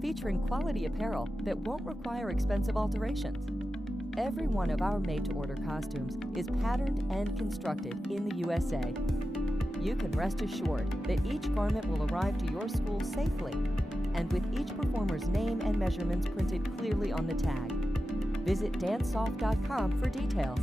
featuring quality apparel that won't require expensive alterations. Every one of our made-to-order costumes is patterned and constructed in the USA. You can rest assured that each garment will arrive to your school safely and with each performer's name and measurements printed clearly on the tag. Visit dancesoft.com for details.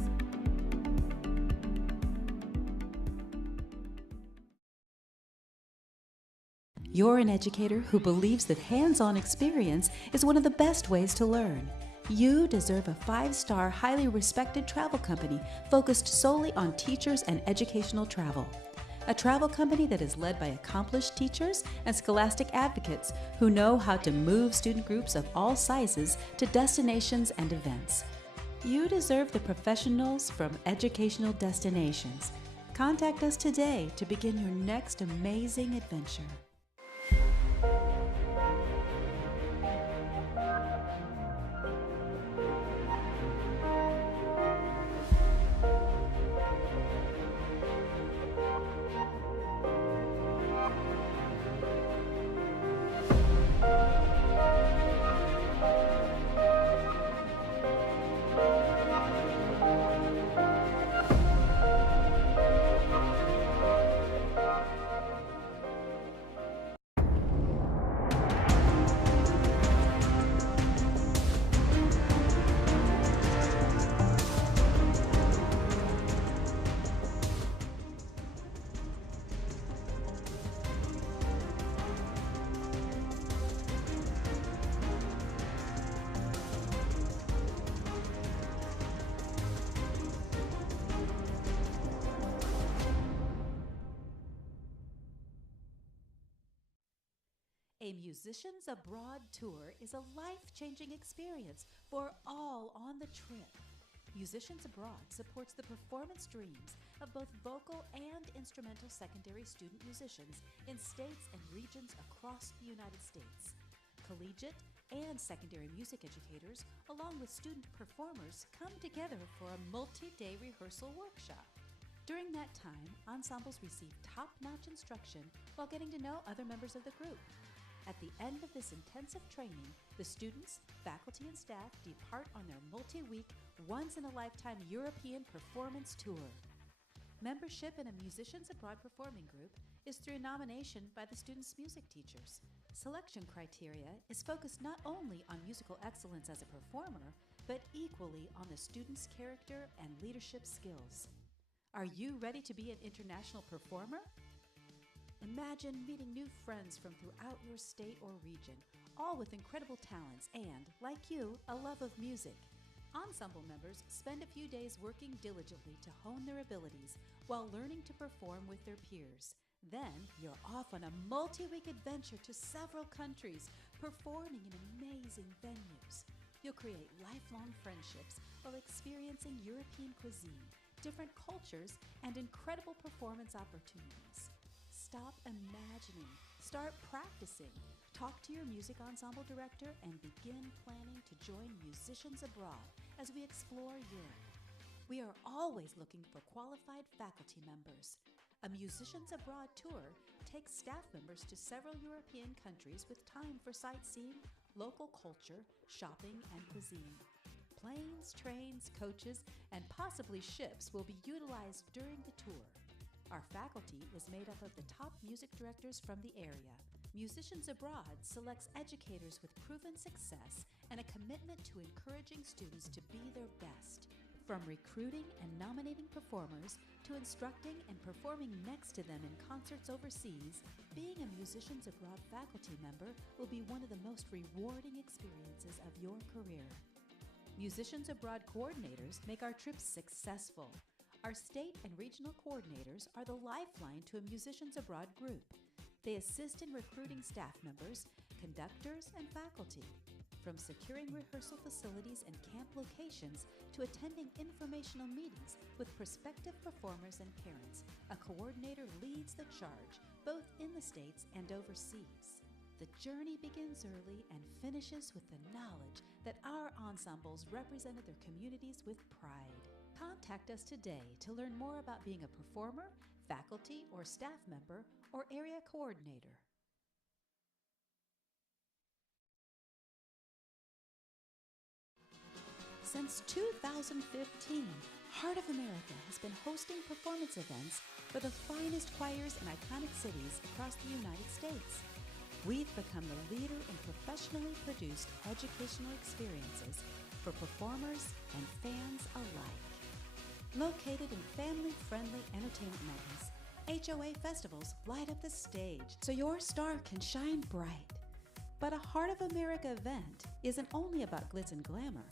You're an educator who believes that hands-on experience is one of the best ways to learn. You deserve a 5-star, highly respected travel company focused solely on teachers and educational travel. A travel company that is led by accomplished teachers and scholastic advocates who know how to move student groups of all sizes to destinations and events. You deserve the professionals from Educational Destinations. Contact us today to begin your next amazing adventure. A Musicians Abroad tour is a life-changing experience for all on the trip. Musicians Abroad supports the performance dreams of both vocal and instrumental secondary student musicians in states and regions across the United States. Collegiate and secondary music educators, along with student performers, come together for a multi-day rehearsal workshop. During that time, ensembles receive top-notch instruction while getting to know other members of the group. At the end of this intensive training, the students, faculty, and staff depart on their multi-week, once-in-a-lifetime European performance tour. Membership in a Musicians Abroad performing group is through nomination by the students' music teachers. Selection criteria is focused not only on musical excellence as a performer, but equally on the student's character and leadership skills. Are you ready to be an international performer? Imagine meeting new friends from throughout your state or region, all with incredible talents and, like you, a love of music. Ensemble members spend a few days working diligently to hone their abilities while learning to perform with their peers. Then, you're off on a multi-week adventure to several countries, performing in amazing venues. You'll create lifelong friendships while experiencing European cuisine, different cultures, and incredible performance opportunities. Stop imagining, start practicing, talk to your music ensemble director, and begin planning to join Musicians Abroad as we explore Europe. We are always looking for qualified faculty members. A Musicians Abroad tour takes staff members to several European countries with time for sightseeing, local culture, shopping, and cuisine. Planes, trains, coaches, and possibly ships will be utilized during the tour. Our faculty is made up of the top music directors from the area. Musicians Abroad selects educators with proven success and a commitment to encouraging students to be their best. From recruiting and nominating performers to instructing and performing next to them in concerts overseas, being a Musicians Abroad faculty member will be one of the most rewarding experiences of your career. Musicians Abroad coordinators make our trips successful. Our state and regional coordinators are the lifeline to a Musicians Abroad group. They assist in recruiting staff members, conductors, and faculty. From securing rehearsal facilities and camp locations to attending informational meetings with prospective performers and parents, a coordinator leads the charge, both in the States and overseas. The journey begins early and finishes with the knowledge that our ensembles represented their communities with pride. Contact us today to learn more about being a performer, faculty, or staff member, or area coordinator. Since 2015, Heart of America has been hosting performance events for the finest choirs in iconic cities across the United States. We've become the leader in professionally produced educational experiences for performers and fans alike. Located in family-friendly entertainment moments, HOA festivals light up the stage so your star can shine bright. But a Heart of America event isn't only about glitz and glamour.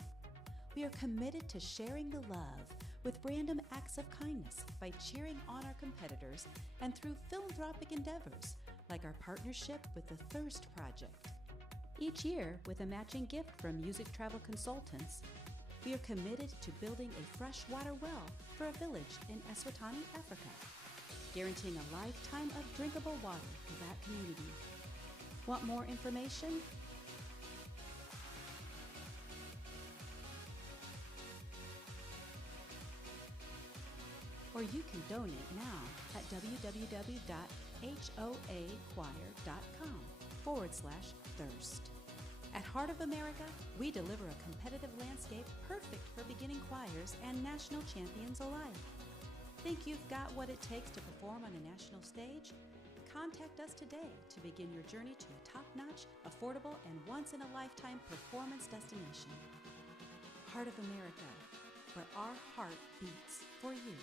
We are committed to sharing the love with random acts of kindness by cheering on our competitors and through philanthropic endeavors like our partnership with the Thirst Project. Each year, with a matching gift from Music Travel Consultants, we are committed to building a freshwater well for a village in Eswatini, Africa, guaranteeing a lifetime of drinkable water for that community. Want more information? Or you can donate now at www.hoachoir.com/thirst. At Heart of America, we deliver a competitive landscape perfect for beginning choirs and national champions alike. Think you've got what it takes to perform on a national stage? Contact us today to begin your journey to a top-notch, affordable, and once-in-a-lifetime performance destination. Heart of America, where our heart beats for you.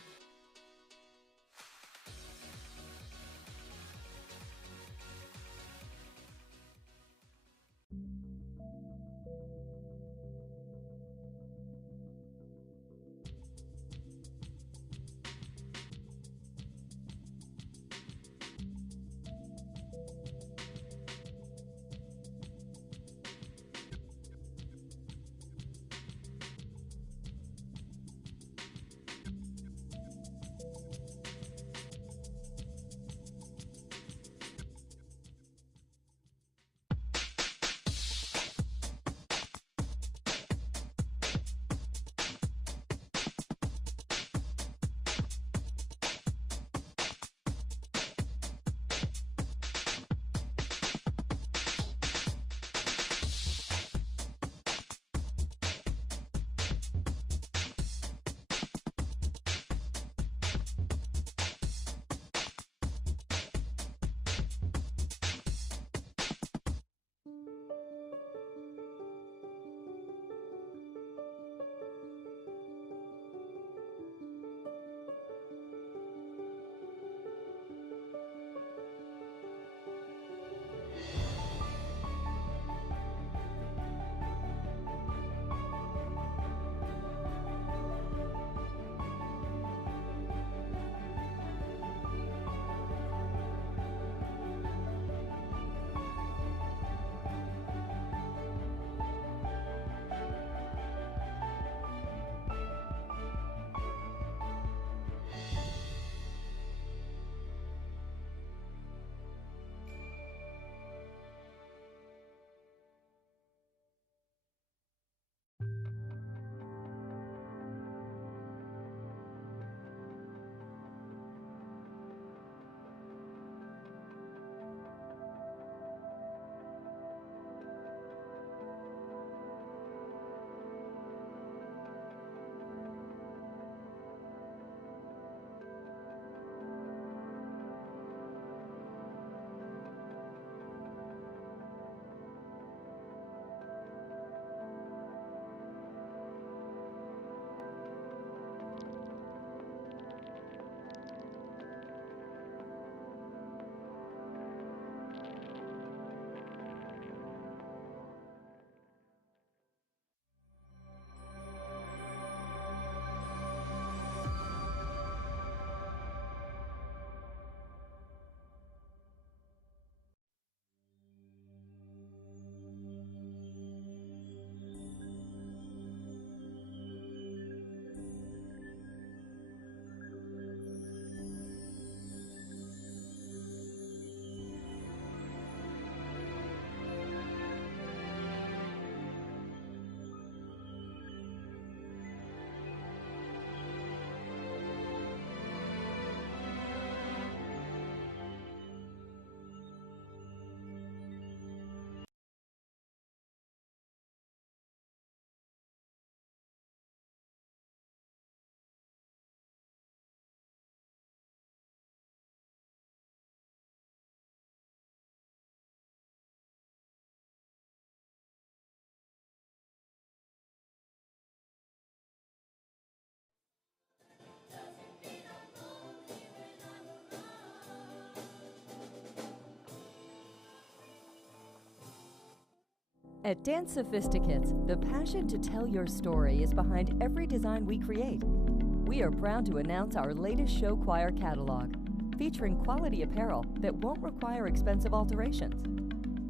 At Dance Sophisticates, the passion to tell your story is behind every design we create. We are proud to announce our latest show choir catalog, featuring quality apparel that won't require expensive alterations.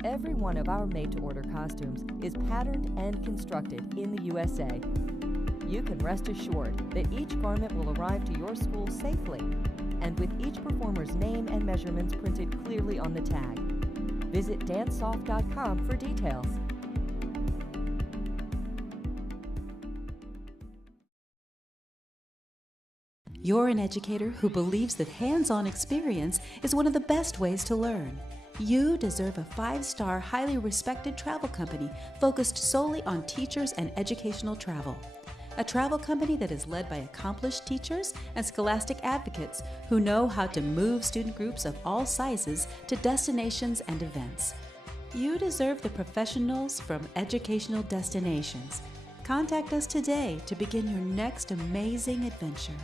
Every one of our made-to-order costumes is patterned and constructed in the USA. You can rest assured that each garment will arrive to your school safely and with each performer's name and measurements printed clearly on the tag. Visit dancesoft.com for details. You're an educator who believes that hands-on experience is one of the best ways to learn. You deserve a 5-star, highly respected travel company focused solely on teachers and educational travel. A travel company that is led by accomplished teachers and scholastic advocates who know how to move student groups of all sizes to destinations and events. You deserve the professionals from Educational Destinations. Contact us today to begin your next amazing adventure.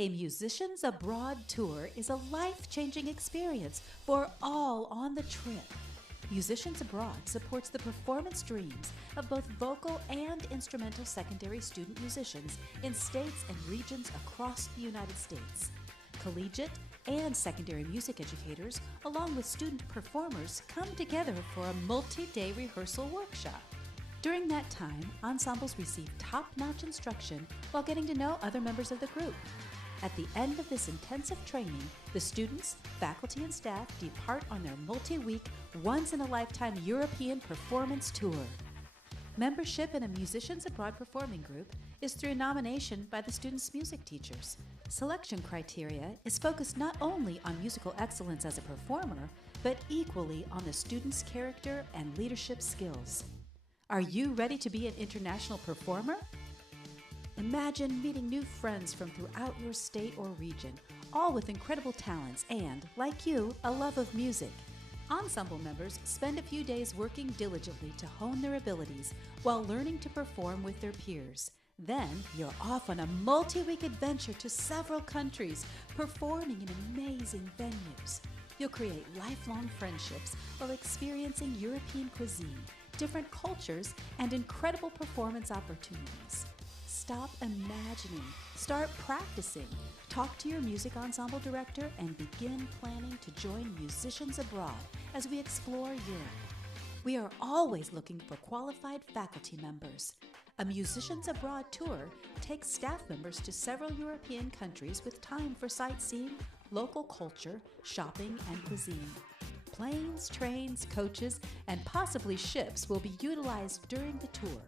A Musicians Abroad tour is a life-changing experience for all on the trip. Musicians Abroad supports the performance dreams of both vocal and instrumental secondary student musicians in states and regions across the United States. Collegiate and secondary music educators, along with student performers, come together for a multi-day rehearsal workshop. During that time, ensembles receive top-notch instruction while getting to know other members of the group. At the end of this intensive training, the students, faculty, and staff depart on their multi-week, once-in-a-lifetime European performance tour. Membership in a Musicians Abroad performing group is through nomination by the students' music teachers. Selection criteria is focused not only on musical excellence as a performer, but equally on the students' character and leadership skills. Are you ready to be an international performer? Imagine meeting new friends from throughout your state or region, all with incredible talents and, like you, a love of music. Ensemble members spend a few days working diligently to hone their abilities while learning to perform with their peers. Then you're off on a multi-week adventure to several countries, performing in amazing venues. You'll create lifelong friendships while experiencing European cuisine, different cultures, and incredible performance opportunities. Stop imagining, start practicing, talk to your music ensemble director, and begin planning to join Musicians Abroad as we explore Europe. We are always looking for qualified faculty members. A Musicians Abroad tour takes staff members to several European countries with time for sightseeing, local culture, shopping, and cuisine. Planes, trains, coaches, and possibly ships will be utilized during the tour.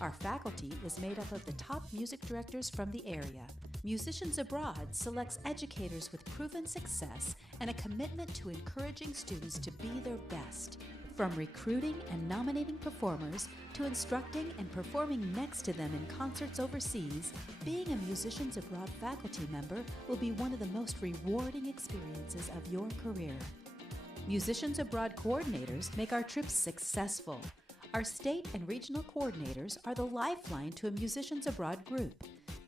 Our faculty is made up of the top music directors from the area. Musicians Abroad selects educators with proven success and a commitment to encouraging students to be their best. From recruiting and nominating performers to instructing and performing next to them in concerts overseas, being a Musicians Abroad faculty member will be one of the most rewarding experiences of your career. Musicians Abroad coordinators make our trips successful. Our state and regional coordinators are the lifeline to a Musicians Abroad group.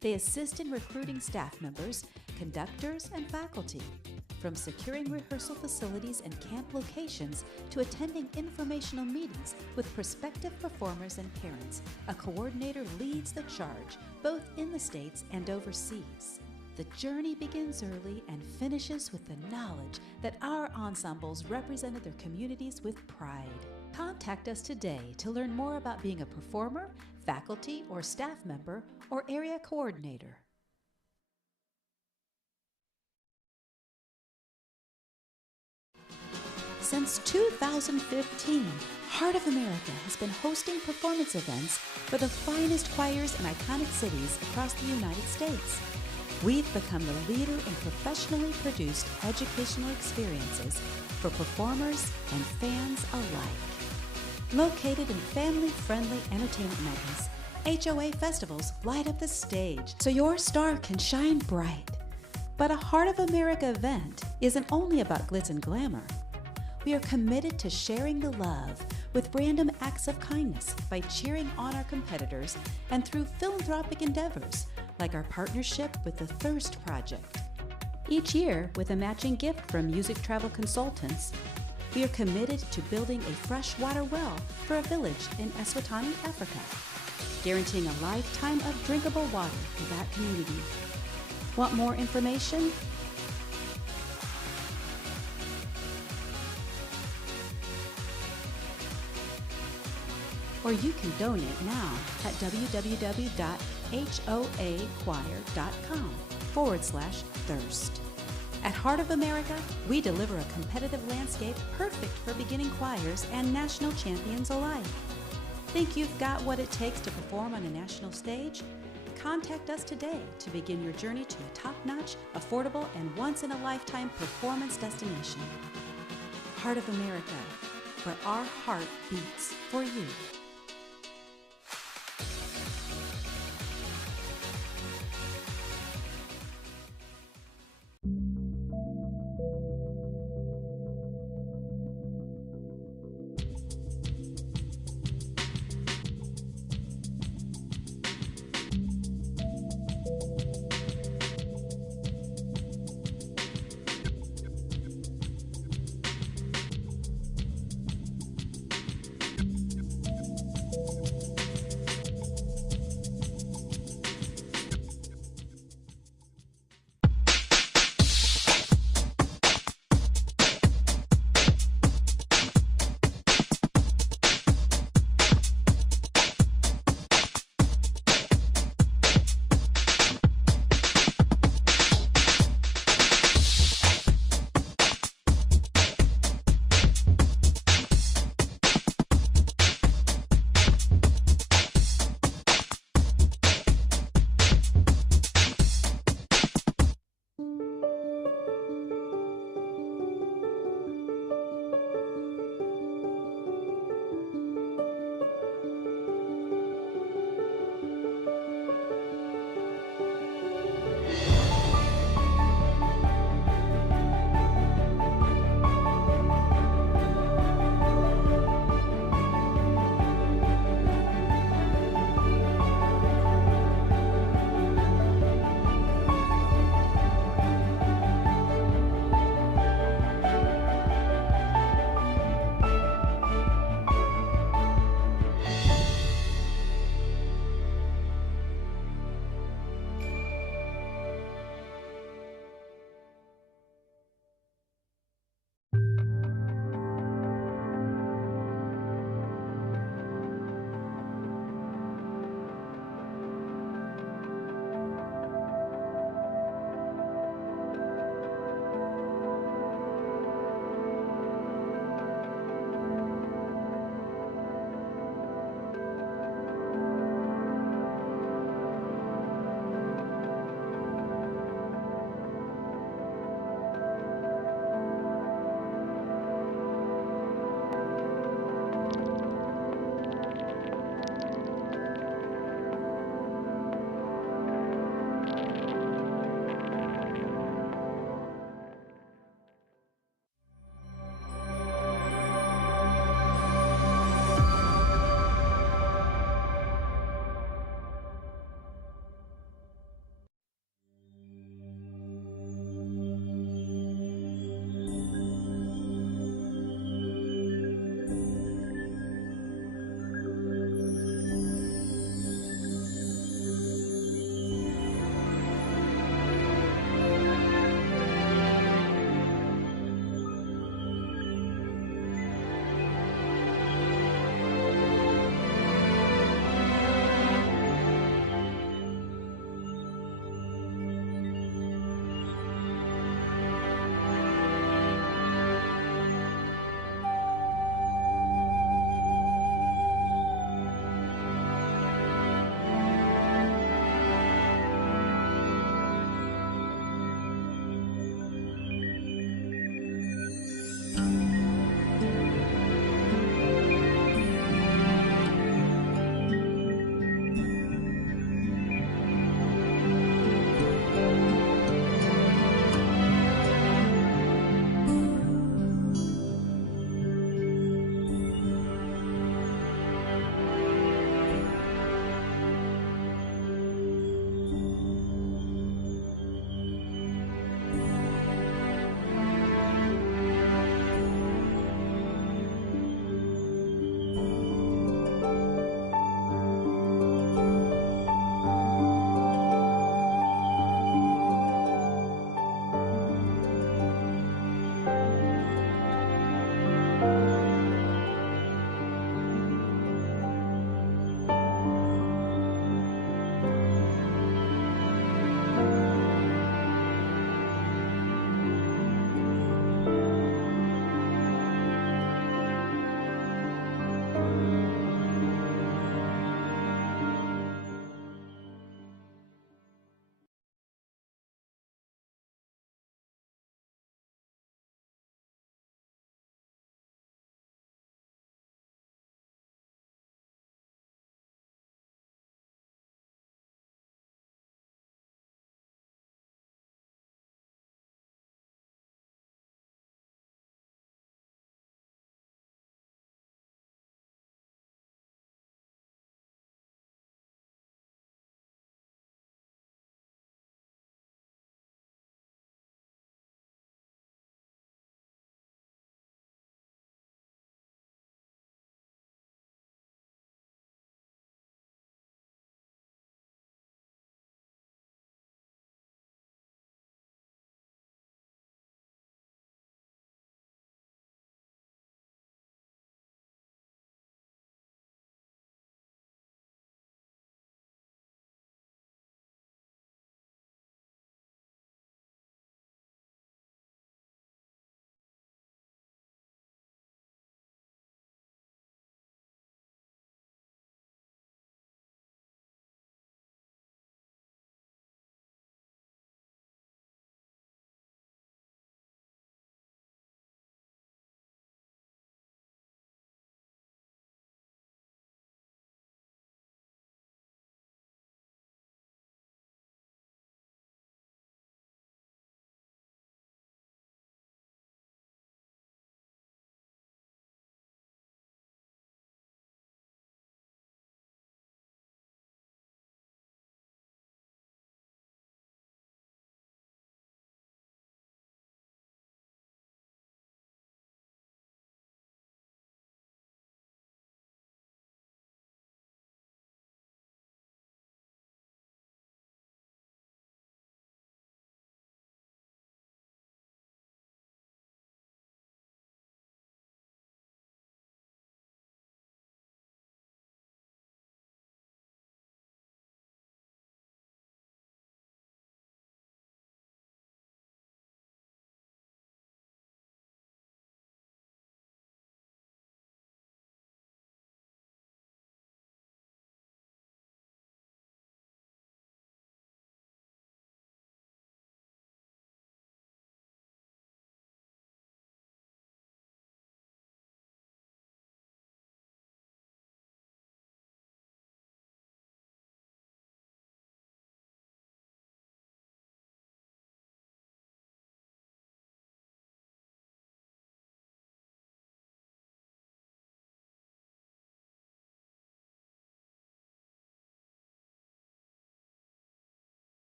They assist in recruiting staff members, conductors, and faculty. From securing rehearsal facilities and camp locations to attending informational meetings with prospective performers and parents, a coordinator leads the charge, both in the States and overseas. The journey begins early and finishes with the knowledge that our ensembles represented their communities with pride. Contact us today to learn more about being a performer, faculty or staff member, or area coordinator. Since 2015, Heart of America has been hosting performance events for the finest choirs in iconic cities across the United States. We've become the leader in professionally produced educational experiences for performers and fans alike. Located in family-friendly entertainment moments, HOA festivals light up the stage so your star can shine bright. But a Heart of America event isn't only about glitz and glamour. We are committed to sharing the love with random acts of kindness by cheering on our competitors and through philanthropic endeavors like our partnership with the Thirst Project. Each year, with a matching gift from Music Travel Consultants, we are committed to building a freshwater well for a village in Eswatini, Africa, guaranteeing a lifetime of drinkable water for that community. Want more information? Or you can donate now at www.hoachoir.com/thirst. At Heart of America, we deliver a competitive landscape perfect for beginning choirs and national champions alike. Think you've got what it takes to perform on a national stage? Contact us today to begin your journey to a top-notch, affordable, and once-in-a-lifetime performance destination. Heart of America, where our heart beats for you.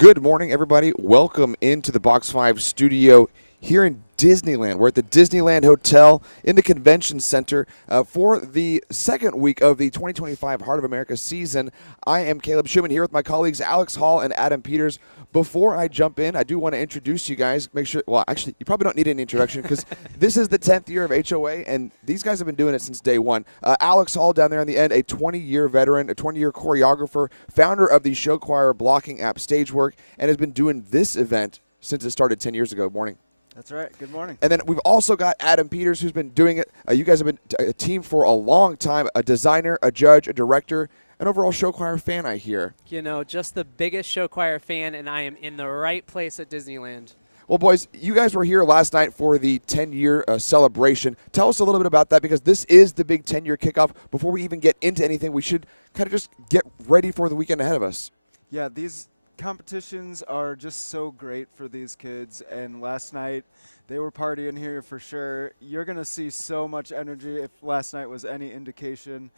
Good morning, everybody. Welcome into the Box 5 studio here in Disneyland. We're at the Disneyland Hotel in the Convention Center for the second week of the 2025 Heart of America season. I am Caleb Schumann here with my colleagues Alex Hall and Adam Peters. Before I jump in, I do want to introduce you guys. Make sure, well, actually, you probably don't need an introduction because this is the 10th year of HOA, and these guys have been doing it since day one. Alex Hall down there on the end, a 20-year veteran, a 20-year choreographer, founder of the show choir blocking app Stagework, and has been doing this event since it started 10 years ago. Morning. That's right. Good morning. And then we've also got Adam Peters, who's been doing it. You guys have been a team for a long time, a designer, a judge, a director, an overall show choir fan, I hear. You know, just the biggest show choir fan, and I am in the right place at Disneyland. Well, boys, you guys were here last night for the 10-year celebration. Tell us a little bit about that, because this is the big 10-year kickoff. Before we even get into anything, we should kind of just get ready for the weekend ahead of us. Yeah, these competitions are just so great for these kids, and last night they were partying here for sure. You're going to see so much energy if last night was any indication.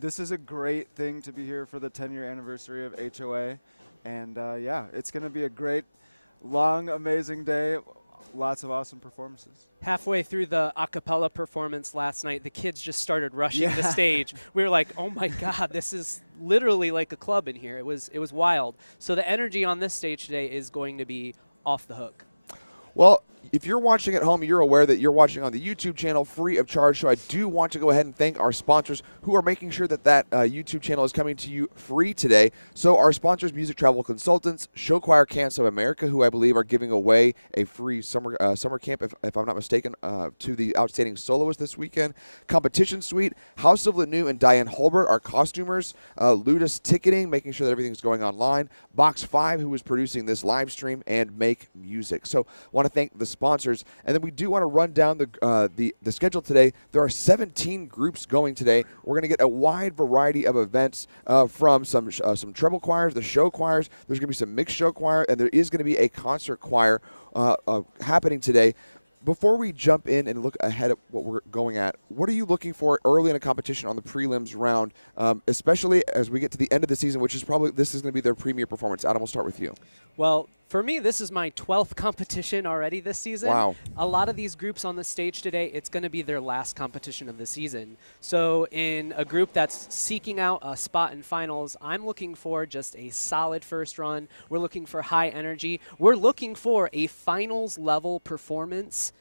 This is a great thing to be here for the 10-year anniversary of HOA, and yeah, it's going to be a great, long, amazing day. Lots of awesome performances. Halfway through the a cappella performance last night, the kids just started rushing the stage. We were like, oh my God, this is literally like a club in here. It was wild. So the energy on this stage today is going to be off the hook. Well, if you're watching at home, you're aware that you're watching on the YouTube channel free of charge. So I do want to go ahead and thank our sponsors who are making sure that YouTube channel is coming to you free today. So our sponsors, Music Travel Consultants, Show Choir Camps of America, who I believe are giving away a free summer camp, if I'm not mistaken, to the outstanding soloist this weekend. Competition Suite, House of Lanu and Diane Holbert, our costumers. Ludus Ticketing, making sure that everything's going online. Box 5, who is producing this live stream, and Make Music. So want to thank the sponsors, and then we do want to run down the schedule today. There are 17 groups going today. We're going to get a wide variety of events from some treble choirs, the show choirs. There's going to be some mixed show choir, and there is going to be a concert choir happening today. Before we jump in and look ahead at what we're going at, what are you looking for early in a competition on the prelims round, especially as we get to the end of the season, which is probably this is going to be their premier performance? Adam, we'll start with you. Well, for me, this is my 12th competition already this season. Wow. A lot of these groups on the stage today, it's going to be their last competition of the season. So in a group that's seeking out a spot in finals, I'm looking for just a solid first run. We're looking for high energy. We're looking for a finals level performance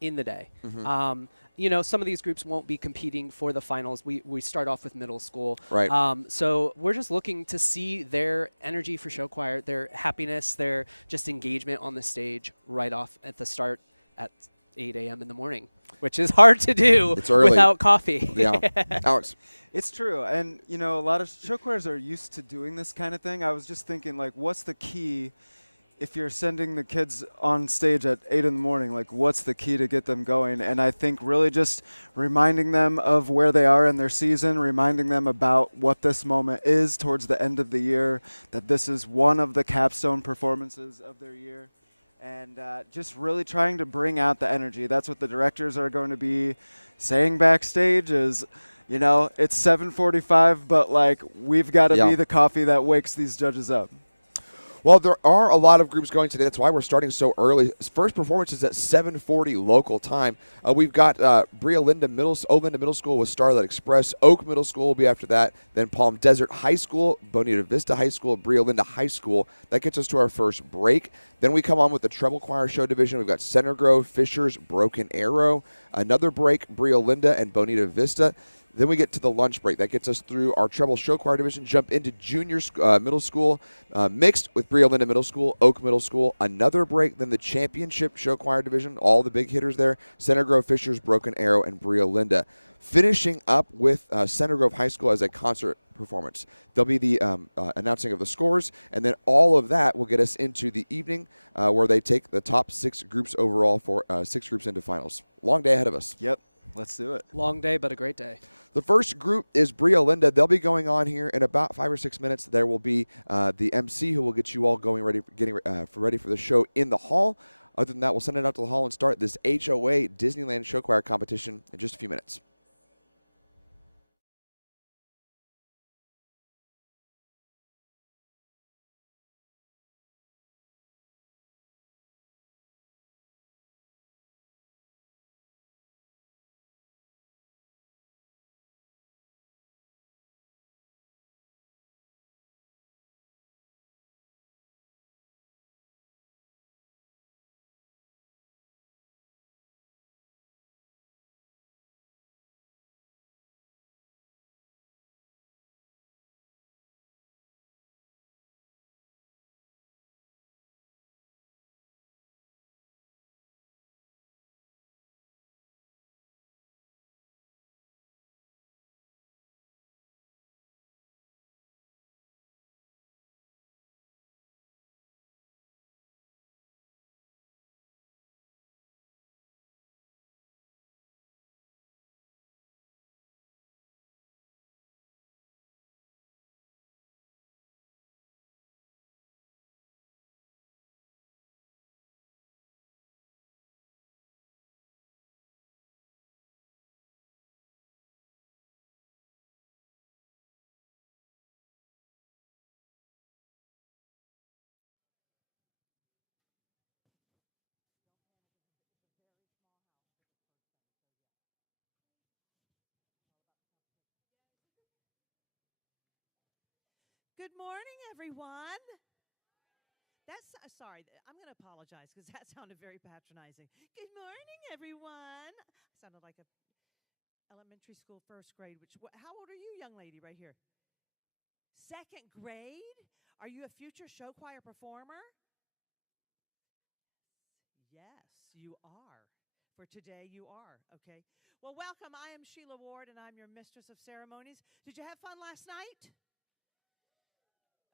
in the day. Mm-hmm. You know, some of these groups won't be competing for the finals. We start off with middle school. Right. So we're just looking to see their energy for show choir, their happiness, their just engagement on the stage right off at the start at 8 a.m. in the morning, which is hard to do without coffee. Yeah. Alex. It's true, and you know, a lot of show choirs are used to doing this kind of thing. I was just thinking, like, what's the key if you're sending the kids on stage at 8 in the morning, like what's the key to get them going? And I think really just reminding them of where they are in their season, reminding them about what this moment is towards the end of the year, that this is one of the capstone performances of their year, and just really trying to bring out the energy. That's what the directors are going to be saying backstage is, you know, it's 7:45, but like we've got to be the coffee that wakes these judges up. Well, there are a lot of groups going today. That's why we're starting so early. First performance is at 7:40 local time. We've got Brea Linda Middle School with Starlight Express. Oak Middle School will be after that. Then Palm Desert High School, Bonita Vista High School, Brea Linda High School. That gets us to our first break. Then we come on with the treble choir show division. We've got Center Grove, Fishers, Broken Arrow. Another break, Brea Linda and Bonita Vista. Then we get to the lunch break. That gets us through our treble show choir division, jump into junior middle school, mixed with Brea Linda Middle School, Oak Middle School. Another break, then the championship show choir division, all the big hitters there, Center Grove, Fishers, Broken Arrow, and Brea Linda. Finishing up with Center Grove High School as a concert performance. There'll be the announcing of the scores, and then all of that will get us into the evening where they take the top 6 groups overall for 6 groups into finals. Long day ahead of us. Yep. Let's do it. Long day, but a great day. The first group is Brea Linda. They'll be going on here in about 5 or 6 minutes. There will be the MC who will get you all getting ready for the show in the hall. Other than that, we'll send it out to the hall and start this HOA Disneyland Show Choir competition in just a few minutes. good morning, everyone. That's sorry. I'm going to apologize because that sounded very patronizing. Good morning, everyone. I sounded like a elementary school first grade. How old are you, young lady, right here? Second grade? Are you a future show choir performer? Yes, you are. For today, you are, okay? Well, welcome. I am Sheila Ward, and I'm your mistress of ceremonies. Did you have fun last night?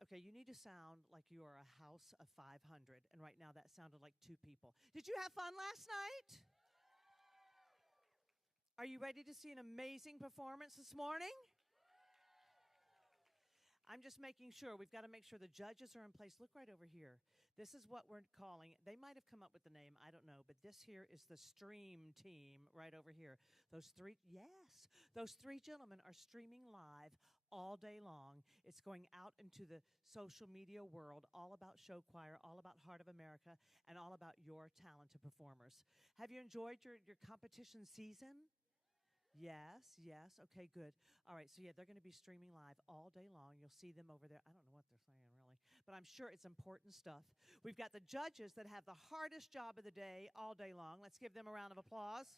Okay, you need to sound like you are a house of 500, and right now that sounded like 2 people. Did you have fun last night? Are you ready to see an amazing performance this morning? I'm just making sure. We've got to make sure the judges are in place. Look right over here. This is what we're calling. They might have come up with the name. I don't know. But this here is the stream team right over here. Those 3 gentlemen are streaming live all day long. It's going out into the social media world, all about show choir, all about Heart of America, and all about your talented performers. Have you enjoyed your competition season? Yes. Okay, good. All right, so yeah, they're going to be streaming live all day long. You'll see them over there. I don't know what they're saying, really, but I'm sure it's important stuff. We've got the judges that have the hardest job of the day all day long. Let's give them a round of applause.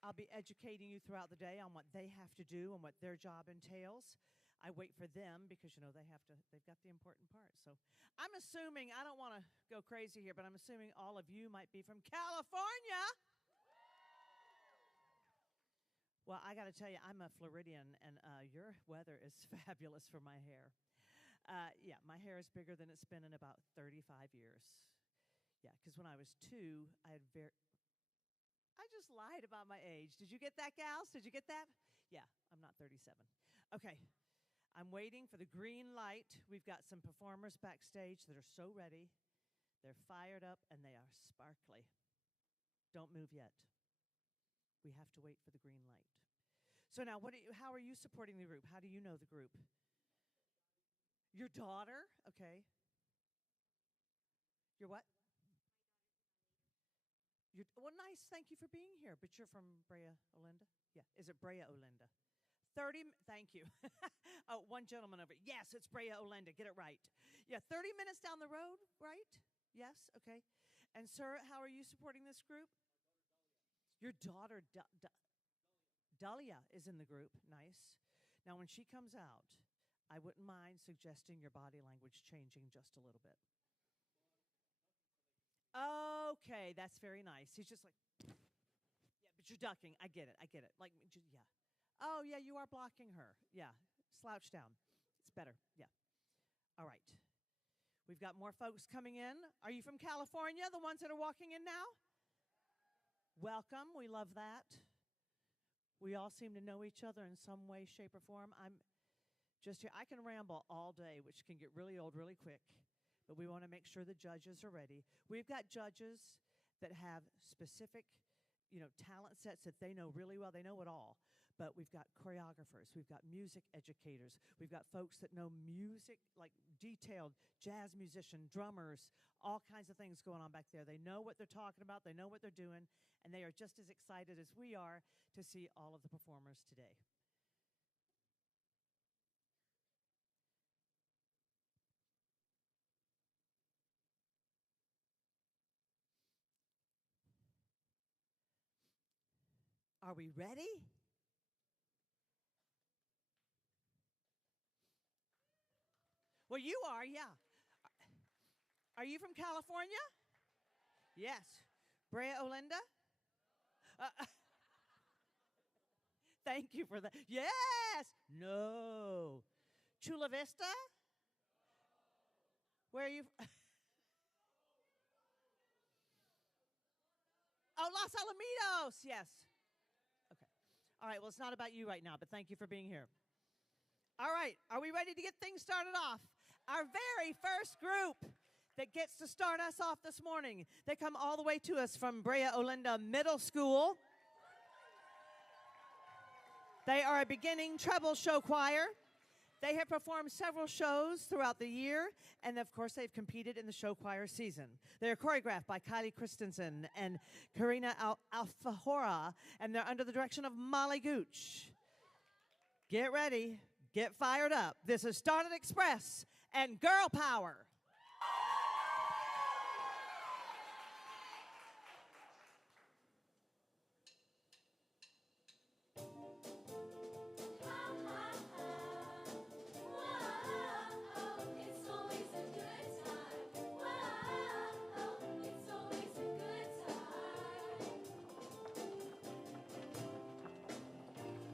I'll be educating you throughout the day on what they have to do and what their job entails. I wait for them because, they've got the important part. So I'm assuming, I don't want to go crazy here, but I'm assuming all of you might be from California. Well, I got to tell you, I'm a Floridian, and your weather is fabulous for my hair. Yeah, my hair is bigger than it's been in about 35 years. Yeah, because when I was 2, I just lied about my age. Did you get that, gals? Did you get that? Yeah, I'm not 37. Okay, I'm waiting for the green light. We've got some performers backstage that are so ready. They're fired up, and they are sparkly. Don't move yet. We have to wait for the green light. So now, how are you supporting the group? How do you know the group? Your daughter? Okay. Your what? Well, nice. Thank you for being here. But you're from Brea, Olinda? Yeah. Is it Brea, Olinda? Thank you. Oh, one gentleman over. Yes, it's Brea, Olinda. Get it right. Yeah, 30 minutes down the road, right? Yes, okay. And sir, how are you supporting this group? Your daughter, Dahlia, is in the group. Nice. Now, when she comes out, I wouldn't mind suggesting your body language changing just a little bit. Okay, that's very nice. He's just like, yeah, but you're ducking. I get it. Like, yeah. Oh, yeah, you are blocking her. Yeah, slouch down. It's better. Yeah. All right. We've got more folks coming in. Are you from California, the ones that are walking in now? Welcome. We love that. We all seem to know each other in some way, shape, or form. I'm just here. I can ramble all day, which can get really old really quick, but we want to make sure the judges are ready. We've got judges that have specific, talent sets that they know really well. They know it all. But we've got choreographers. We've got music educators. We've got folks that know music, like detailed jazz musician, drummers, all kinds of things going on back there. They know what they're talking about. They know what they're doing. And they are just as excited as we are to see all of the performers today. Are we ready? Well, you are, yeah. Are you from California? Yes. Brea, Olinda? Thank you for that. Yes. No. Chula Vista? Where are you? Oh, Los Alamitos. Yes. Okay. All right. Well, it's not about you right now, but thank you for being here. All right. Are we ready to get things started off? Our very first group that gets to start us off this morning. They come all the way to us from Brea, Olinda Middle School. They are a beginning treble show choir. They have performed several shows throughout the year, and of course, they've competed in the show choir season. They're choreographed by Kylie Christensen and Karina Alfahora, and they're under the direction of Molly Gooch. Get ready. Get fired up. This is Starlet Express and Girl Power.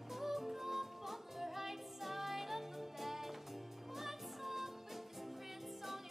Woke up on the right side of the bed. What's up with this Prince song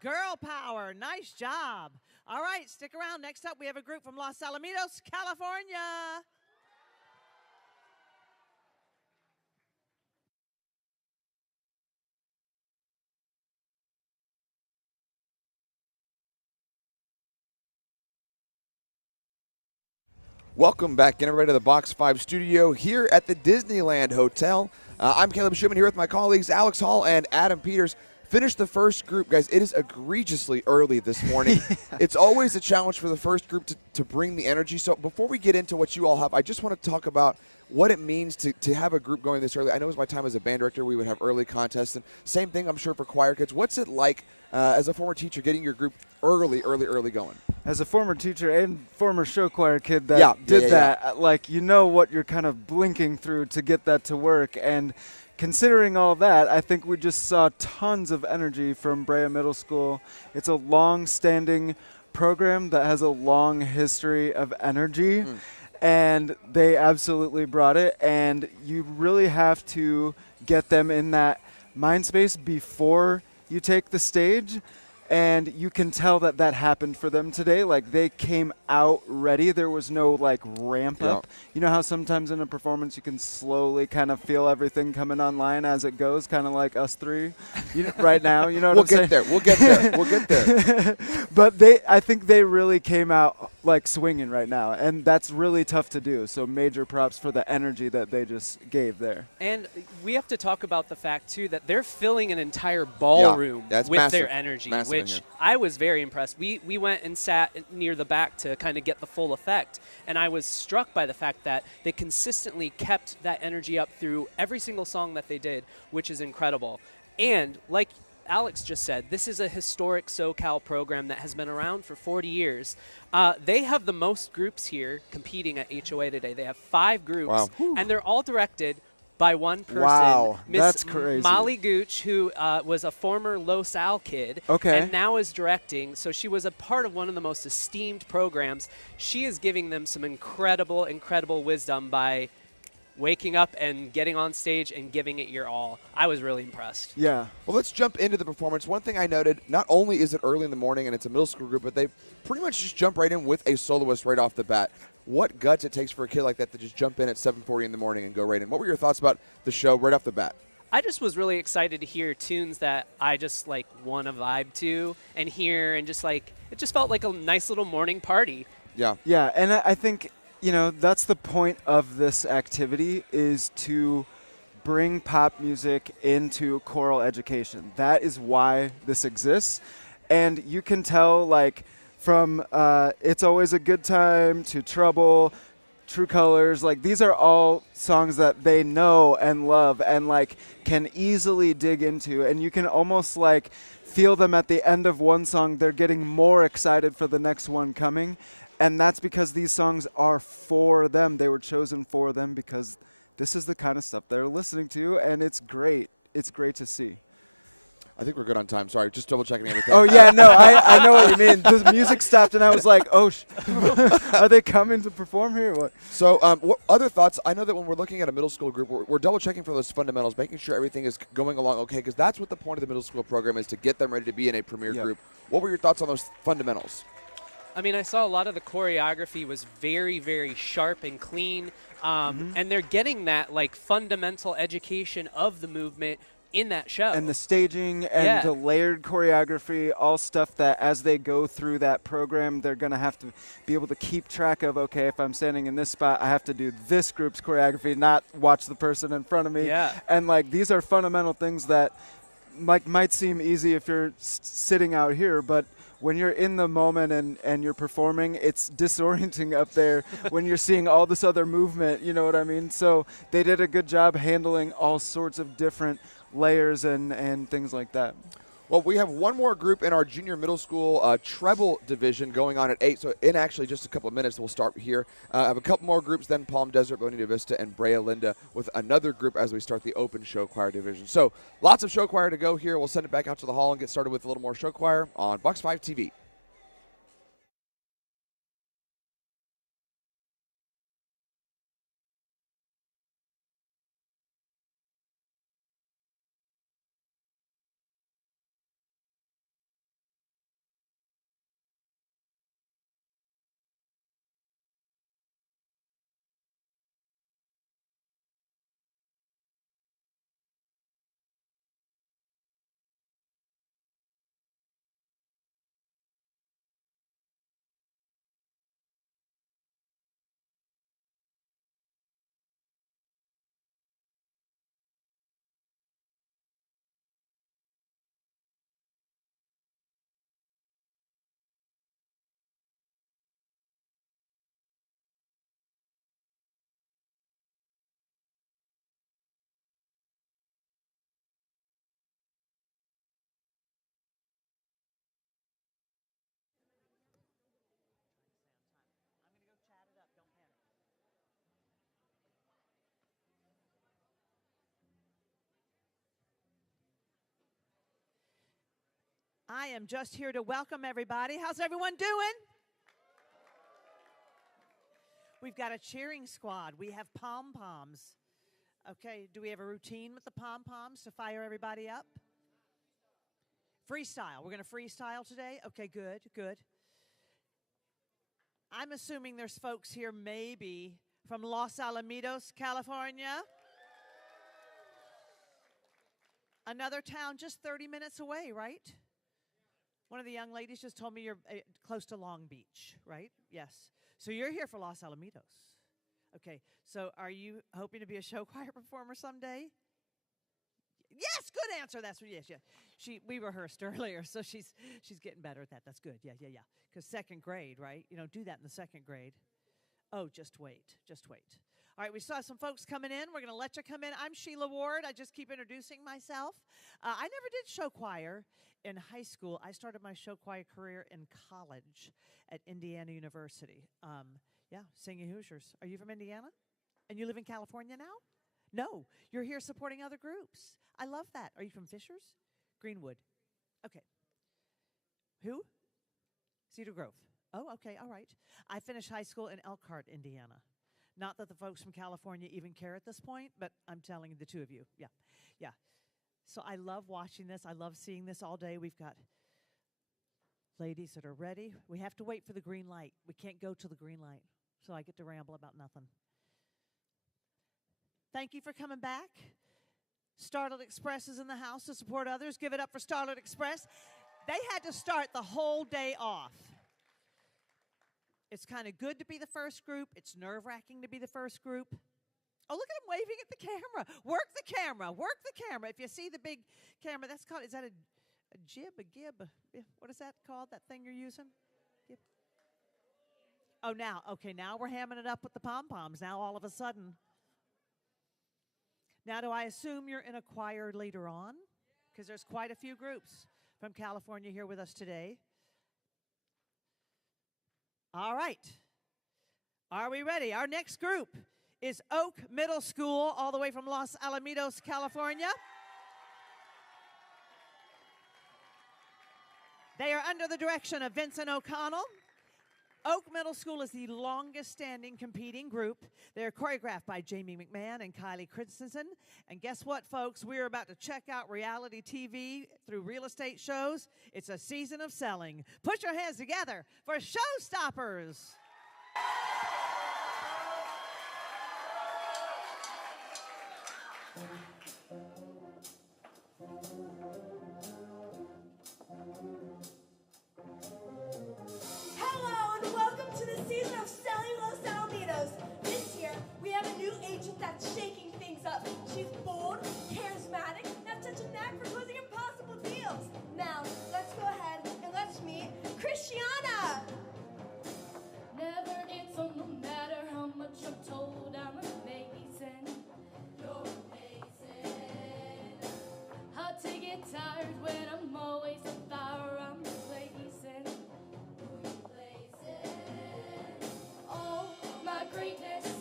Girl power. Nice job. All right, stick around. Next up, we have a group from Los Alamitos, California. Welcome back, everybody, to the Box 5 studio here at the Disneyland Hotel. I'm Caleb Schumann here with my colleagues Alex Hall and Adam Peters. Finished the first group. Guys, it is egregiously early this morning. It's always a challenge for the first group to bring the energy. So before we get into what you all have, I just want to talk about what it means to have a group going this early. I know it was my time as a band director, we would have early contests. And same thing, I'm sure, for choir kids. What's it like as a former teacher getting your group early going? As a former teacher and former show choir kid that did that, like, you know what you're kind of blinking through to get that to work. And considering all that, I think we just saw tons of energy from Brea Middle School. It's a long-standing program that has a long history of energy, and they absolutely brought it. And you really have to get them in that mind space before you take the stage. And you can tell that that happened for them today. Like, they came out ready. There was no, like, ramp up. You know how sometimes in a performance you can slowly kind of feel everything coming online as it goes, kind of like us three right now. You know what I'm saying? We'll get there. But I think they really came out, like, swinging right now. And that's really tough to do. So major props for the energy that they just gave there. And we have to talk about the fact, too, that they're filling an entire ballroom with massive. their energy, which I was very impressed. We went and sat near the back to kind of get the full effect, and I was struck by the fact that they consistently kept that energy up through every single song that they did, which is incredible. And like Alex just said, this is a historic SoCal program that has been around for 40 years. They have the most groups here competing at HOA today. They have 5 groups, and they're all directed by one person. Wow, Miss that's crazy. Molly Gooch, who was a former Los Al kid and now is directing. So she was a part of one of the most esteemed programs. She is giving them some incredible, incredible wisdom by waking up and getting on stage and giving it your all. I was really impressed. Yeah. Well, let's jump into the performance. One thing I noted, not only is it early in the morning and it's a middle school group, but they pretty much just jump right in with a soloist right off the bat. What guts it takes for a kid like that to just jump in at 7:40 in the morning and go right in. What were your thoughts about the show right off the bat? I just was really excited to hear tunes that I just like want to vibe to and hear, and just like it just felt like a nice little morning party. Yeah. Yeah, and I think, you know, that's the point of this activity, is to bring pop music into choral education. That is why this exists. And you can tell, like, from It's Always a Good Time to Trouble, True Colors, like, these are all songs that they know and love and, like, can easily dig into. And you can almost, like, feel them at the end of one song. They're getting more excited for the next one coming. And that's because these songs are for them. They were chosen for them because this is the kind of stuff they're listening to, and it's great. It's great to see. I think we're good on time. Sorry, just double checking everything. Oh, yeah, no, I know what you mean. The music stopped, and I was like, oh, are they coming to perform here? What? So what other thoughts? I know that when we're looking at a middle school group, we're double checking for those fundamentals, making sure everything is going along okay, because that's what the point of the middle school program is, to get them ready to be in a premier group. What were your thoughts on those fundamentals? I mean, I saw a lot of the choreography was very, very sharp and clean, and they're getting that, like, fundamental education of the movement in that show. And the staging and the layered choreography, all stuff that as they go through that program, they're going to have to be able to keep track of, okay, if I'm standing in this spot, I have to do this group's choreography, not watch the person in front of me. Yeah. And, like, these are fundamental things that might seem easy if you're sitting out here, but when you're in the moment and you're performing, it's disorienting up there when you're seeing all this other movement, you know what I mean? So they did a good job handling all sorts of different layers and things like that. Well, we have one more group in our junior middle school treble division going on at 8. So in actually just a couple of minutes, we'll start here. I have a couple more groups, then Palm Desert, Bonita Vista, and Brea Linda with another group as we start the open show choir division. So lots of show choir to go here. We'll send it back out to the hall and get started with a little more show choir on Box 5 TV. I am just here to welcome everybody. How's everyone doing? We've got a cheering squad. We have pom-poms. Okay, do we have a routine with the pom-poms to fire everybody up? Freestyle. We're going to freestyle today? Okay, good, good. I'm assuming there's folks here maybe from Los Alamitos, California. Another town just 30 minutes away, right? One of the young ladies just told me you're close to Long Beach, right? Yes. So you're here for Los Alamitos. Okay, so are you hoping to be a show choir performer someday? Yes, good answer. That's what. Yes, yeah. We rehearsed earlier, so she's getting better at that. That's good. Yeah. Because second grade, right? You don't do that in the second grade. Oh, just wait. All right, we saw some folks coming in. We're going to let you come in. I'm Sheila Ward. I just keep introducing myself. I never did show choir in high school. I started my show choir career in college at Indiana University. Singing Hoosiers. Are you from Indiana? And you live in California now? No, you're here supporting other groups. I love that. Are you from Fishers? Greenwood. Okay. Who? Cedar Grove. Oh, okay, all right. I finished high school in Elkhart, Indiana. Not that the folks from California even care at this point, but I'm telling the two of you. Yeah. So I love watching this. I love seeing this all day. We've got ladies that are ready. We have to wait for the green light. We can't go to the green light, so I get to ramble about nothing. Thank you for coming back. Starlight Express is in the house to support others. Give it up for Starlight Express. They had to start the whole day off. It's kind of good to be the first group. It's nerve-wracking to be the first group. Oh, look at him waving at the camera. Work the camera. Work the camera. If you see the big camera, that's called, is that a jib, a gib? What is that called, that thing you're using? Gib. Oh, now we're hamming it up with the pom-poms now all of a sudden. Now, do I assume you're in a choir later on? Because there's quite a few groups from California here with us today. All right. Are we ready? Our next group is Oak Middle School, all the way from Los Alamitos, California. They are under the direction of Vincent O'Connell. Oak Middle School is the longest-standing competing group. They're choreographed by Jamie McMahon and Kylie Christensen. And guess what, folks? We're about to check out reality TV through real estate shows. It's a season of selling. Put your hands together for Showstoppers. That's shaking things up. She's bold, charismatic, and has such a knack for closing impossible deals. Now, let's go ahead and let's meet Christiana. Never answer, no matter how much I'm told. I'm amazing. You're amazing. Hard to get tired when I'm always on fire. I'm blazing. You're blazing. Oh, my greatness.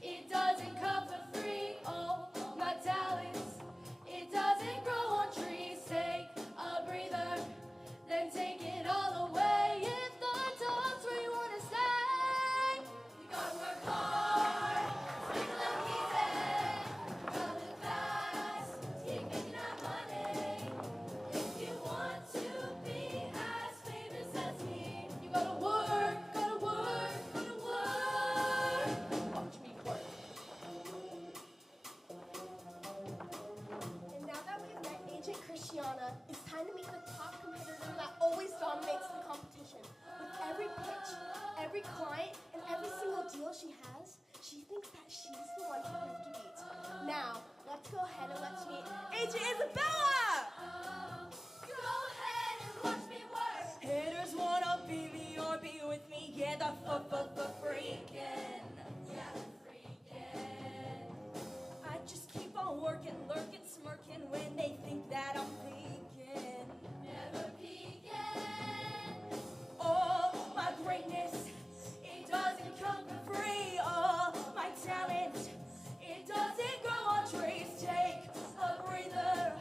It doesn't come for free, oh, my talents. It doesn't grow on trees. Take a breather, then take it all away. If the talks where you want to stay, you gotta work hard, take a little easy, running fast, keep making that money. If you want to be as famous as me, you gotta work, gotta work, gotta work. Watch me work. And now that we've met Agent Christiana, it's time to meet the top competitor that always dominates the competition. With every pitch, every client, and every single deal she has, she thinks that she's the one to have to beat. Now, let's go ahead and let's meet Agent Isabella! Go ahead and watch me work. Haters wanna be me or be with me, yeah, the freaking. Yeah, freaking. I just keep on working, lurking, smirking when they think that I'm peeking. Never peeking. Oh, my greatness, it doesn't come for free. Oh, my talent, it doesn't grow on trees. Take a breather,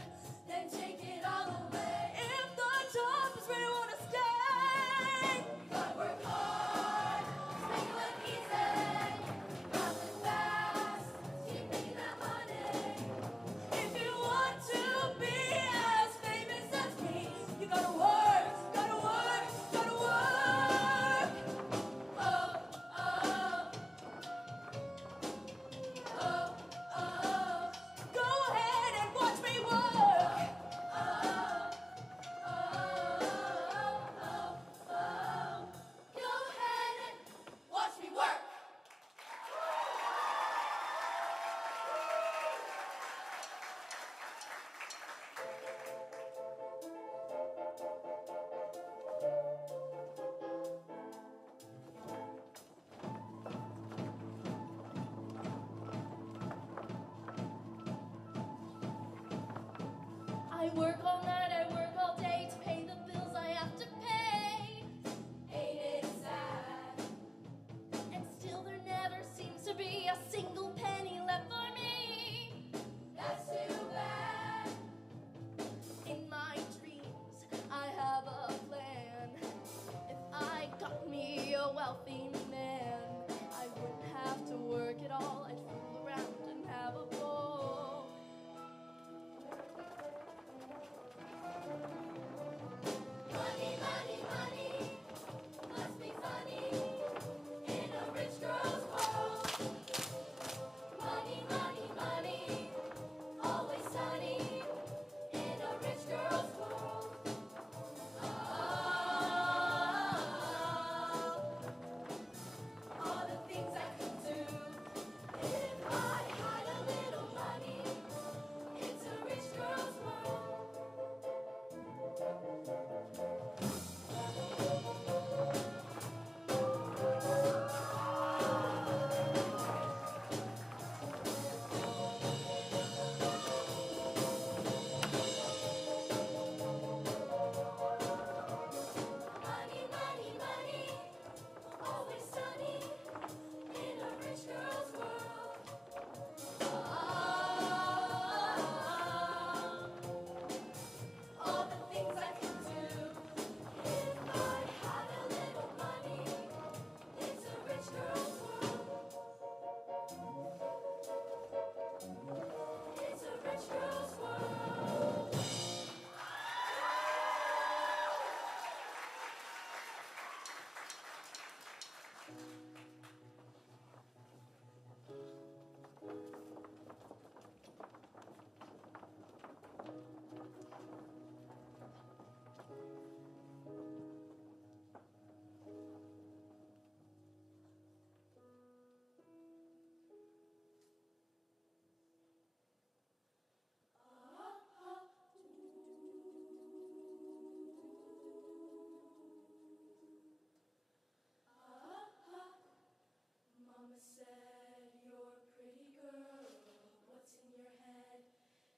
work all night, I work all day to pay the bills I have to pay. Ain't it sad? And still there never seems to be a single penny left for me. That's too bad. In my dreams, I have a plan. If I got me a wealthy man, I wouldn't have to work at all. I'd fool around and have a ball. Money, money, money must be funny in a rich girl's world. Money, money, money, always sunny in a rich girl's world. All the things I could do if I had a little money. It's a rich girl's world. Money, money, money, always sunny in a rich girl's world. All the things I could do if I had a little money. It's a rich girl's world. It's a rich girl's world. Mama said, you're a pretty girl. What's in your head?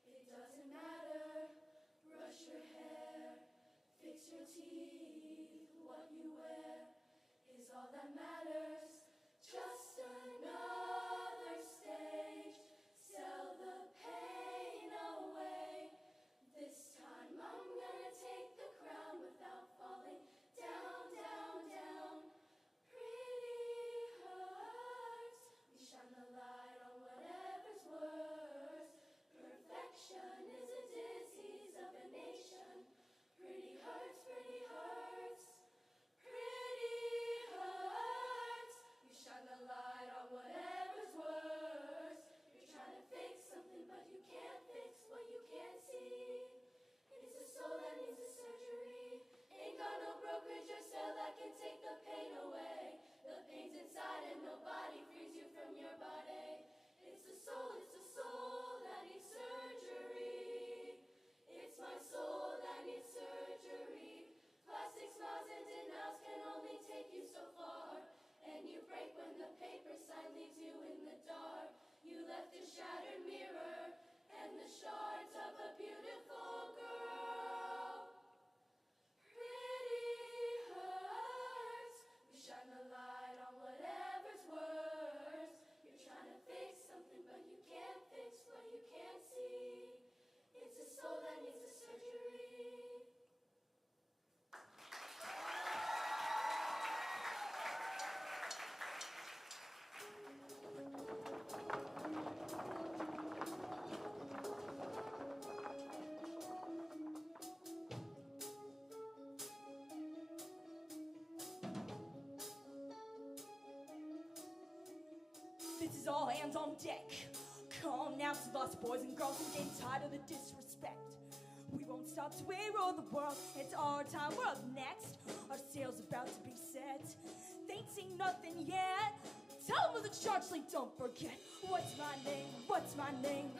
It doesn't matter. Brush your hair, fix your teeth. What you wear is all that matters. Just another stage. Sell the pain away. This time I'm gonna take the crown without falling down, down, down. Pretty hurts. We shine the light on whatever's worse. Perfection is a disease of a nation. Pretty hurts, pretty hurts. Pretty hurts. We shine the light on whatever's worse. You're trying to fix something, but you can't fix what you can't see. It's a soul that needs a surgery. Ain't got no brokerage or cell that can take the pain away. The pain's inside and nobody frees you from your body. It's a soul that needs surgery. It's my soul that needs surgery. Plastic smiles and denials can only take you so far. And you break when the paper sign leaves you in the dark. You left a shattered mirror and the shards of a beautiful girl. Pretty hurts. We shine the light on whatever's worse. You're trying to fix something, but you can't fix what you can't see. It's a soul that needs a surgery. This is all hands on deck. Calm now, some of us boys and girls are getting tired of the disrespect. We won't stop till we rule the world. It's our time, we're up next. Our sail's about to be set. They ain't seen nothing yet. Tell them of the charge, like don't forget. What's my name? What's my name?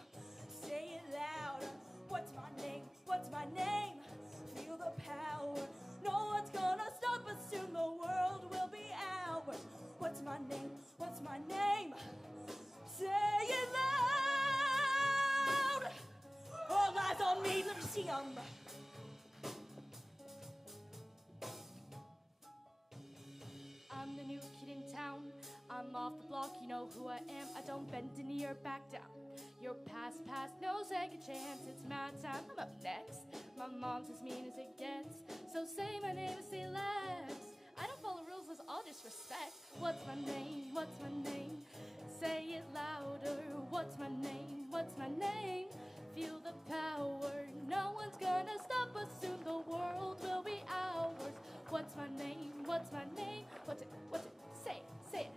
Say it louder. What's my name? What's my name? Feel the power. No one's gonna stop us soon. The world will be ours. What's my name? What's my name? Say it loud. All eyes on me. Let me see I'm the new kid in town. I'm off the block, you know who I am. I don't bend a knee or back down. Your past, no second chance. It's my time. I'm up next. My mom's as mean as it gets. So say my name and say less. I don't follow rules, that's all disrespect. What's my name? What's my name? Say it louder. What's my name? What's my name? Feel the power. No one's gonna stop us soon. The world will be ours. What's my name? What's my name? What's it? Say it. Say it.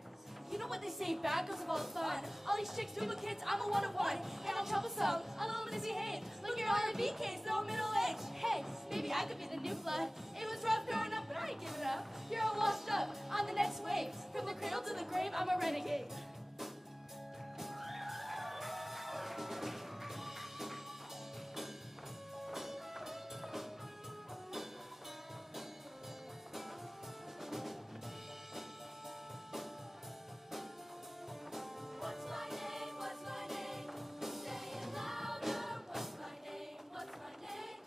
You know what they say, bad girls have all the fun. All these chicks, stupid kids, I'm a one of one. And I'm troublesome, a little misbehaved. Look at R&B kids, they're middle-aged. Hey, maybe I could be the new blood. It was rough growing up, but I ain't giving up. You're all washed up, on the next wave. From the cradle to the grave, I'm a renegade. What's my name? What's my name? Say it louder. What's my name? What's my name?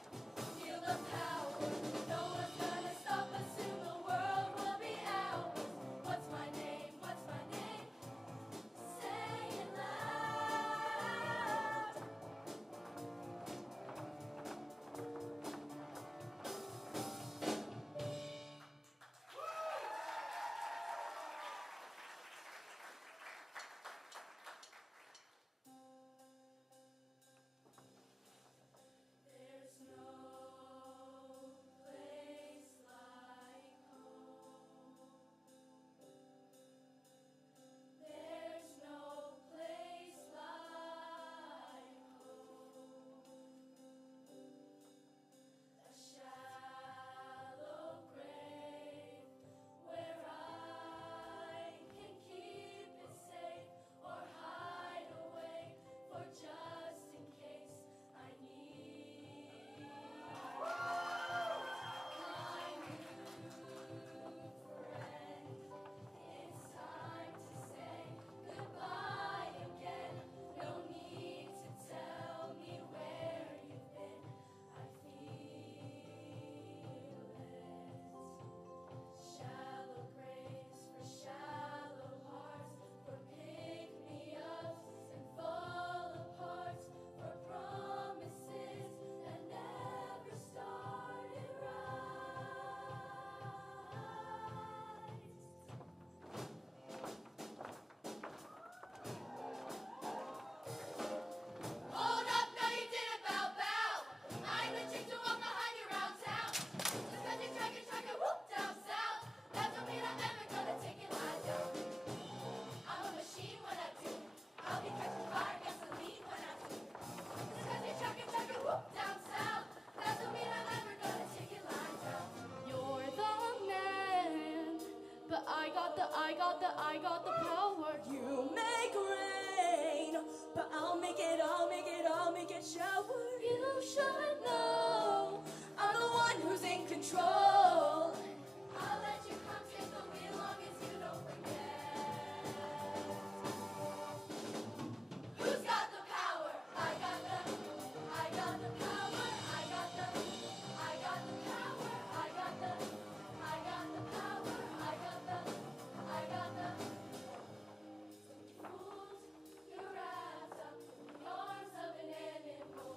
Feel the power. No one's gonna stop us soon. The world will be ours. What's my name? What's my name? Say it loud. There's no place like home. There's no place like home. A shallow grave where I can keep it safe or hide away for just in case I need my new friend. It's time to say goodbye again. No need to tell me where you've been. I feel it. Shallow graves for shallow hearts, for pick-me-ups and fall aparts, for promises that never started right. Hold up, no you didn't bow. I'm the chick to walk behind you around town. Just 'cause you track it, whoop down south. That don't mean I'm ever gonna take it lying down. I'm a machine when I do. I'll be catching fire, gasoline when I do. Just 'cause you track it, whoop down south. That don't mean I'm ever gonna take it lying down. You're the man, but I got the power. You make rain, but I'll make it shower. You should know I'm the one who's in control. I'll let you come take the wheel long as you don't forget. Who's got the power? I got the power. I got the power. I got the power. I got the power. I got the fools your ass up in the arms of an animal.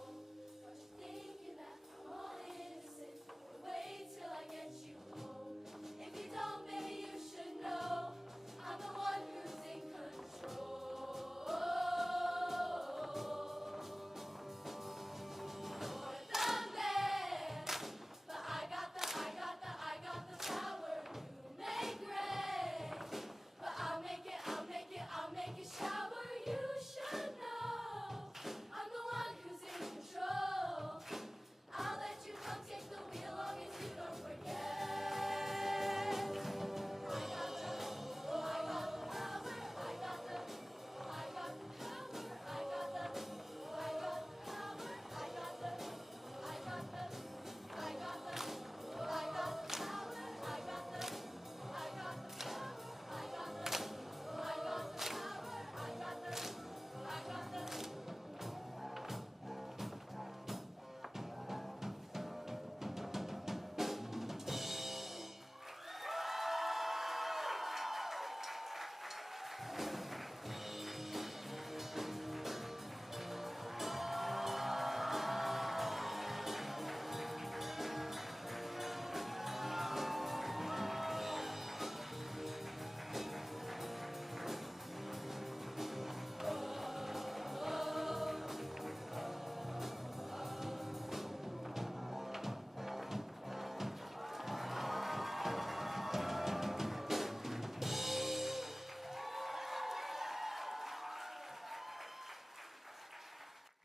But you're thinking that I'm all innocent. Wait till I get you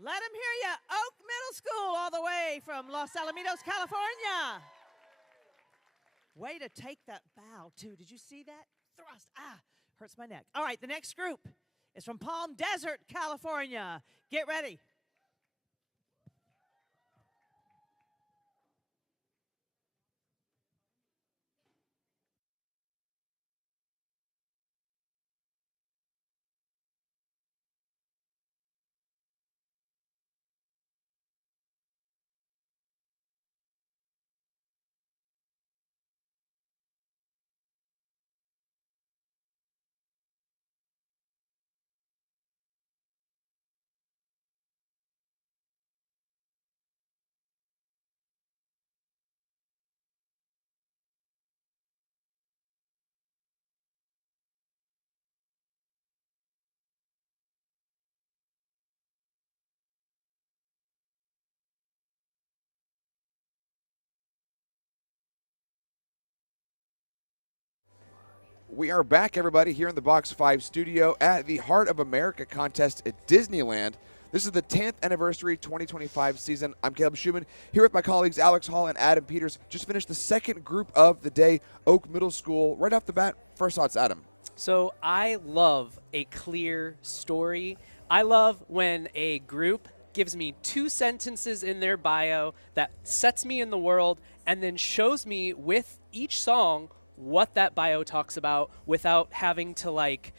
Let them hear you. Oak Middle School, all the way from Los Alamitos, California. Way to take that bow, too. Did you see that? Thrust. Ah, hurts my neck. All right, the next group is from Palm Desert, California. Get ready. We are back, everybody, here in the Box 5 studio at the Heart of America contest at Disneyland. This is the 10th anniversary 2025 season. I'm Caleb Schumann, here with my colleagues Alex Hall and Adam Peters. Just finished the second group of the day, Oak Middle School. Right off the bat, first thoughts, Adam. So I love a clear story. I love when a group gives me 2 sentences in their bio that sets me in the world and then shows me with each song what that bio talks about without having to like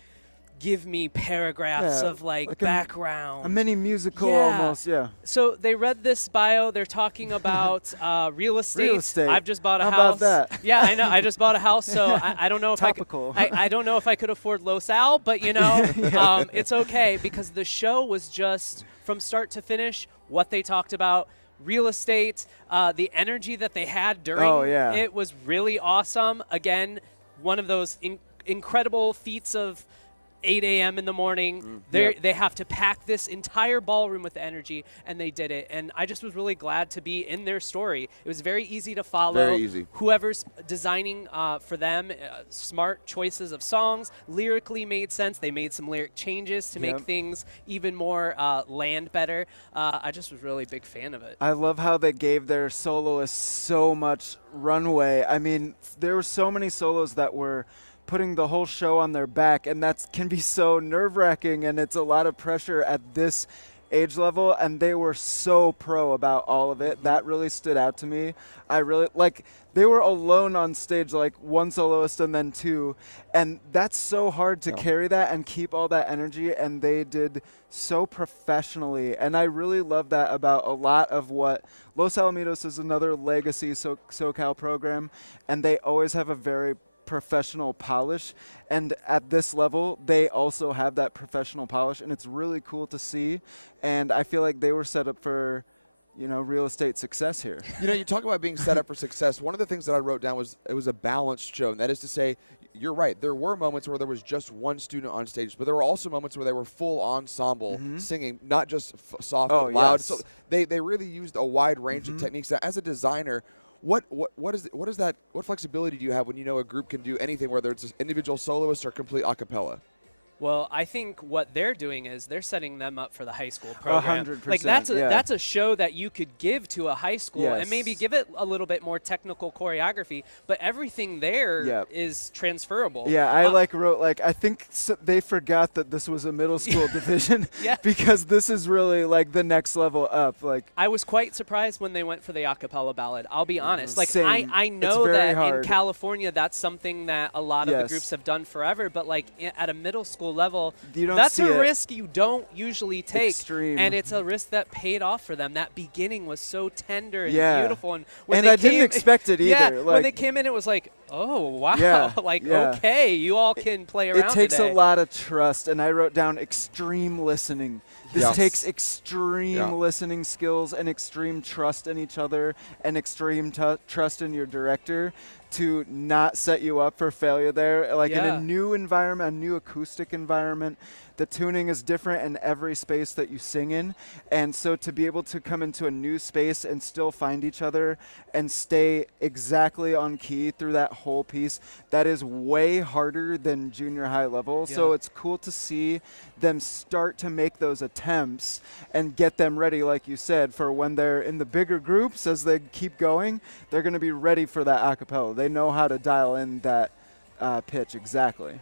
give me paragraphs of like background. A mini musical almost, yeah. So they read this bio. They're talking about real estate. Real estate. I've just bought a How house. about that? Yeah, I know. I just bought a house, so I don't know if I don't know if I could afford Los Al, but you know, it's okay because the show was just from start to finish what they talked about. Real estate, the energy that they had during it was really awesome. Again, one of those incredible feats of 8 a.m. in the morning. They have to pack this entire ballroom with energy, and they did it. And I just was really glad to be in their story. It was very easy to follow. Very easy. Whoever's designing for them, smart choices of songs, lyrically made sense. They made some lyric changes to make things even more land better. I just was really a big fan of it. I love how they gave their soloists so much runway. I mean, there were so many solos that were putting the whole show on their back, and that can be so nerve-wracking, and it's a lot of pressure at this age level, and they were so pro about all of it. That really stood out to me. I really, like, they were alone on stage, like one soloist and then 2, and that's so hard to carry that and keep all that energy, and they did so professionally, and I really love that about a lot of what Los Alamitos is. Another legacy SoCal program, and they always have a very professional polish, and at this level they also have that professional polish, and it's really cool to see, and I feel like they were set up for, you know, real estate success here. You know, you talk about being set up for success. One of the things that I wrote down was it was a balanced show, and that is to say, you're right, there were moments where there was just one student on stage, but there were also moments where they were full ensemble singing, not just soft and loud. So they really used a wide range of techniques. As a designer, what flexibility do you have when you know a group can do anything, whether it's an individual soloist or complete a cappella? Well, I think what they're doing is they're setting them up for the high school program. 100%. Like that's a show that you could give to a high school and maybe give it a little bit more technical choreography, but everything there is transferable. Yeah, I wrote I think they forgot that this was a middle school division because this is really like the next level up. Like I was quite surprised when they went for the a cappella ballad. I'll be honest. Like Same. I know that hard. in California that's something that a lot of the groups have done forever, but like at a middle school level, that's a risk you don't usually take. Extreme. And it's a risk that paid off for them. That beginning was so tender and beautiful. And when I didn't expect it either. Yeah, when they came in, it was like, Oh, wow. Yeah, Like, yeah. okay, you all can play around It takes today. a lot of trust, and I wrote down extreme listening. This Yes. takes extreme Yeah. listening skills and extreme trust in each other and extreme trust in your director to not set you up for failure there. Like in Yeah. a new environment, a new acoustic environment, the tuning is different in every space that you sing in. And so to be able to come into a new space and still find each other and stay exactly on key through that whole piece, that is way harder than junior high level. So Yeah. it's cool to see them start to make those attempts and get them ready, like you said, for when they're in the bigger groups as they keep going, they're going to be ready for that a cappella. They know how to dial in that pitch exactly.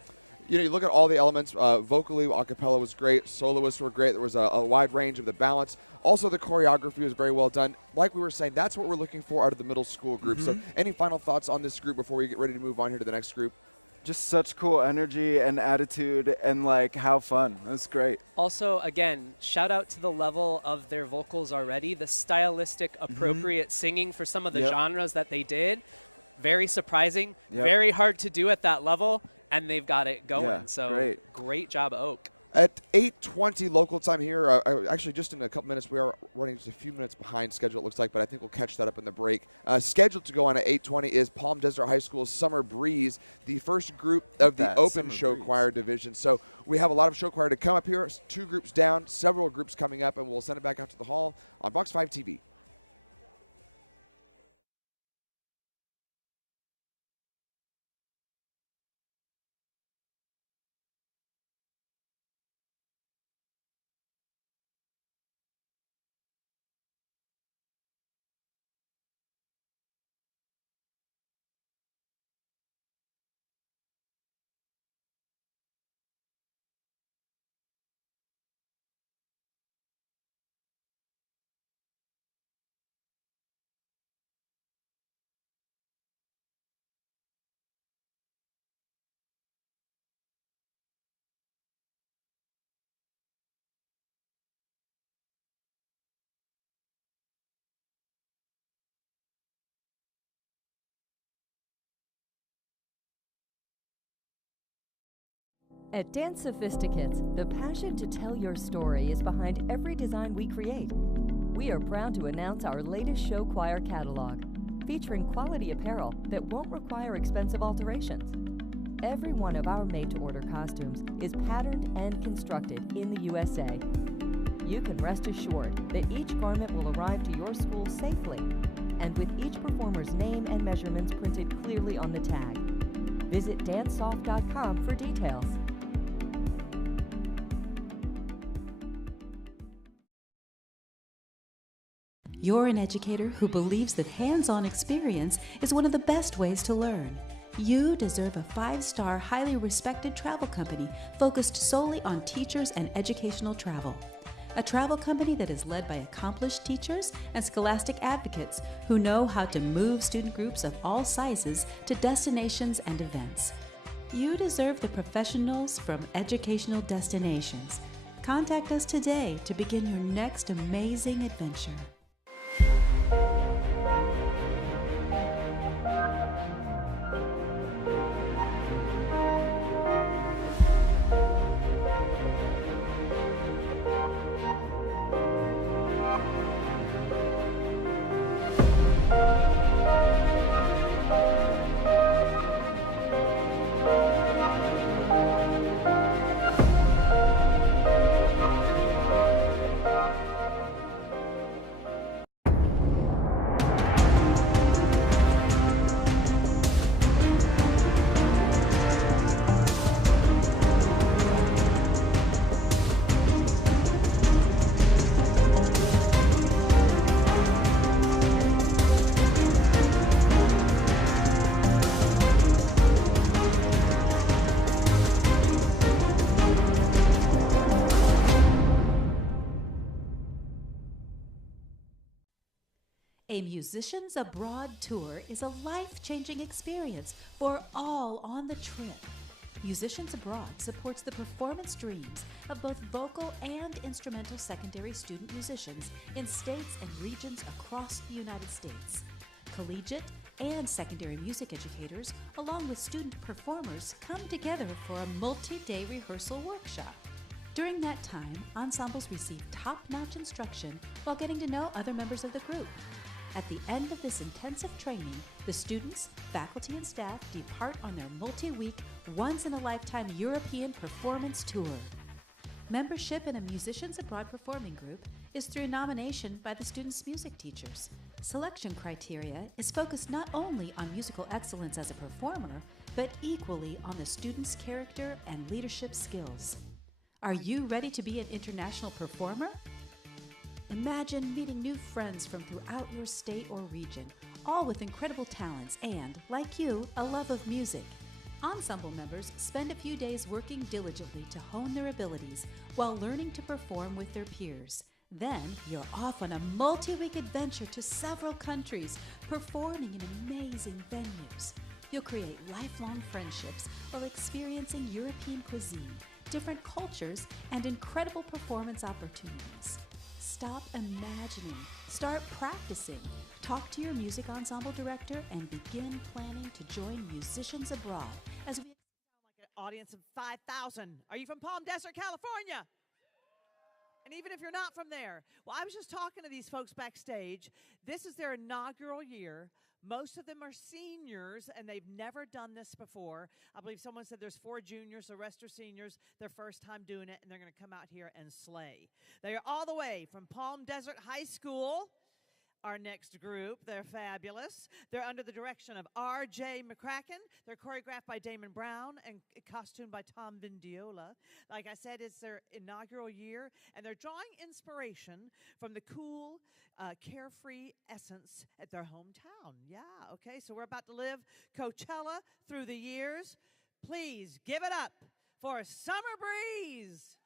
You know, you look at all the elements. Vocally, a cappella was great. Soloists were great. There was a wide range of the balance. Also, the choreography was very well done. Like we were saying, that's what we're looking for out of the middle school group. So any final thoughts on this group before we get ready to move on here to the next group? Just such cool energy and attitude and like how fun. That's great. Also, again, shout out to the level of their vocals already, the stylistic appropriate singing for some of the Yep. genres that they did. Very surprising, Yep. very hard to do at that level, and they've got it going. Yeah, So great job, Oak. At 8:20 local time here, actually just in a couple minutes, we are running just a few minutes behind schedule, it looks like, but I think we'll catch that up in the break. Scheduled to go on at 8:20 is Palm Desert High School's Summer Breeze, the first group of the open Summer show Breeze. choir division. So we have a lot of show choir to come up here, 2 groups down, several groups coming up, and we'll send it back out to the hall on Box 5 TV. At Dance Sophisticates, the passion to tell your story is behind every design we create. We are proud to announce our latest show choir catalog, featuring quality apparel that won't require expensive alterations. Every one of our made-to-order costumes is patterned and constructed in the USA. You can rest assured that each garment will arrive to your school safely, and with each performer's name and measurements printed clearly on the tag. Visit dancesoft.com for details. You're an educator who believes that hands-on experience is one of the best ways to learn. You deserve a 5-star, highly respected travel company focused solely on teachers and educational travel. A travel company that is led by accomplished teachers and scholastic advocates who know how to move student groups of all sizes to destinations and events. You deserve the professionals from Educational Destinations. Contact us today to begin your next amazing adventure. A Musicians Abroad tour is a life-changing experience for all on the trip. Musicians Abroad supports the performance dreams of both vocal and instrumental secondary student musicians in states and regions across the United States. Collegiate and secondary music educators, along with student performers, come together for a multi-day rehearsal workshop. During that time, ensembles receive top-notch instruction while getting to know other members of the group. At the end of this intensive training, the students, faculty, and staff depart on their multi-week, once-in-a-lifetime European performance tour. Membership in a Musicians Abroad performing group is through nomination by the students' music teachers. Selection criteria is focused not only on musical excellence as a performer, but equally on the student's character and leadership skills. Are you ready to be an international performer? Imagine meeting new friends from throughout your state or region, all with incredible talents and, like you, a love of music. Ensemble members spend a few days working diligently to hone their abilities while learning to perform with their peers. Then you're off on a multi-week adventure to several countries, performing in amazing venues. You'll create lifelong friendships while experiencing European cuisine, different cultures, and incredible performance opportunities. Stop imagining, start practicing, talk to your music ensemble director, and begin planning to join Musicians Abroad as we Like an audience of 5,000. Are you from Palm Desert, California? And even if you're not from there, well, I was just talking to these folks backstage. This is their inaugural year. Most of them are seniors, and they've never done this before. I believe someone said there's 4 juniors, the rest are seniors, their first time doing it, and they're going to come out here and slay. They are all the way from Palm Desert High School. Our next group, they're fabulous. They're under the direction of R.J. McCracken. They're choreographed by Damon Brown and costumed by Tom Vindiola. Like I said, it's their inaugural year, and they're drawing inspiration from the cool, carefree essence at their hometown. Yeah, okay, so we're about to live Coachella through the years. Please give it up for Summer Breeze.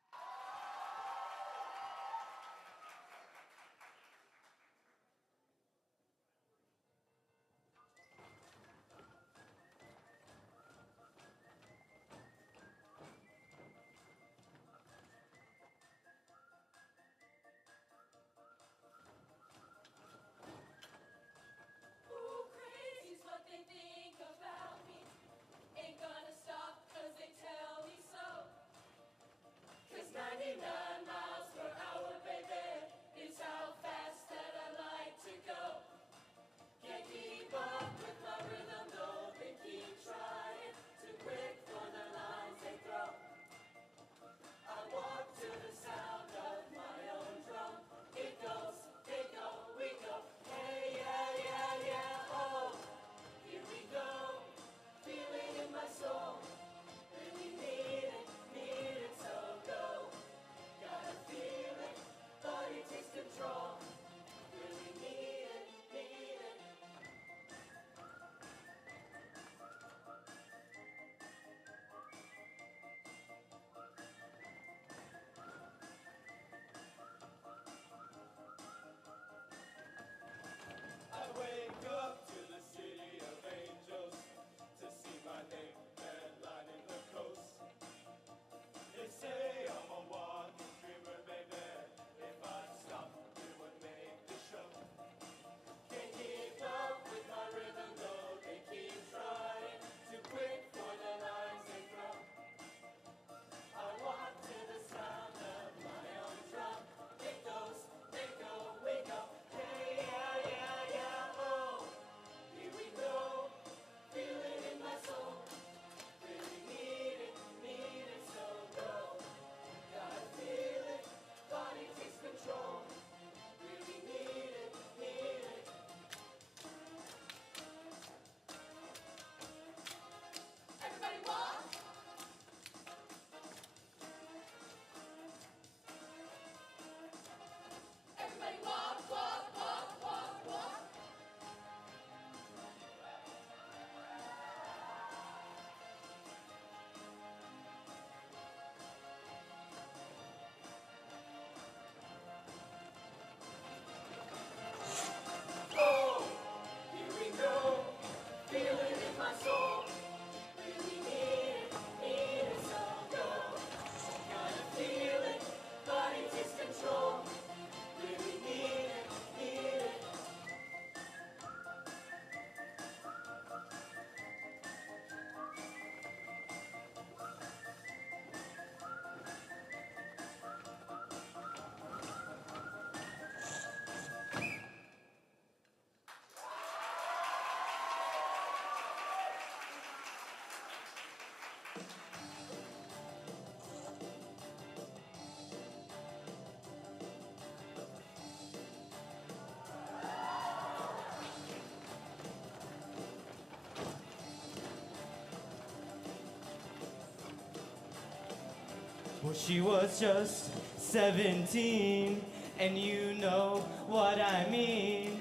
Well, she was just 17, and you know what I mean.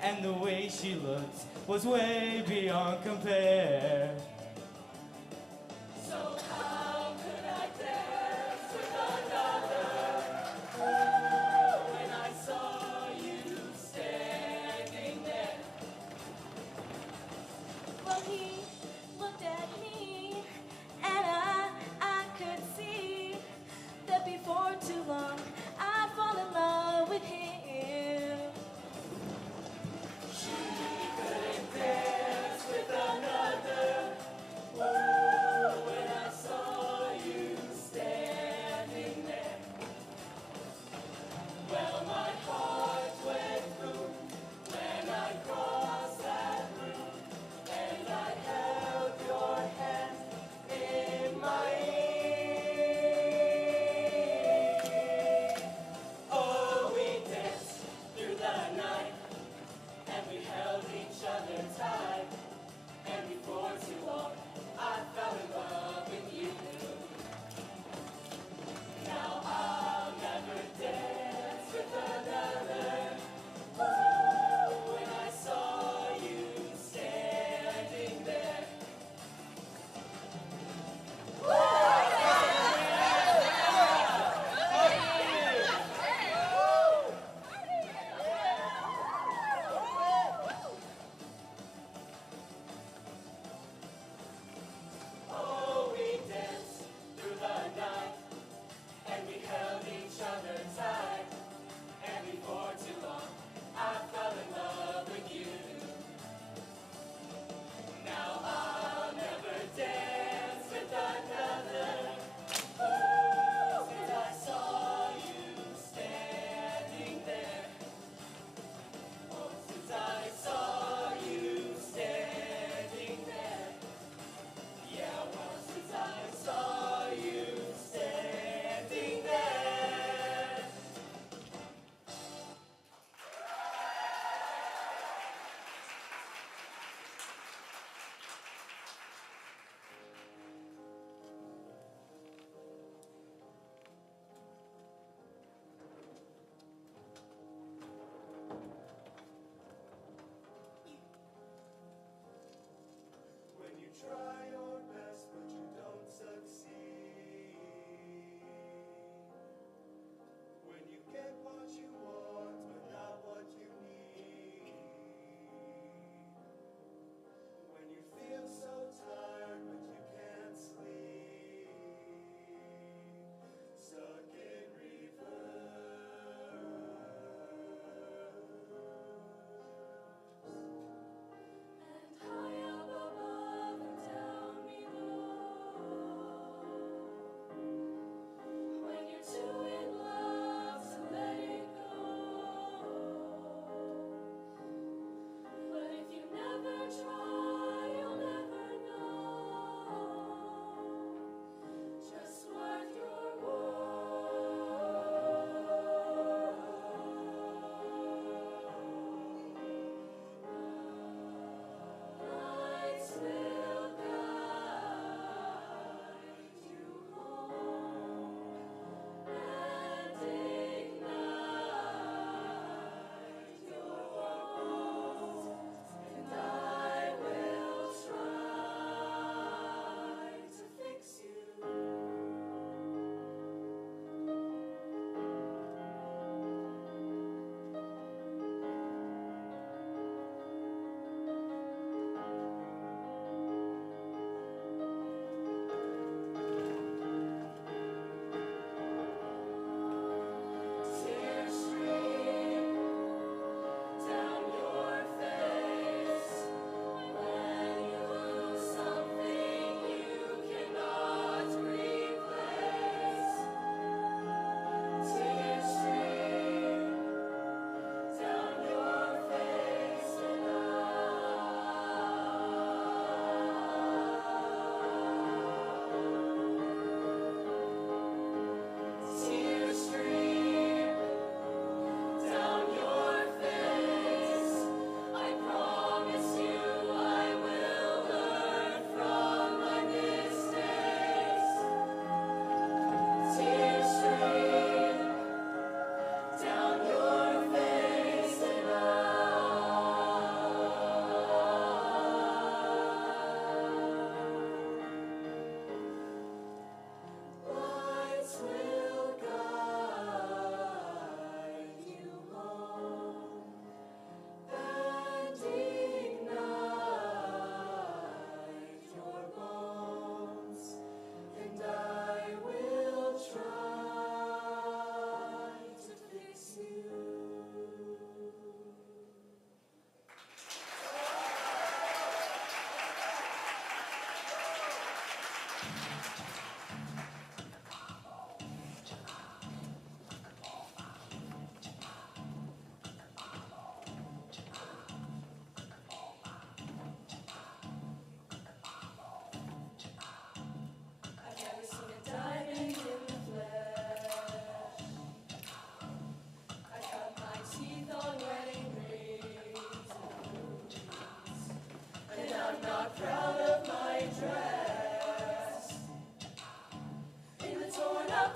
And the way she looked was way beyond compare. So how could I dance with another when I saw you standing there? Well, he looked at me, and I could see that before too long I'd fall in love with him. She couldn't dance with another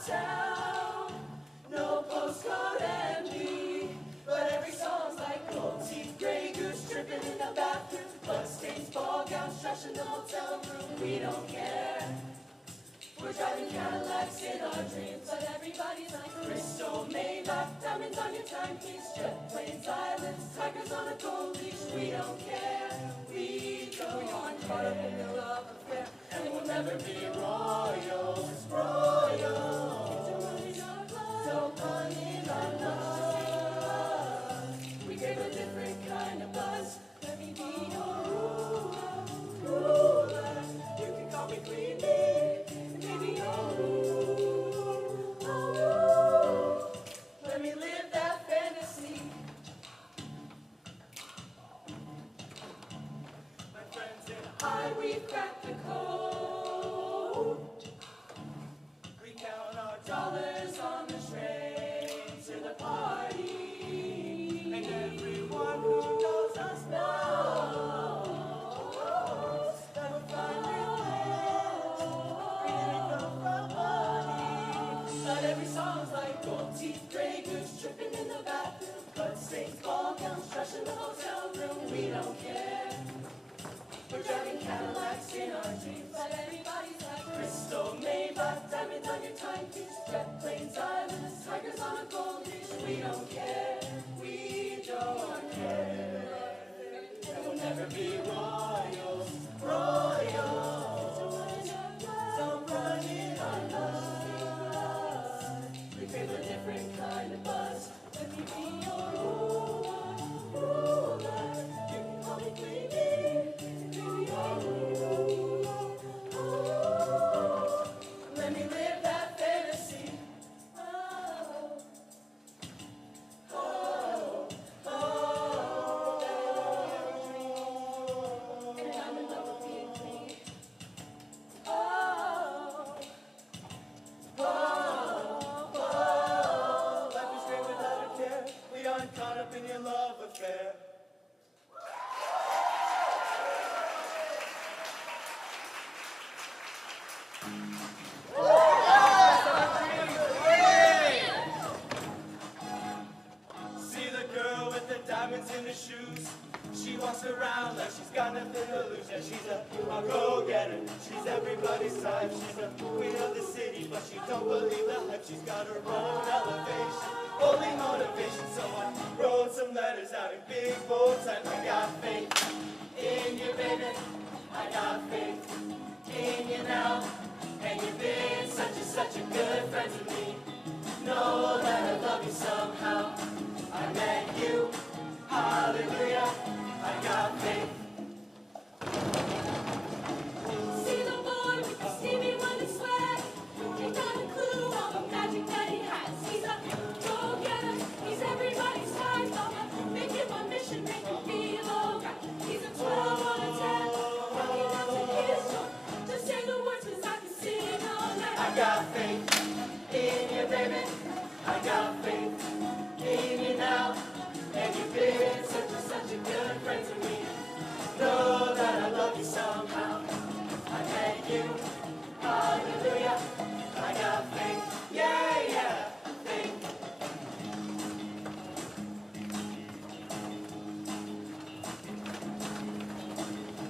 Town, no postcode envy, but every song's like gold teeth, gray goose dripping in the bathroom, bloodstains, ball gowns, trash in the hotel room. We don't care. We're driving Cadillacs in our dreams, but everybody's like crystal, Maybach, diamonds on your timepiece, jet planes, islands, tigers on a gold leash. We don't care. We aren't caught up in the love affair, and we'll never be royals. Royals. Don't run in our blood. We crave a different kind of buzz. Let me be your ruler, ruler. You can call me Queen Bee, and maybe your ruler. Let me live that fantasy. My friends and I, we cracked the code. We count our dollars on the train to the party, and everyone who knows us knows that we're finally breathing from money. But every song's like gold teeth, gray goose tripping in the bathroom, bloodstains, ball gowns, trash in the hotel room. We don't care. We're driving Cadillacs in our dreams, but everybody's like crystal, Maybach, diamonds on your timepiece, jet planes, islands, tigers on a gold leash. We don't care. We don't care. And we'll never be royals. Royals. Don't run in our blood. We crave a different kind of buzz. Let me be your ruler, ruler. You can call me Queen Bee. Let me live that fantasy. Oh, oh, oh, and I'm in love with being clean. Oh, oh, oh, life is great without a care. We aren't caught up in your love affair. See the girl with the diamonds in her shoes. She walks around like she's got nothing to lose. Yeah, she's a go-getter. She's everybody's type. She's the queen of the city, but she don't believe the hype. She's got her own elevation, only motivation. So I wrote some letters out in big bold type. I got faith in you, baby. I got faith in you now. And you've been such a good friend to me. Know that I love you somehow. I met you, hallelujah. I got faith. See the boy with the Stevie Wonder swag. He got a clue all the magic that he has. He's a go-getter. He's everybody's type. I'ma make it my mission, make him feel alright. He's a 12 on a 10. Rocking out to his joint. Just say the words 'cause I can sing all night. I got faith in you, baby. I got faith in you now. And you've been such a good friend to me. Know that I love you somehow. I met you, hallelujah. I got faith, yeah, yeah, faith.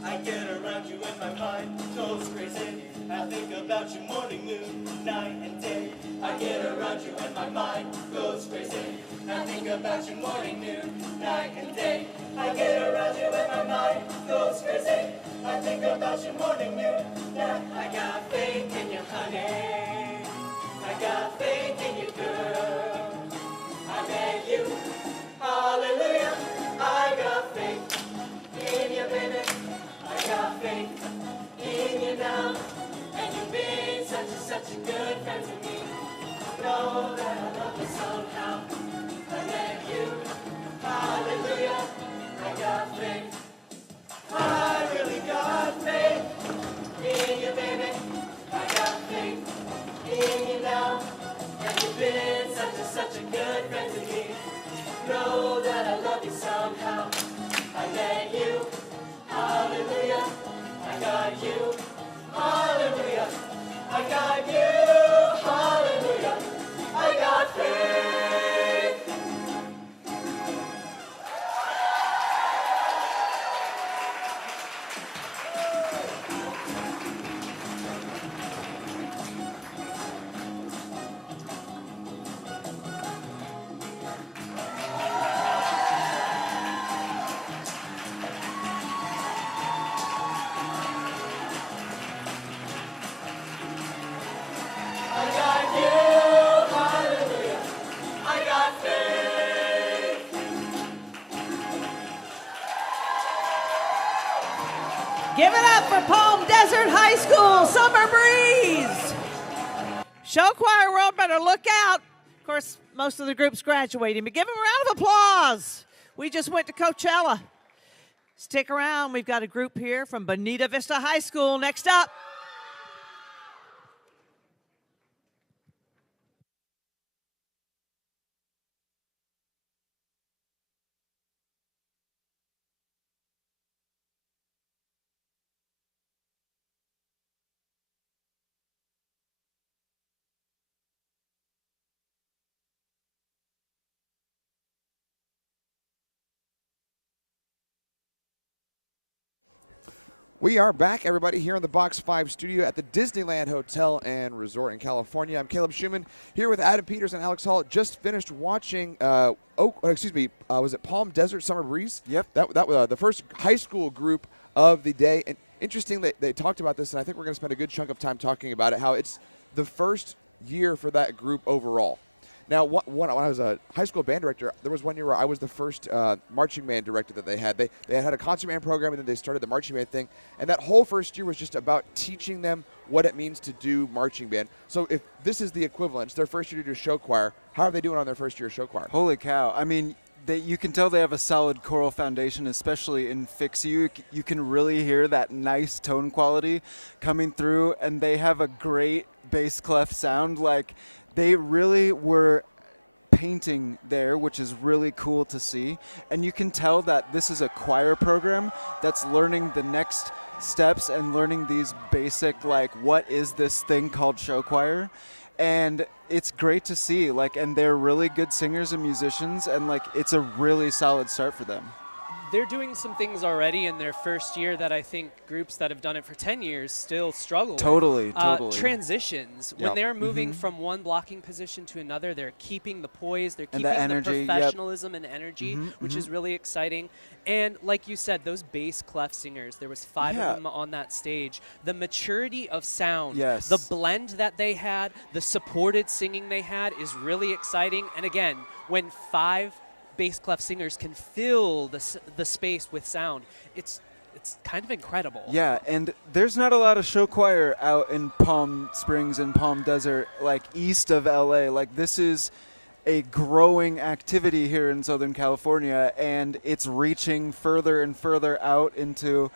I get around you and my mind goes crazy. I think about you morning, noon, night, and day. I get around you and my mind goes crazy. I think about you morning, noon, night, and day. I get around you and my mind goes crazy. I think about you morning, noon, night. I got faith in you, honey. I got faith in you, girl. I met you, hallelujah. I got faith in you, baby. I got faith in you now. And you've got you, hallelujah. I got faith. I got you, hallelujah. I got faith. Give it up for Palm Desert High School Summer Breeze. Show choir world better look out. Of course, most of the group's graduating, but give them a round of applause. We just went to Coachella. Stick around. We've got a group here from Bonita Vista High School next up. We are back, everybody, here in the Box 5 studio at the Disneyland Hotel and Resort in California. I'm Caleb Schumann here with Adam Peters and Alex Hall. Just finished watching, was it Palm Desert Summer Breeze? Yep. That was the first high school group of the day. And interesting that they talked about this, and I think we're going to spend a good chunk of time talking about it, how it's the first year for that group overall. Now, when I was a high school band director, there was one year where I was the first marching band director that they had. They had a concert band program, and then they started the marching band thing. And that whole first year was just about teaching them what it means to do marching band. So if this is the equivalent, it's their first year to do show choir, how are they doing on their first year of show choir? Holy cow. I mean, you can tell they have a solid choral foundation, especially in Fix You. You can really hear that nice tone quality coming through, and they have a great bass clef sound. Like, they really were painting there, which is really cool to see. And you can tell that this is a choir program that's learning the next steps and learning these basic, like, what is this thing called show choir? And it's great to see, like, and they're really good singers and musicians, and, like, it's a really solid start for them. They're doing some things already in their first year that I think groups that have done it for 10 years still struggle with. Totally. Transitions. When they're moving from one blocking position to another, they're keeping the poise, they're keeping the energy, professionalism and energy, which is really exciting. And like you said, those bass clef singers, there was 5 of them on that stage. The maturity of sound, the blend that they had, the supported singing they had is really exciting. And again, when 5 bass clef singers can fill the space with sound, it's kind of incredible. Yeah, and there's not a lot of show choir out in Palm Springs and Palm Desert, like east of LA. Like, this is a growing activity here in Southern California, and it's reaching further and further out into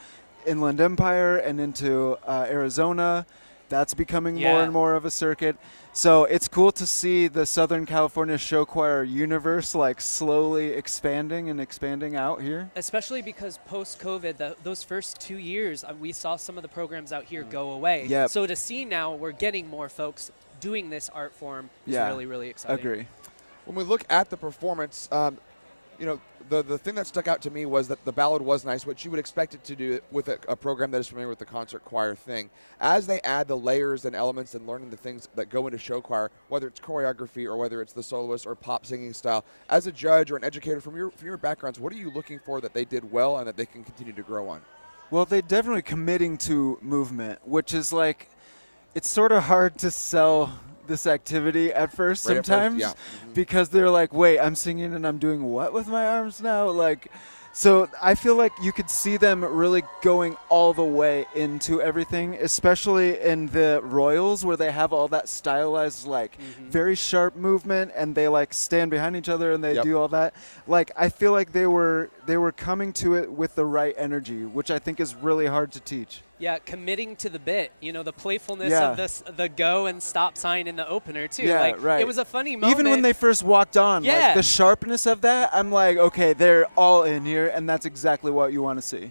Inland Empire and into Arizona. That's becoming more and more of a circuit. So it's cool to see the Southern California show choir universe, like, slowly expanding and expanding out here. Especially because post-COVID, those first 2 years, we saw some of the programs out here go away. Yep. So to see now we're getting more folks doing this art form is really, really exciting. Agree. When we look at the performance, the thing that stuck out to me was that the ballad was nice, what you would expect it to do with a program that is familiar with the concert choir thing. As they add the layers and elements and learning the things that go into show choir, whether it's choreography or whether it's the soloist or pop singing style, as a judge or an educator from your backgrounds, what are you looking for that they did well and that they can continue to grow on? Well, they're definitely committing to movement, which is, like, it's sort of hard to sell this activity at first sometimes because they're like, wait, I'm singing and I'm doing what with my arms now? Like, so I feel like you could see them really going all the way into everything, especially in the Royals where they have all that stylized, like, very sharp movement, and they, like, stand behind each other and they do all that. Like, I feel like they were coming to it with the right energy, which I think is really hard to teach. Yeah, committing to the bit, the playfulness of the go and stop sign in the opener, too. Yeah, It was a funny moment. Even when they first walked on, like, the sharpness of that, I'm like, okay, they're all in here, and that's exactly what you want to see.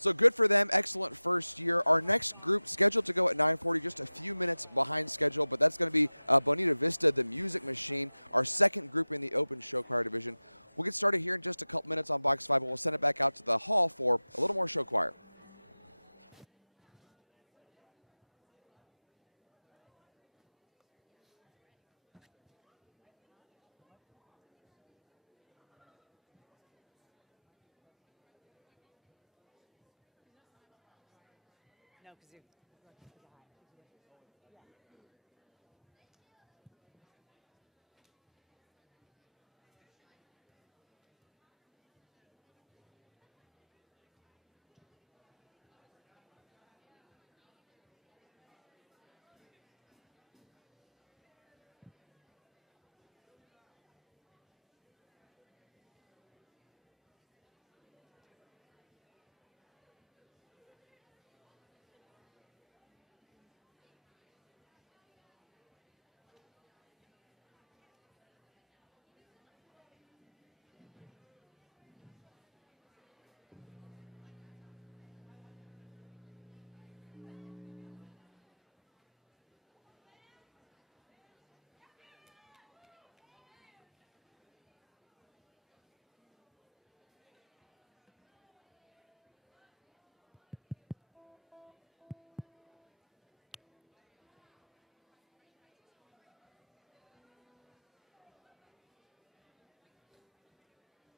So good for them. Excellent first year. Our next group scheduled to go at 9:40, just a few minutes behind schedule, but that's going to be Bonita Vista, the Music Machine, our second group in the open show choir division. We'll get started here in just a couple minutes on Box 5, but we'll send it back out to the hall for a little more show choir. No, because you.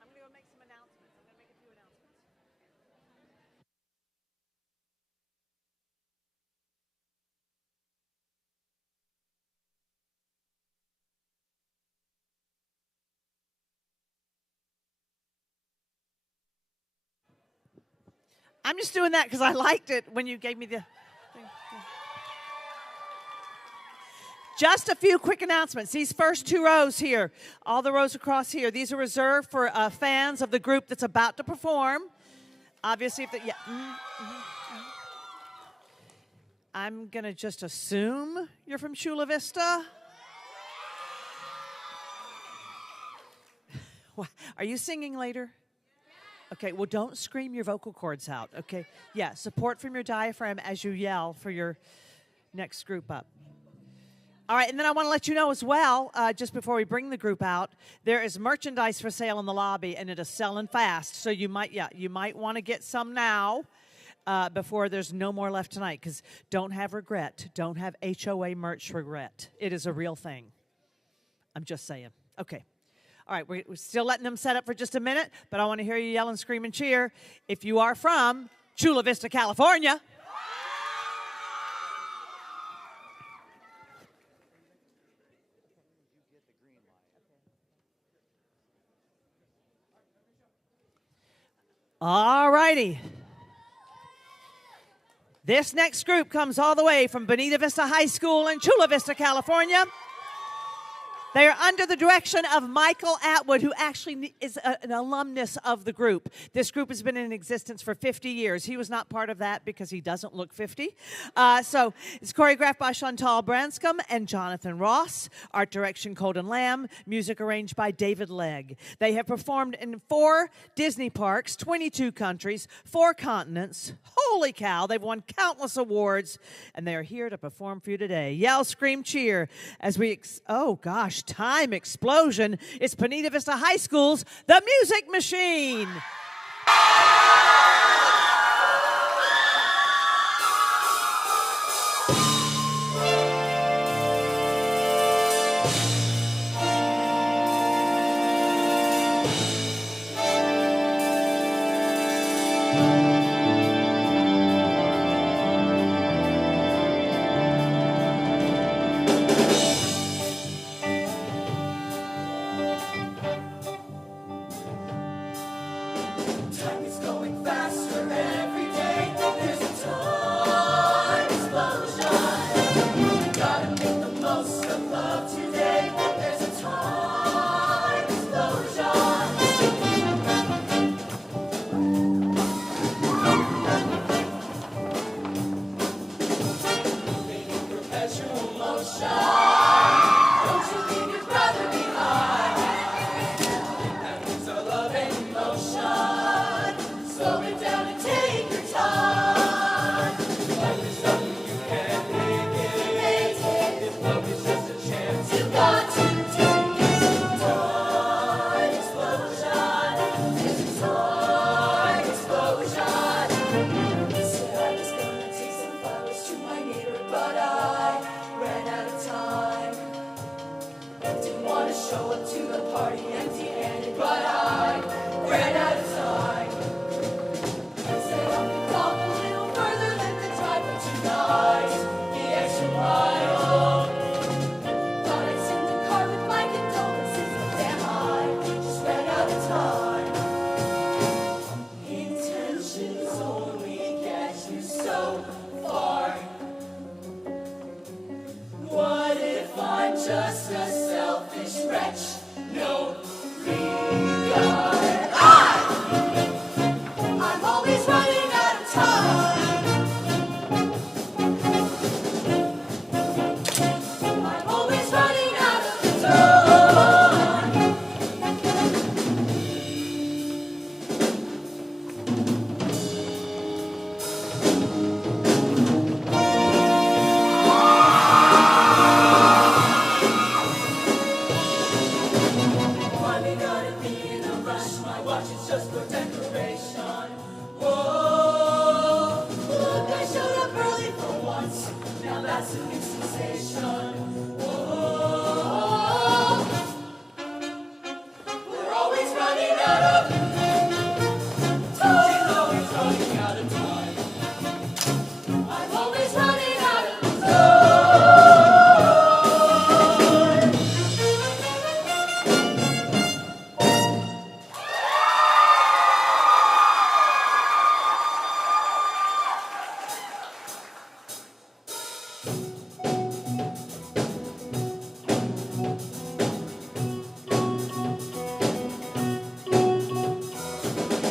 I'm going to go make some announcements. I'm going to make a few announcements. I'm just doing that because I liked it when you gave me the thing. Just a few quick announcements. These first two rows here, all the rows across here, these are reserved for fans of the group that's about to perform. Obviously, if I'm going to just assume you're from Chula Vista. Are you singing later? Okay, well, don't scream your vocal cords out, okay? Yeah, support from your diaphragm as you yell for your next group up. All right, and then I want to let you know as well, just before we bring the group out, there is merchandise for sale in the lobby, and it is selling fast. So you might want to get some now before there's no more left tonight, because don't have regret. Don't have HOA merch regret. It is a real thing. I'm just saying. Okay. All right, we're still letting them set up for just a minute, but I want to hear you yell and scream and cheer if you are from Chula Vista, California. All righty. This next group comes all the way from Bonita Vista High School in Chula Vista, California. They are under the direction of Michael Atwood, who actually is an alumnus of the group. This group has been in existence for 50 years. He was not part of that because he doesn't look 50. So it's choreographed by Chantal Branscombe and Jonathan Ross. Art direction, Colden Lamb. Music arranged by David Legg. They have performed in 4 Disney parks, 22 countries, 4 continents. Holy cow, they've won countless awards, and they are here to perform for you today. Yell, scream, cheer as we, oh gosh, time explosion. It's Bonita Vista High School's The Music Machine. Slow it down and take your time. if I'm just a selfish wretch, no regard. I'm always running out of time. I'm always running out of time. Why we gotta be in a rush? My watch is just for decoration. Whoa, look, I showed up early for once. Now that's a new sensation. Whoa, we're always running out of time. She's always running out of time. I'm always running out of time.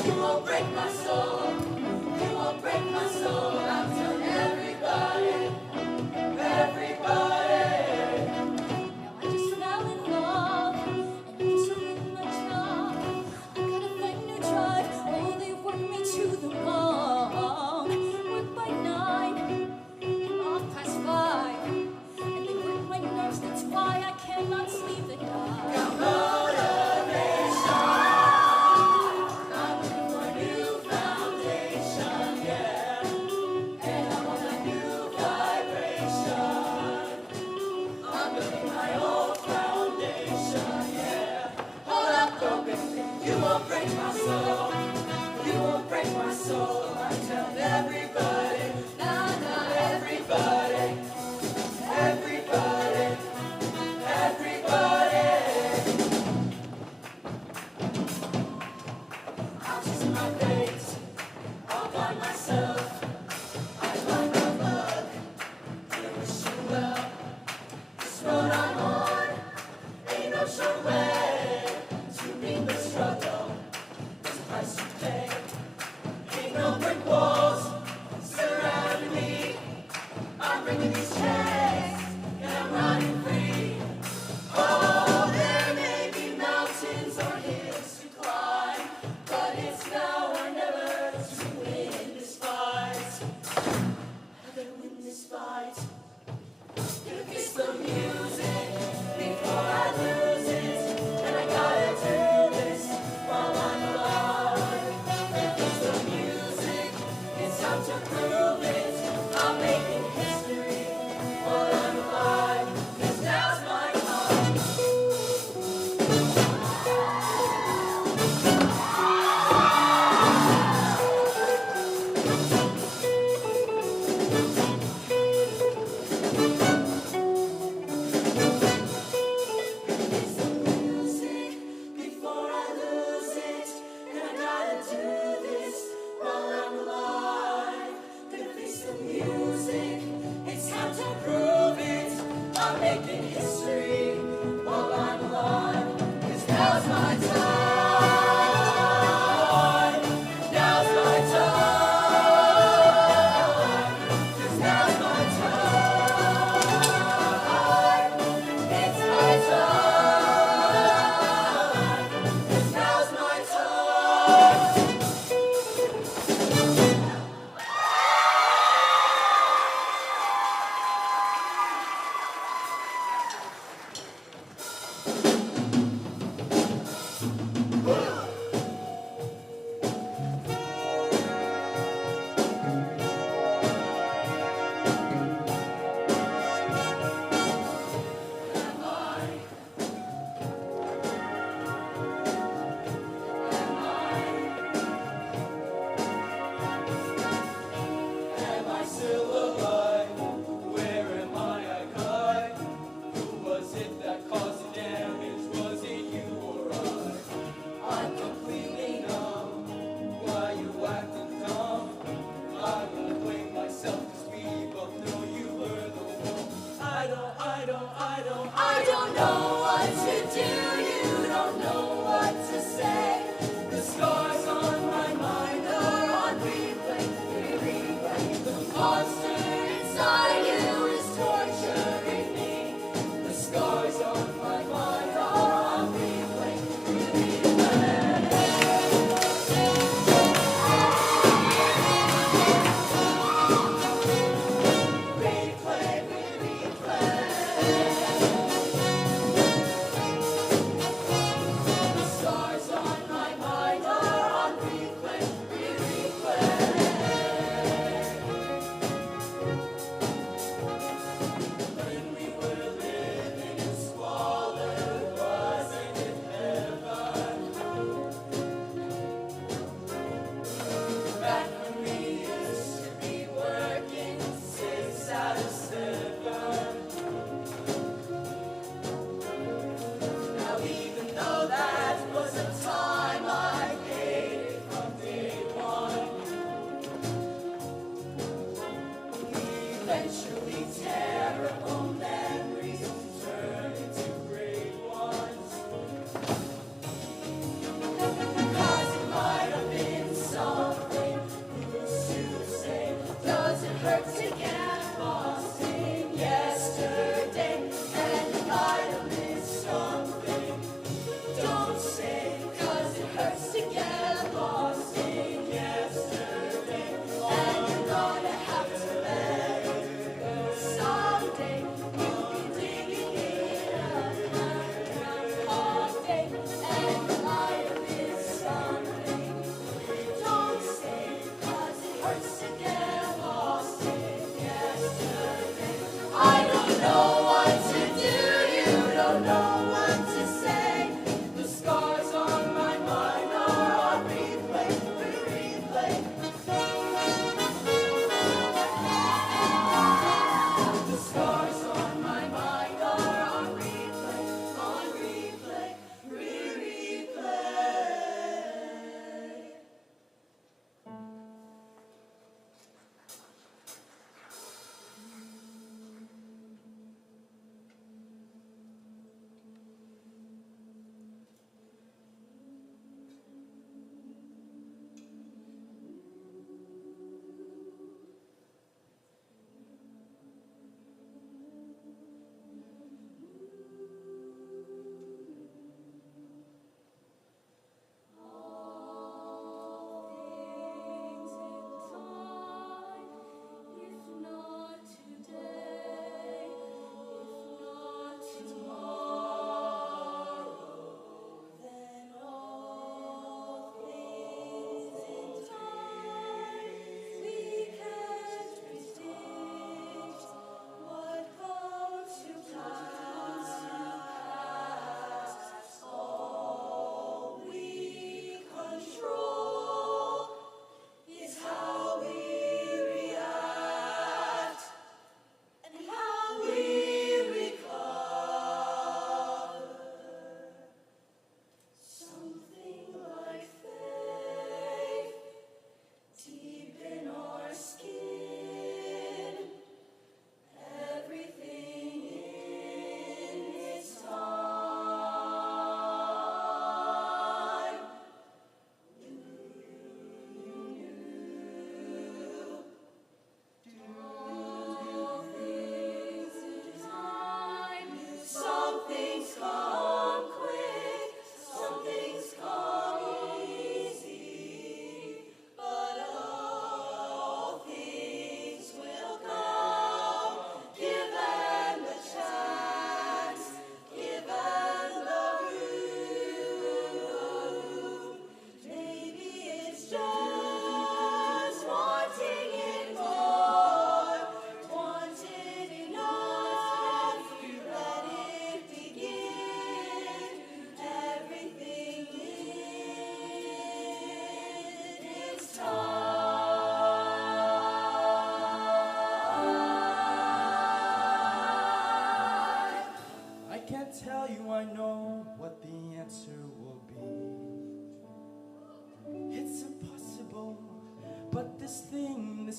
You won't break my soul. You won't break my soul. I'll tell everybody. Everybody. Now I just fell in love, and I'm just doing my job. I gotta find new drive. Oh, they work me to the bone. Work by 9 and off past 5, and they work my nerves. That's why I cannot sleep at night. Got motivation. I'm looking for a new foundation, yeah. And I want a new vibration. I'm building my own foundation, yeah. Hold up, though, baby. You won't break my soul. You won't break my soul. I tell everybody, everybody, everybody, everybody. I'll choose my fate all by myself. I find my luck. I wish you well. This road I'm on ain't no sure way to beat the struggle. I don't know what to do, you don't know what to say. The scars on my mind are on replay, replay. The monster inside you is torturing me. The scars on my mind are on replay,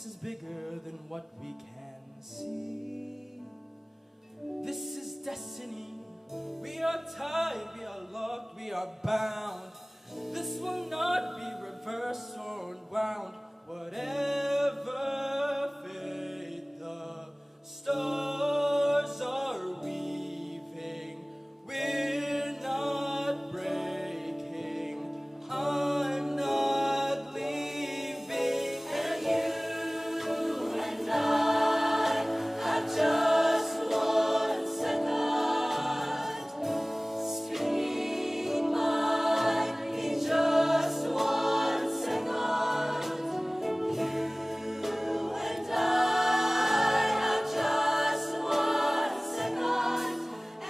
This is bigger than what we can see. This destiny. We are tied, we are locked, we are bound. This will not be reversed or unwound. Whatever fate the stars are weaving, we're not breaking. I'm not leaving. And you and I have just one second. Speak mine in just one second. You and I have just one second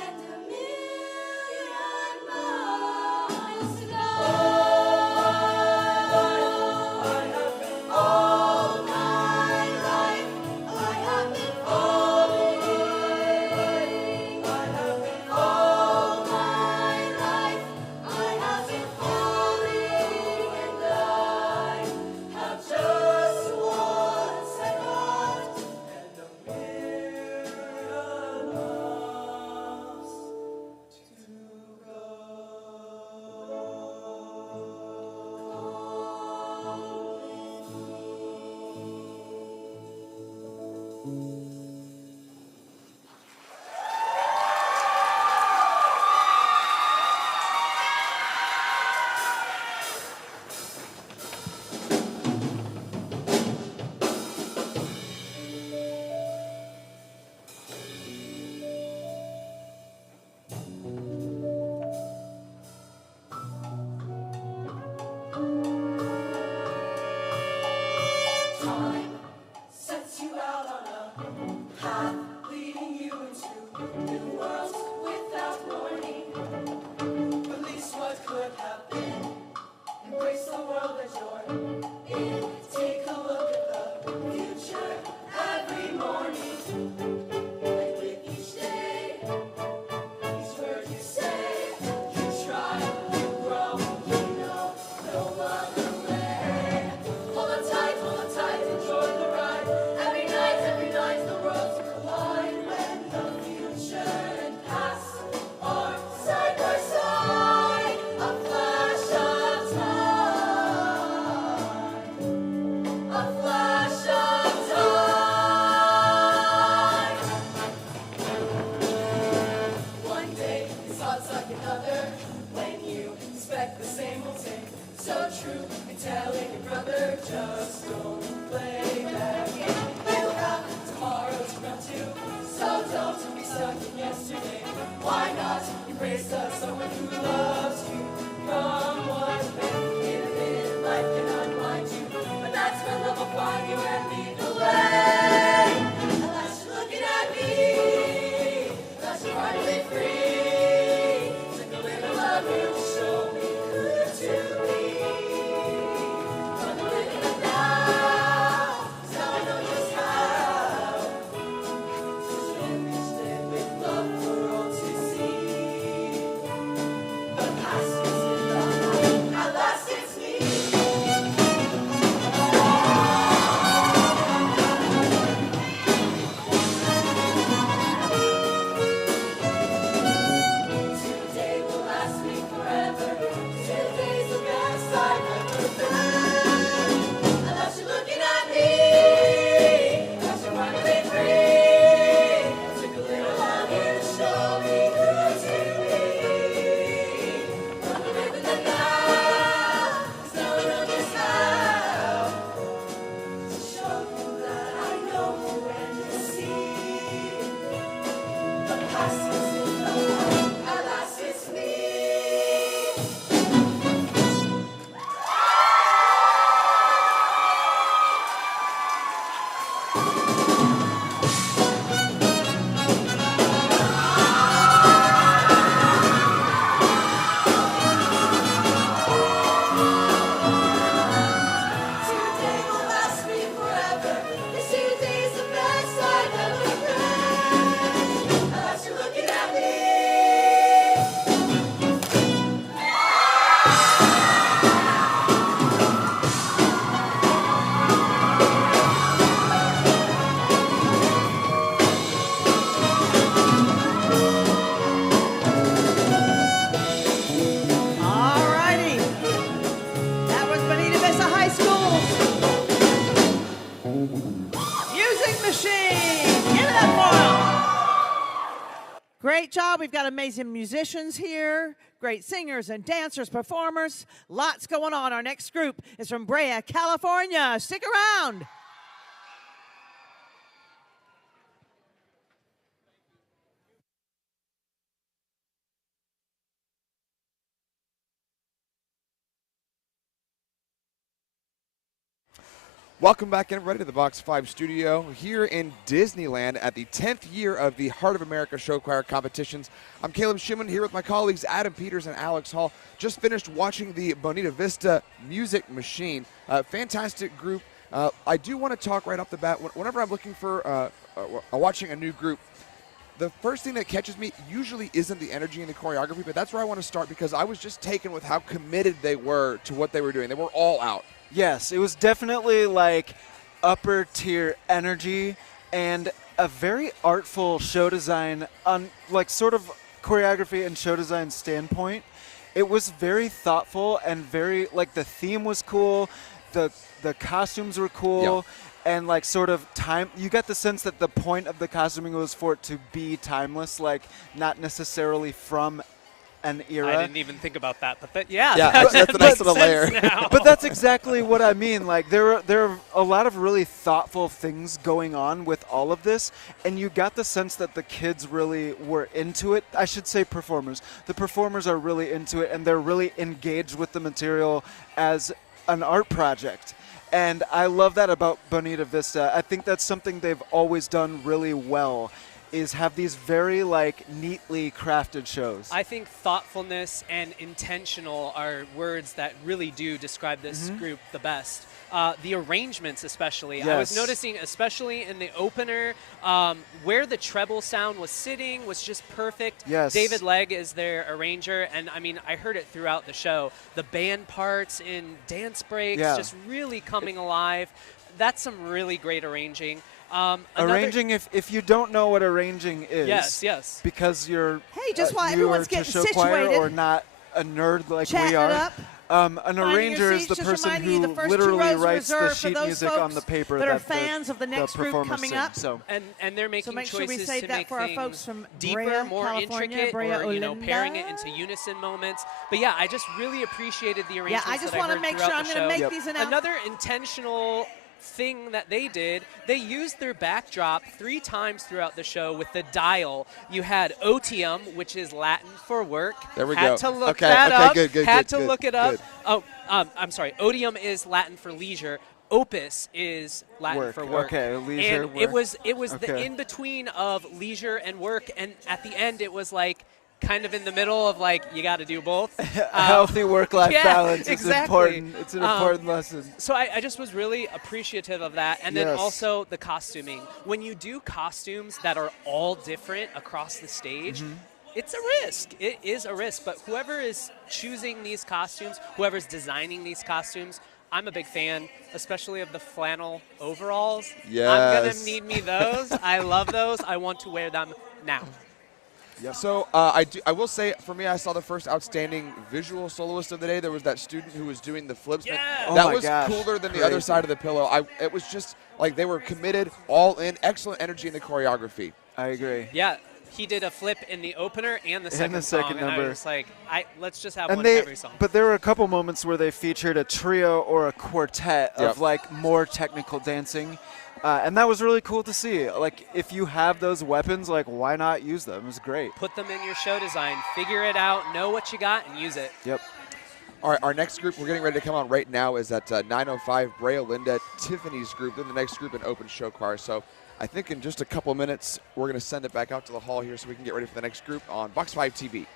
and a million miles to go. I have been all my life. I have been falling. I have been all my life. I have been falling, and I have just one second and a million miles to go. Time sets you out on a path leading you into new worlds without warning. Release what could have been. Embrace the world that you're in. Take a look at the future every morning. And with each day, each word you say, you try, you grow, you know no other way. Hold on tight, enjoy the ride. Every night, the worlds collide. When the future and past are side by side, a flash of time, a flash of time. One day is odds like another. When you expect the same old thing, so true and telling your brother, just don't play back. You have tomorrow to run to, so don't be stuck in yesterday. Why not embrace someone who loves you? Come what may, in a minute life can unwind you, but that's when love will find you and lead the way. Unless you're looking at me, unless you're finally free. Took a little of you to show me who to be. I'm living it now, so I know just how to live each day with love for all to see. Great job. We've got amazing musicians here, great singers and dancers, performers. Lots going on. Our next group is from Brea, California. Stick around. Welcome back, everybody, to the Box 5 studio here in Disneyland at the 10th year of the Heart of America Show Choir competitions. I'm Caleb Schumann here with my colleagues Adam Peters and Alex Hall. Just finished watching the Bonita Vista Music Machine. Fantastic group. I do want to talk right off the bat. Whenever I'm looking for watching a new group, the first thing that catches me usually isn't the energy and the choreography, but that's where I want to start because I was just taken with how committed they were to what they were doing. They were all out. Yes, it was definitely like upper tier energy and a very artful show design on like sort of choreography and show design standpoint. It was very thoughtful and very like the theme was cool, the costumes were cool, and like sort of time. You get the sense that the point of the costuming was for it to be timeless, like not necessarily from an era. I didn't even think about that, but yeah, that's a nice little layer. But that's exactly what I mean. Like there are a lot of really thoughtful things going on with all of this, and you got the sense that the kids really were into it. I should say performers. The performers are really into it, and they're really engaged with the material as an art project. And I love that about Bonita Vista. I think that's something they've always done really well, is have these very like neatly crafted shows. I think thoughtfulness and intentional are words that really do describe this group the best. The arrangements especially. Yes. I was noticing, especially in the opener, where the treble sound was sitting was just perfect. Yes. David Legg is their arranger, and I mean, I heard it throughout the show. The band parts in dance breaks just really coming alive. That's some really great arranging. Arranging, if you don't know what arranging is, yes, because you're just while newer everyone's to getting show choir situated, or not a nerd like chat we it are, up. an your arranger is seats, the just person reminding you who the first literally two rows writes the reserved for sheet those music on the folks paper that are that fans of the the next group performers coming sing. up. So And they're making make sure we choices save to that make for our folks things from deeper, Brea, more California, intricate, Brea, or Olinda. pairing it into unison moments. But yeah, I just really appreciated the arrangements just that I wanna heard make throughout sure the I'm show. gonna make these announcements. Another intentional thing that they did, they used their backdrop 3 times throughout the show with the dial. You had otium, which is Latin for work. There we had go. to look Okay, that okay, up. good, had good, to look it up. good. Oh, I'm sorry. Odium is Latin for leisure. Opus is Latin for work. Okay, leisure, and work. it was the Okay. in between of leisure and work, and at the end it was like kind of in the middle of like you got to do both. a healthy work-life balance is exactly. important. It's an important lesson. So I just was really appreciative of that. And then Yes. also the costuming. When you do costumes that are all different across the stage, it's a risk. It is a risk. But whoever is choosing these costumes, whoever's designing these costumes, I'm a big fan, especially of the flannel overalls. Yes. I'm going to need me those. I love those. I want to wear them now. Yep. So I will say, for me, I saw the first outstanding visual soloist of the day. There was that student who was doing the flips. Yeah. Oh That my was gosh, cooler than the crazy. other side of the pillow. It was just like they were committed, all in, excellent energy in the choreography. I agree. Yeah, he did a flip in the opener and the second, second song, and I number. was like, let's just have And one they, every song. but there were a couple moments where they featured a trio or a quartet Yep. of like more technical dancing, and that was really cool to see. Like if you have those weapons, like why not use them? It was great. Put them in your show design. Figure it out. Know what you got and use it. Yep. All right, our next group we're getting ready to come on right now is at 9:05, Brea, Olinda, Tiffany's group. Then the next group in open show choir. So I think in just a couple minutes, we're going to send it back out to the hall here so we can get ready for the next group on Box 5 TV.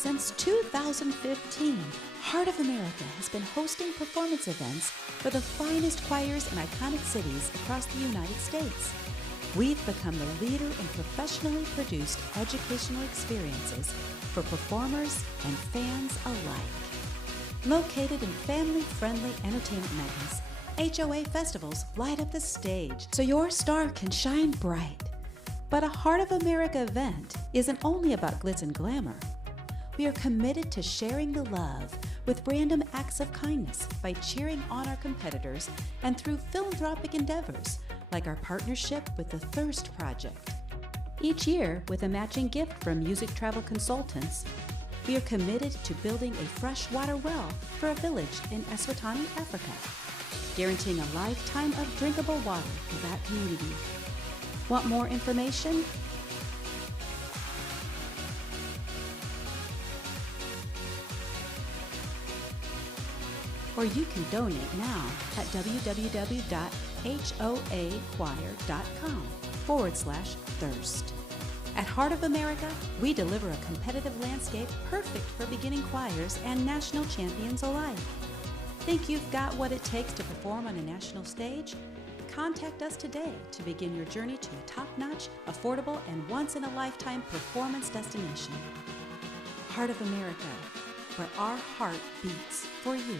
Since 2015, Heart of America has been hosting performance events for the finest choirs in iconic cities across the United States. We've become the leader in professionally produced educational experiences for performers and fans alike. Located in family-friendly entertainment mountains, HOA festivals light up the stage so your star can shine bright. But a Heart of America event isn't only about glitz and glamour. We are committed to sharing the love with random acts of kindness by cheering on our competitors and through philanthropic endeavors like our partnership with the Thirst Project. Each year, with a matching gift from Music Travel Consultants, we are committed to building a freshwater well for a village in Eswatini, Africa, guaranteeing a lifetime of drinkable water for that community. Want more information? Or you can donate now at www.hoachoir.com/thirst. At Heart of America, we deliver a competitive landscape perfect for beginning choirs and national champions alike. Think you've got what it takes to perform on a national stage? Contact us today to begin your journey to a top-notch, affordable, and once-in-a-lifetime performance destination. Heart of America, where our heart beats for you.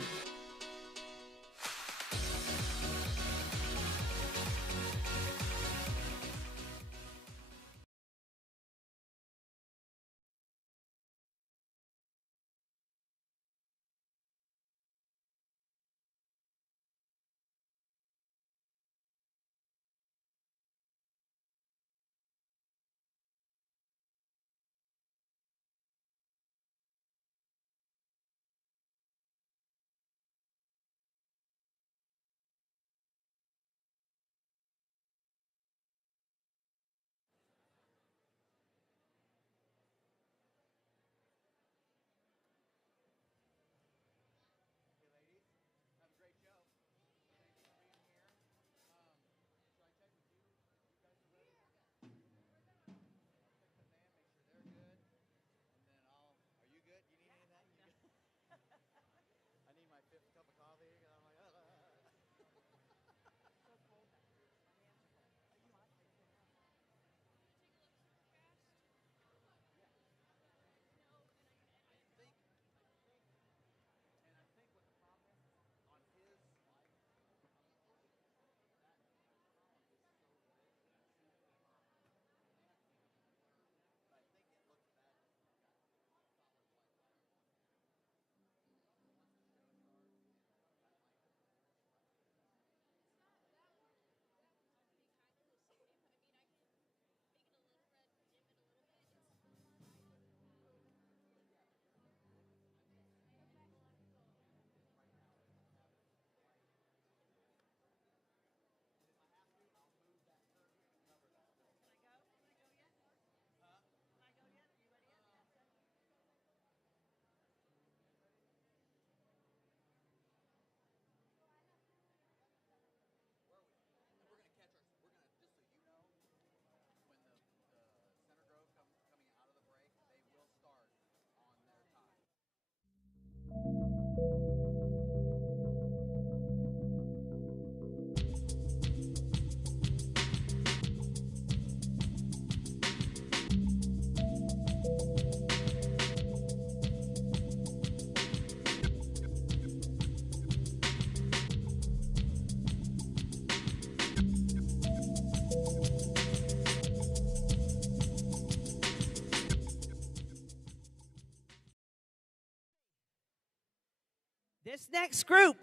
This next group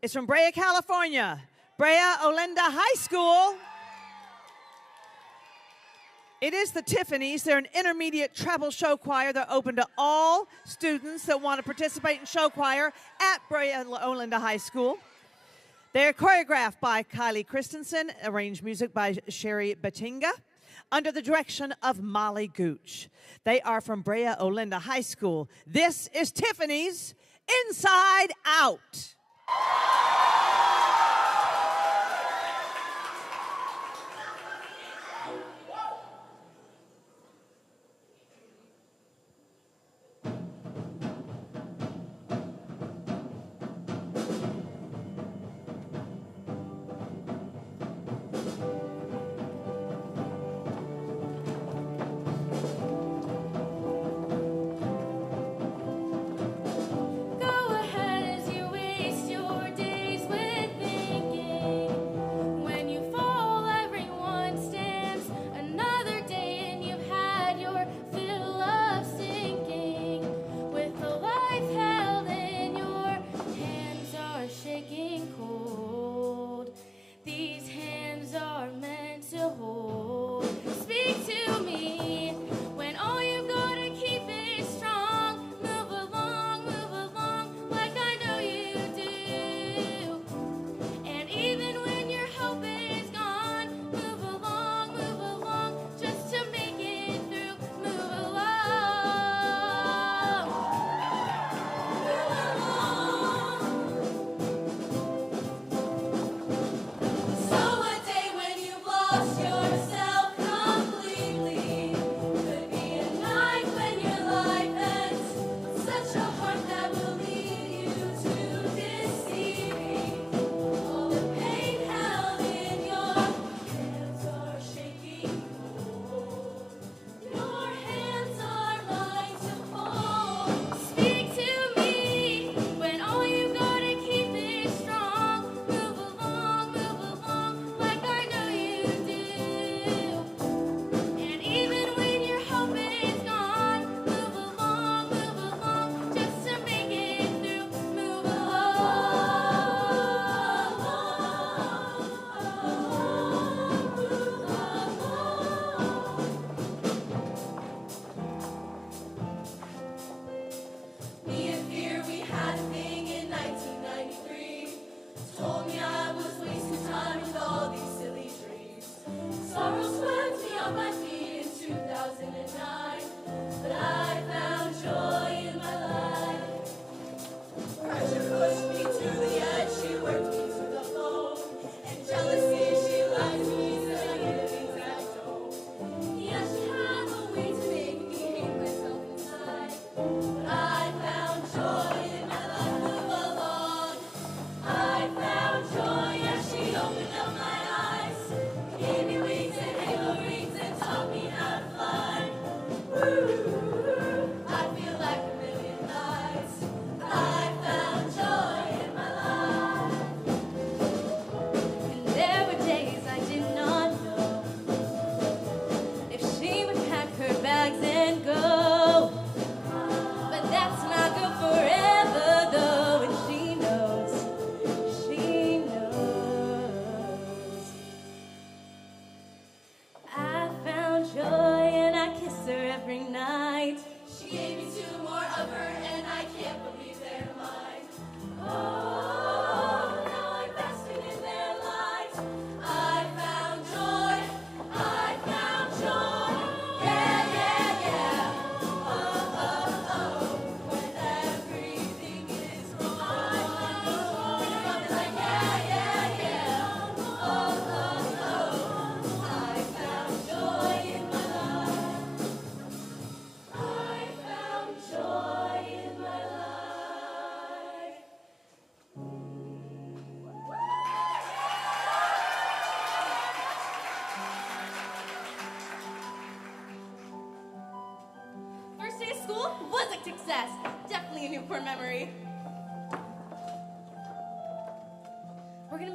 is from Brea, California, Brea Olinda High School. It is the Tiffany's. They're an intermediate treble show choir. They're open to all students that want to participate in show choir at Brea Olinda High School. They're choreographed by Kylie Christensen, arranged music by Sherry Batinga, under the direction of Molly Gooch. They are from Brea Olinda High School. This is Tiffany's Inside Out.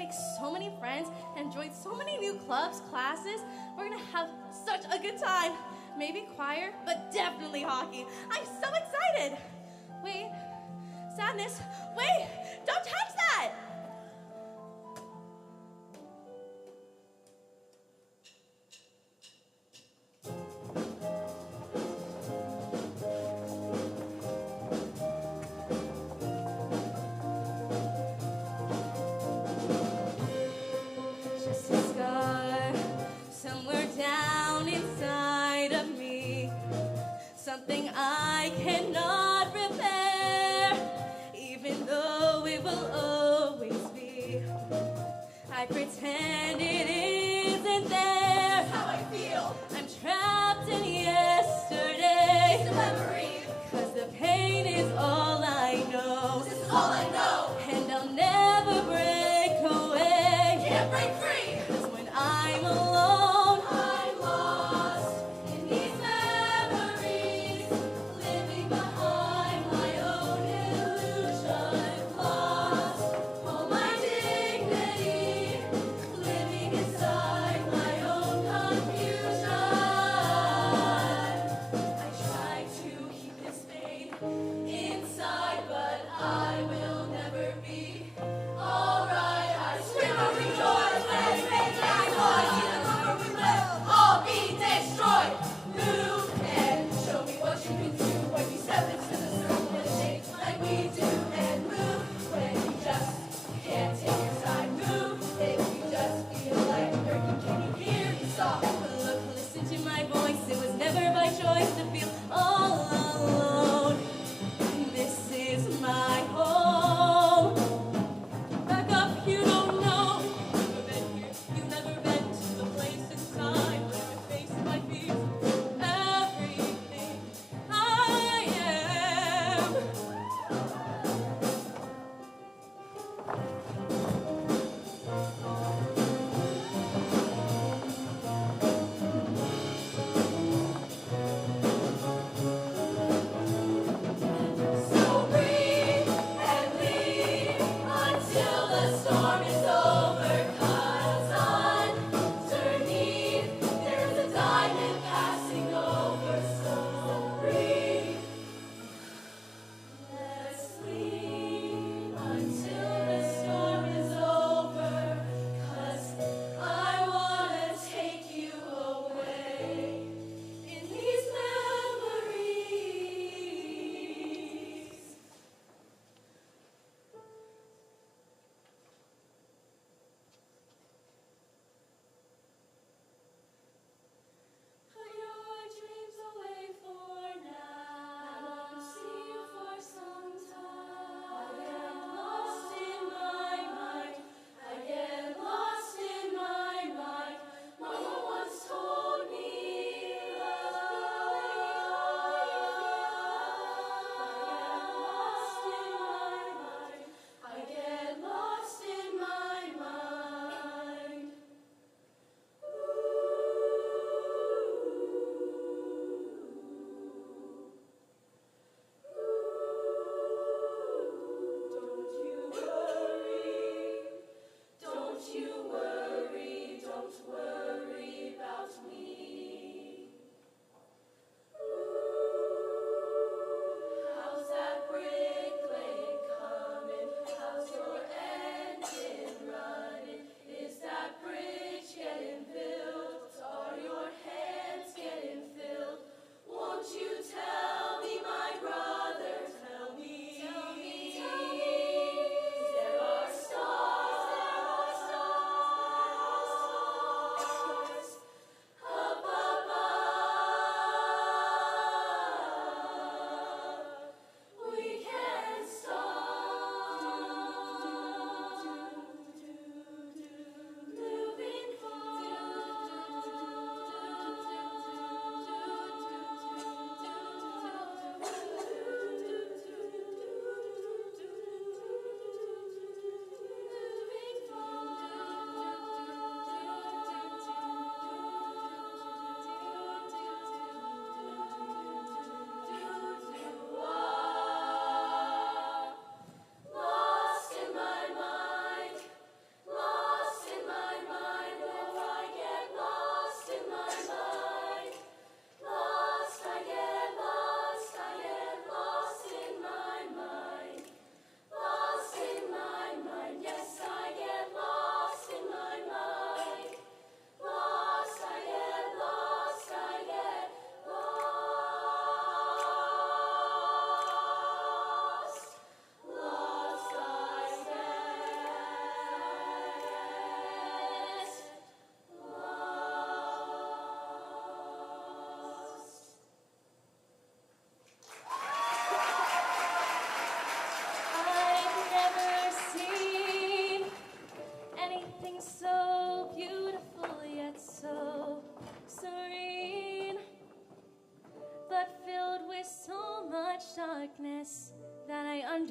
make so many friends and join so many new clubs, classes. We're gonna have such a good time. Maybe choir, but definitely hockey. I'm so excited. Wait, Sadness, wait, don't touch that. Just a scar somewhere down inside of me, something I cannot repair, even though it will always be. I pretend it isn't there. That's how I feel. I'm trapped in yesterday. It's a memory. 'Cause the pain is all I know. This is all I know. And I'll never break away. Can't break free. 'Cause when I'm alone, I'm lost in these memories, living behind my own illusion, lost all my dignity, living inside my own confusion. I try to keep this pain inside, but I will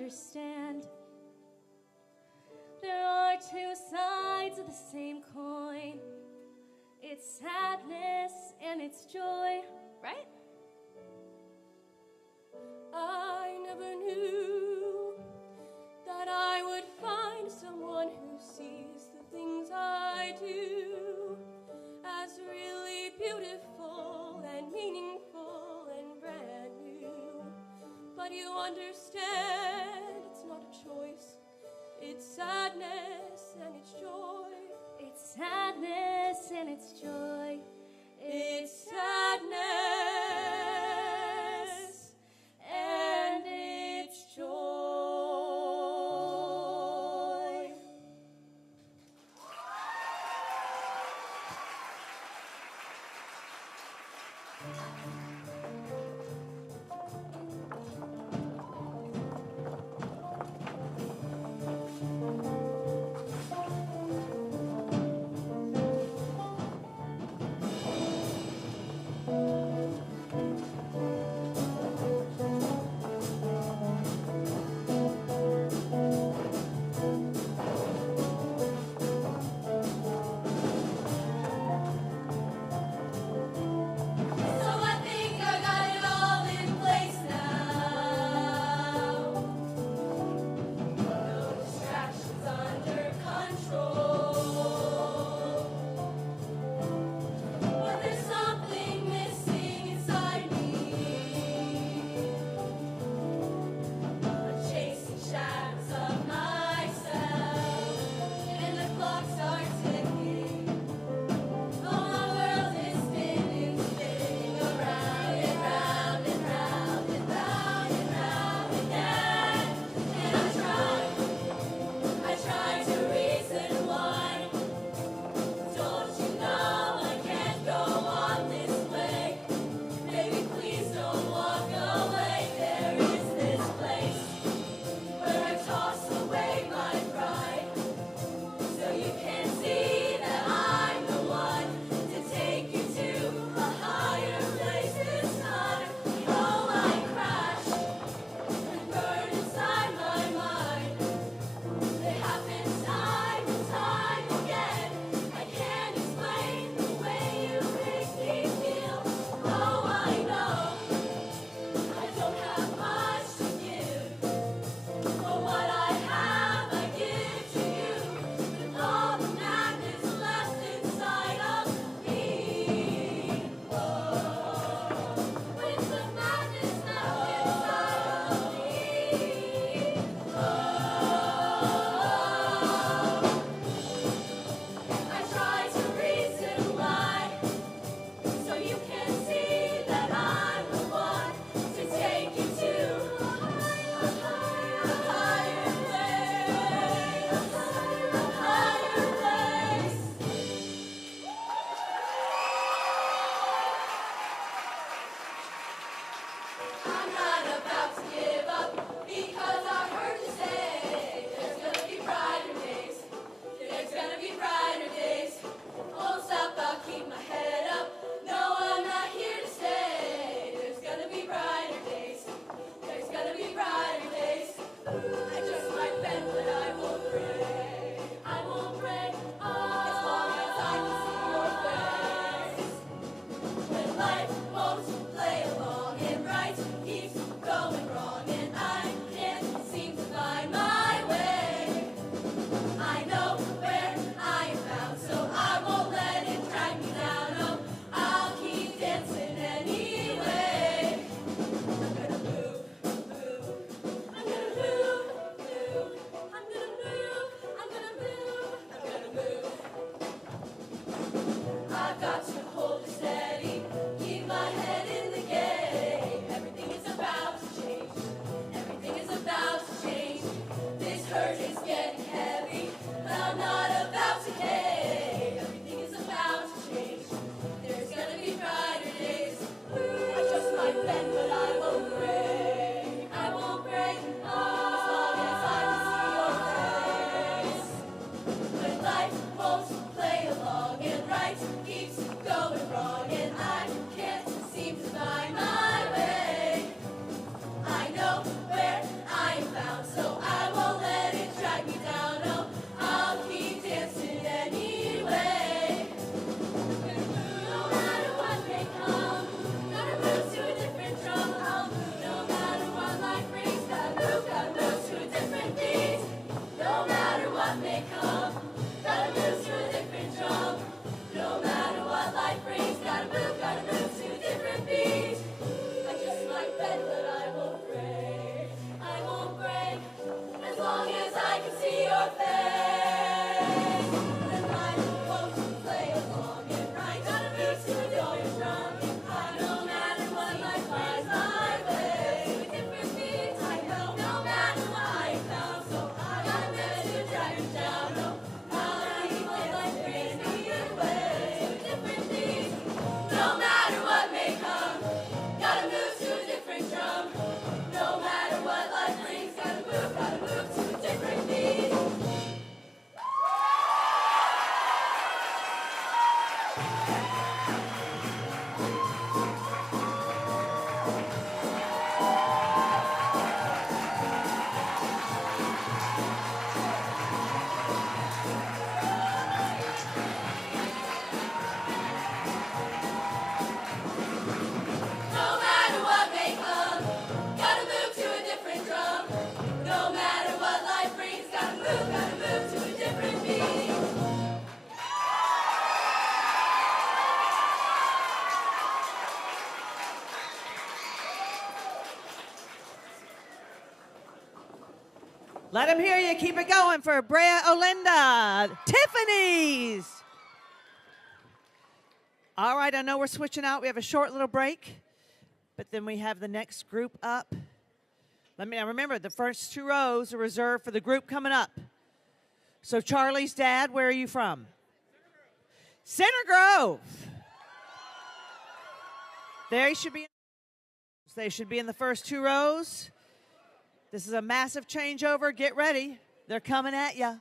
understand. There are two sides of the same coin. It's sadness and it's joy, right? I never knew that I would find someone who sees the things I do as really beautiful and meaningful and brand new. But you understand it's not a choice. It's sadness and it's joy. It's sadness and it's joy. It's sadness and it's joy. what may come. Gotta move to a different drum. No matter what life brings, gotta move to a different beat. I just might bend, but I won't break. I won't break as long as I can see your face. And I won't play along and right. Gotta move to a different drum. No matter what life finds my way, to a different beat. I know no matter what I come, so I gotta move to a different drum. No matter what life brings me away, to a different beat. No matter what may come, gotta move to a different drum. No matter what life brings, gotta move to a different beat. No matter what may come, gotta move to a different drum. No matter what life brings, gotta move to a different beat. Let them hear you. Keep it going for Brea Olinda. Tiffany's. All right, I know we're switching out. We have a short little break, but then we have the next group up. Now remember, the first 2 rows are reserved for the group coming up. So Charlie's dad, where are you from? Center Grove. They should be in the first 2 rows. This is a massive changeover. Get ready. They're coming at you.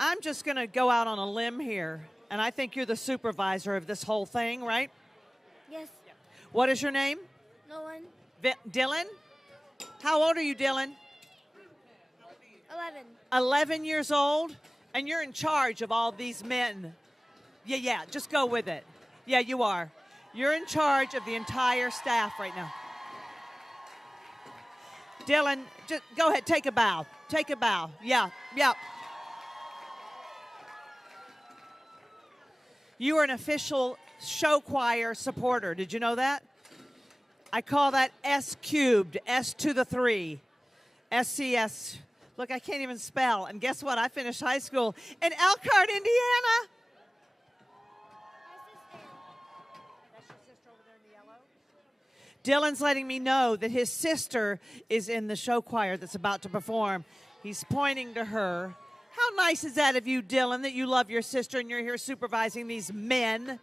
I'm just going to go out on a limb here, and I think you're the supervisor of this whole thing, right? Yes. What is your name? No one. Dylan? How old are you, Dylan? 11. 11 years old, and you're in charge of all these men. Yeah, just go with it. Yeah, you are. You're in charge of the entire staff right now. Dylan, just go ahead, take a bow. Take a bow. Yeah. You are an official show choir supporter. Did you know that? I call that S cubed, S to the 3, SCS. Look, I can't even spell. And guess what? I finished high school in Elkhart, Indiana. Dylan's letting me know that his sister is in the show choir that's about to perform. He's pointing to her. How nice is that of you, Dylan, that you love your sister and you're here supervising these men?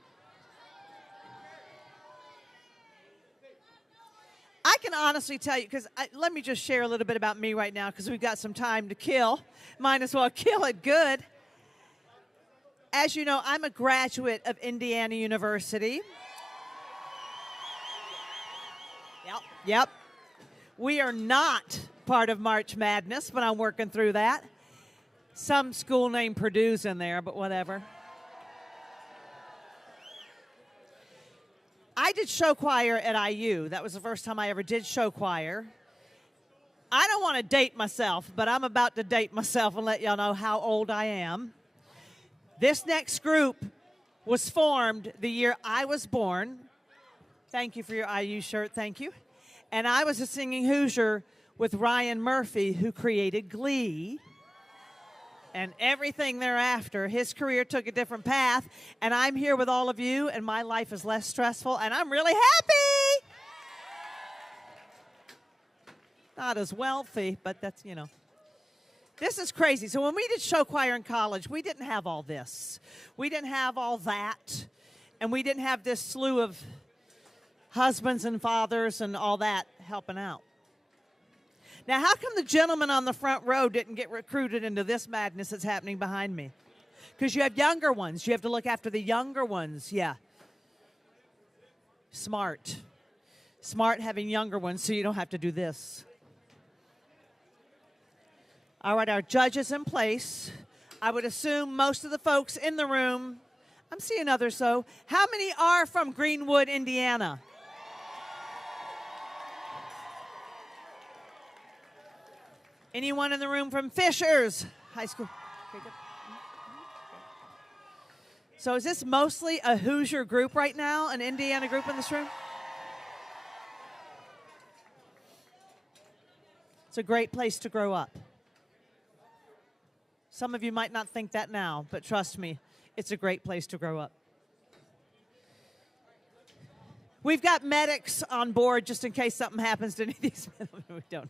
I can honestly tell you, because let me just share a little bit about me right now, because we've got some time to kill. Might as well kill it good. As you know, I'm a graduate of Indiana University. Yep. We are not part of March Madness, but I'm working through that. Some school named Purdue's in there, but whatever. I did show choir at IU. That was the first time I ever did show choir. I don't want to date myself, but I'm about to date myself and let y'all know how old I am. This next group was formed the year I was born. Thank you for your IU shirt. Thank you. And I was a singing Hoosier with Ryan Murphy, who created Glee. And everything thereafter, his career took a different path. And I'm here with all of you, and my life is less stressful, and I'm really happy. Not as wealthy, but that's, you know. This is crazy. So when we did show choir in college, we didn't have all this. We didn't have all that. And we didn't have this slew of husbands and fathers and all that helping out. Now, how come the gentleman on the front row didn't get recruited into this madness that's happening behind me? Because you have younger ones. You have to look after the younger ones. Yeah. Smart. Smart having younger ones so you don't have to do this. All right, our judges in place. I would assume most of the folks in the room, I'm seeing others though. How many are from Greenwood, Indiana? Anyone in the room from Fishers High School? Okay, good. So is this mostly a Hoosier group right now, an Indiana group in this room? It's a great place to grow up. Some of you might not think that now, but trust me, it's a great place to grow up. We've got medics on board just in case something happens to any of these men. We don't.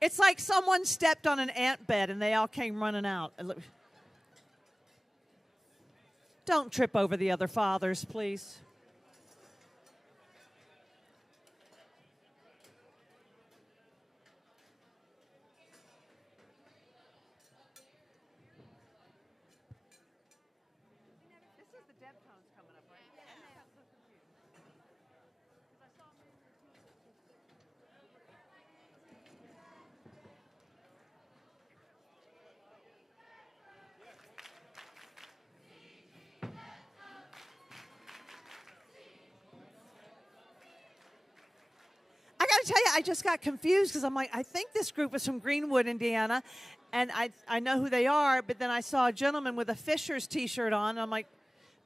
It's like someone stepped on an ant bed and they all came running out. Don't trip over the other fathers, please. Tell you, I just got confused because I'm like, I think this group is from Greenwood, Indiana, and I know who they are, but then I saw a gentleman with a Fishers t-shirt on, and I'm like,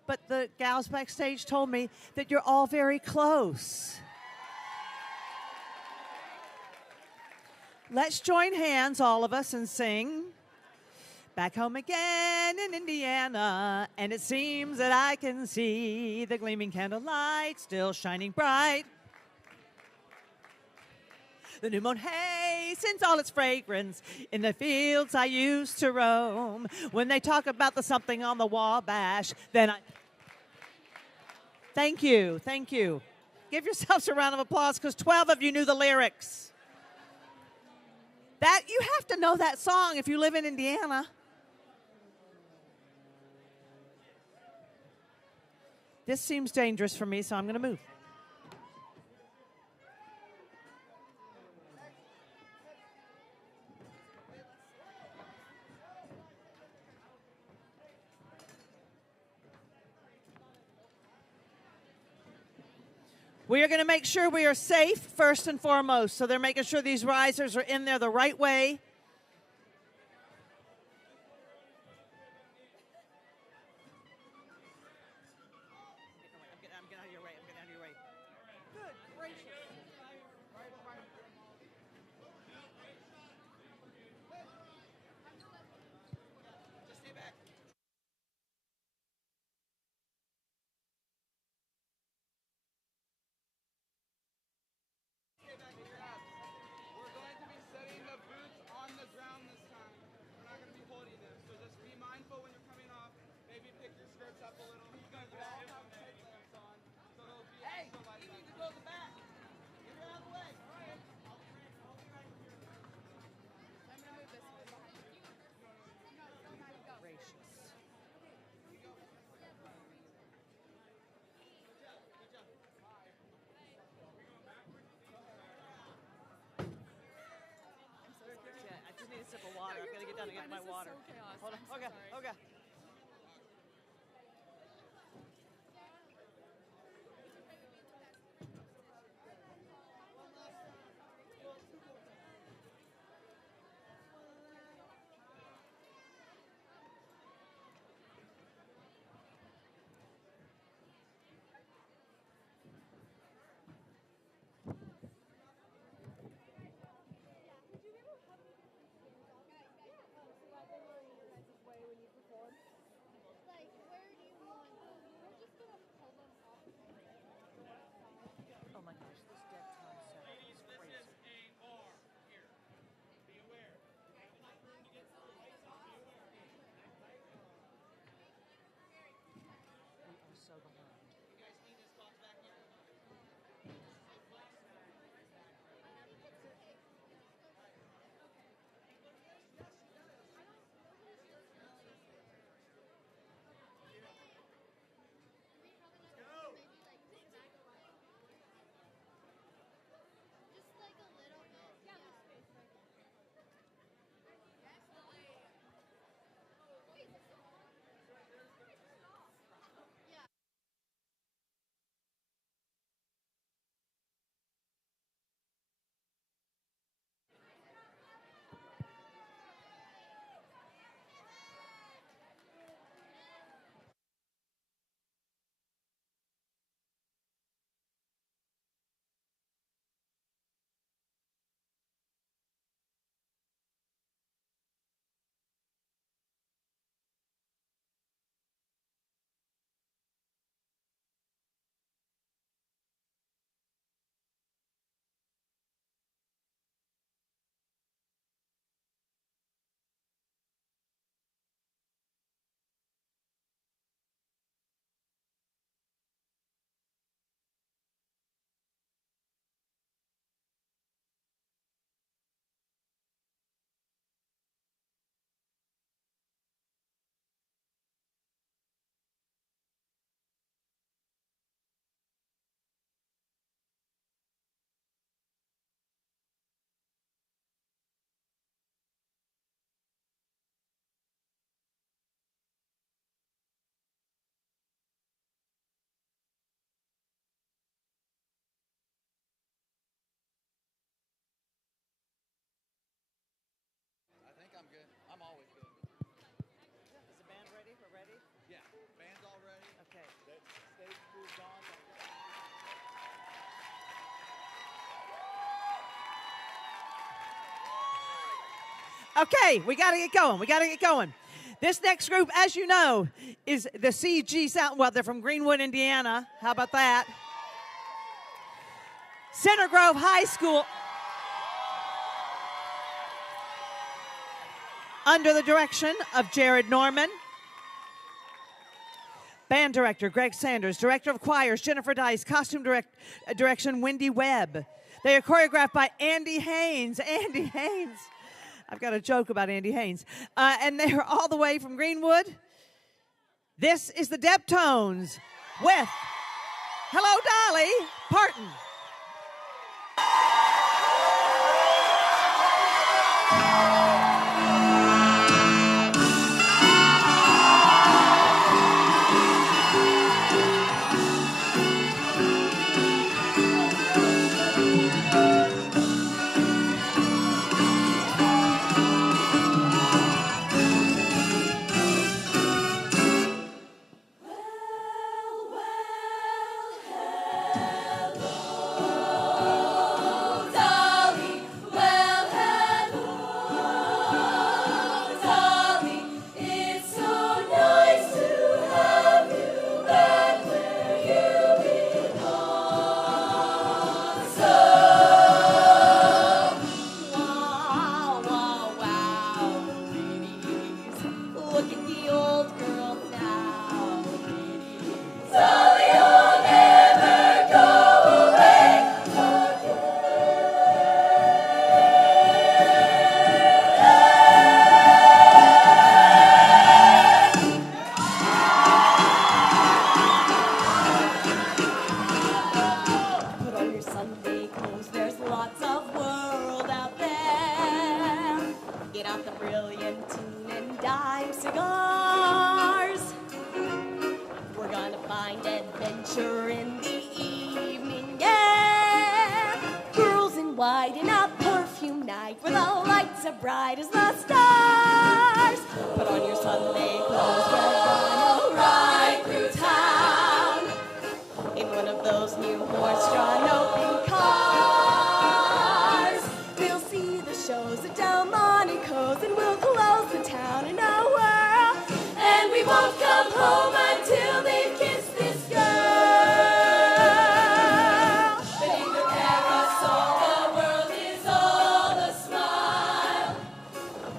but the gals backstage told me that you're all very close. Let's join hands, all of us, and sing. Back home again in Indiana, and it seems that I can see the gleaming candlelight still shining bright. The new mown hay sends all its fragrance in the fields I used to roam. When they talk about the something on the Wabash, then I... Thank you. Give yourselves a round of applause because 12 of you knew the lyrics. That you have to know that song if you live in Indiana. This seems dangerous for me, so I'm going to move. We are going to make sure we are safe first and foremost. So they're making sure these risers are in there the right way. I'm getting out of your way. I'm getting out of your way. Good gracious. Just stay back. We're going to be setting the boots on the ground this time. We're not going to be holding them. So just be mindful when you're coming off. Maybe pick your skirts up a little. You guys all have tight lamps on. So there'll be extra light. You need to go to the back. Get her out of the way. All right. I'll be right here. I'm going to move this one. Gracious. I just need a sip of water. I'm going to get down and get my water. Hold on. Okay. Okay. Oh my gosh, this dead time set is crazy. We are so behind. I think I'm good. I'm always good. Is the band ready? We're ready? Yeah, band's all ready. Okay. The stage crew's on. Okay, we got to get going. We got to get going. This next group, as you know, is the CG Sound. Well, they're from Greenwood, Indiana. How about that? Center Grove High School. Under the direction of Jared Norman. Band director, Greg Sanders. Director of choirs, Jennifer Dice. Costume direction, Wendy Webb. They are choreographed by Andy Haynes. Andy Haynes. I've got a joke about Andy Haynes. And they are all the way from Greenwood. This is the Deptones with Hello Dolly Parton.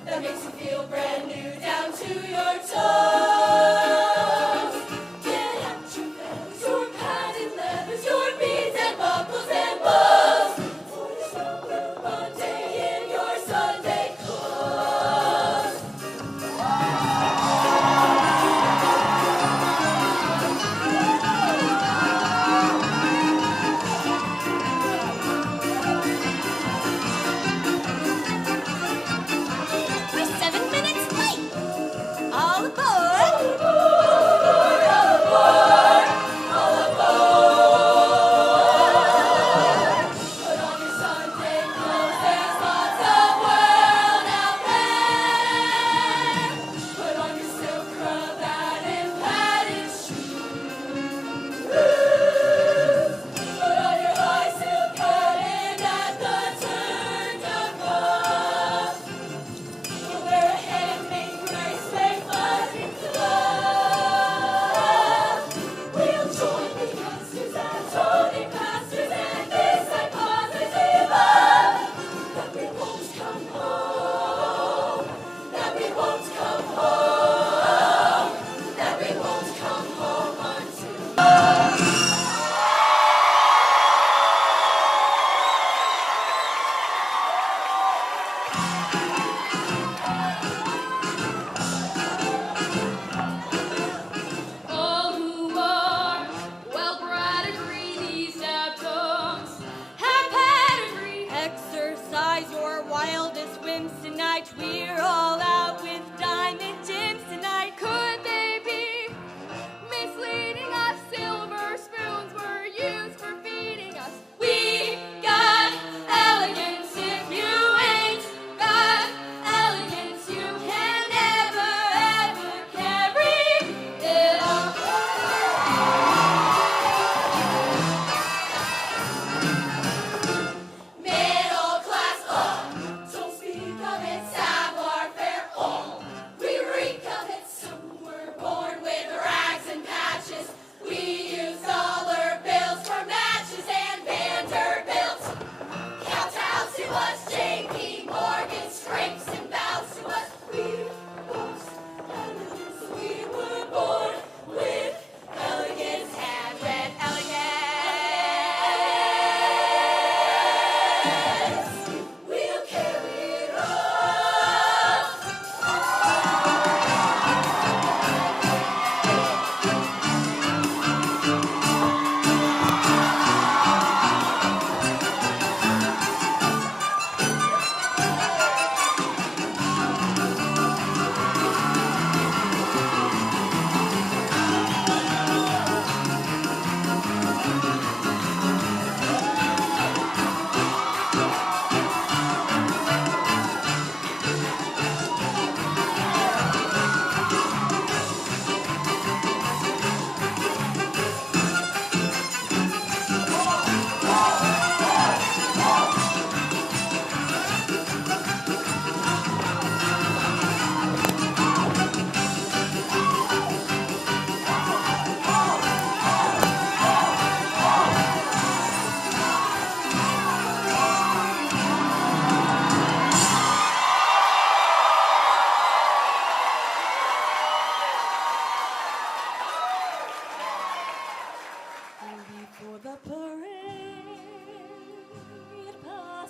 That makes you feel brand new down to your toes.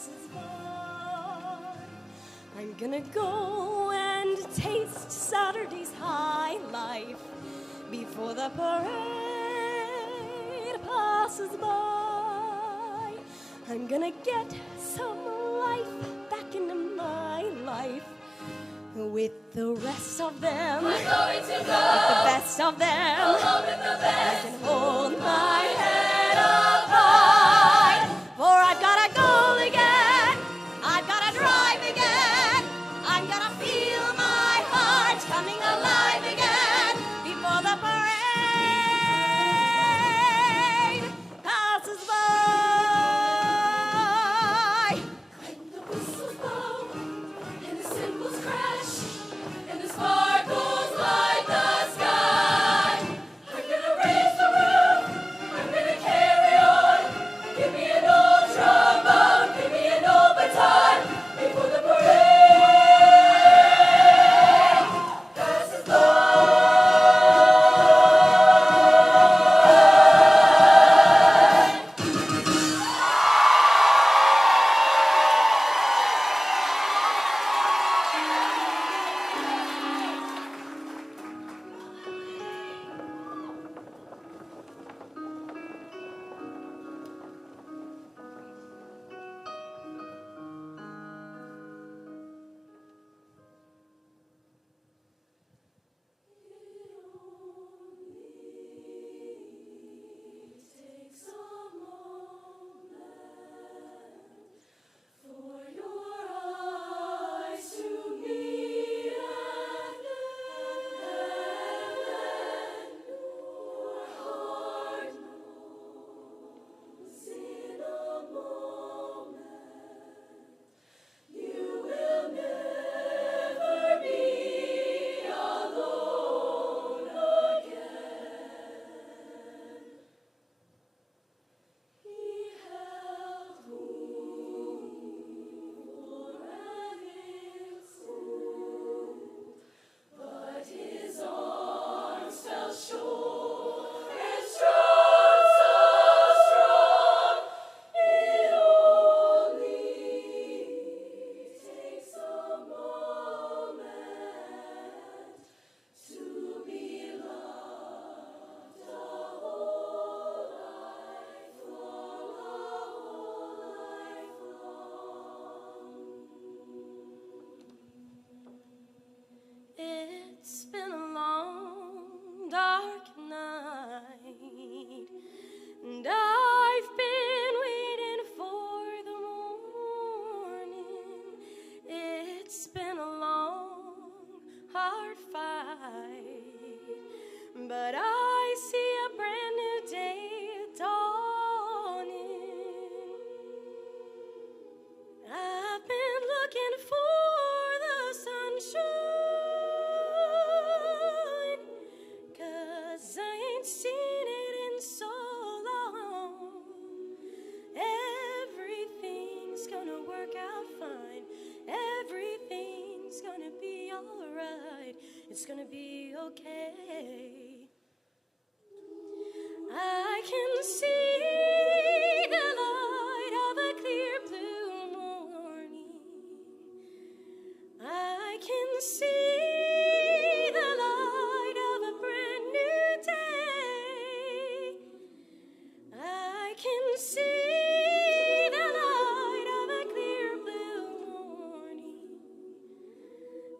passes by. I'm gonna go and taste Saturday's high life before the parade passes by. I'm gonna get some life back into my life with the rest of them. We're going to go. With the best of them. Along with the best. I can hold my head up high. For I've got a goal again. I've got to drive again. I'm gonna feel my heart coming alive again before the parade passes by. When the whistles blow and the cymbals crash and the sparkles light the sky, I'm gonna raise the roof. I'm gonna carry on. Give me an old trombone. Give me an old baton before the parade passes by. Takes a moment for your eyes to meet and then your heart knows in a moment you will never be alone again. He held me for an instant, but his arms fell short and strong, so strong. It only takes a moment to be loved a whole life long, a whole life long. It's been a long, dark night, and I've been waiting for the morning. It's been a long, hard fight, but I see a brand new day dawning. I've been looking for the sunshine, 'cause I ain't seen it in so long. Everything's gonna work out fine. Everything's gonna be alright. It's gonna be okay. I can see the light of a clear blue morning. I can see the light of a brand new day. I can see the light of a clear blue morning.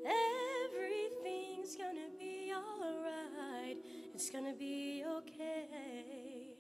Everything's gonna be alright. It's gonna be okay.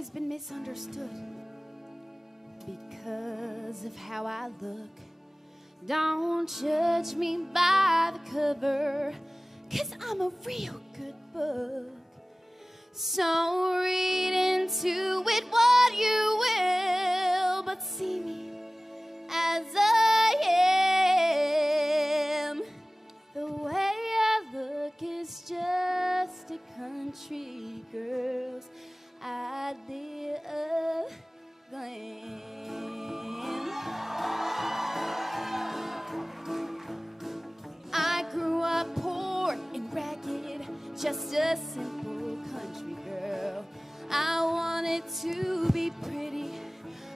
always been misunderstood because of how I look. Don't judge me by the cover, 'cause I'm a real good book. So read into it what you will, but see me as I am. The way I look is just a country girl's idea of glam. I grew up poor and ragged, just a simple country girl. I wanted to be pretty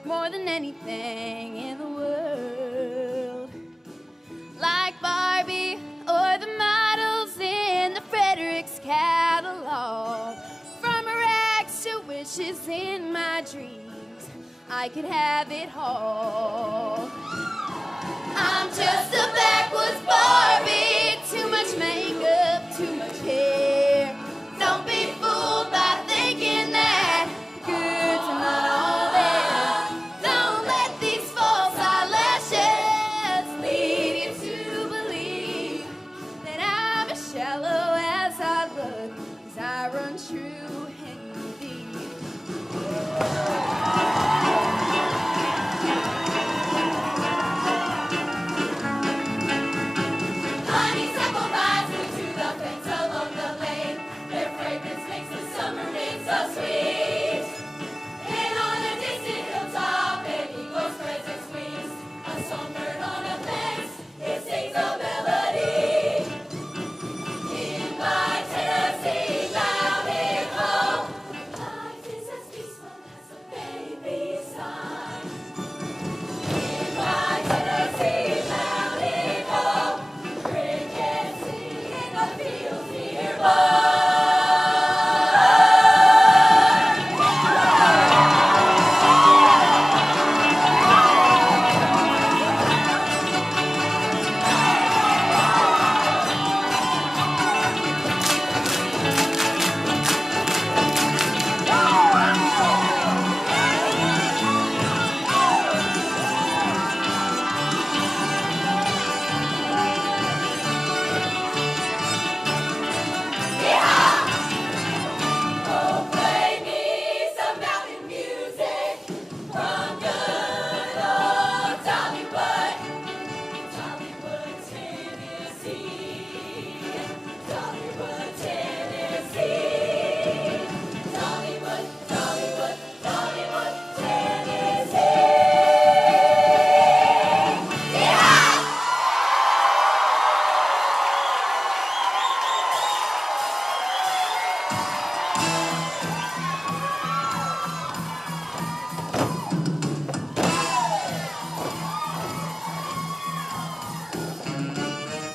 more than anything in the world, like Barbie or the models in the Fredericks catalog. From rags to wishes in my dreams, I could have it all. I'm just a backwoods Barbie, too much makeup, too much hair. Don't be fooled by thinking that good's not all there. Don't let these false eyelashes lead you to believe that I'm as shallow as I look, 'cause I run true and deep. Honeysuckle vines lead to the fence along the lane. Their fragrance makes the summer rain so sweet. And on a distant hilltop, an eagle spreads its wings. A songbird on a fence, it sings a melody. In my Tennessee mountain home, life is as peaceful as a baby's sigh. In my Tennessee mountain home, crickets sing in the fields nearby. Oh, play me some mountain music from good old Dollywood, Dollywood, Tennessee, Dollywood, Tennessee, Dollywood, Dollywood, Dollywood, Tennessee. Yeah!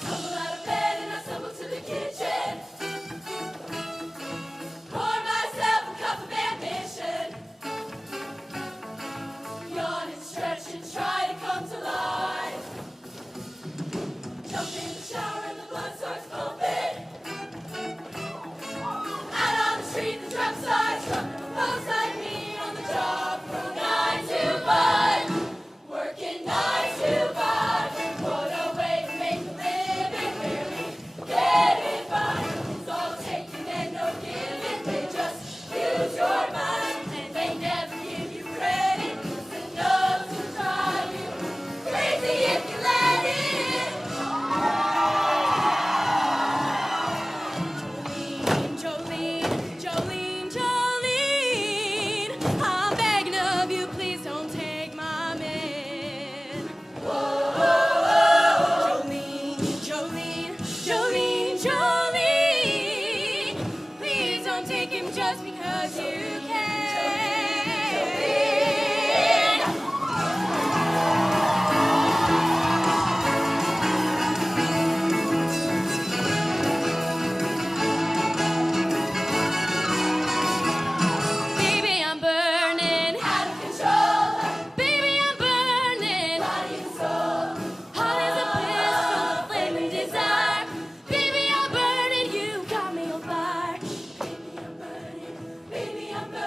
Tumble out of bed and I stumble to the kitchen. Pour myself a cup of ambition. Yawn and stretch and try to come to life. Jump in the shower and the blood starts pumping. Out on the street, the drum starts drumming. Folks like me on the job from 9 to 5. Working 9 to 5. What a way to make a living, barely getting by. It's all taking and no giving. They just use your mind and they never give you credit. It's enough to drive you crazy if you let it. Jolene, Jolene, Jolene, I'm begging of you, please don't take my man. Jolene, Jolene, Jolene, Jolene, please don't take him just because you can. Baby, I'm burning Out of control, Baby, I'm burning. body and soul. Hot as a pistol, flaming desire. Baby, I'm burning. You got me on fire. Baby, I'm burning. Baby, I'm burning.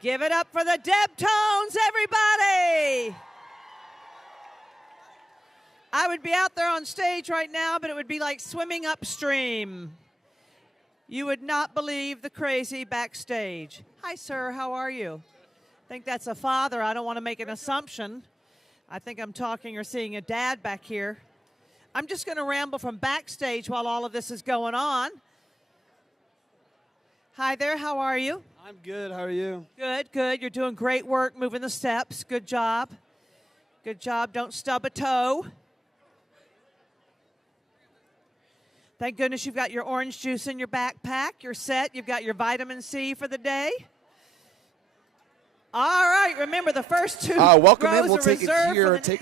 Give it up for the Debtones, everybody! I would be out there on stage right now, but it would be like swimming upstream. You would not believe the crazy backstage. Hi, sir. How are you? I think that's a father. I don't want to make an assumption. I think I'm talking or seeing a dad back here. I'm just going to ramble from backstage while all of this is going on. Hi there. How are you? I'm good. How are you? Good, good. You're doing great work moving the steps. Good job. Good job. Don't stub a toe. Thank goodness you've got your orange juice in your backpack. You're set. You've got your vitamin C for the day. All right. Remember, the first 2 rows are reserved for the next.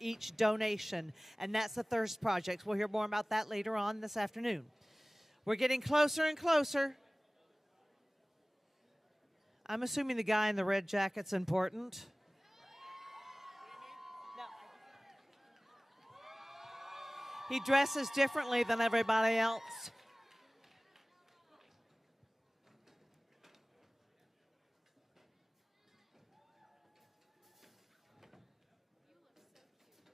each donation, and that's the Thirst Project. We'll hear more about that later on this afternoon. We're getting closer and closer. I'm assuming the guy in the red jacket's important. He dresses differently than everybody else.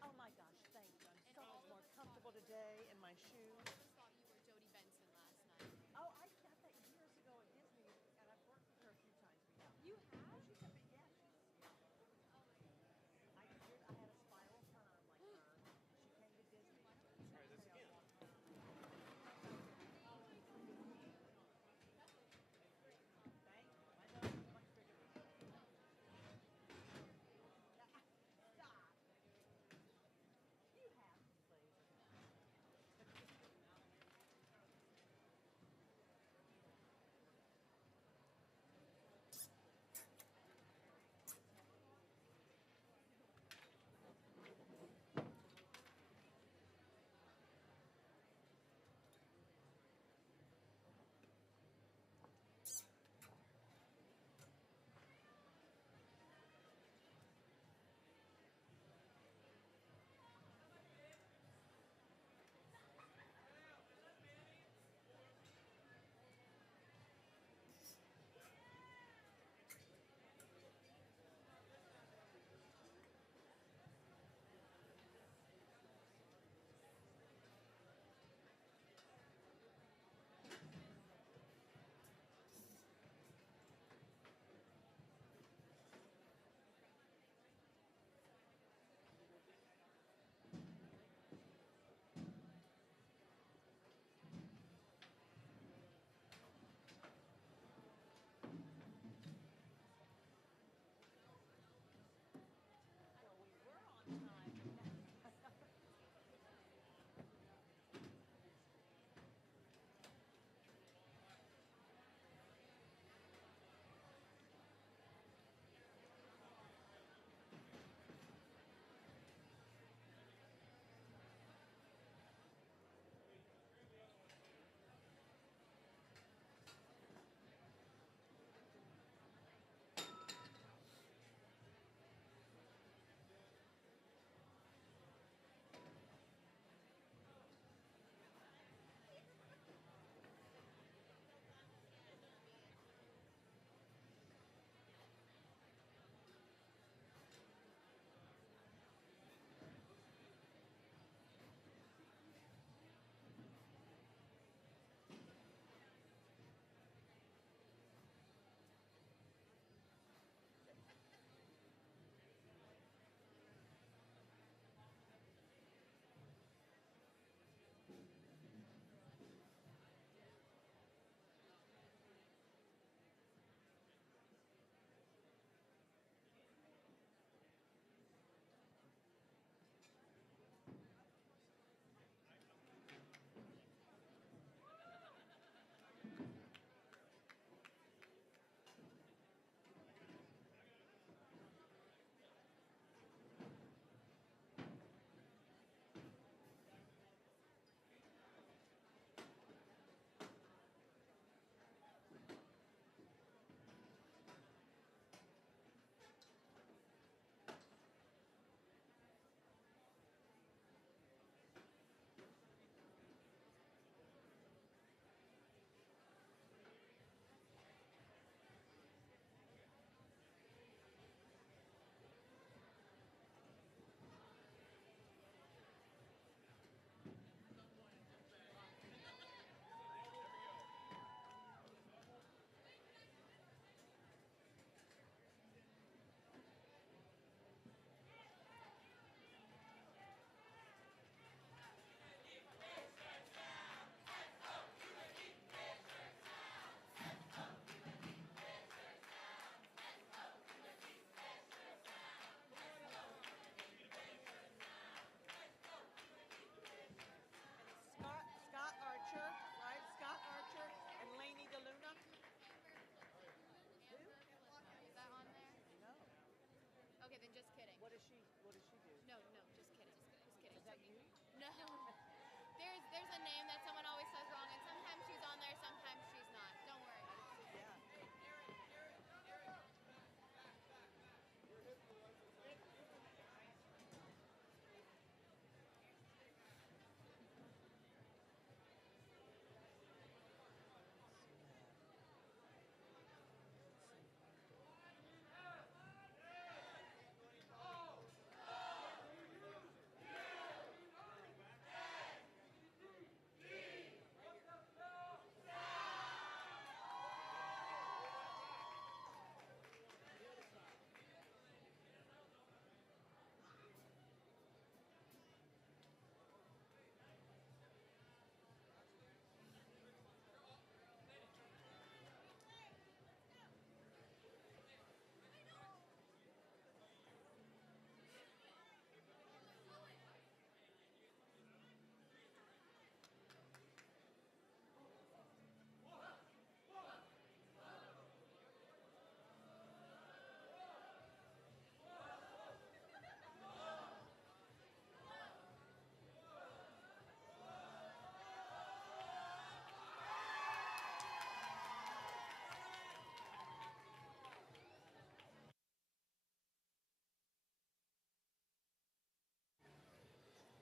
Oh my gosh, thank you. I'm so much more comfortable today in my shoes. I just thought you were Jodie Benson last night. Oh, I got that years ago at Disney, and I've worked with her a few times. You have? She said, yeah, I had a spiral perm like her. She came to Disney.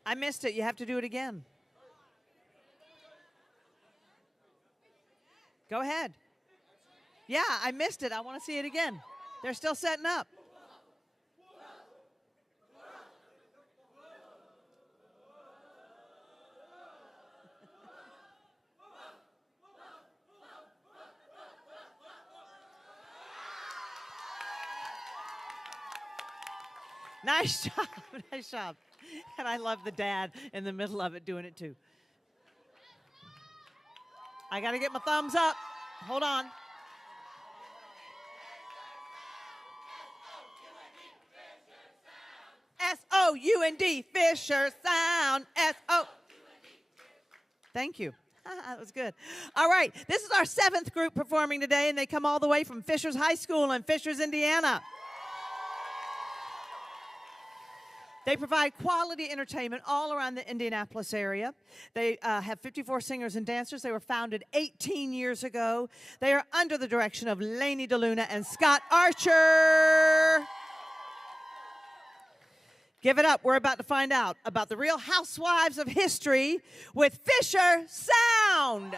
I missed it. You have to do it again. Go ahead. Yeah, I missed it. I want to see it again. They're still setting up. Nice job. Nice job. And I love the dad in the middle of it doing it too. I got to get my thumbs up. Hold on. S-O-U-N-D, Fisher Sound. S-O. Thank you. That was good. All right. This is our 7th group performing today, and they come all the way from Fishers High School in Fishers, Indiana. They provide quality entertainment all around the Indianapolis area. They have 54 singers and dancers. They were founded 18 years ago. They are under the direction of Lainey DeLuna and Scott Archer. Give it up. We're about to find out about the Real Housewives of History with Fisher Sound.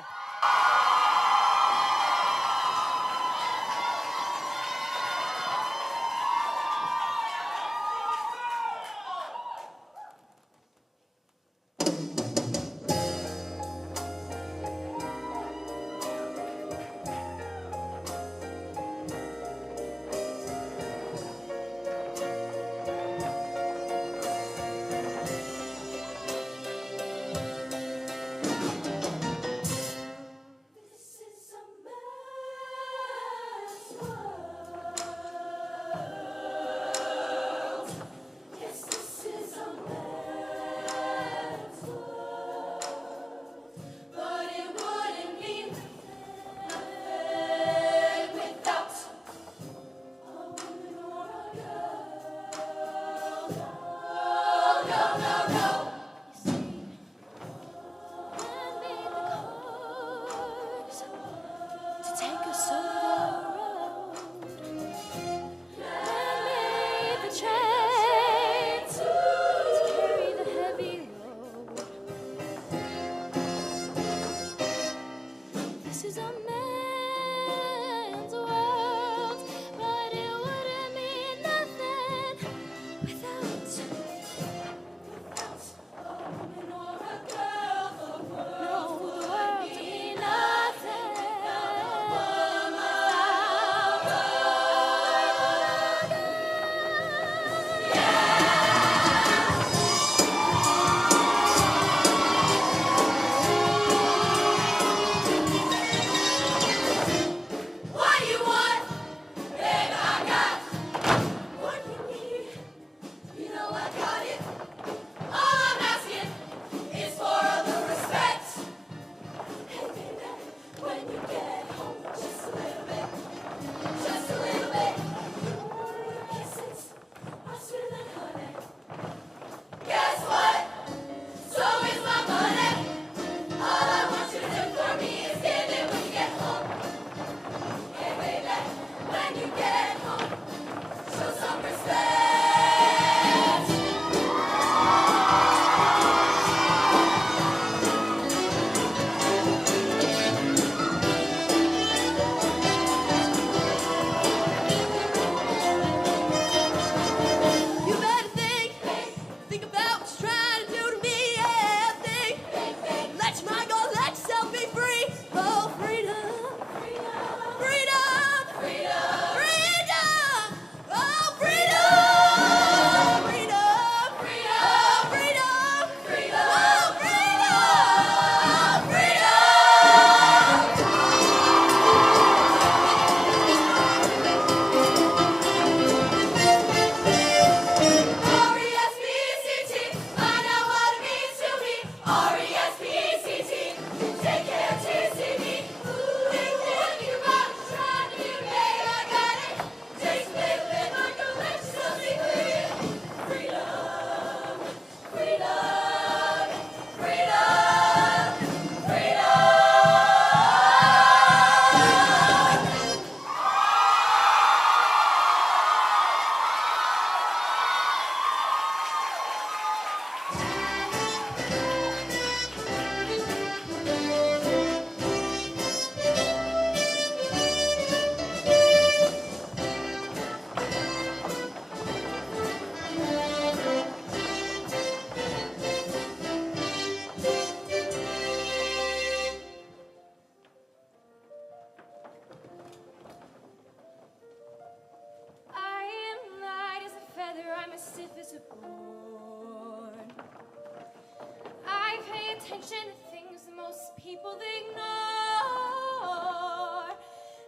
people ignore.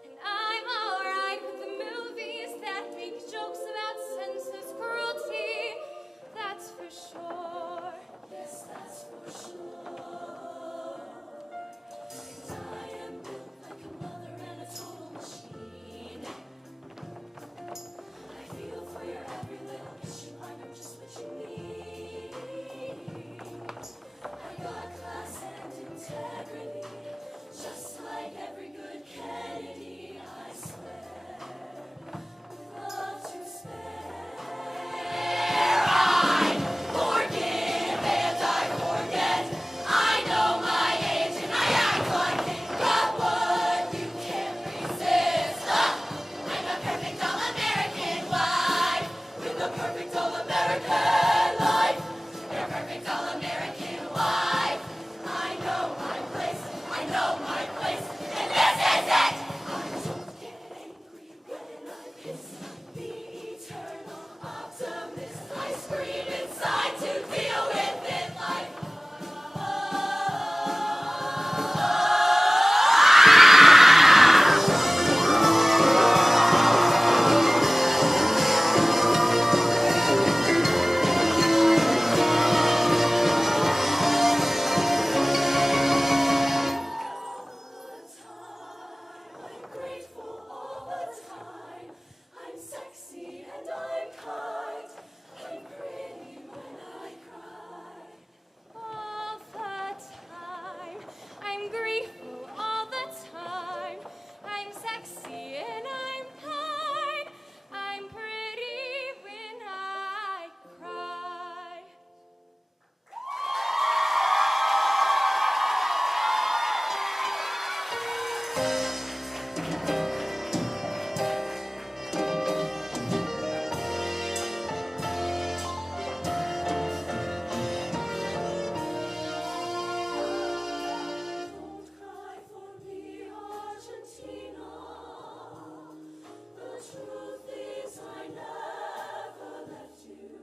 And I'm alright with the movies that make jokes about senseless cruelty. That's for sure. Yes, that's for sure. And I am built like a mother and a total machine. I feel for your every little issue. I know just what you need. I got class and integrity, just like every good Kennedy. I swear, with love to spare. I forgive and I forget. I know my age and I act like it. Got what you can't resist. I'm a perfect all-American wife with a perfect all-American life. You're a perfect all-American wife. I know my place. I know my place. And this is it. I don't get angry when I piss. The eternal optimist. I scream inside to deal with it like. I'm grateful all the time. I'm sexy and I'm kind. I'm pretty when I cry. All the time. I'm grateful all the time. I'm sexy and I'm kind. I'm pretty when I cry. Don't cry for me, Argentina. The truth is I never left you.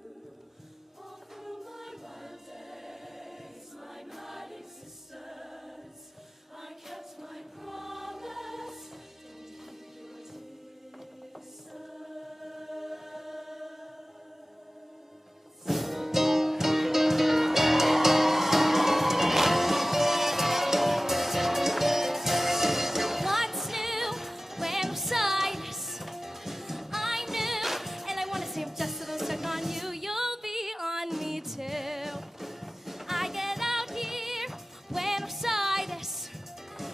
All through my bad days, my mad existence, I kept my promise. Don't keep your distance. What's new? Buenos Aires. I'm new, and I want to say I'm just a little stuck on you. You'll be on me too. I get out here, Buenos Aires.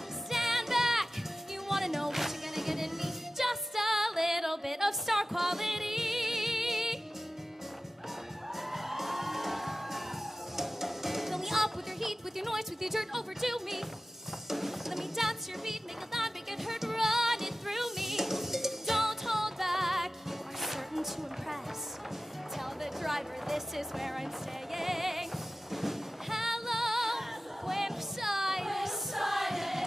Stand back. You want to know what you're gonna get in me? Just a little bit of star quality. Fill me up with your heat, with your noise, with your dirt. Overdo me. Let me dance your beat, make a loud, make it hurt, run it through me. Don't hold back, you are certain to impress. Tell the driver this is where I'm staying. Hello, Buenos Aires.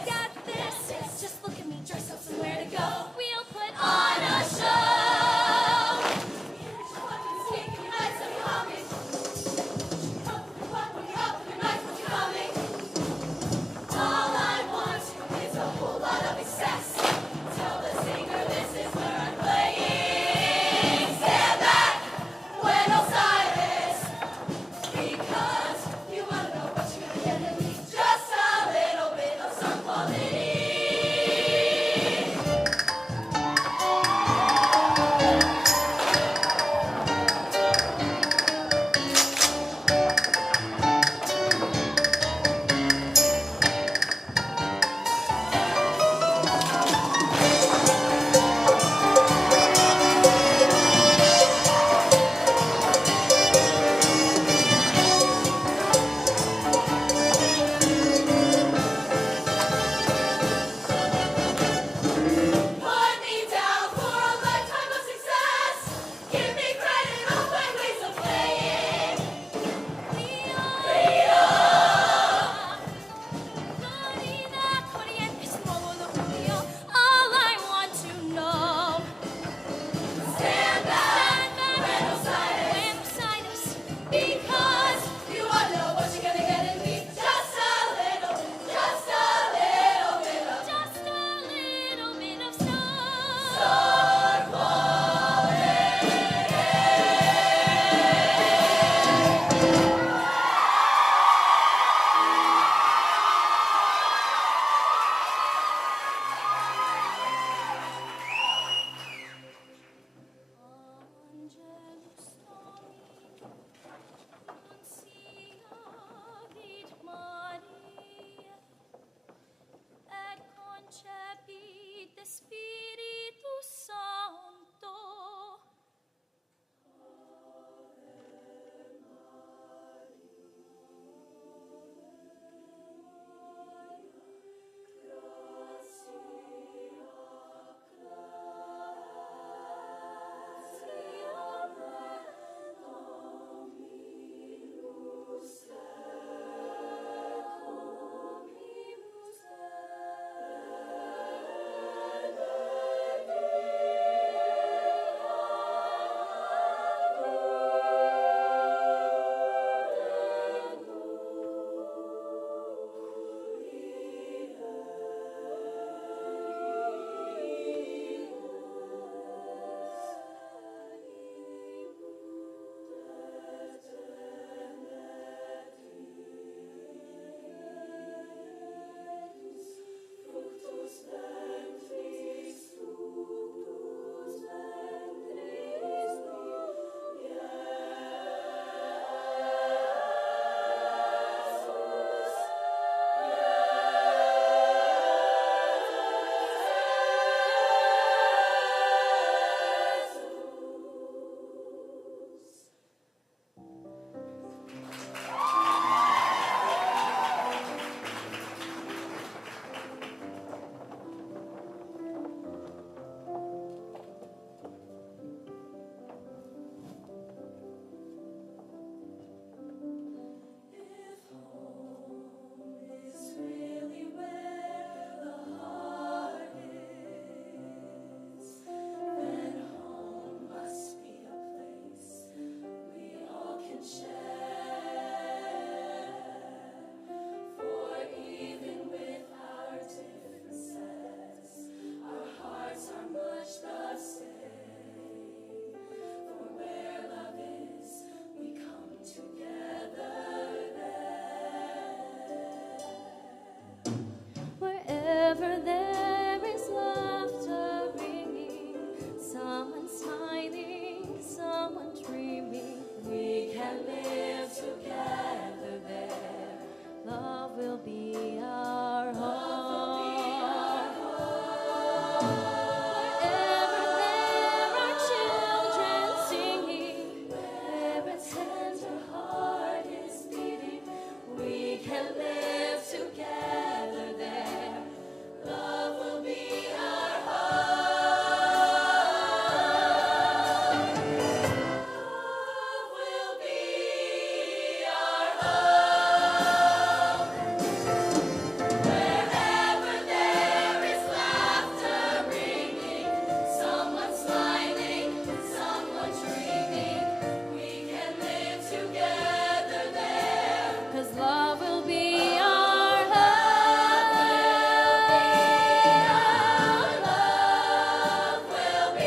Got this, just look at me, dress up somewhere to go. We'll put on a show. Here's your fucking sneaky nights of coming. When you're up, when you're nice, when you're coming. Wherever there is laughter ringing, someone smiling, someone dreaming, we can live together there. Love will be our home. Wherever there are children singing, where a tender heart is beating, we can live together there. Love will be our home. Love will be our home. Wherever there is laughter ringing, someone smiling, someone dreaming, we can live together there. 'Cause love will be our home. Love will be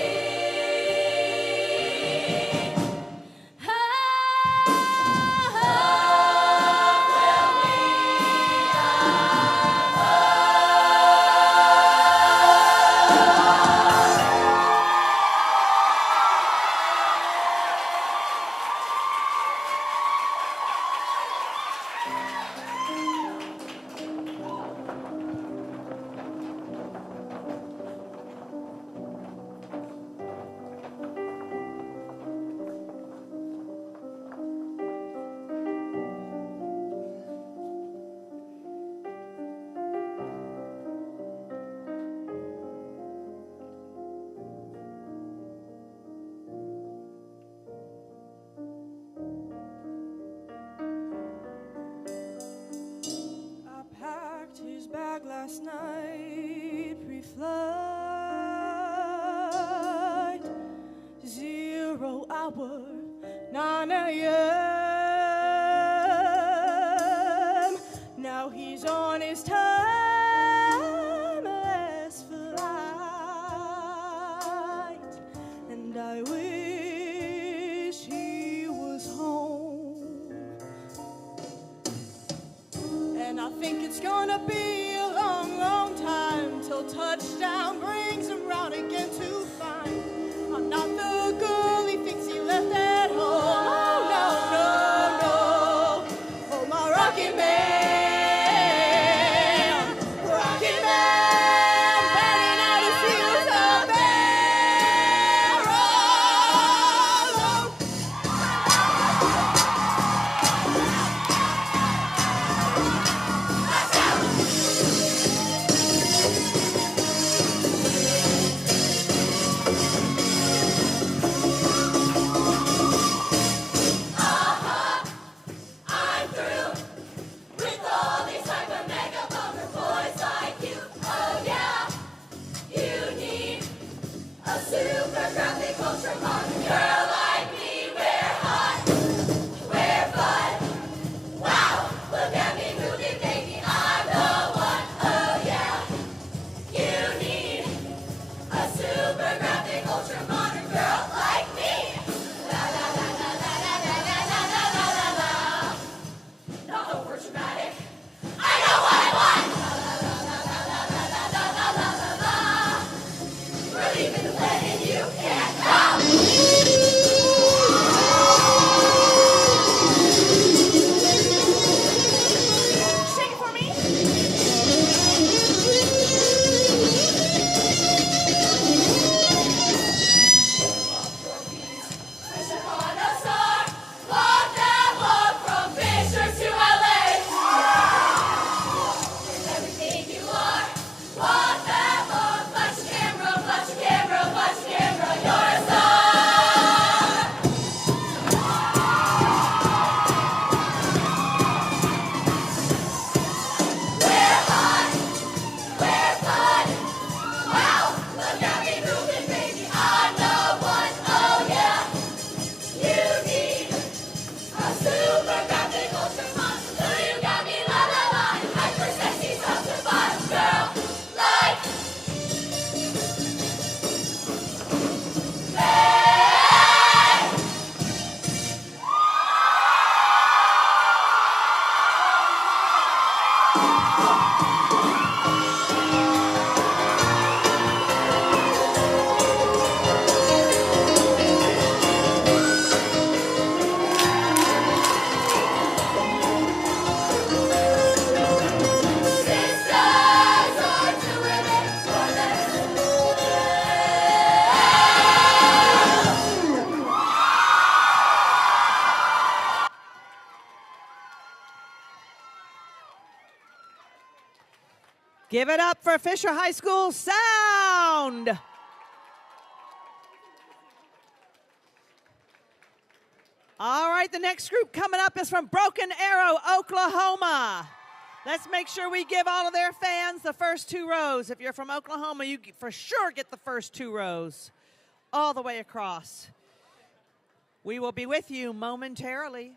I packed his bag last night, pre-flight, 0 hour, 9 a.m. Now he's on his timeless flight, and I wish he was home. And I think it's gonna be a long, long time till touchdown brings him round again to find I'm not the girl he thinks he left at home. Oh, no, no, no. Oh, my rocket man. Rocket man, burning out his heels up barrel. Give it up for Fisher High School sound. All right, the next group coming up is from Broken Arrow, Oklahoma. Let's make sure we give all of their fans the first 2 rows. If you're from Oklahoma, you for sure get the first 2 rows all the way across. We will be with you momentarily.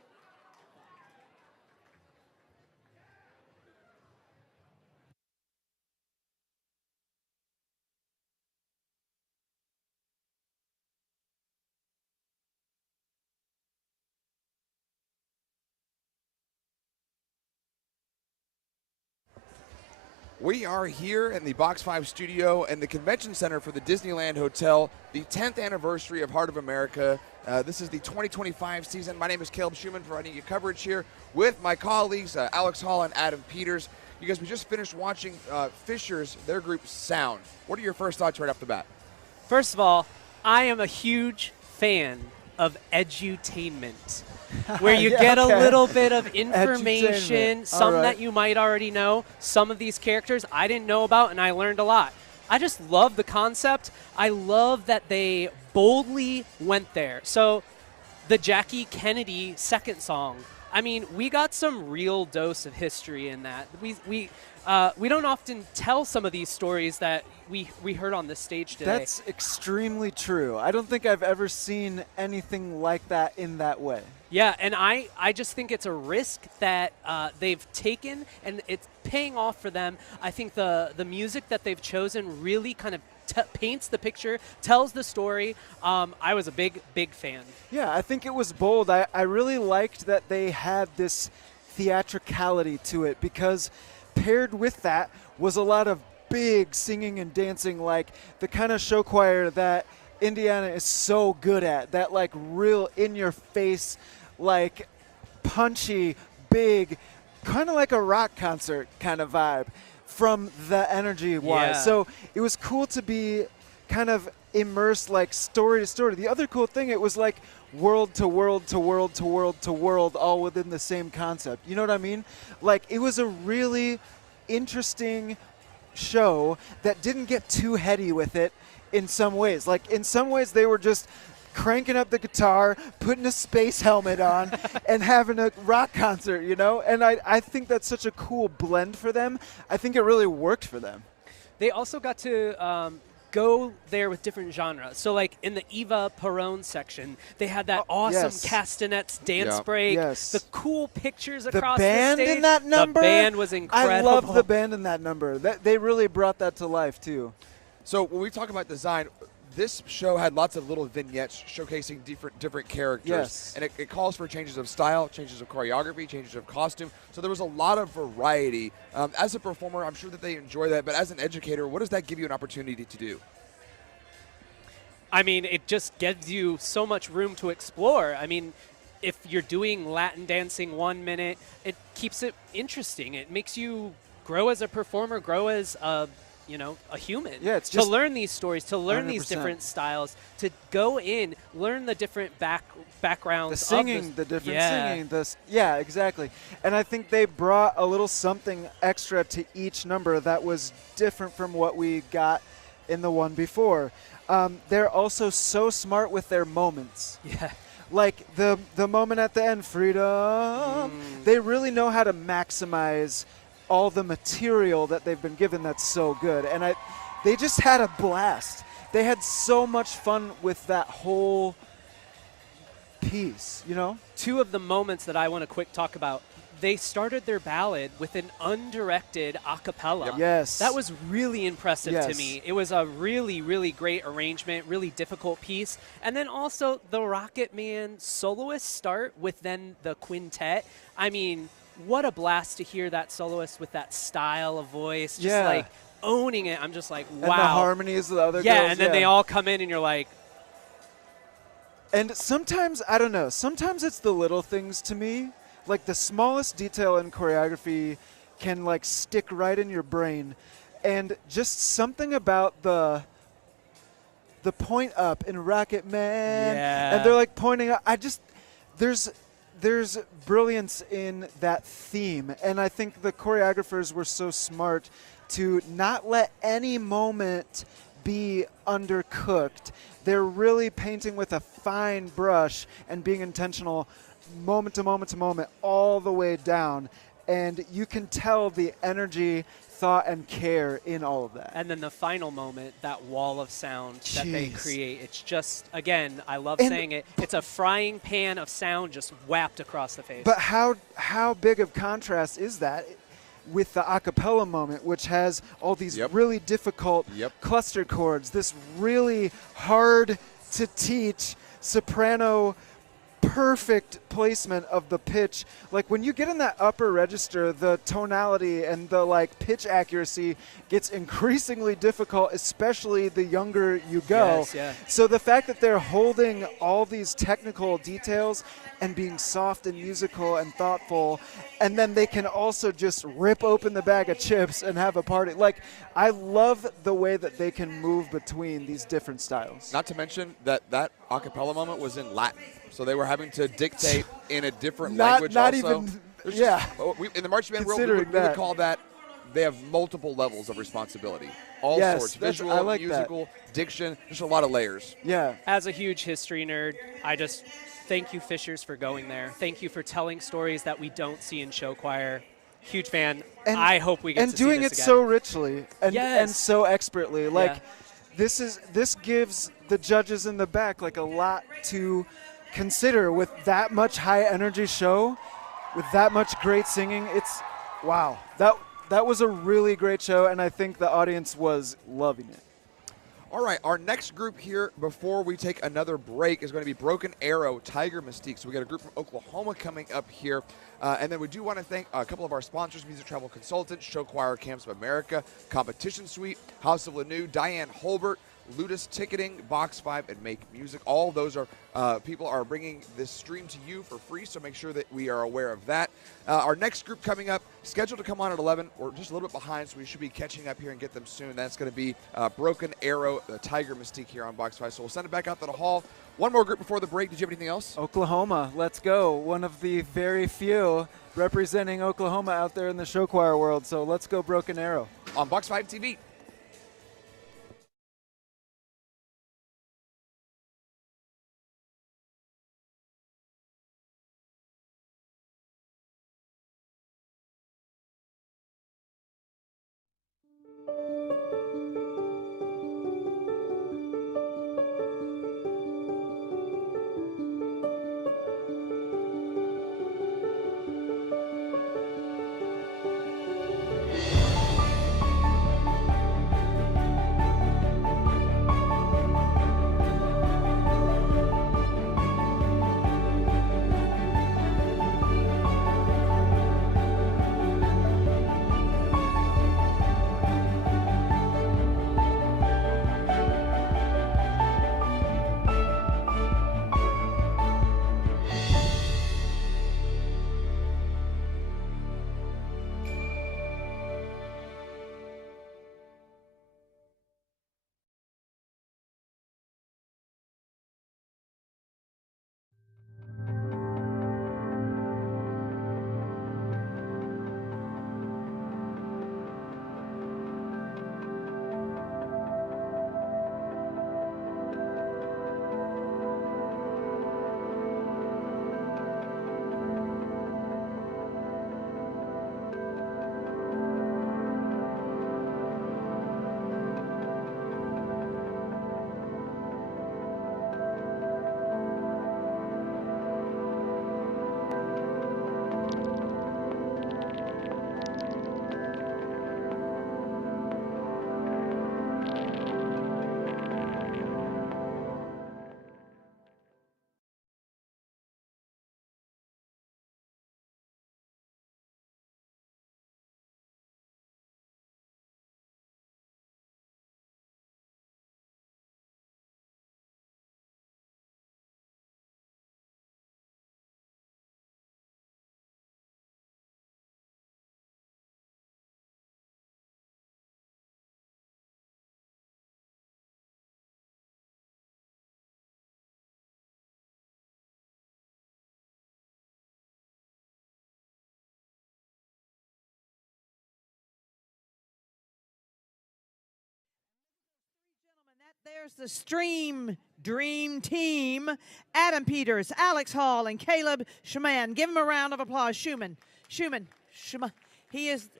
There's the Stream Dream Team. Adam Peters, Alex Hall, and Caleb Schumann. Give him a round of applause. Schumann. He is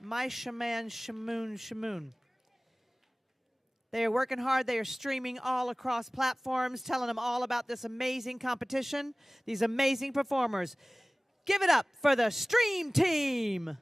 my Shamoon. They are working hard. They are streaming all across platforms, telling them all about this amazing competition, these amazing performers. Give it up for the Stream Team.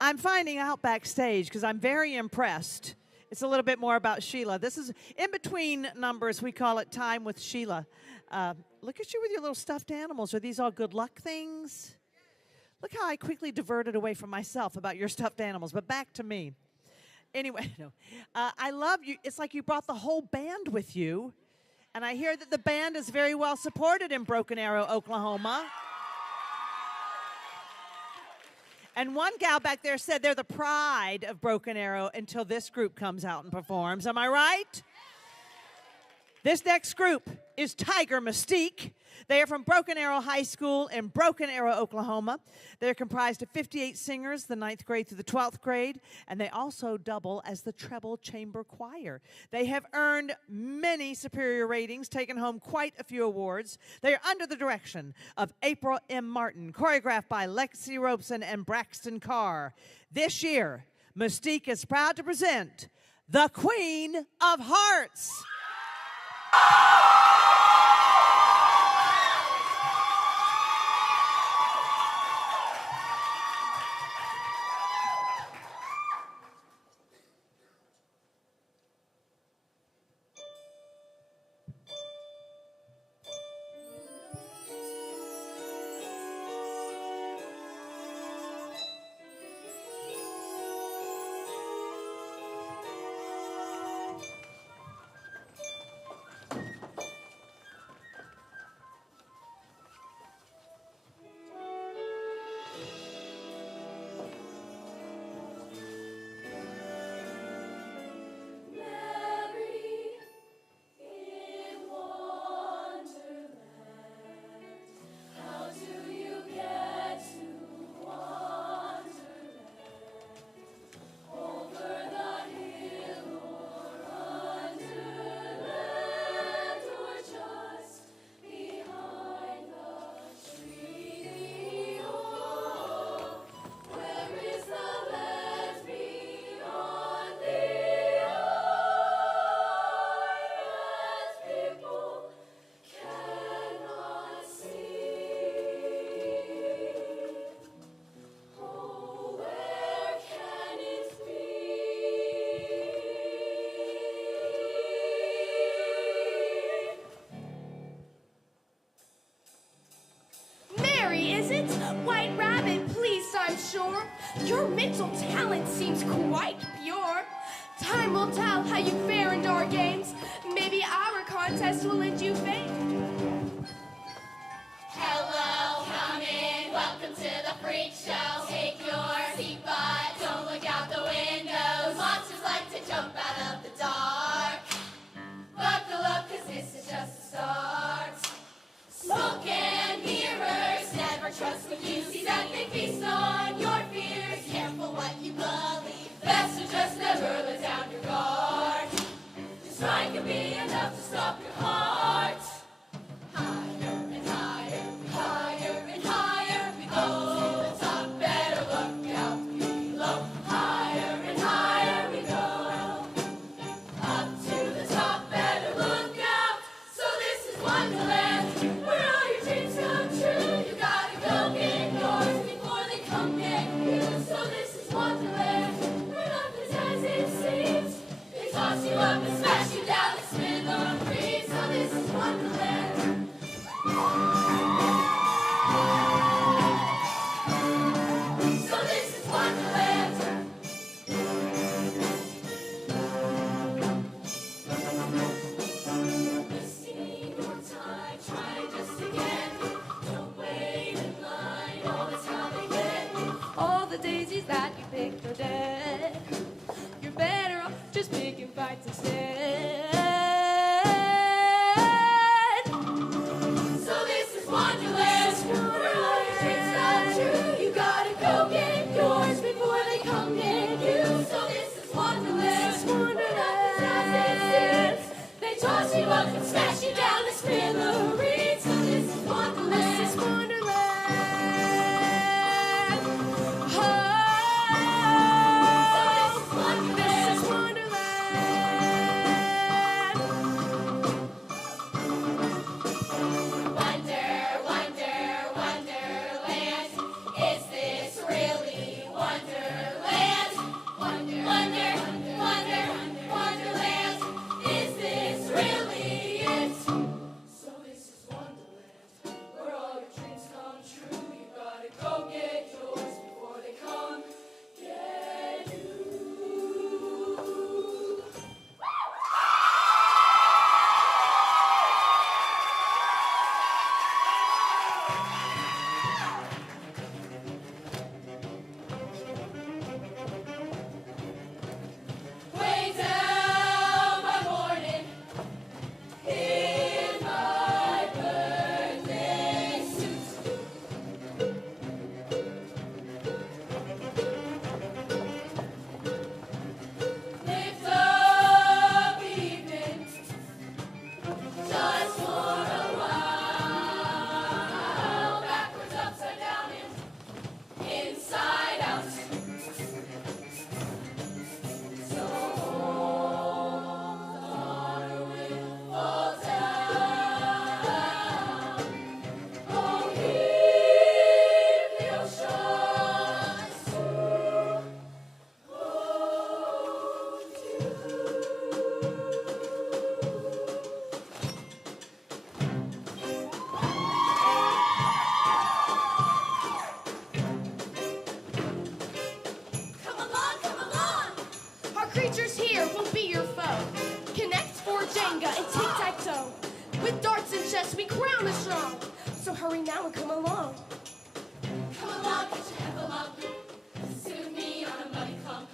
I'm finding out backstage because I'm very impressed. It's a little bit more about Sheila. This is in between numbers. We call it Time with Sheila. Look at you with your little stuffed animals. Are these all good luck things? Look how I quickly diverted away from myself about your stuffed animals, but back to me. Anyway, no. I love you. It's like you brought the whole band with you. And I hear that the band is very well supported in Broken Arrow, Oklahoma. And one gal back there said they're the pride of Broken Arrow until this group comes out and performs. Am I right? This next group is Tiger Mystique. They are from Broken Arrow High School in Broken Arrow, Oklahoma. They're comprised of 58 singers, the 9th grade through the 12th grade, and they also double as the treble chamber choir. They have earned many superior ratings, taken home quite a few awards. They are under the direction of April M. Martin, choreographed by Lexi Robeson and Braxton Carr. This year, Mystique is proud to present the Queen of Hearts. mental talent seems quite pure. Time will tell how you fare in our games. Maybe our contest will end you fame. Hello, come in, welcome to the freak show. Take your seat, but don't look out the windows. Monsters like to jump out of the dark. Buckle up, cause this is just the start. Smoke and mirrors, never trust what you see. That they feast on your fears. Careful what you believe. Best to just never let down your guard. Just trying can be enough to stop your heart. Higher and higher, higher and higher we go. To the top, better look out below. Higher and higher we go. Up to the top, better look out. So this is Wonderland, where all your dreams come true. You gotta go get yours before they come get you. So this is Wonderland, where nothing's as it seems. They toss you up and smash you down and smithereens. So this is Wonderland. So this is Wonderland. Wasting your time, trying just again. Don't wait in line all the time again. All the daisies that you picked are dead. You're better off just picking fights instead. So this is Wonderland, where all your dreams come true. You gotta go get yours before they come get you. So this is Wonderland, where nothing's as it seems. They toss you up and smash you down and smithereens. So this is Wonderland. This is Wonderland. Oh, So this is Wonderland. this is Wonderland. Wonder, wonder, Wonderland. Is this really Wonderland? Wonder, wonder, wonder, Wonderland. Is this really it? So this is Wonderland, where all your dreams come true. You gotta go get yours before they come get you. Way down by morning in my birthday suit. Lift up evening just for a while. Backwards, upside down, and inside out. So water will fall down. Oh, heave the oceans to hold you. Come along, come along. Our creatures here will be your foe. Connect for Jenga and tic-tac-toe. With darts and chess, we crown us strong. So hurry now and come along. Come along, get your head along. Sit with me on a muddy clump.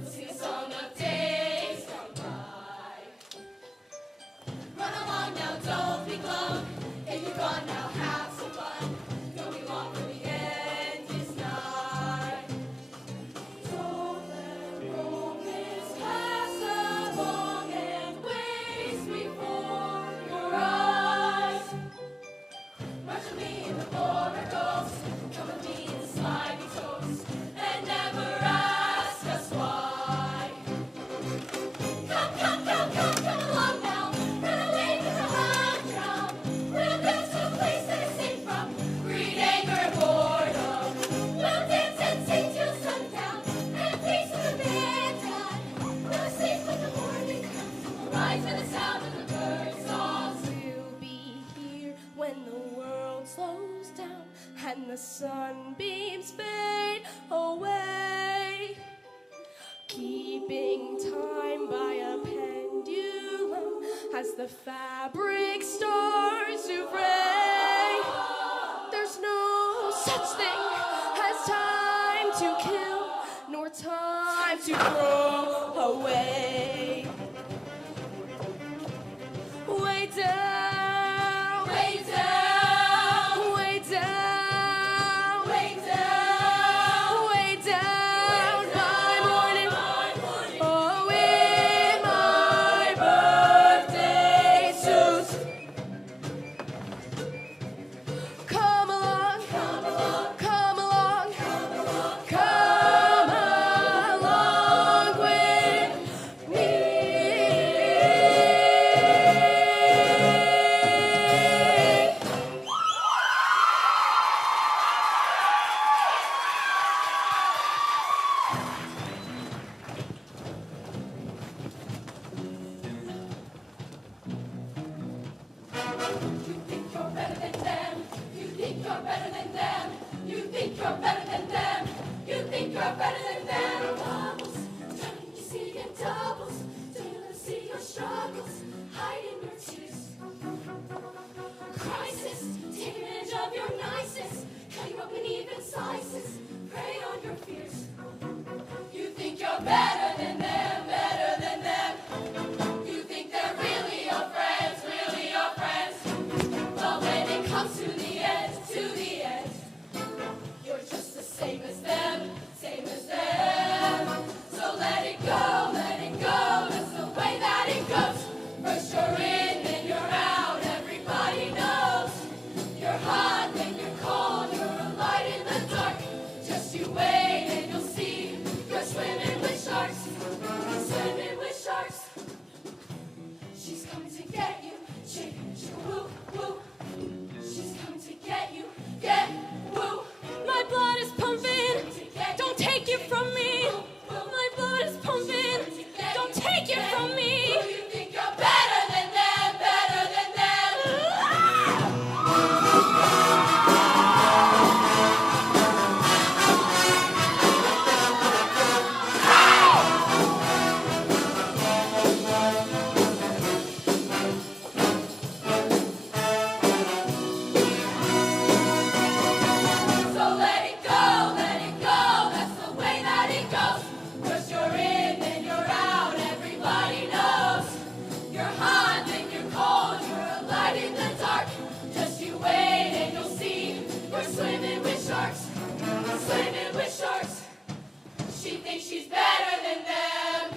We'll sing a song of days gone by. Run along now, don't be glum. If you're gone now, have some fun. Don't be long for the end is nigh. Don't let romance pass along and waste before your eyes. March with me in the border ghost. Come with me in the sliding toes. keeping time by a pendulum as the fabric starts to fray. There's no such thing as time to kill, nor time to throw away. Way down, way down, way down, way down, way down by morning. Oh, in my birthday suit. Come along, come along, come along, come along, come along with me. You think you're better than them. You think you're better than them. You think you're better than them. You think you're better than them. Doubles, don't you see your doubles? Don't you see your struggles? Hide in your tears. Crisis, take advantage of your niceness. Cut you up in even slices. Prey on your fears. You think you're better than them, better than them. You think they're really your friends, really your friends. But when it comes to the end, you're just the same as them, same as them. So let it go, that's the way that it goes. First you're in, then you're out, everybody knows. You're hot, then you're cold, you're a light in the dark. Just you wait and you'll see, you're swimming with sharks, swimming with sharks. She's coming to get you, chick, woo, woo. She's coming to get you, woo. My blood is pumping, don't take it from me. My blood is pumping, don't take it from me. You think you're better than them, better than them. So let it go, that's the way that it goes. First you're in, then you're out, everybody knows. You're hot, then you're cold, you're a light in the dark. Just you wait and you'll see, you're swimming with sharks, swimming with sharks. She thinks she's better than them.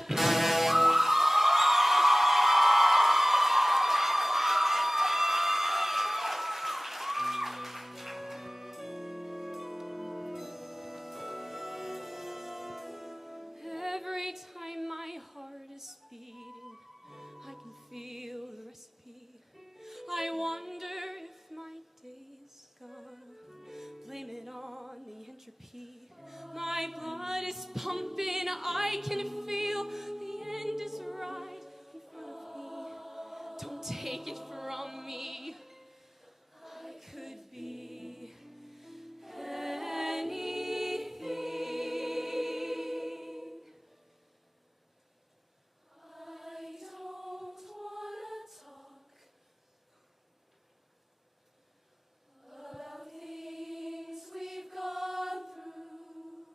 Every time my heart is beating, I can feel the recipe. I wonder if my day is gone. Blame it on the entropy. My blood is pumping, I can feel the end is right in front of me. Don't take it from me. I could be anything. I don't wanna talk about things we've gone through.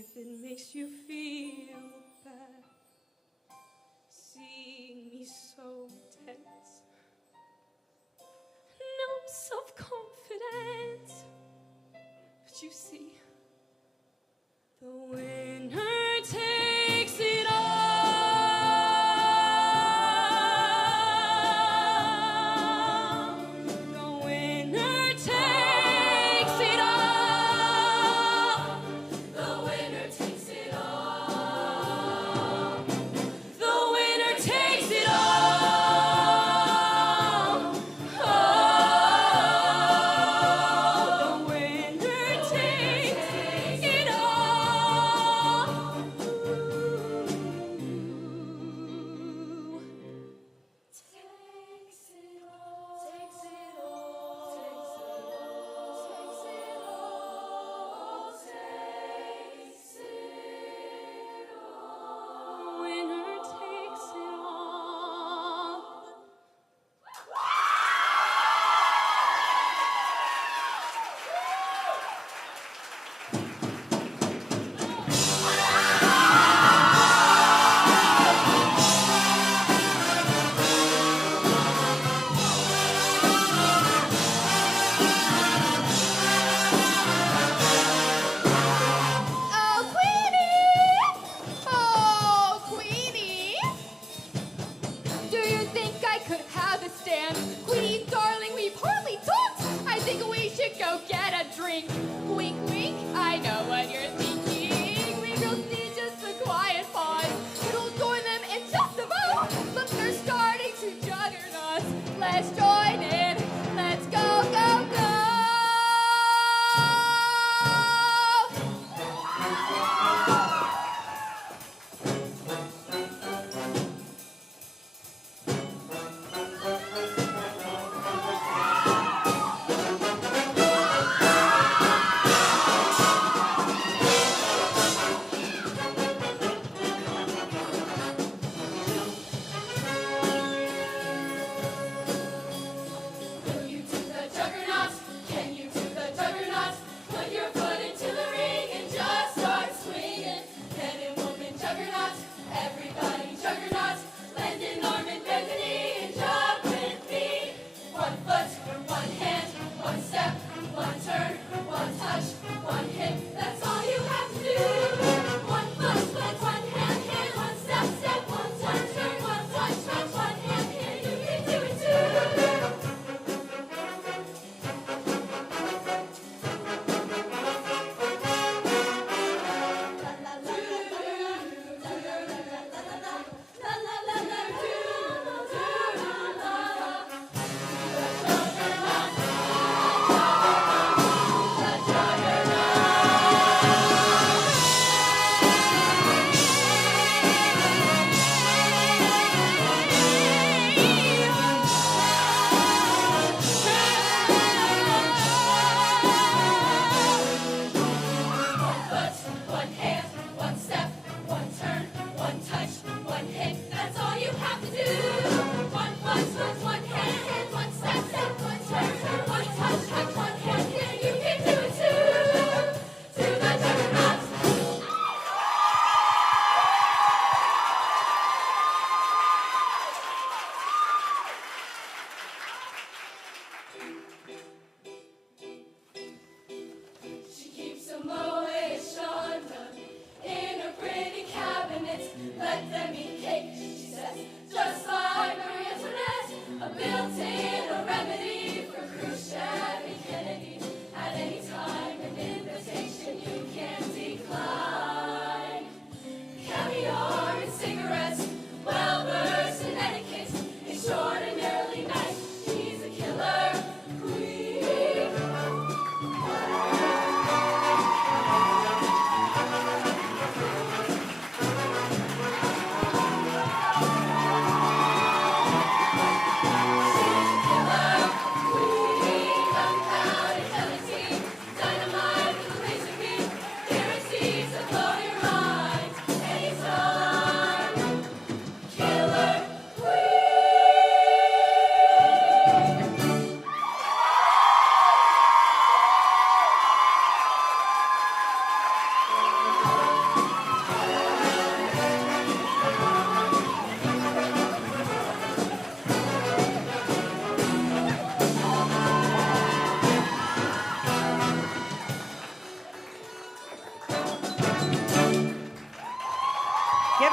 if it makes you feel bad, seeing me so tense, no self-confidence. But you see, the winner takes it all.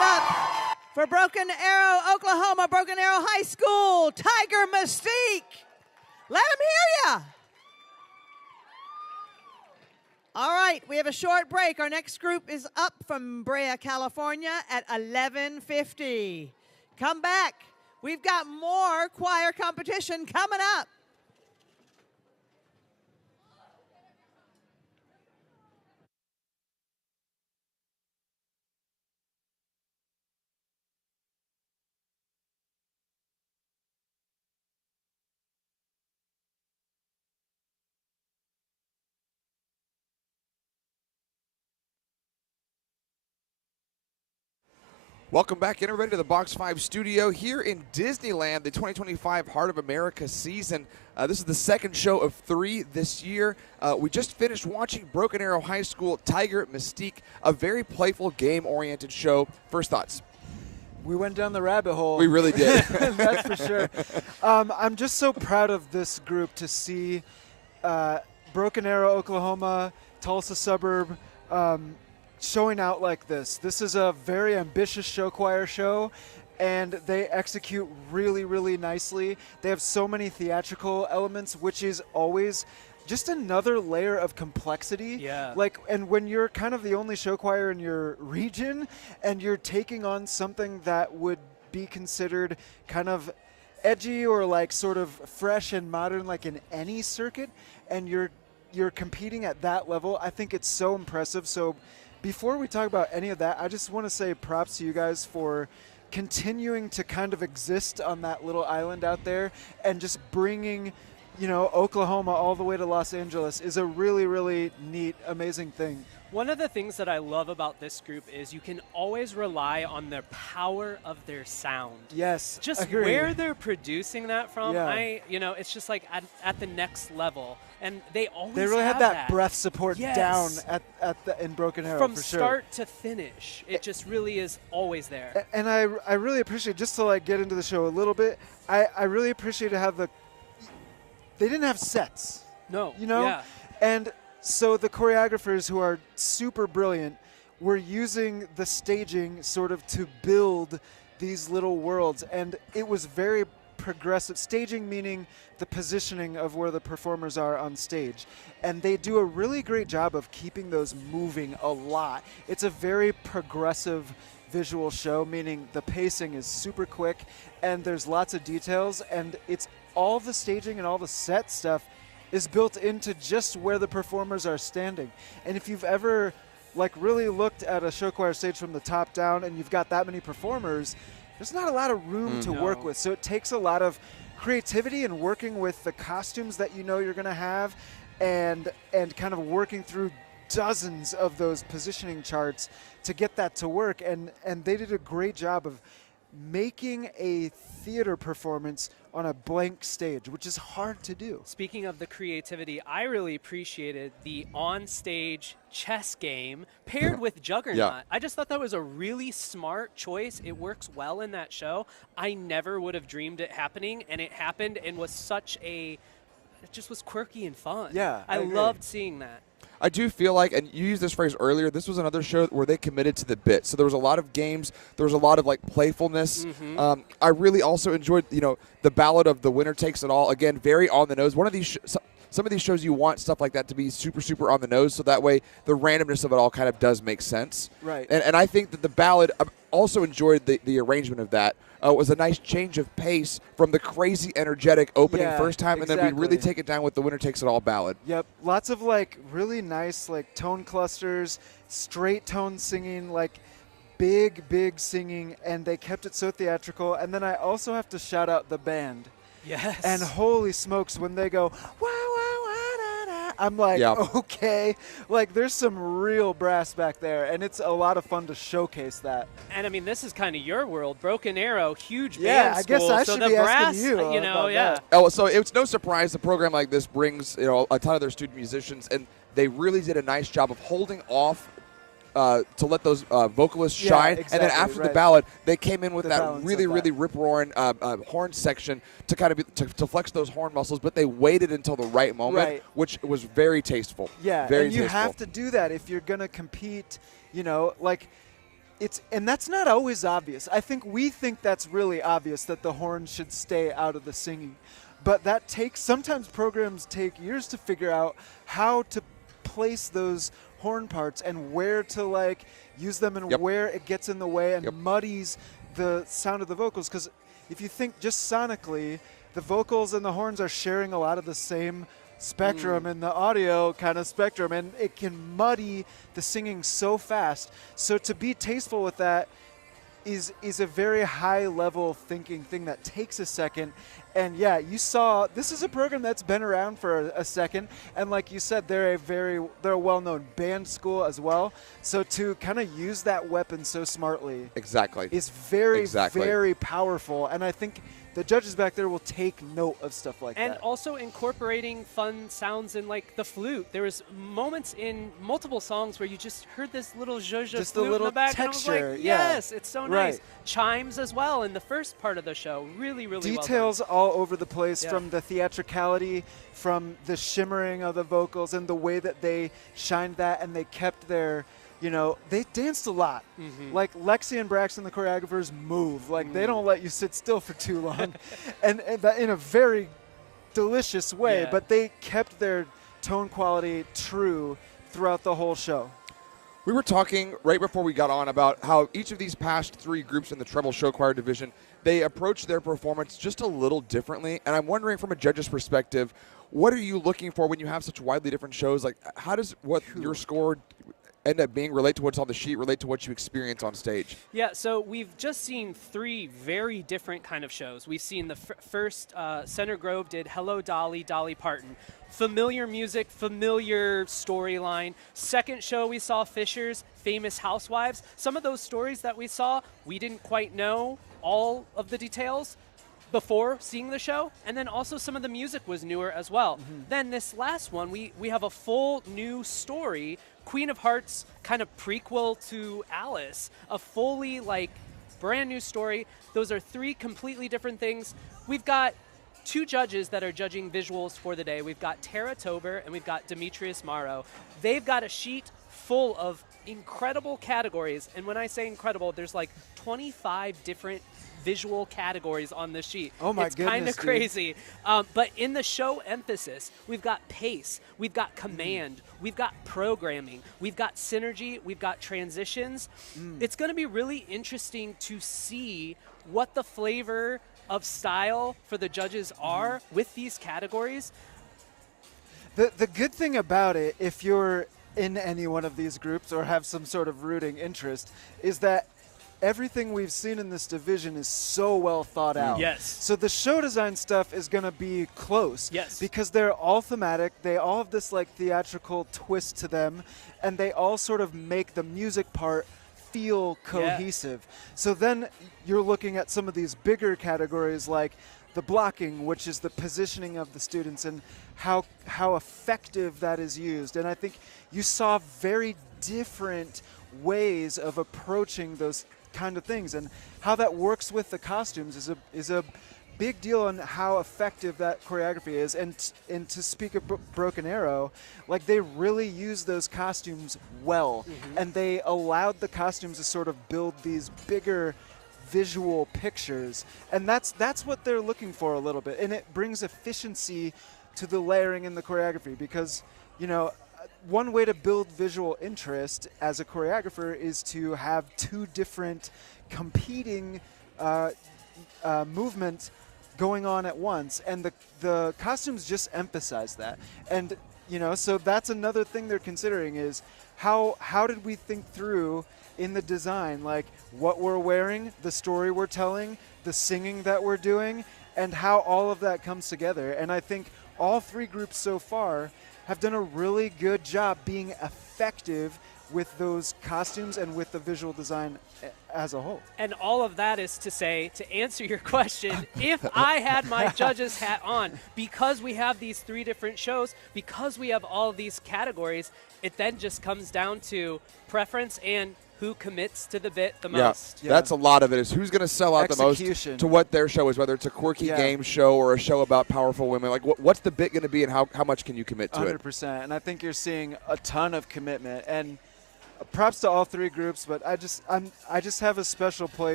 it up for Broken Arrow, Oklahoma, Broken Arrow High School, Tiger Mystique. Let them hear ya. All right, we have a short break. Our next group is up from Brea, California at 11:50. Come back. We've got more choir competition coming up.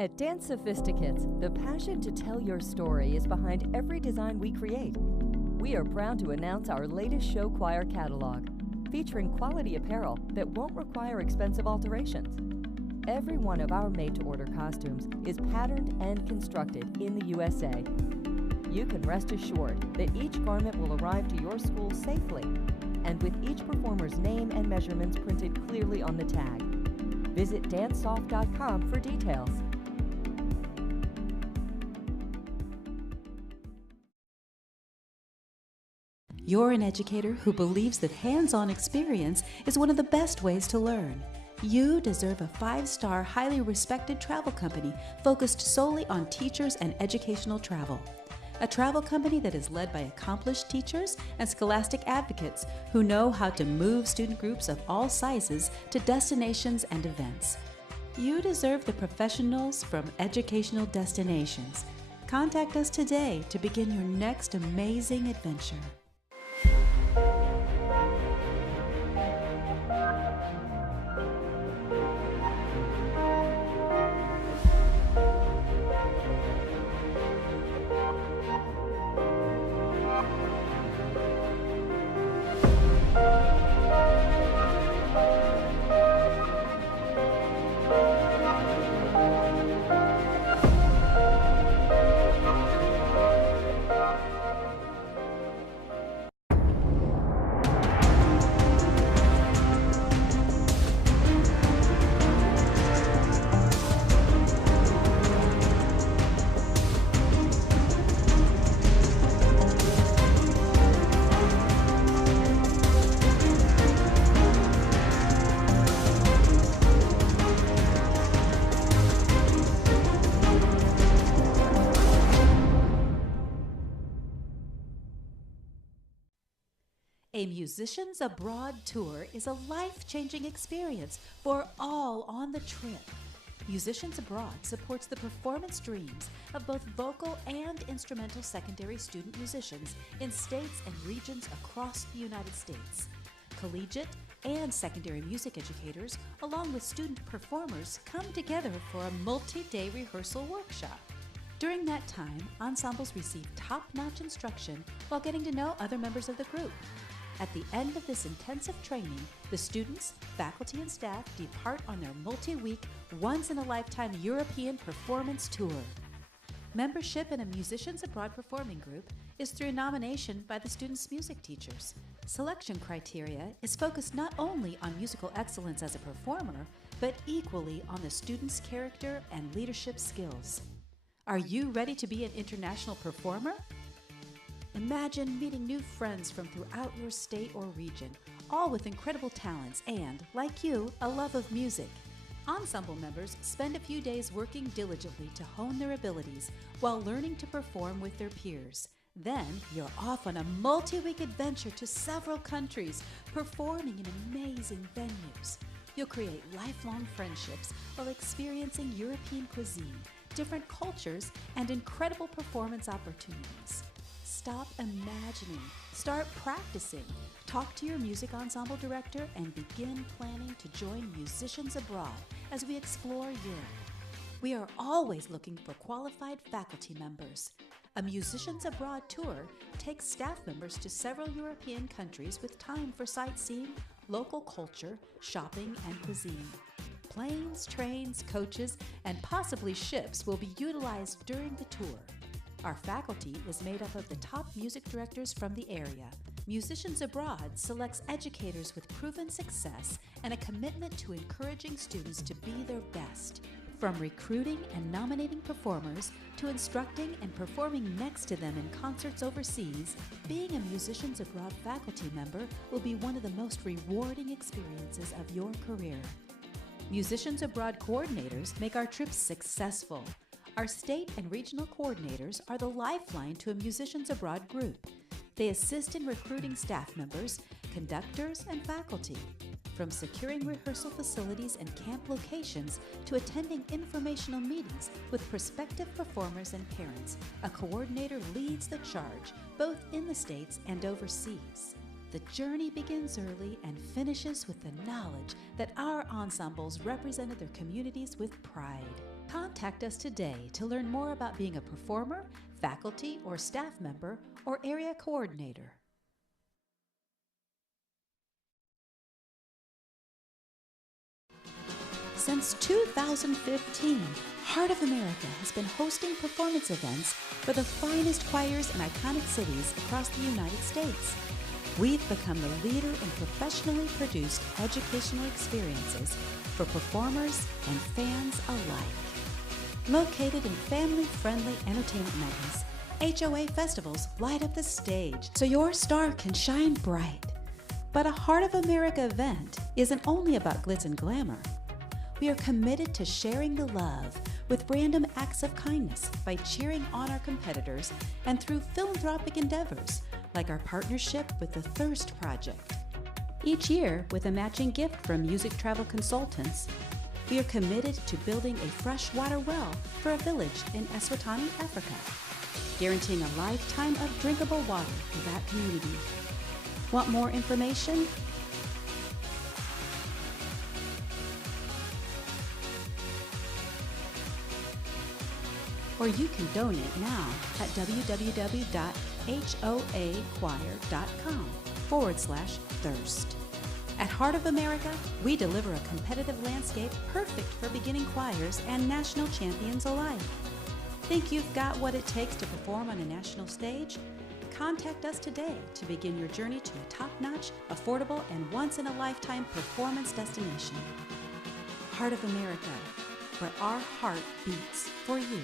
At Dance Sophisticates, the passion to tell your story is behind every design we create. We are proud to announce our latest show choir catalog, featuring quality apparel that won't require expensive alterations. Every one of our made-to-order costumes is patterned and constructed in the USA. You can rest assured that each garment will arrive to your school safely, and with each performer's name and measurements printed clearly on the tag. Visit dancesoft.com for details. You're an educator who believes that hands-on experience is one of the best ways to learn. You deserve a 5-star, highly respected travel company focused solely on teachers and educational travel. A travel company that is led by accomplished teachers and scholastic advocates who know how to move student groups of all sizes to destinations and events. You deserve the professionals from Educational Destinations. Contact us today to begin your next amazing adventure. A Musicians Abroad tour is a life-changing experience for all on the trip. Musicians Abroad supports the performance dreams of both vocal and instrumental secondary student musicians in states and regions across the United States. Collegiate and secondary music educators, along with student performers, come together for a multi-day rehearsal workshop. During that time, ensembles receive top-notch instruction while getting to know other members of the group. At the end of this intensive training, the students, faculty, and staff depart on their multi-week, once-in-a-lifetime European performance tour. Membership in a Musicians Abroad performing group is through nomination by the students' music teachers. Selection criteria is focused not only on musical excellence as a performer, but equally on the student's character and leadership skills. Are you ready to be an international performer? Imagine meeting new friends from throughout your state or region, all with incredible talents and, like you, a love of music. Ensemble members spend a few days working diligently to hone their abilities while learning to perform with their peers. Then, you're off on a multi-week adventure to several countries, performing in amazing venues. You'll create lifelong friendships while experiencing European cuisine, different cultures, and incredible performance opportunities. Stop imagining, start practicing, talk to your music ensemble director, and begin planning to join Musicians Abroad as we explore Europe. We are always looking for qualified faculty members. A Musicians Abroad tour takes staff members to several European countries with time for sightseeing, local culture, shopping, and cuisine. Planes, trains, coaches, and possibly ships will be utilized during the tour. Our faculty is made up of the top music directors from the area. Musicians Abroad selects educators with proven success and a commitment to encouraging students to be their best. From recruiting and nominating performers to instructing and performing next to them in concerts overseas, being a Musicians Abroad faculty member will be one of the most rewarding experiences of your career. Musicians Abroad coordinators make our trips successful. Our state and regional coordinators are the lifeline to a Musicians Abroad group. They assist in recruiting staff members, conductors, and faculty. From securing rehearsal facilities and camp locations to attending informational meetings with prospective performers and parents, a coordinator leads the charge, both in the States and overseas. The journey begins early and finishes with the knowledge that our ensembles represented their communities with pride. Contact us today to learn more about being a performer, faculty or staff member, or area coordinator. Since 2015, Heart of America has been hosting performance events for the finest choirs in iconic cities across the United States. We've become the leader in professionally produced educational experiences for performers and fans alike. Located in family-friendly entertainment malls, HOA festivals light up the stage so your star can shine bright. But a Heart of America event isn't only about glitz and glamour. We are committed to sharing the love with random acts of kindness by cheering on our competitors and through philanthropic endeavors like our partnership with the Thirst Project. Each year, with a matching gift from Music Travel Consultants, we are committed to building a freshwater well for a village in Eswatini, Africa, guaranteeing a lifetime of drinkable water for that community. Want more information? Or you can donate now at www.hoachoir.com/thirst. At Heart of America, we deliver a competitive landscape perfect for beginning choirs and national champions alike. Think you've got what it takes to perform on a national stage? Contact us today to begin your journey to a top-notch, affordable, and once-in-a-lifetime performance destination. Heart of America, where our heart beats for you.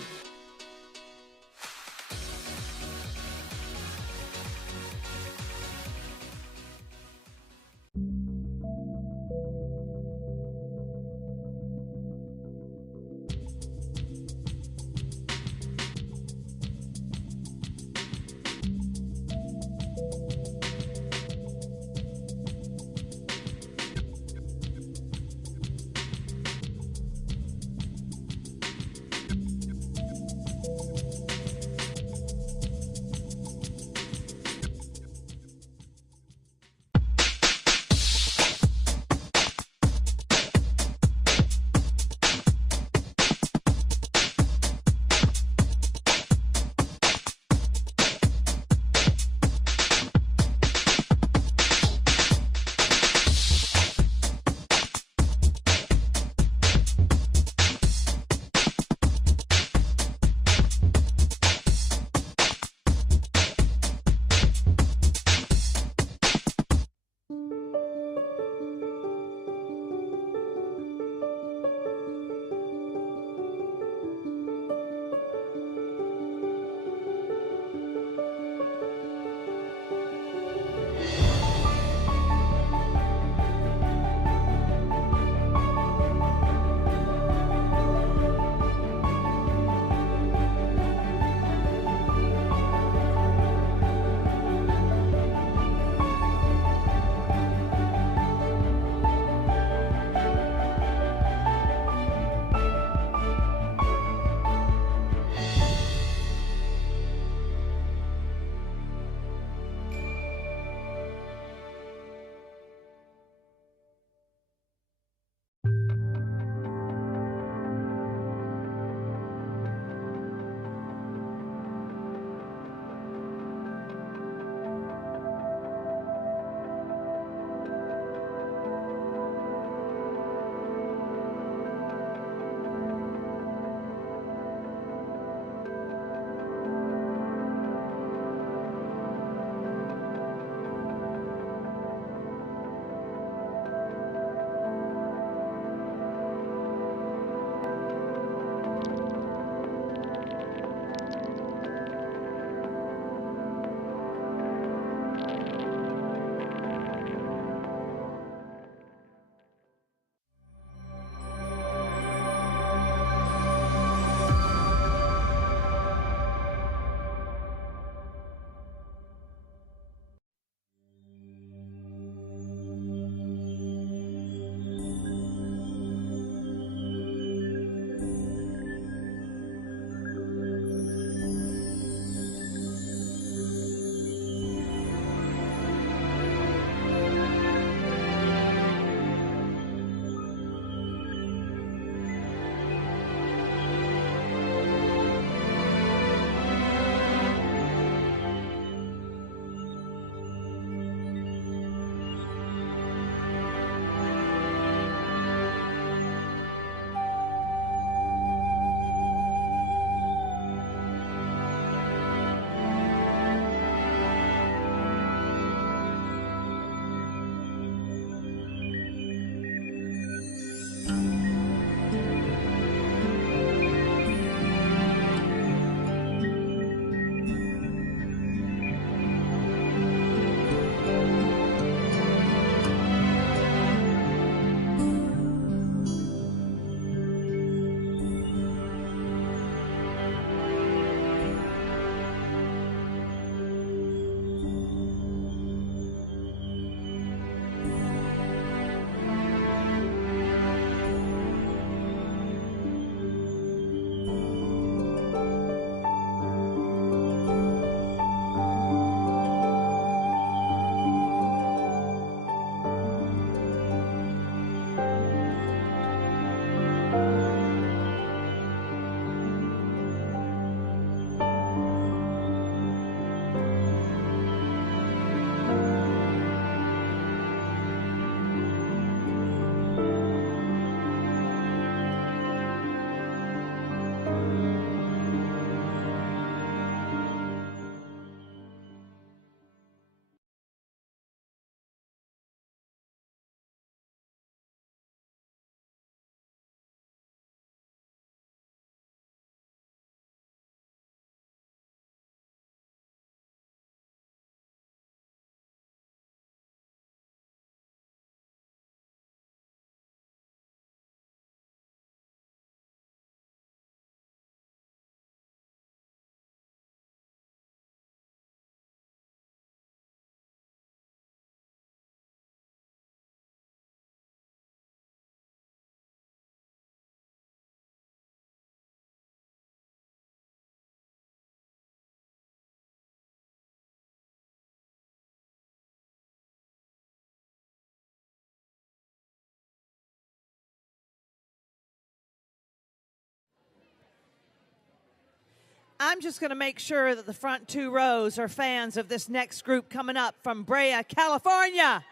I'm just going to make sure that the front 2 rows are fans of this next group coming up from Brea, California.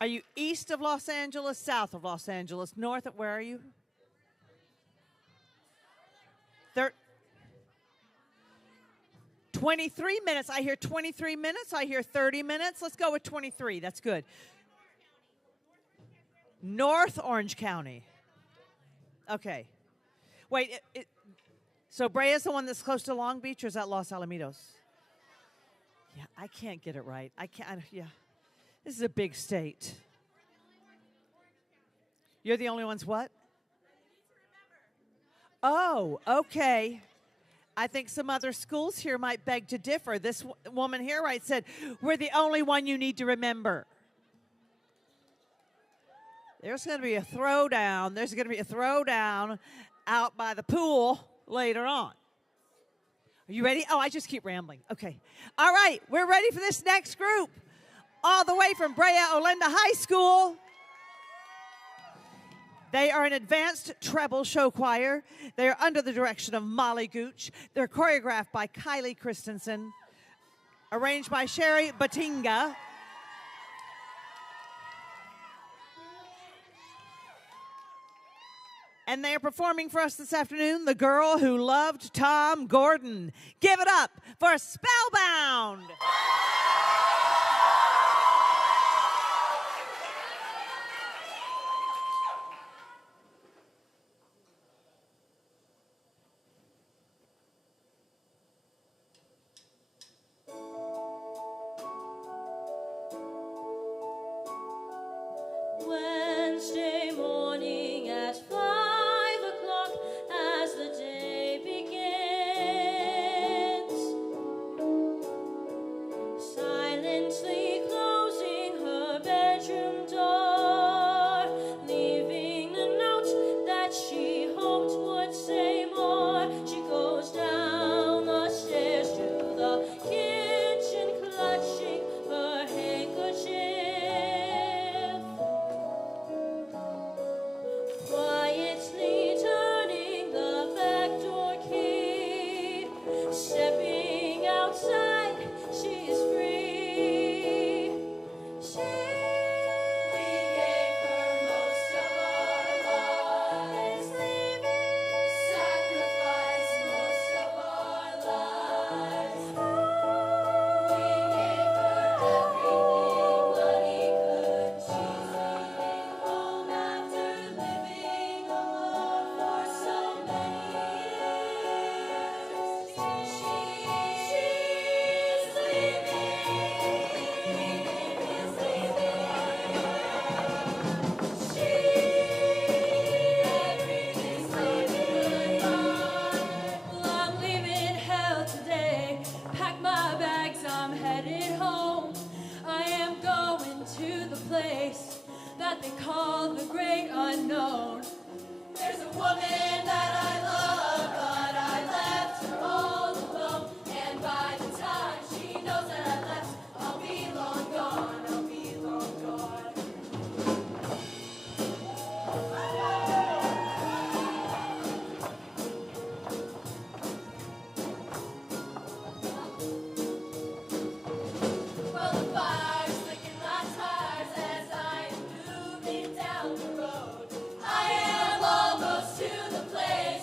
Are you east of Los Angeles, south of Los Angeles, north of, where are you? 23 minutes. I hear 23 minutes. I hear 30 minutes. Let's go with 23. That's good. North Orange County. Okay. Wait, so Brea is the one that's close to Long Beach, or is that Los Alamitos? Yeah, I can't get it right. Yeah. This is a big state. You're the only ones what? Oh, okay. I think some other schools here might beg to differ. This woman here, right, said, we're the only one you need to remember. There's going to be a throwdown. There's going to be a throwdown out by the pool later on. Are you ready? Oh, I just keep rambling. Okay. All right, we're ready for this next group. All the way from Brea Olinda High School. They are an advanced treble show choir. They are under the direction of Molly Gooch. They're choreographed by Kylie Christensen, arranged by Sherry Batinga. And they are performing for us this afternoon, The Girl Who Loved Tom Gordon. Give it up for Spellbound. Wednesday morning at 5 o'clock as the day begins, silently closing her bedroom door, leaving a note that she hoped would say more. She goes down the stairs to the kitchen, clutching her handkerchief. Quietly turning the back door key, stepping outside, she's free. We gave her most of our lives, leaving, sacrificed most of our lives. We gave her everything money could. She's leaving home after living alone for so many years. She's leaving. Is leaving. Everything's leaving goodbye. Well, I'm leaving hell today. Pack my bags, I'm headed home. I am going to the place that they call the great unknown. There's a woman that I love, but I left her all alone. And by the time she knows that I left, I'll be long gone, I'll be long gone. Well, the fire's licking my tires as I am moving down the road. I am almost to the place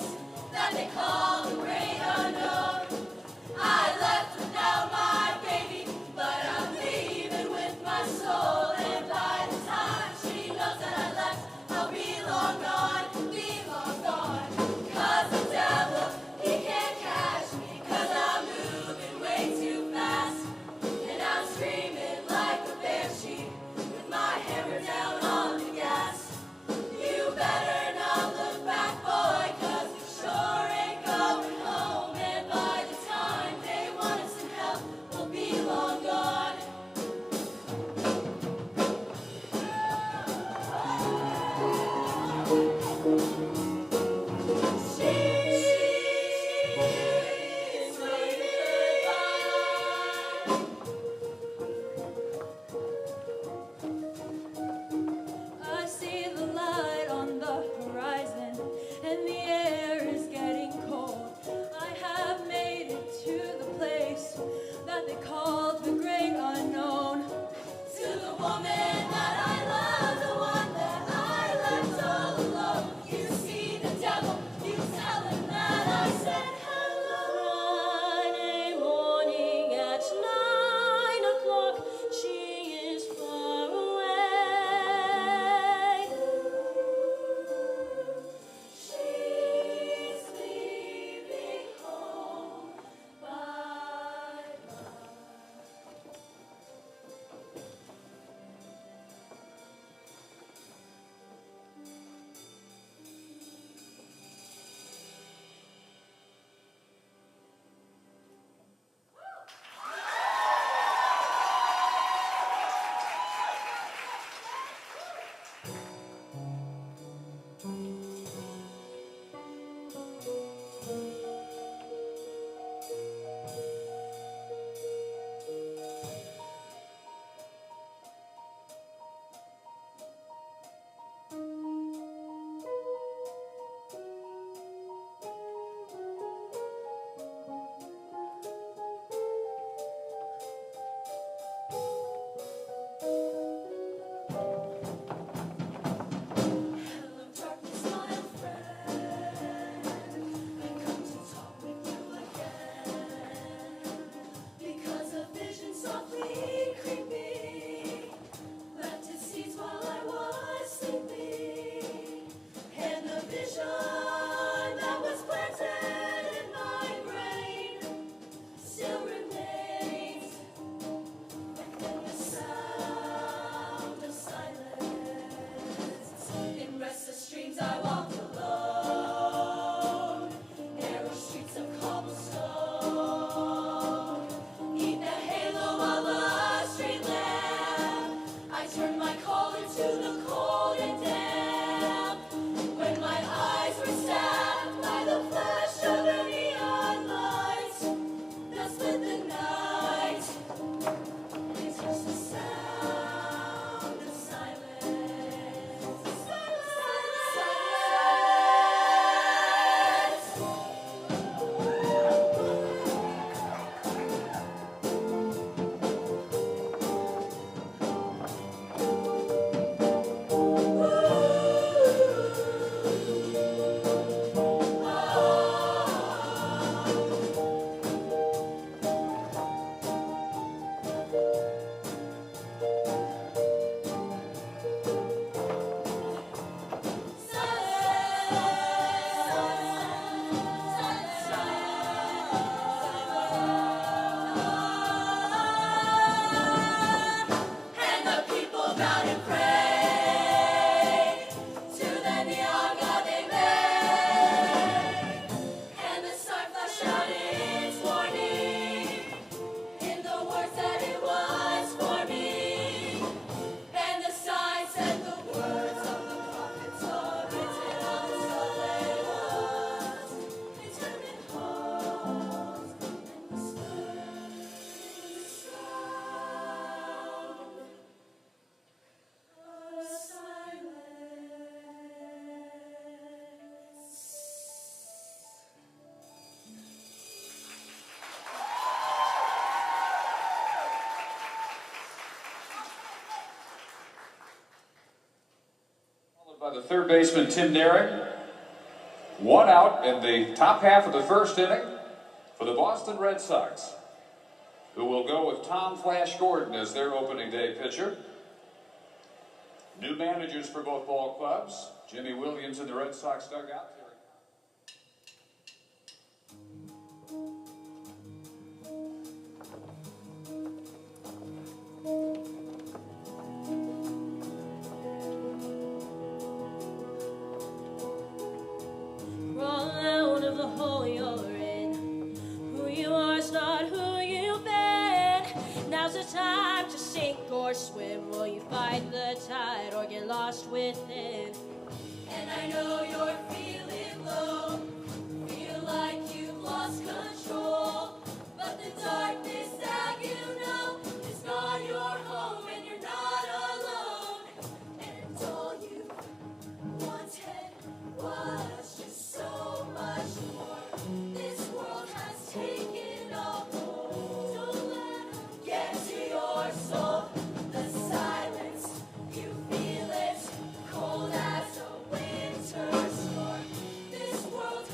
The third baseman, Tim Naring. One out in the top half of the first inning for the Boston Red Sox, who will go with Tom Flash Gordon as their opening day pitcher. New managers for both ball clubs. Jimmy Williams in the Red Sox dugout. Crawl out of the hole you're in. Who you are is not who you've been. Now's the time to sink or swim. Will you fight the tide or get lost within? And I know you're feeling low, feel like you've lost control. But the darkness that you know is not your home, and you're not alone. And all you wanted was just so much more. This world has taken a hold. Don't let it get to your soul. The silence, you feel it, cold as a winter storm. This world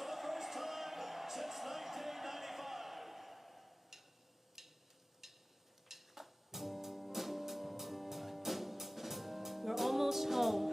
for the first time since 1995. We're almost home.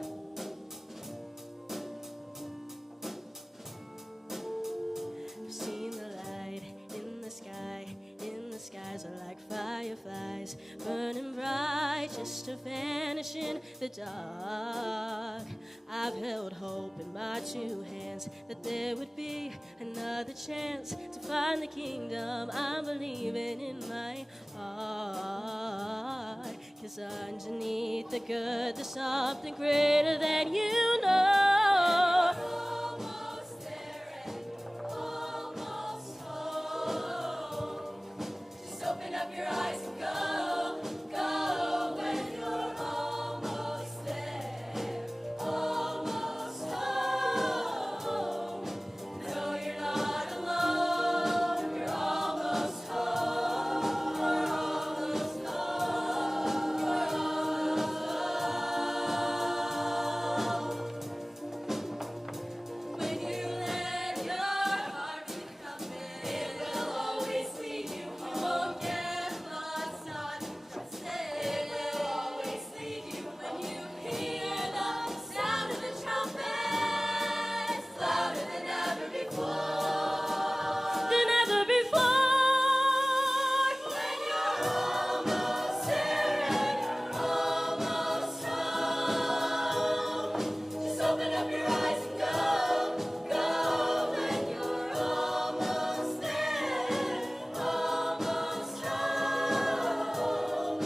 I've seen the light in the sky. In the skies are like fireflies, burning bright just to vanish in the dark. I've held hope in my two hands that there would be another chance to find the kingdom. I'm believing in my heart, 'cause underneath the good there's something greater than you know. Almost there and almost home. Just open up your eyes and go, go when you're almost there, almost home. No, you're not alone. You're almost home. You're almost home. You're almost home. When you let your heart be the compass, it will always lead you home. You won't get lost, not trusted. It will always lead you when you hear the sound of the trumpet, louder than ever before. Than ever before. When you're almost there and you're almost home, just open up your eyes and go, go when you're almost there, almost home.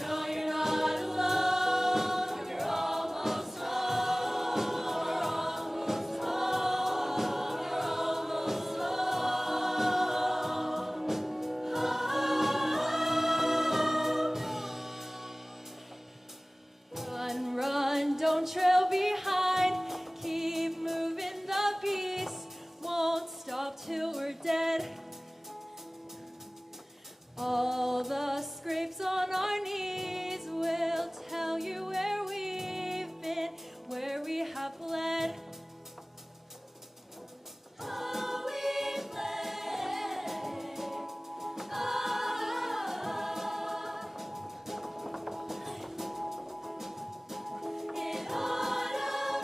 No, you're not alone. You're almost home. You're almost home. You're almost home. Run, run, don't trail behind. Keep moving, the beast won't stop till we're dead. All the scrapes on our knees will tell you where we've been, where we have bled. Oh, we bled. In autumn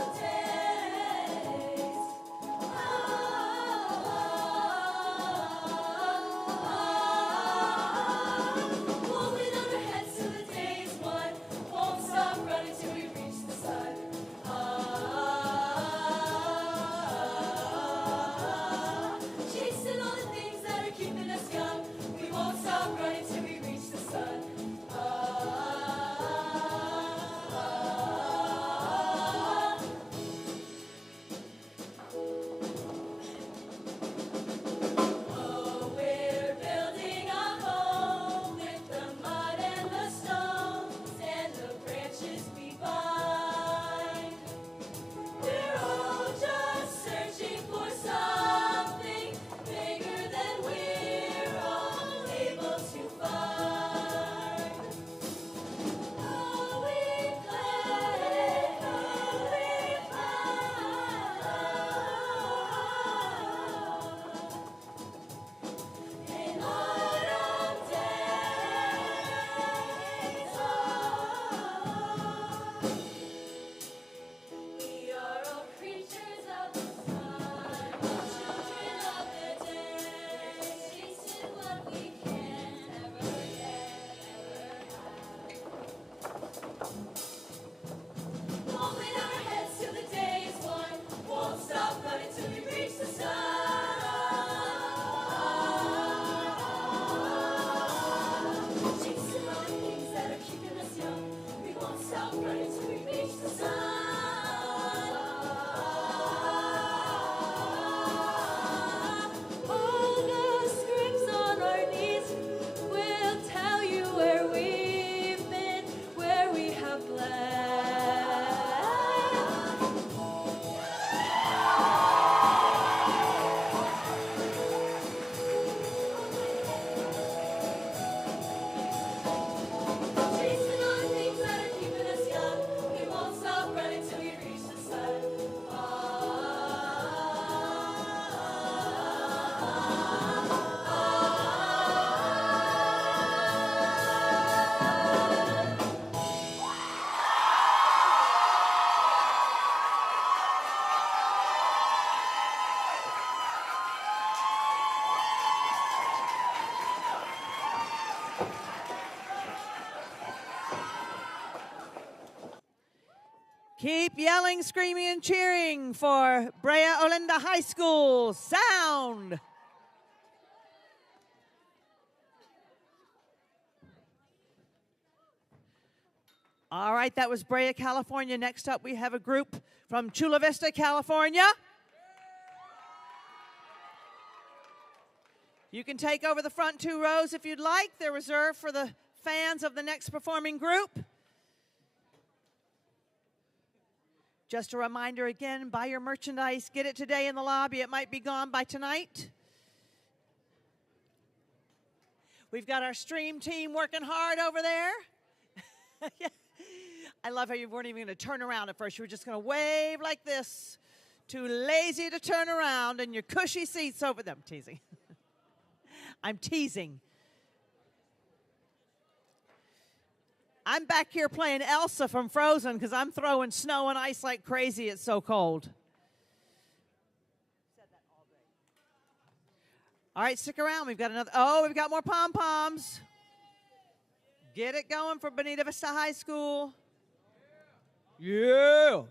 Keep yelling, screaming, and cheering for Brea Olinda High School. Sound. All right, that was Brea, California. Next up, we have a group from Chula Vista, California. You can take over the front 2 rows if you'd like. They're reserved for the fans of the next performing group. Just a reminder again, buy your merchandise, get it today in the lobby. It might be gone by tonight. We've got our stream team working hard over there. I love how you weren't even going to turn around at first. You were just going to wave like this. Too lazy to turn around in your cushy seats over them. Teasing. I'm teasing. I'm back here playing Elsa from Frozen because I'm throwing snow and ice like crazy. It's so cold. All right, stick around. We've got another. Oh, we've got more pom-poms. Get it going for Bonita Vista High School. Yeah.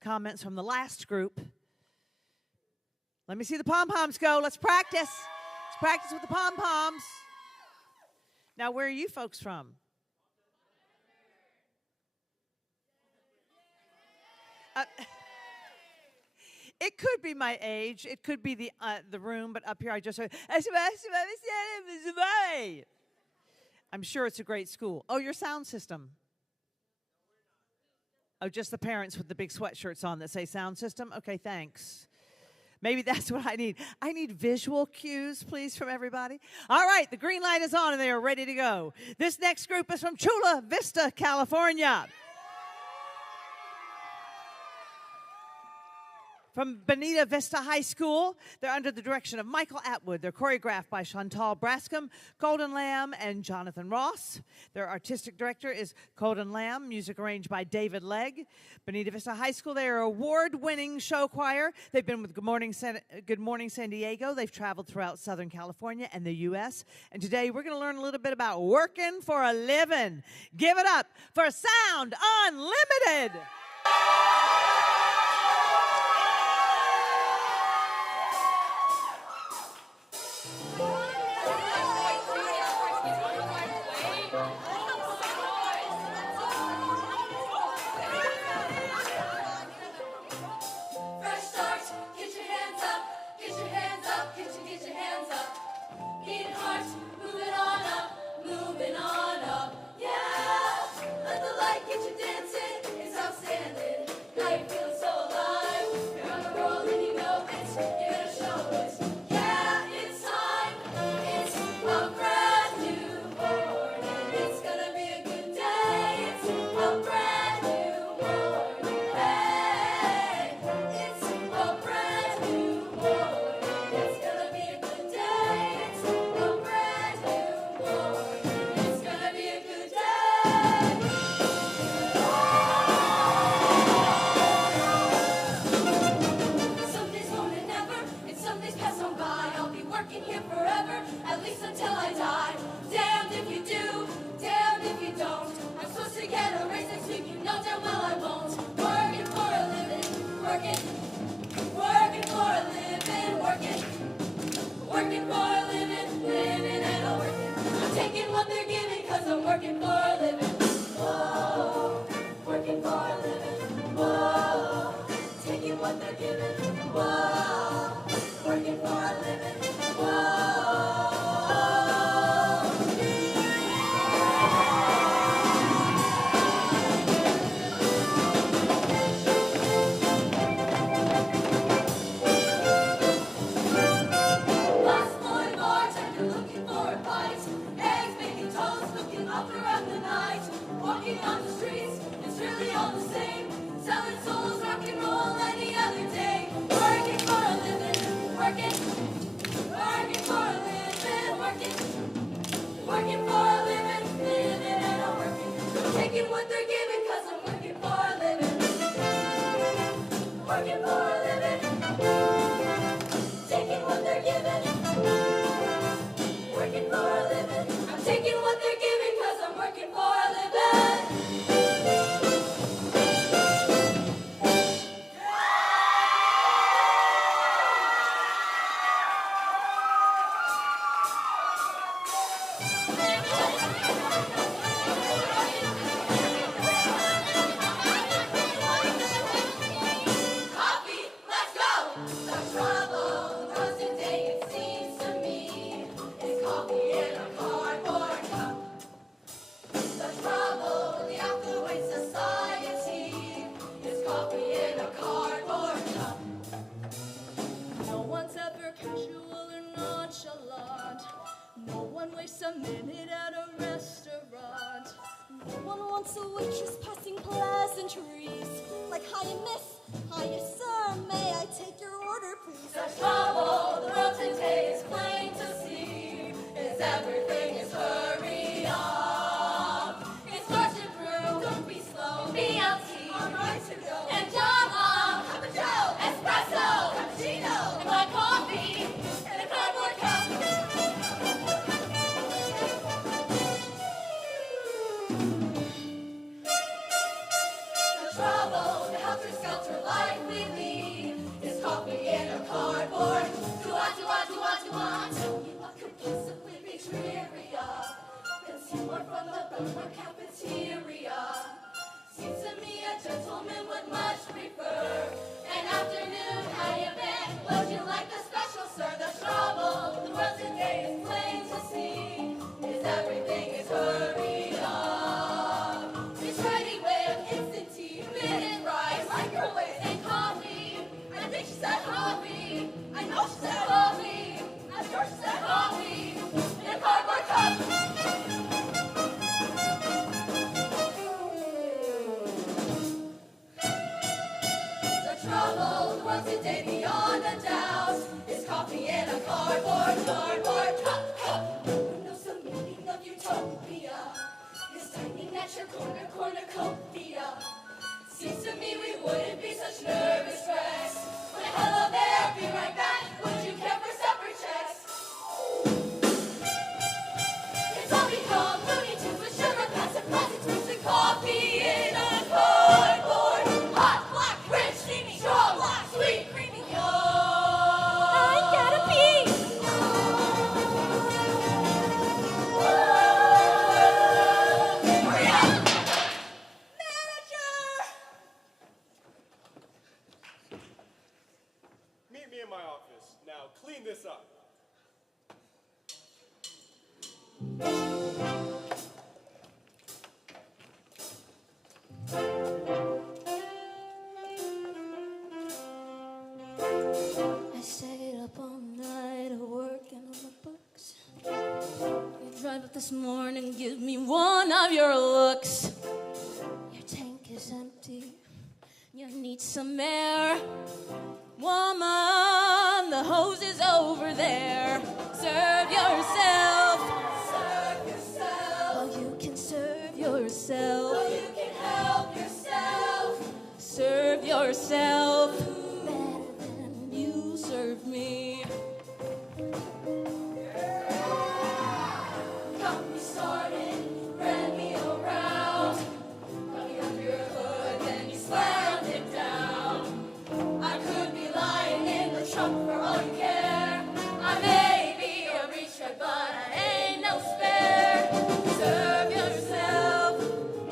comments from the last group. Let me see the pom-poms go. Let's practice. Let's practice with the pom-poms. Now, where are you folks from? It could be my age. It could be the room, but up here I just heard, I'm sure it's a great school. Oh, your sound system. Oh, just the parents with the big sweatshirts on that say sound system? Okay, thanks. Maybe that's what I need. I need visual cues, please, from everybody. All right, the green light is on and they are ready to go. This next group is from Chula Vista, California. From Bonita Vista High School, they're under the direction of Michael Atwood. They're choreographed by Chantal Brascom, Golden Lamb, and Jonathan Ross. Their artistic director is Golden Lamb, music arranged by David Legg. Bonita Vista High School, they are award-winning show choir. They've been with Good Morning San Diego. They've traveled throughout Southern California and the U.S. And today we're going to learn a little bit about working for a living. Give it up for Sound Unlimited. Helter-skelter life. at your cornucopia. Seems to me we wouldn't be such nervous wrecks. But hello there, be right back. Would you care for separate checks? It's all become Looney Tunes with sugar, passive plastic drinks and coffee in a cardboard. Hot, black, rich, steamy, strong, black, sweet, creamy, young. I gotta pee. Hurry up! Manager! Meet me in my office. Now clean this up. I stayed up all night working on the books. You drive up this morning, give me one of your looks. Your tank is empty, you need some air. Woman, the hose is over there. Serve yourself. Serve yourself. Oh, you can serve yourself. Oh, you can help yourself. Serve yourself. Better than you serve me. Got me started, ran me around. Got me under your hood, then you slammed it down. I could be lying in the trunk for all you care. I may be a retread, but I ain't no spare. Serve yourself.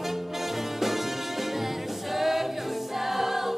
You better serve yourself.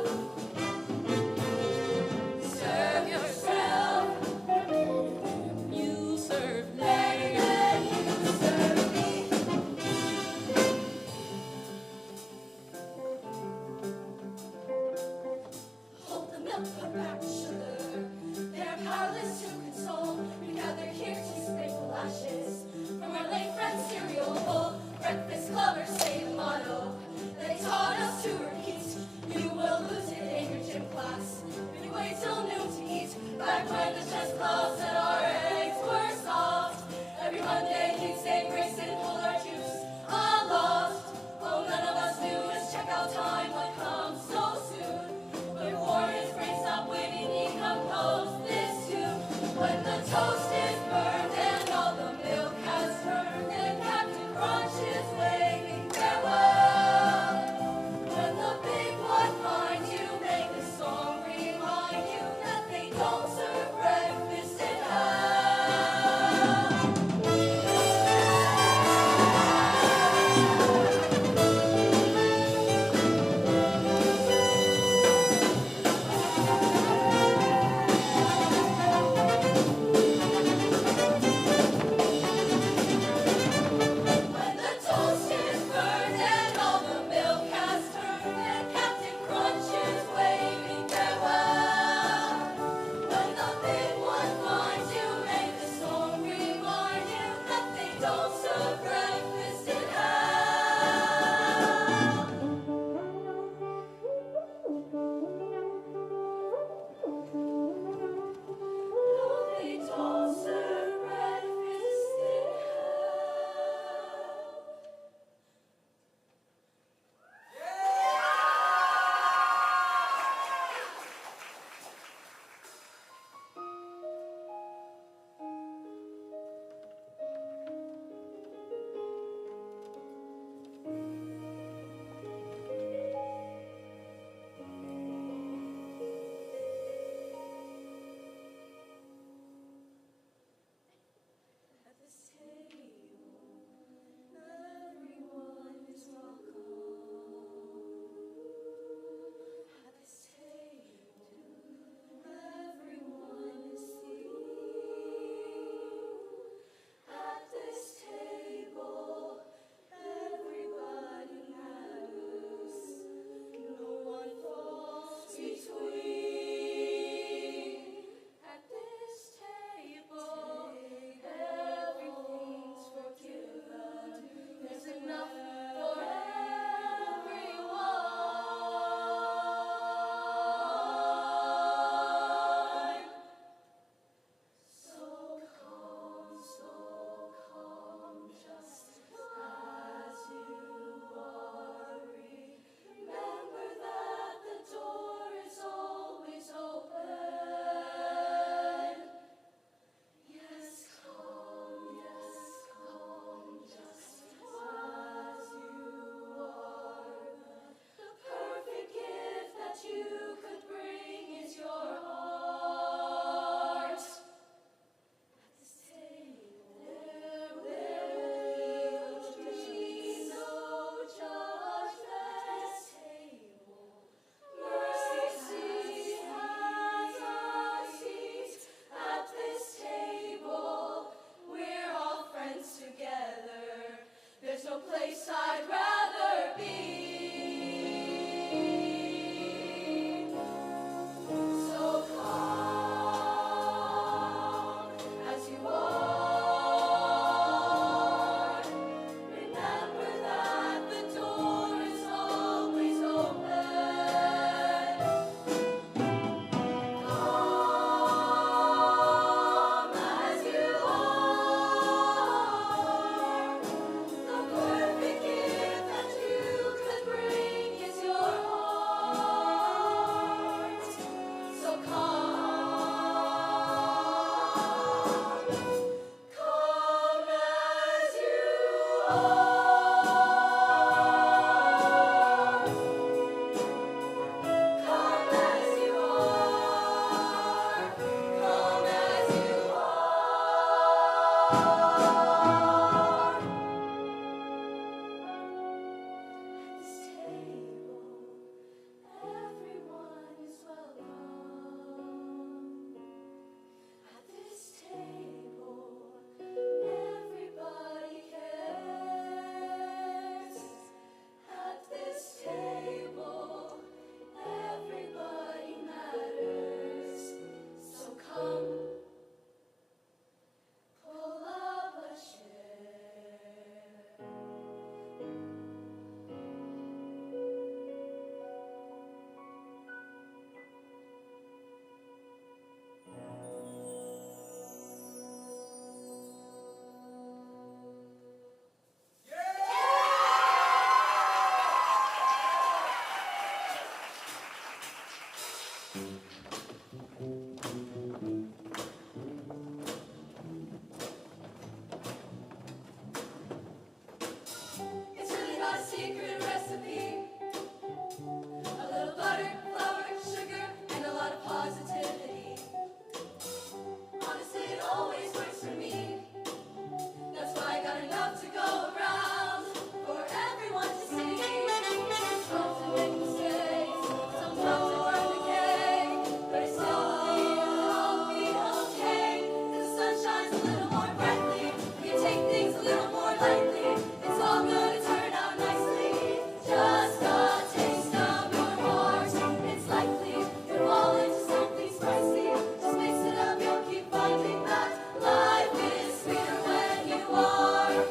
shines a little more brightly, you take things a little more lightly, it's all gonna turn out nicely. Just a taste of your heart, it's likely you'll fall into something spicy. Just mix it up, you'll keep finding that life is sweeter when you are.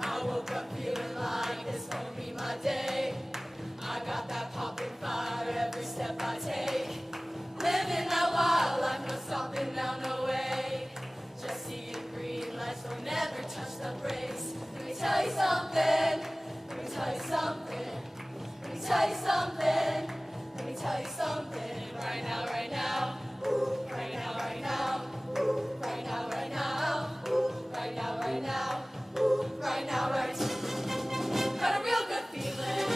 I woke up feeling like this won't be my day. I got that popping fire every step I take. Living that wild life, no stopping now, no way. Just seeing green lights, will never touch the brakes. Let me tell you something. Let me tell you something. Let me tell you something. Let me tell you something. Right now, right now. Ooh, right now, right now. Ooh, right now, right now. Ooh, right now, right now. Ooh, right now, right. Got a real good feeling.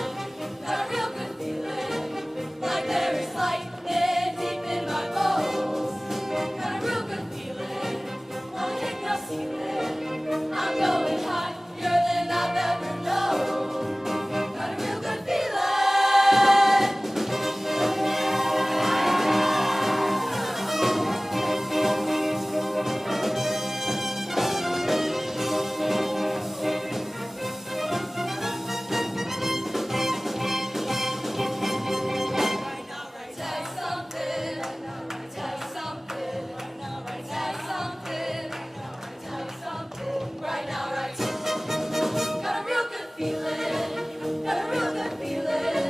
Got a real good feeling. Like there is lightning deep in my bones. Got a real good feeling. Wanna hit no ceiling. I'm going higher than I've ever known. Got a real good feeling. Right now, right. Tell you something. Right now, right. Tell you something. Right now, right. Tell you something. Right now, right. Tell you something. Right now, right. Got a real good feeling. Got a real good feeling.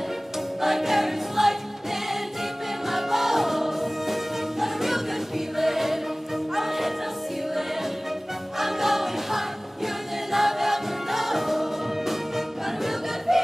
Like there is lightning deep in my bones. Got a real good feeling. I hit no ceiling. I'm going higher than I've ever known. Got a real good feeling.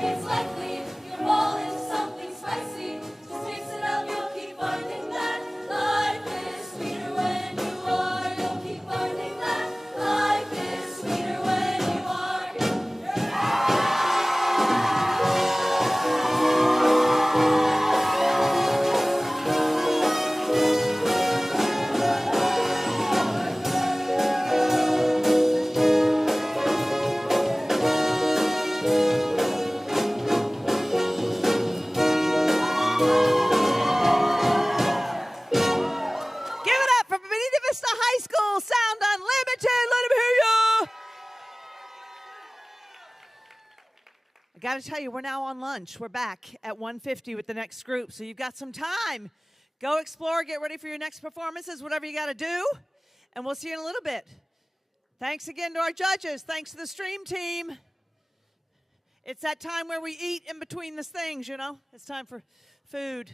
It's likely you'll fall into something spicy. Just mix it up, you'll keep finding that life is sweeter when you are. You'll keep finding that life is sweeter when you are. Give it up for Bonita Vista High School Sound Unlimited. Let him hear you. I got to tell you, we're now on lunch. We're back at 1:50 with the next group, so you've got some time. Go explore, get ready for your next performances, whatever you got to do, and we'll see you in a little bit. Thanks again to our judges. Thanks to the stream team. It's that time where we eat in between the things, you know. It's time for food.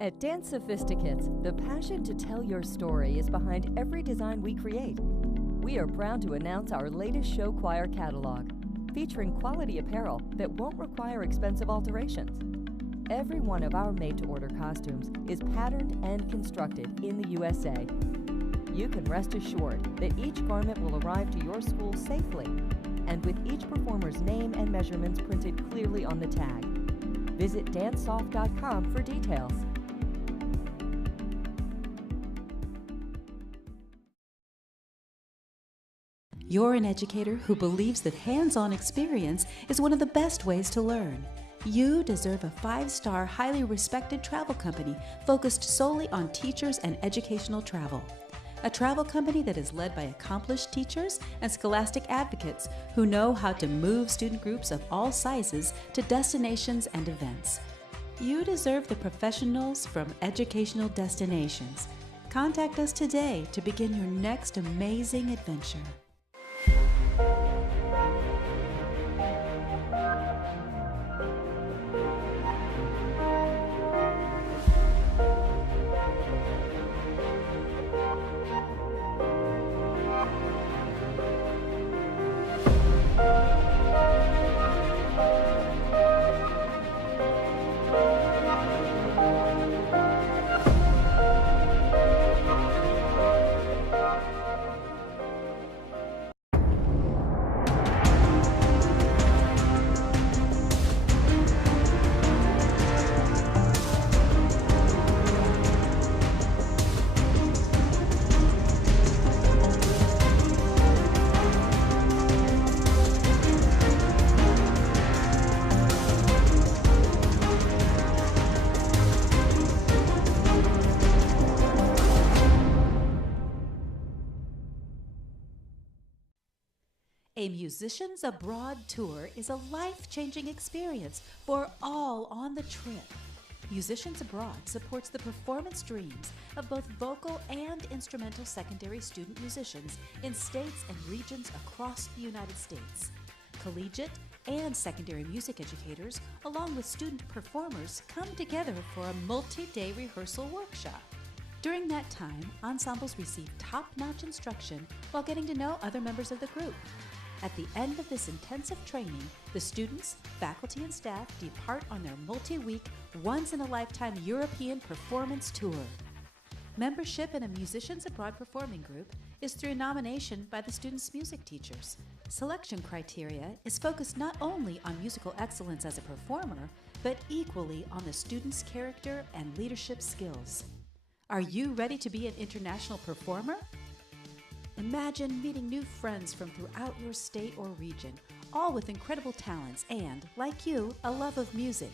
At Dance Sophisticates, the passion to tell your story is behind every design we create. We are proud to announce our latest show choir catalog, featuring quality apparel that won't require expensive alterations. Every one of our made-to-order costumes is patterned and constructed in the USA. You can rest assured that each garment will arrive to your school safely, and with each performer's name and measurements printed clearly on the tag. Visit dancesoft.com for details. You're an educator who believes that hands-on experience is one of the best ways to learn. You deserve a 5-star, highly respected travel company focused solely on teachers and educational travel. A travel company that is led by accomplished teachers and scholastic advocates who know how to move student groups of all sizes to destinations and events. You deserve the professionals from Educational Destinations. Contact us today to begin your next amazing adventure. A Musicians Abroad tour is a life-changing experience for all on the trip. Musicians Abroad supports the performance dreams of both vocal and instrumental secondary student musicians in states and regions across the United States. Collegiate and secondary music educators, along with student performers, come together for a multi-day rehearsal workshop. During that time, ensembles receive top-notch instruction while getting to know other members of the group. At the end of this intensive training, the students, faculty, and staff depart on their multi-week, once-in-a-lifetime European performance tour. Membership in a Musicians Abroad performing group is through nomination by the students' music teachers. Selection criteria is focused not only on musical excellence as a performer, but equally on the students' character and leadership skills. Are you ready to be an international performer? Imagine meeting new friends from throughout your state or region, all with incredible talents and, like you, a love of music.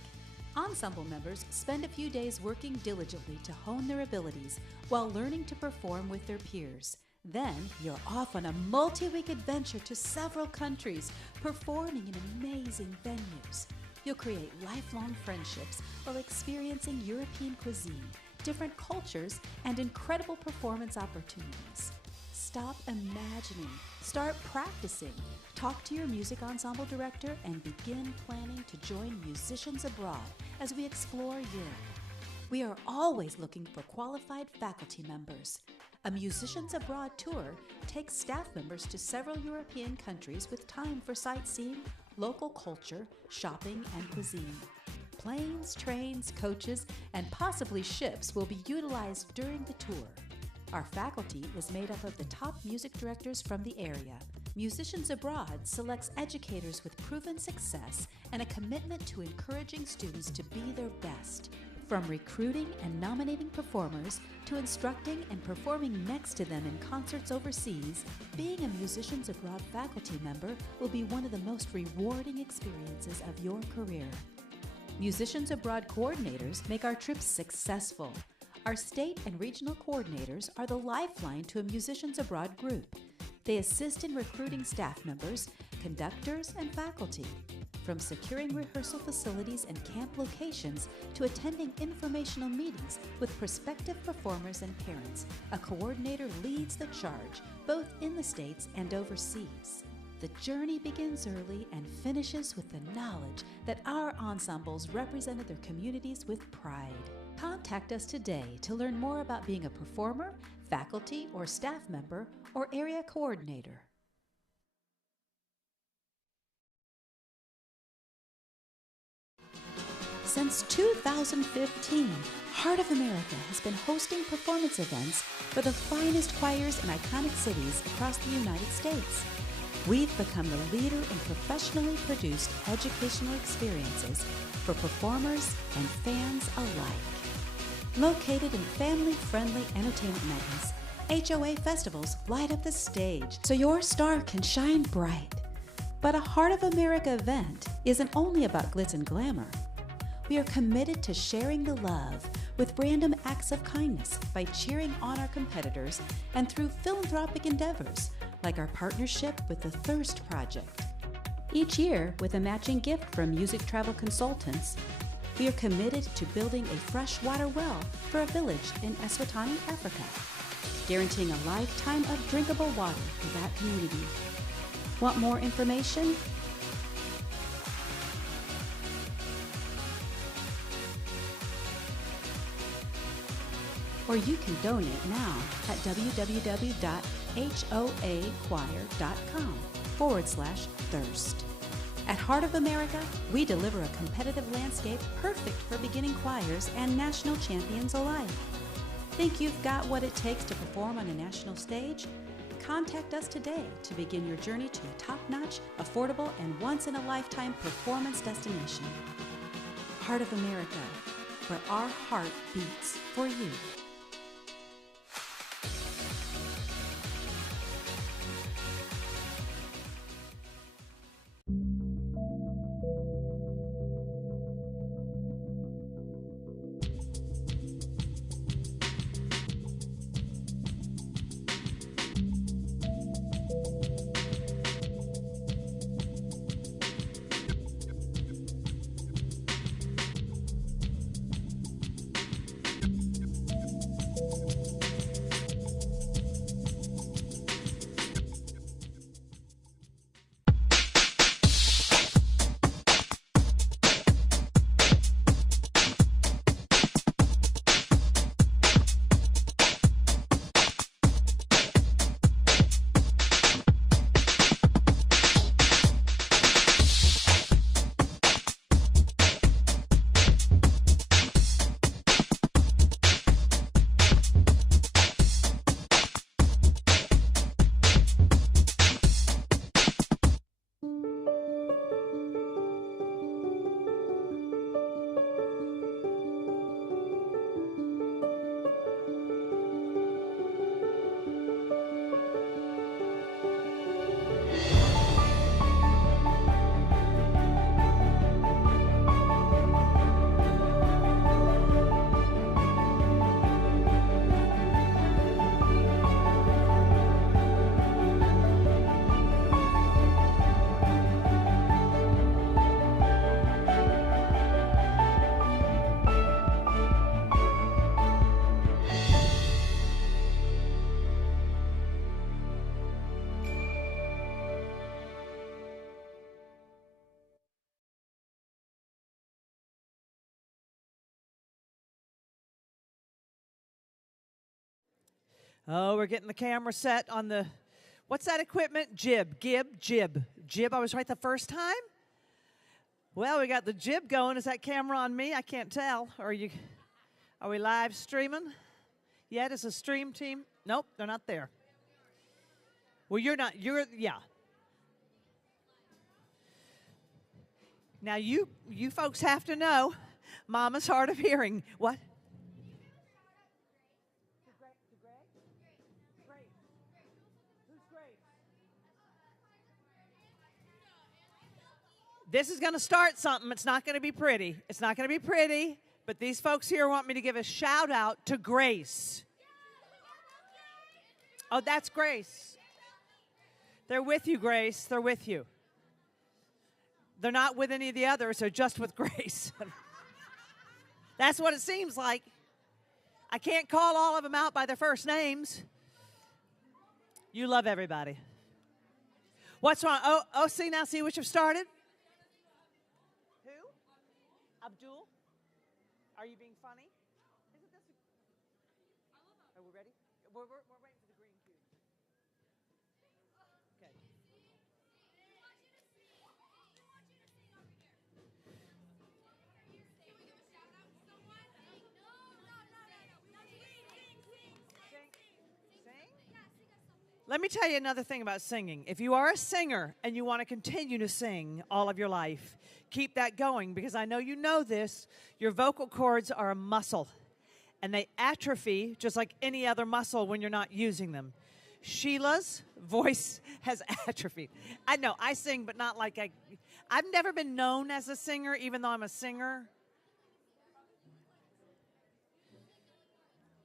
Ensemble members spend a few days working diligently to hone their abilities while learning to perform with their peers. Then, you're off on a multi-week adventure to several countries, performing in amazing venues. You'll create lifelong friendships while experiencing European cuisine, different cultures, and incredible performance opportunities. Stop imagining, start practicing, talk to your music ensemble director, and begin planning to join Musicians Abroad as we explore Europe. We are always looking for qualified faculty members. A Musicians Abroad tour takes staff members to several European countries with time for sightseeing, local culture, shopping, and cuisine. Planes, trains, coaches, and possibly ships will be utilized during the tour. Our faculty is made up of the top music directors from the area. Musicians Abroad selects educators with proven success and a commitment to encouraging students to be their best. From recruiting and nominating performers to instructing and performing next to them in concerts overseas, being a Musicians Abroad faculty member will be one of the most rewarding experiences of your career. Musicians Abroad coordinators make our trips successful. Our state and regional coordinators are the lifeline to a Musicians Abroad group. They assist in recruiting staff members, conductors, and faculty. From securing rehearsal facilities and camp locations to attending informational meetings with prospective performers and parents, a coordinator leads the charge, both in the States and overseas. The journey begins early and finishes with the knowledge that our ensembles represented their communities with pride. Contact us today to learn more about being a performer, faculty or staff member, or area coordinator. Since 2015, Heart of America has been hosting performance events for the finest choirs in iconic cities across the United States. We've become the leader in professionally produced educational experiences for performers and fans alike. Located in family-friendly entertainment mountains, HOA festivals light up the stage so your star can shine bright. But a Heart of America event isn't only about glitz and glamour. We are committed to sharing the love with random acts of kindness by cheering on our competitors and through philanthropic endeavors like our partnership with the Thirst Project. Each year, with a matching gift from Music Travel Consultants, we are committed to building a freshwater well for a village in Eswatini, Africa, guaranteeing a lifetime of drinkable water for that community. Want more information? Or you can donate now at www.hoachoir.com/thirst. At Heart of America, we deliver a competitive landscape perfect for beginning choirs and national champions alike. Think you've got what it takes to perform on a national stage? Contact us today to begin your journey to a top-notch, affordable, and once-in-a-lifetime performance destination. Heart of America, where our heart beats for you. Oh, we're getting the camera set on the, what's that equipment? Jib. I was right the first time? Well, we got the jib going. Is that camera on me? I can't tell. Are we live streaming? Yet is a stream team? Nope, they're not there. Well, yeah. Now, you folks have to know, Mama's hard of hearing. What? This is going to start something. It's not going to be pretty. It's not going to be pretty, but these folks here want me to give a shout out to Grace. Oh, that's Grace. They're with you, Grace. They're with you. They're not with any of the others. They're just with Grace. That's what it seems like. I can't call all of them out by their first names. You love everybody. What's wrong? Oh, see what you've started? Abdul, are you being funny? We're waiting for the green cue. Okay. Let me tell you another thing about singing. If you are a singer and you want to continue to sing all of your life, keep that going, because I know you know this. Your vocal cords are a muscle, and they atrophy just like any other muscle when you're not using them. Sheila's voice has atrophied. I know, I sing, but not like I've never been known as a singer, even though I'm a singer.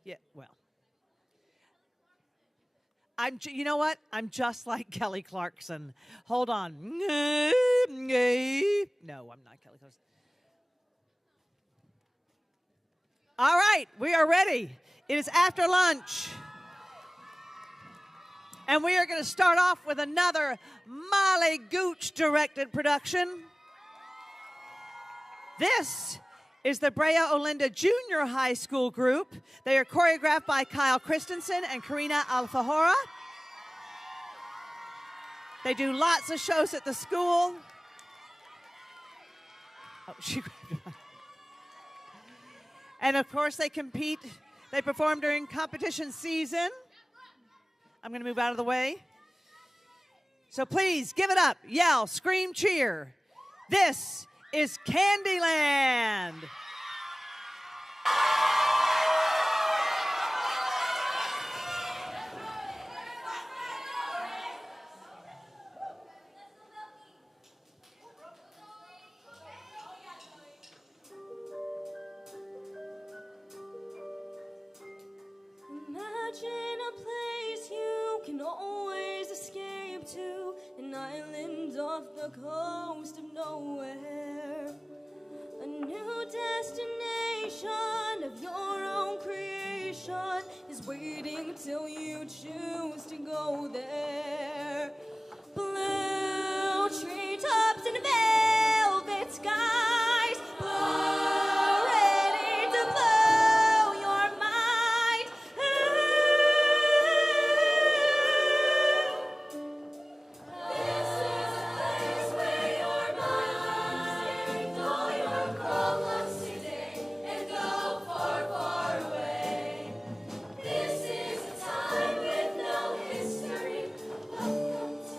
Yeah, well. You know what? I'm just like Kelly Clarkson. Hold on. No, I'm not Kelly Clarkson. All right, we are ready. It is after lunch. And we are going to start off with another Molly Gooch directed production. This is the Brea Olinda Junior High School group. They are choreographed by Kyle Christensen and Karina Alfajora. They do lots of shows at the school. Oh, she grabbed it. And of course they compete. They perform during competition season. I'm going to move out of the way. So please give it up, yell, scream, cheer. This is Candyland. Imagine a place you can always escape to, an island off the coast of nowhere. A new destination of your own creation is waiting till you choose to go there. Blue treetops and velvet skies, blue, ready to blow your mind. This is a place where your mind, all your problems today, and go far, far away. This is a time with no history. Welcome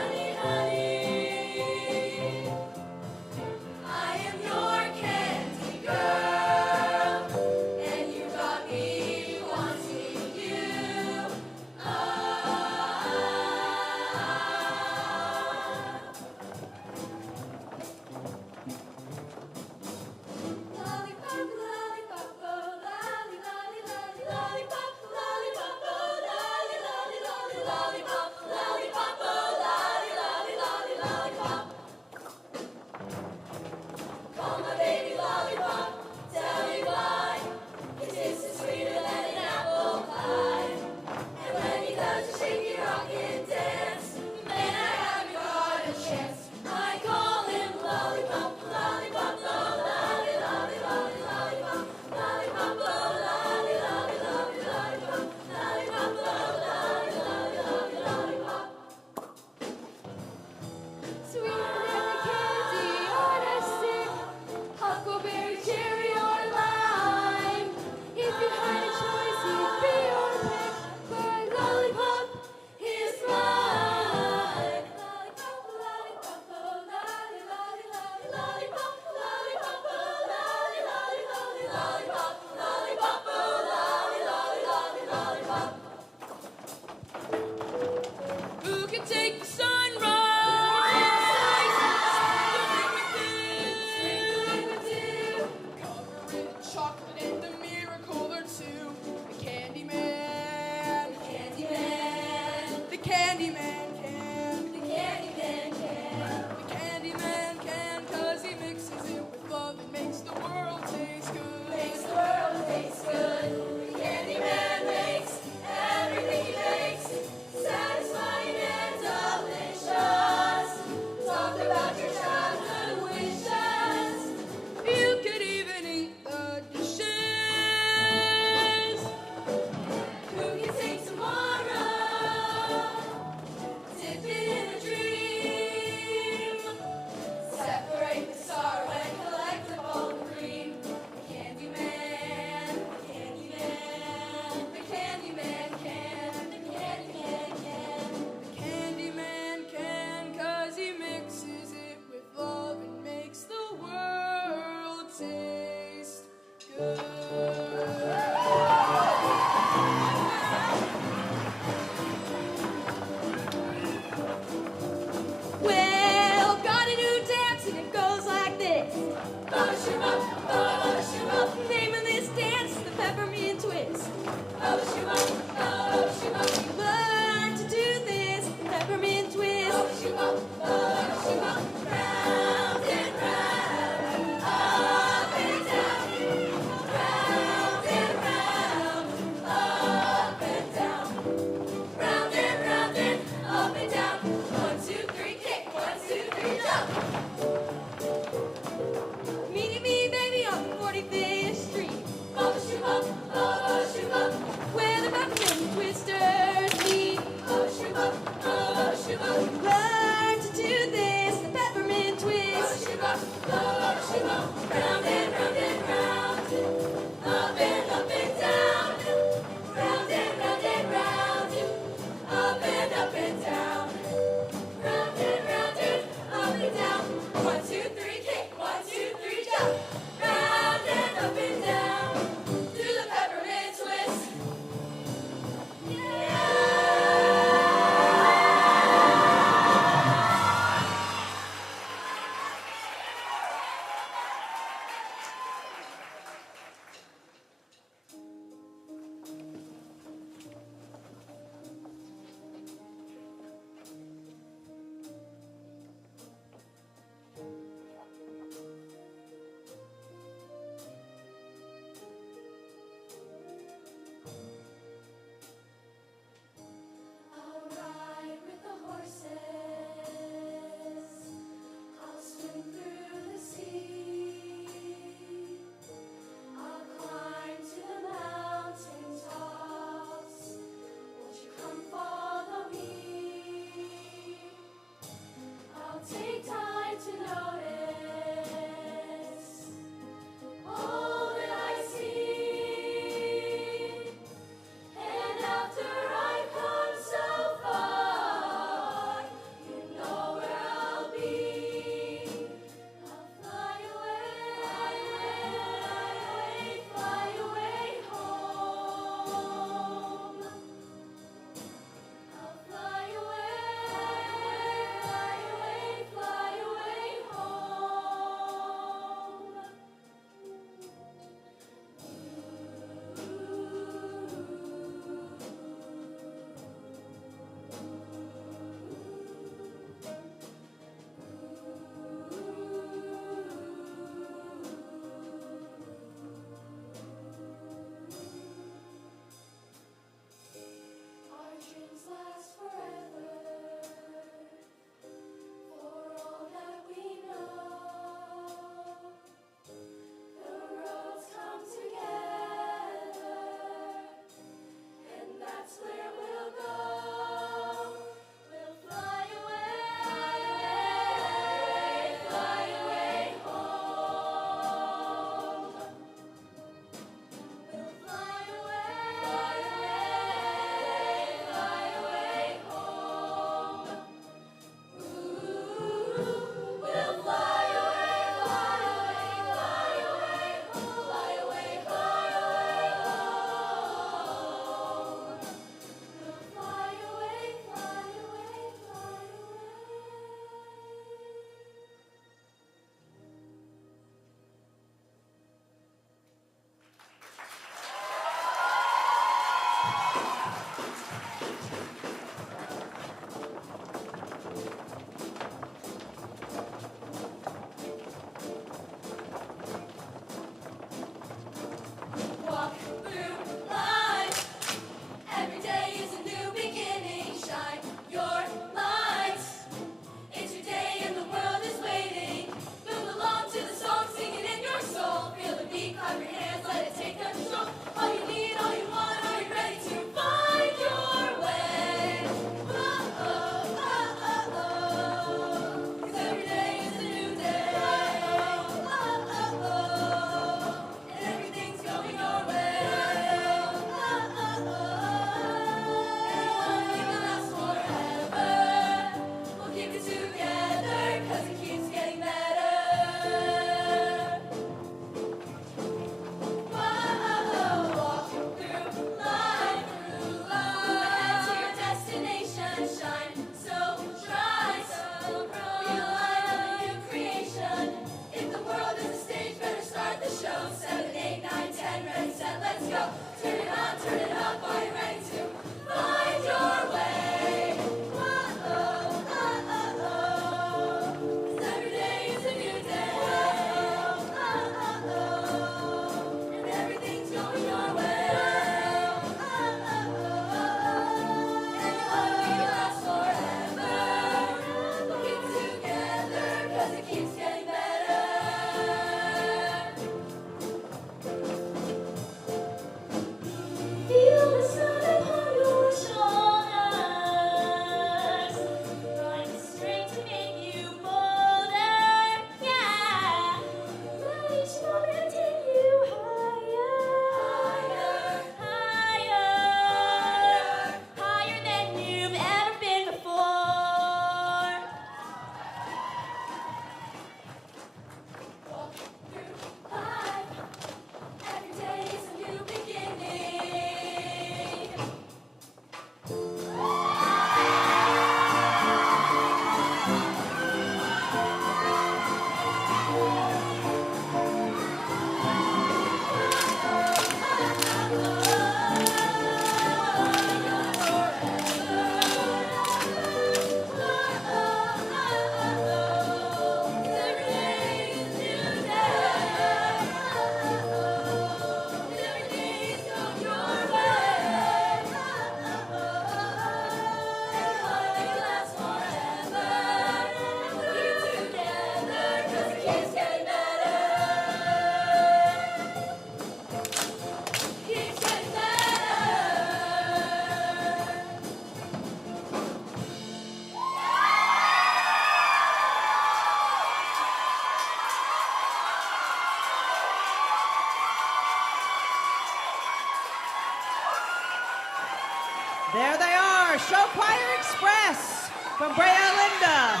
from Brea Linda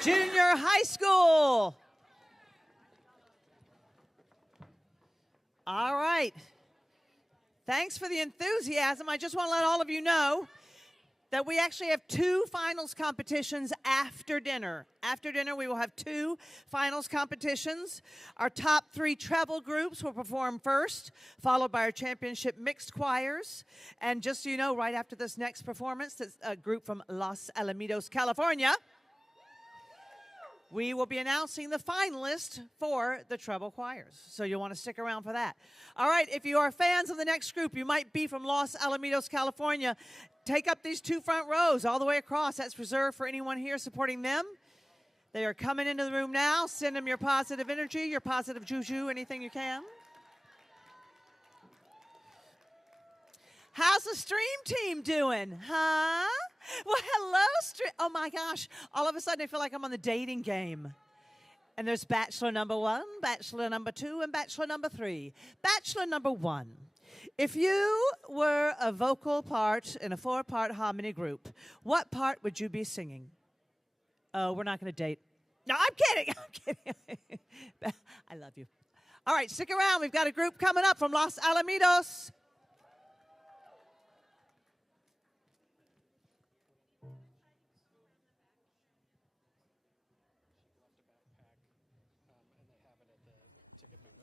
Junior High School. All right. Thanks for the enthusiasm. I just want to let all of you know that we actually have 2 finals competitions after dinner. After dinner, we will have 2 finals competitions. Our top 3 treble groups will perform first, followed by our championship mixed choirs. And just so you know, right after this next performance, that's a group from Los Alamitos, California, we will be announcing the finalists for the treble choirs. So you'll want to stick around for that. All right, if you are fans of the next group, you might be from Los Alamitos, California. Take up these 2 front rows all the way across. That's reserved for anyone here supporting them. They are coming into the room now. Send them your positive energy, your positive juju, anything you can. How's the stream team doing, huh? Well, hello, stream. Oh, my gosh. All of a sudden, I feel like I'm on the dating game. And there's bachelor number 1, bachelor number 2, and bachelor number 3. Bachelor number 1. If you were a vocal part in a 4-part harmony group, what part would you be singing? Oh, we're not going to date. No, I'm kidding. I'm kidding. I love you. All right, stick around. We've got a group coming up from Los Alamitos.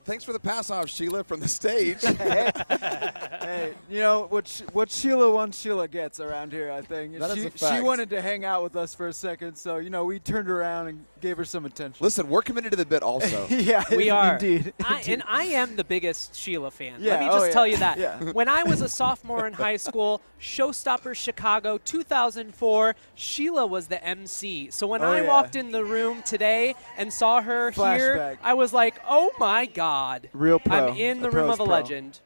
Thanks for the pass off, Sheila, from the stage. Hey, you know what Sheila wants, Sheila gets around here. I think That is a she fact. wanted to hang out with us for a second, so we turned around and gave her some attention. Listen, we're committed to the bit also. Yeah, We are. Indeed. And I am the biggest Sheila fan. Yeah, Let me just tell you that. Yeah. When I was a sophomore in high school, Showstoppers Chicago 2004, Sheila was the MC. So when I walked in the room today and saw her here, Flashback. I was like, oh my God. Real pro. I'm in the A room pro's of a pro. legend.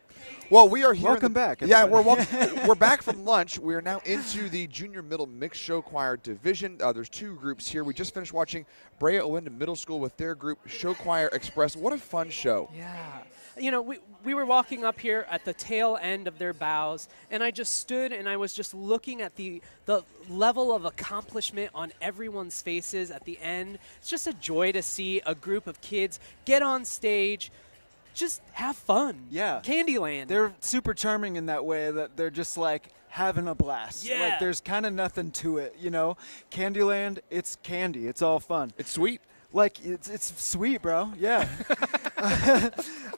Well, we are here. Welcome back, Yeah, everybody. we're back from lunch. We are now into the junior middle mixed show choir division. There's 2 groups here. We just finished watching Brea Olinda Middle School with their group Show Choir Express. What a fun show. Yeah. You know, we were walking up here at the tail end of their bows, and I just stood and I was just looking at the level of accomplishment on everyone's faces at the end. It's just a joy to see a group of kids get on stage, just have fun. Yeah. Candyland. They're super charming in that way that they're just like having a blast. Yeah. Like there's kind of nothing to it, Candyland, it's candy. It's all fun. It's sweet. Like it's sweet, bro. Yeah.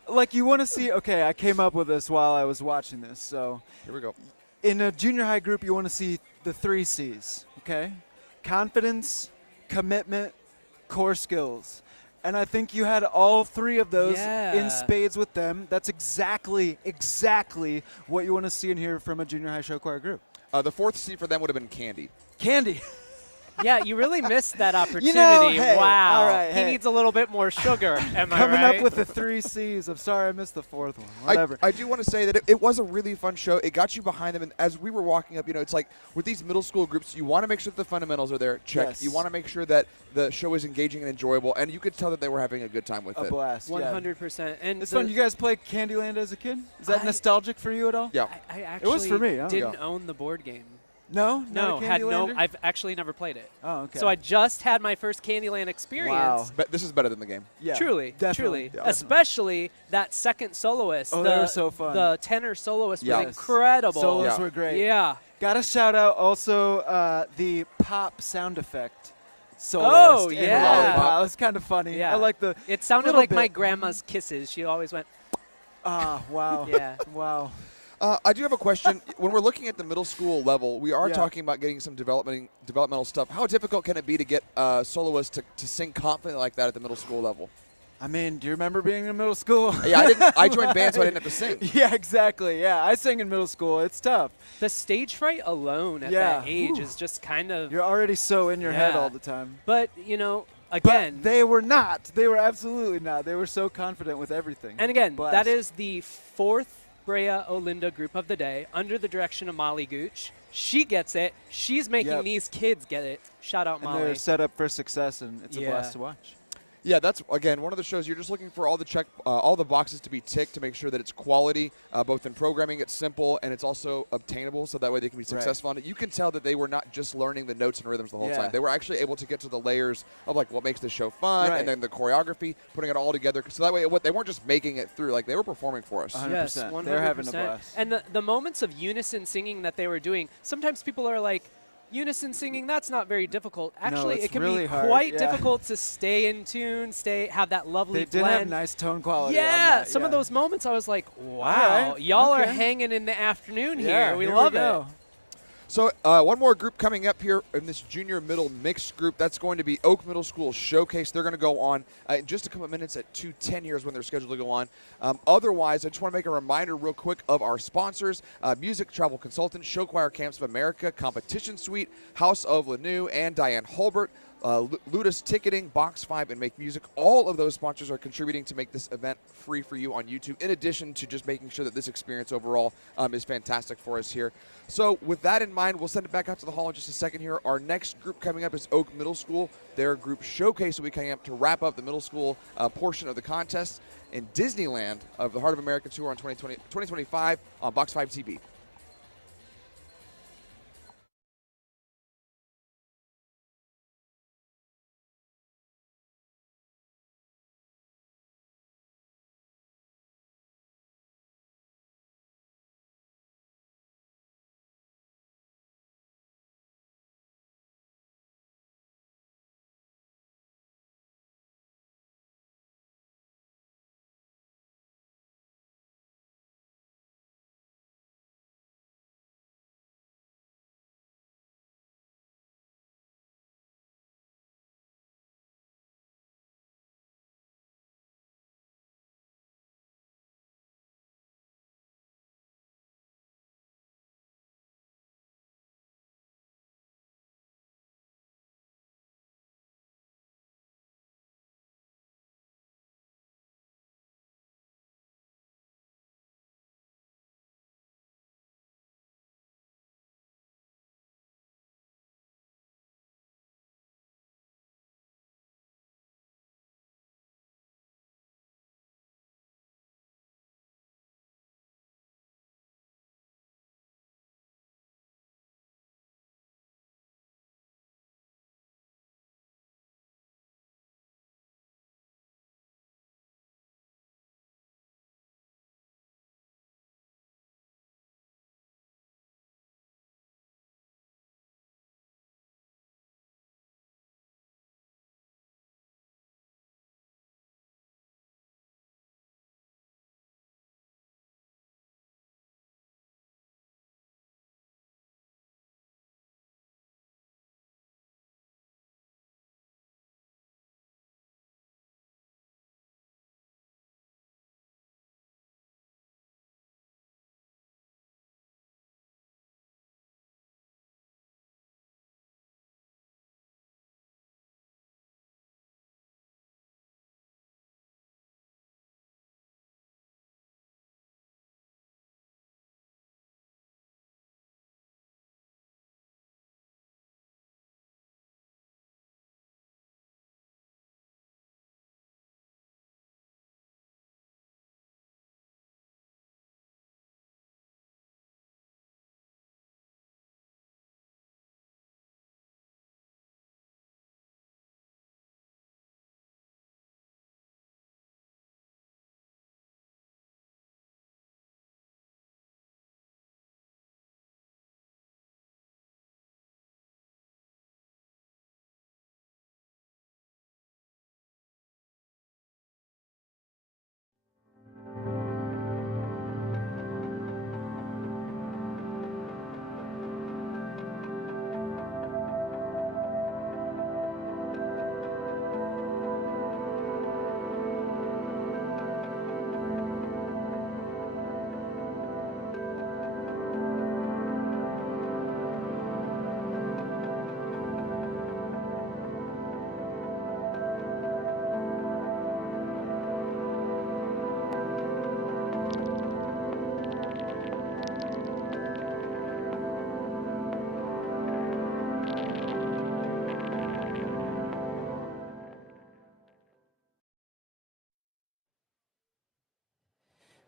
Like you want to see. Okay, I came up with this while I was watching this. So Here we go. in a junior high group, you want to see the 3 C's. Okay, confidence, commitment, core skills. And I think you had all 3 of those in spades with them. That's exactly what you want to see and hear from a junior high show choir group. The 4th C for them would have been Candy. Candy. Yeah, you really missed that opportunity. Hey, wow. all right, he needs a little bit more sugar. Am I Coming right? up with the 3 C's. I'm sorry I missed the 4th one. Whatever. I do want to say that it was a really fun show. It got you behind them, and as we were walking up, it's like with these middle school groups, you want to make sure that the fundamentals are there. Check. Yes. You want to make sure that the show is engaging and enjoyable, and you could tell that they were having a good time with A it. blast. 100%. And It's fun. You guys play Candyland as a kid? Is that nostalgic for you at all? Yeah. I actually It was for me. didn't own the board game. No? No, Not a had no. Candylander? I've actually never played it. Oh, okay. So I just had my first Candyland experience. Wow. But this is better than the game. Yeah, Truly, definitely. truly. Especially that second soloist. Oh, the, they were so fun. The tenor soloist Yeah. was incredible. Solos were great. Yeah. Got to shout out also the pop sound effect soloist. Oh, in yeah. Lollipop. That was kind of funny. Yeah. I like the It sounded little like my bit. grandma's kisses. She always went, Ah, wow. Yeah. Wow. I do have a question. When we're looking at the middle school level, we are Yeah. talking about getting some developmental stuff. How difficult can it be to get soloists to sing confidently like that at the middle school level? I mean, do you remember being in middle school? Yeah, I didn't. I joined band, so I didn't have to sing. Yeah, exactly. Yeah, I sang in middle school. It's tough. the stage fright alone at Yeah. that age Whew. is just kind of. You're already so in your head Yeah. all the time. But, again. But they were not. They were absolutely not. They were so confident with everything. And again, Blast. that is the 4th Brea Olinda group of the day under the direction of Molly Gooch. She gets it. She's making Yep. these kids get it. Shout out And Molly. they're set up for success, and it's a Yeah. blast to watch. Yeah, that's again one of the shows you're just looking for all the boxes to be ticked to make sure that it's quality, both in programming, it's simple, and it's also obtainable, so that way they can be successful on it. You can tell that they were not just learning the notes and rhythms the whole time. They were actually able to get to the layers of like what makes the show fun, and then the choreography, putting it all together. So that way, they weren't just making it through; like they were performing for us. 100%. Yes, 100%. They're having a blast. And the moments of unison singing that they were doing, sometimes people are like, unison singing, that's not very difficult. Actually, it's it can really be hard, quite difficult to stay in tune, have that lovely They did blend. have nice tone quality. Yeah, on some that, of those moments I was like, wow, y'all are hanging in the afternoon here. We love it. So one more group coming up here in this junior middle mixed group. That's going to be Oak Middle School Showcase. They're going to go on in just a couple of minutes at 2:10 here is when they're scheduled to go on. Otherwise, I just want to make a reminder real quick of our sponsors, Music Travel Consultants, Show Choir Camps of America, Competition Suite, House of Lanou, and Diane Holbert. Ludus Ticketing, Box 5, and Make Music. All of those sponsors are contributing to make this event free for you on YouTube, in addition to just making sure that this experience overall is fantastic for us here. So with that in mind, we'll send it back out to the hall in just a second here. Our next group coming up is Oak Middle School. Their group Showcase will be coming up to wrap up the middle school portion of the contest in Disneyland of the Heart of America Tour on 2025 on Box 5 TV.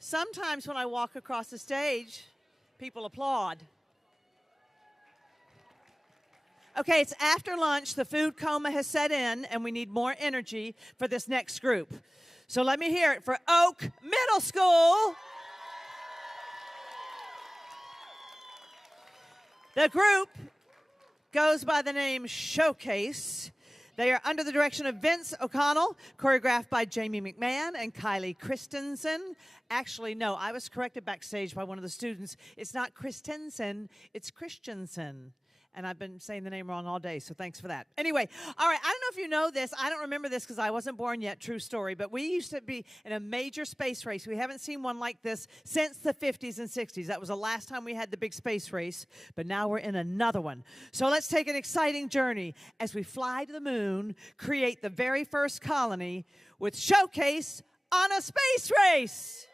Sometimes when I walk across the stage, people applaud. Okay, it's after lunch. The food coma has set in, and we need more energy for this next group. So let me hear it for Oak Middle School. The group goes by the name Showcase. They are under the direction of Vince O'Connell, choreographed by Jamie McMahon and Kylie Christensen. Actually, no, I was corrected backstage by one of the students. It's not Christensen, it's Christensen. And I've been saying the name wrong all day, so thanks for that. Anyway, all right, I don't know if you know this. I don't remember this because I wasn't born yet, true story. But we used to be in a major space race. We haven't seen one like this since the 50s and 60s. That was the last time we had the big space race. But now we're in another one. So let's take an exciting journey as we fly to the moon, create the very first colony with Showcase on a space race.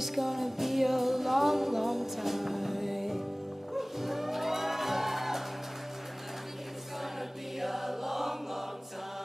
It's gonna be a long, long time. It's gonna be a long, long time.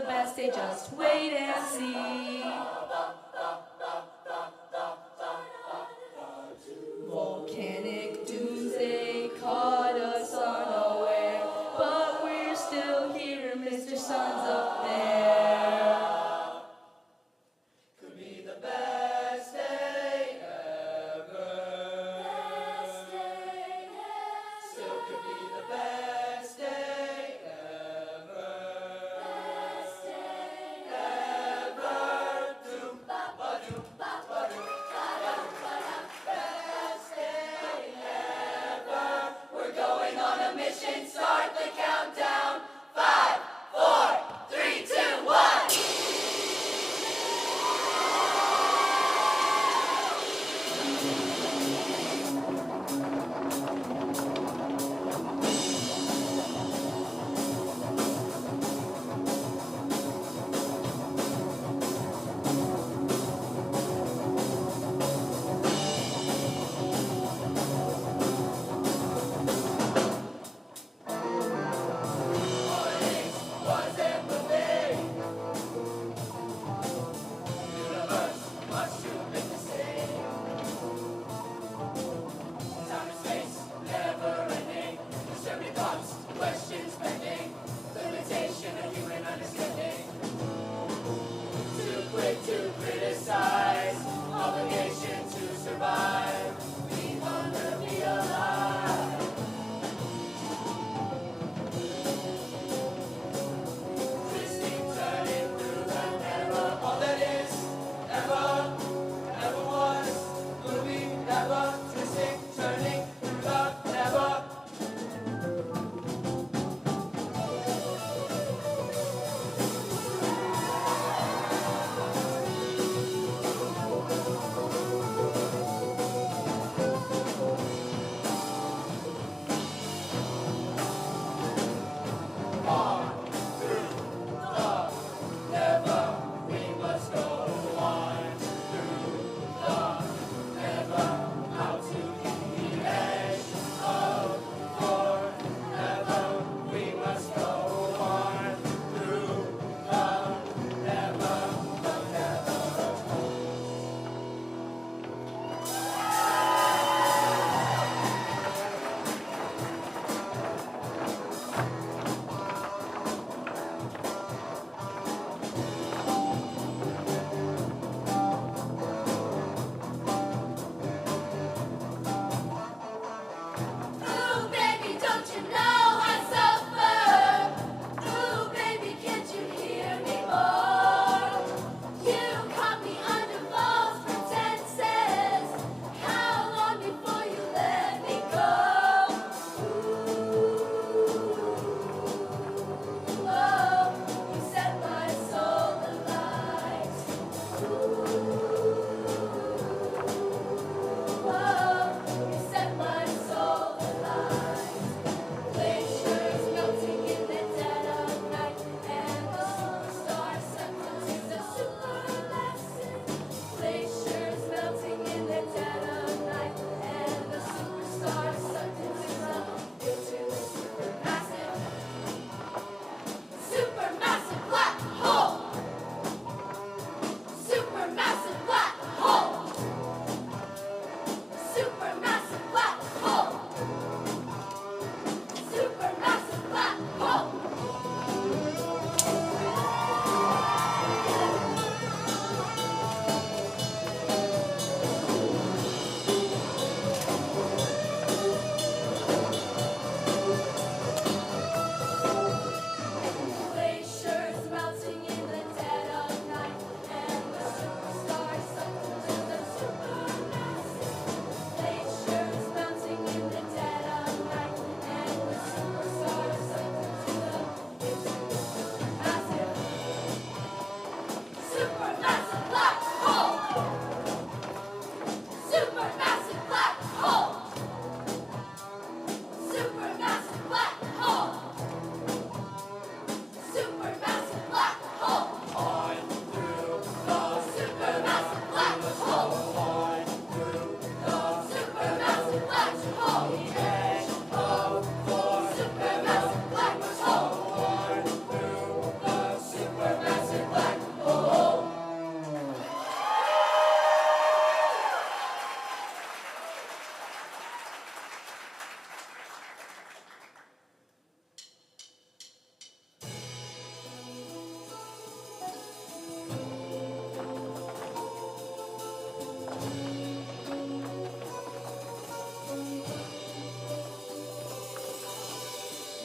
the best day, just wait and see. Volcanic doomsday caught us unaware, but we're still here, Mr. Sun's up there. Could be the best day ever. Best day ever. Still could be the best day ever. Best day Ever. Doom, ba-doom, ba-doom, ba-doom, ba-doom. Best day ever. We're going on a mission. Start the countdown. 5, 4, 3, 2, 1.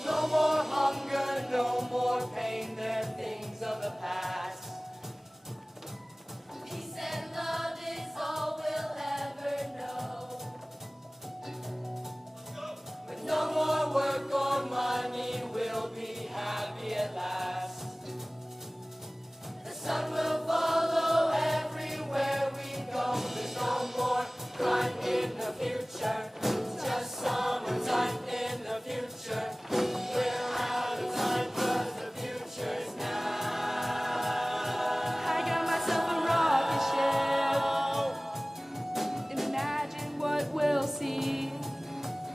No more hunger, no more pain, they're things of the past. Peace and love is all we'll ever know. With no more work or money, we'll be happy at last. The sun will follow everywhere we go. There's no more crime in the future. Just summertime in the future. We're out of time 'cause the future's now. I got myself a rocket ship. Imagine what we'll see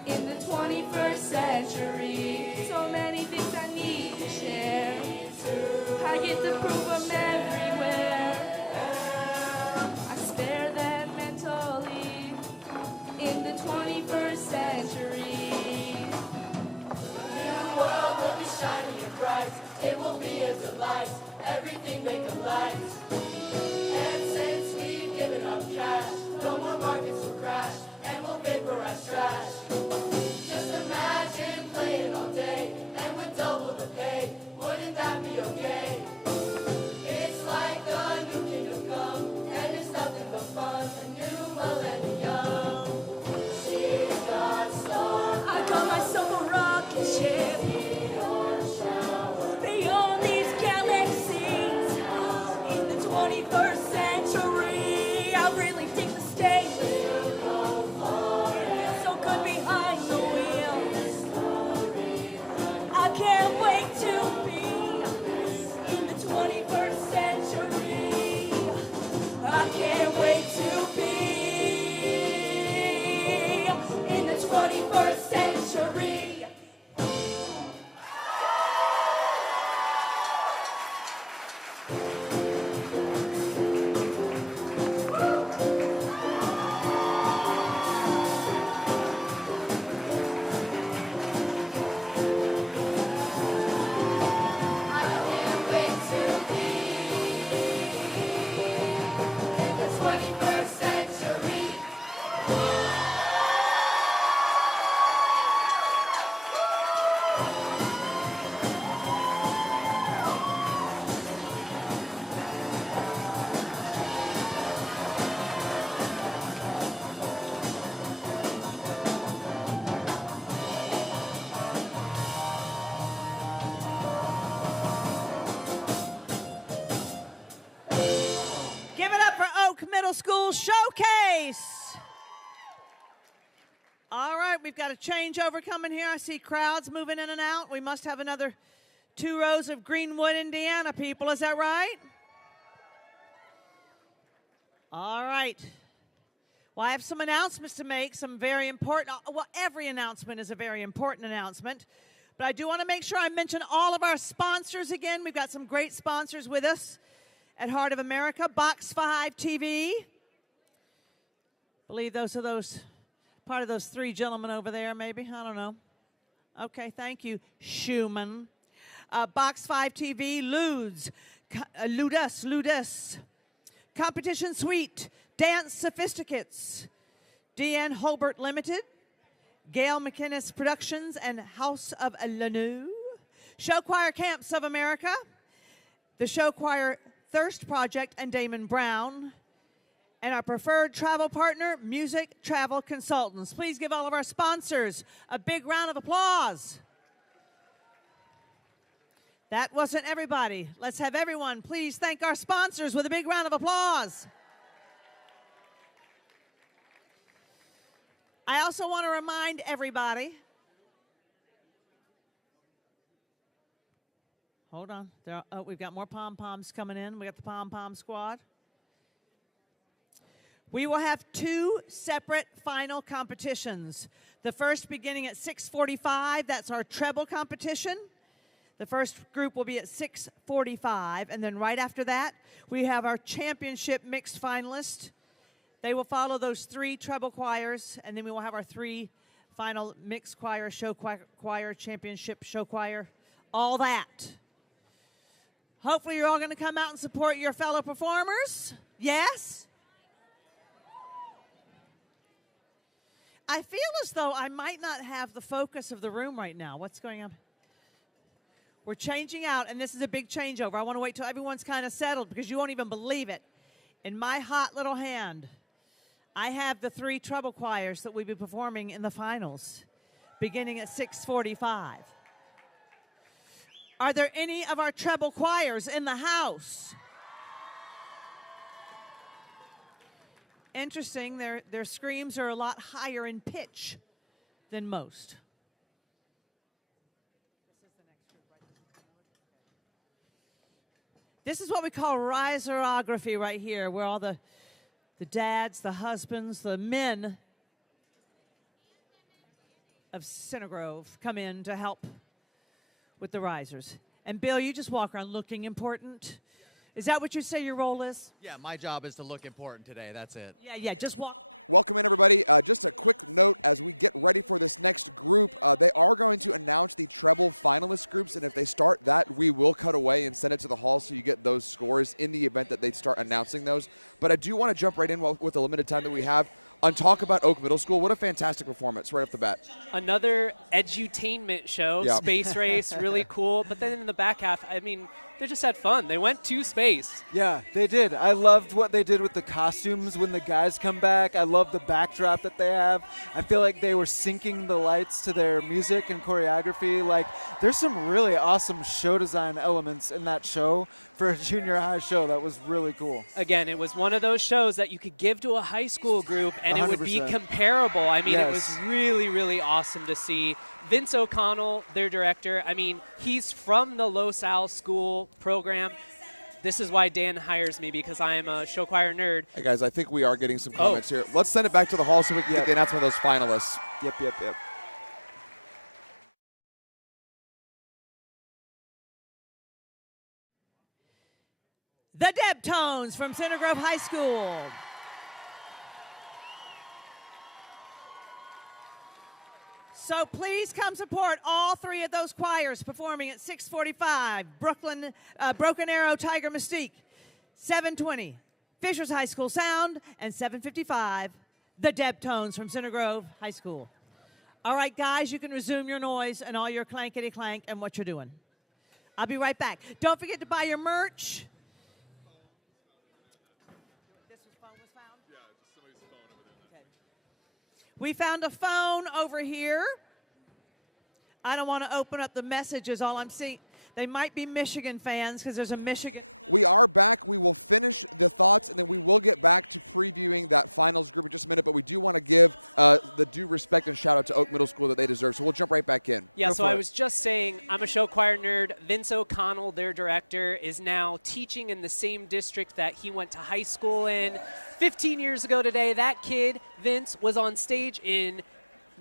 in the 21st century. So many things I need to share. I get to prove them everywhere. I spare them mentally in the 21st century. New world will be shiny and bright. It will be a delight. Everything they can light. And since we've given up cash, no more markets will crash, and we'll vaporize trash. Just imagine playing all day, and with double the pay. Wouldn't that be okay? It's like a new kingdom come, and it's nothing but fun. A new millennium. She's got stars. I got myself a rocket ship beyond these galaxies in the 21st century. I really dig the stage. It feels so good behind the wheel. I can't wait to be in the 21st century. I can't wait to be in the 21st century. I can't wait to be in the 21st century. Give it up for Oak Middle School Showcase. All right, we've got a changeover coming here. I see crowds moving in and out. We must have another 2 rows of Greenwood, Indiana people. Is that right? All right. Well, I have some announcements to make, some very important. Well, every announcement is a very important announcement. But I do want to make sure I mention all of our sponsors again. We've got some great sponsors with us at Heart of America. Box 5 TV. I believe those are part of those 3 gentlemen over there, maybe. I don't know. Okay, thank you, Schumann. Box 5 TV, Ludus. Competition Suite, Dance Sophisticates, DN Holbert Limited, Gail McInnes Productions, and House of Lanou. Show Choir Camps of America, the Show Choir Thirst Project, and Damon Brown. And our preferred travel partner, Music Travel Consultants. Please give all of our sponsors a big round of applause. That wasn't everybody. Let's have everyone please thank our sponsors with a big round of applause. I also want to remind everybody. Hold on. We've got more pom-poms coming in. We got the pom-pom squad. We will have 2 separate final competitions. The first beginning at 6:45. That's our treble competition. The first group will be at 6:45, and then right after that, we have our championship mixed finalists. They will follow those 3 treble choirs, and then we will have our 3 final mixed choir, show choir, championship show choir, all that. Hopefully you're all going to come out and support your fellow performers. Yes? I feel as though I might not have the focus of the room right now. What's going on? We're changing out, and this is a big changeover. I want to wait till everyone's kind of settled because you won't even believe it. In my hot little hand, I have the 3 treble choirs that we'll be performing in the finals, beginning at 6:45. Are there any of our treble choirs in the house? Interesting, their screams are a lot higher in pitch than most. This is what we call riserography right here, where all the dads, the husbands, the men of Center Grove come in to help with the risers. And Bill, you just walk around looking important. Is that what you say your role is? Yeah, my job is to look important today. That's it. Yeah, just walk. Welcome in, everybody. Just a quick note as we get ready for this next group. They are going to announce the treble finalist groups, and if they start that, we will cut away and send it to the hall so you get those scores in the event that they start announcing those. But I do want to jump right in with the limited time that we have on Talk About Oak Middle School. What a fantastic performance right off the bat. Another edutainment show, Yeah. space race, really cool. But then in the back half, I mean, they just had fun. They went to space. Yeah, they did. I loved what they did with the costumes when the guys come back. I love the backdrop that they have. I feel like they were syncing the lights to their music and choreography. Like, there's some really awesome show design elements in that show for a junior high show. That was really cool. Again, it was one of those shows that you could give to a high school group and it would be 100%. comparable. I mean, It was Yes. really, really awesome to see. Vince O'Connell, their director, I mean, he's from the Los Al school program. This is why Dan hires me, because I am a show choir nerd. Hey, guys, I think we are getting some comments here. Let's send it back to the hall so we can get the announcement of those finalists. Yep. The Debtones from Center Grove High School. So please come support all 3 of those choirs performing at 6:45. Broken Arrow Tiger Mystique, 7:20 Fishers High School Sound, and 7:55 the Debtones from Center Grove High School. All right, guys, you can resume your noise and all your clankety clank and what you're doing. I'll be right back. Don't forget to buy your merch. We found a phone over here. I don't want to open up the messages. All I'm seeing, they might be Michigan fans because there's a Michigan. We are back. We will finish the thoughts, and then we will get back to previewing that finals group in just a minute. But we do want to give the due respect and shout out to Oak Middle School that they deserve. So we'll jump right back in. Yeah, so I was just saying, I'm a show choir nerd. Vince O'Connell, their director, is now teaching in the same district that he went to high school in. 15 years ago today, that kid, Vince, was on stage in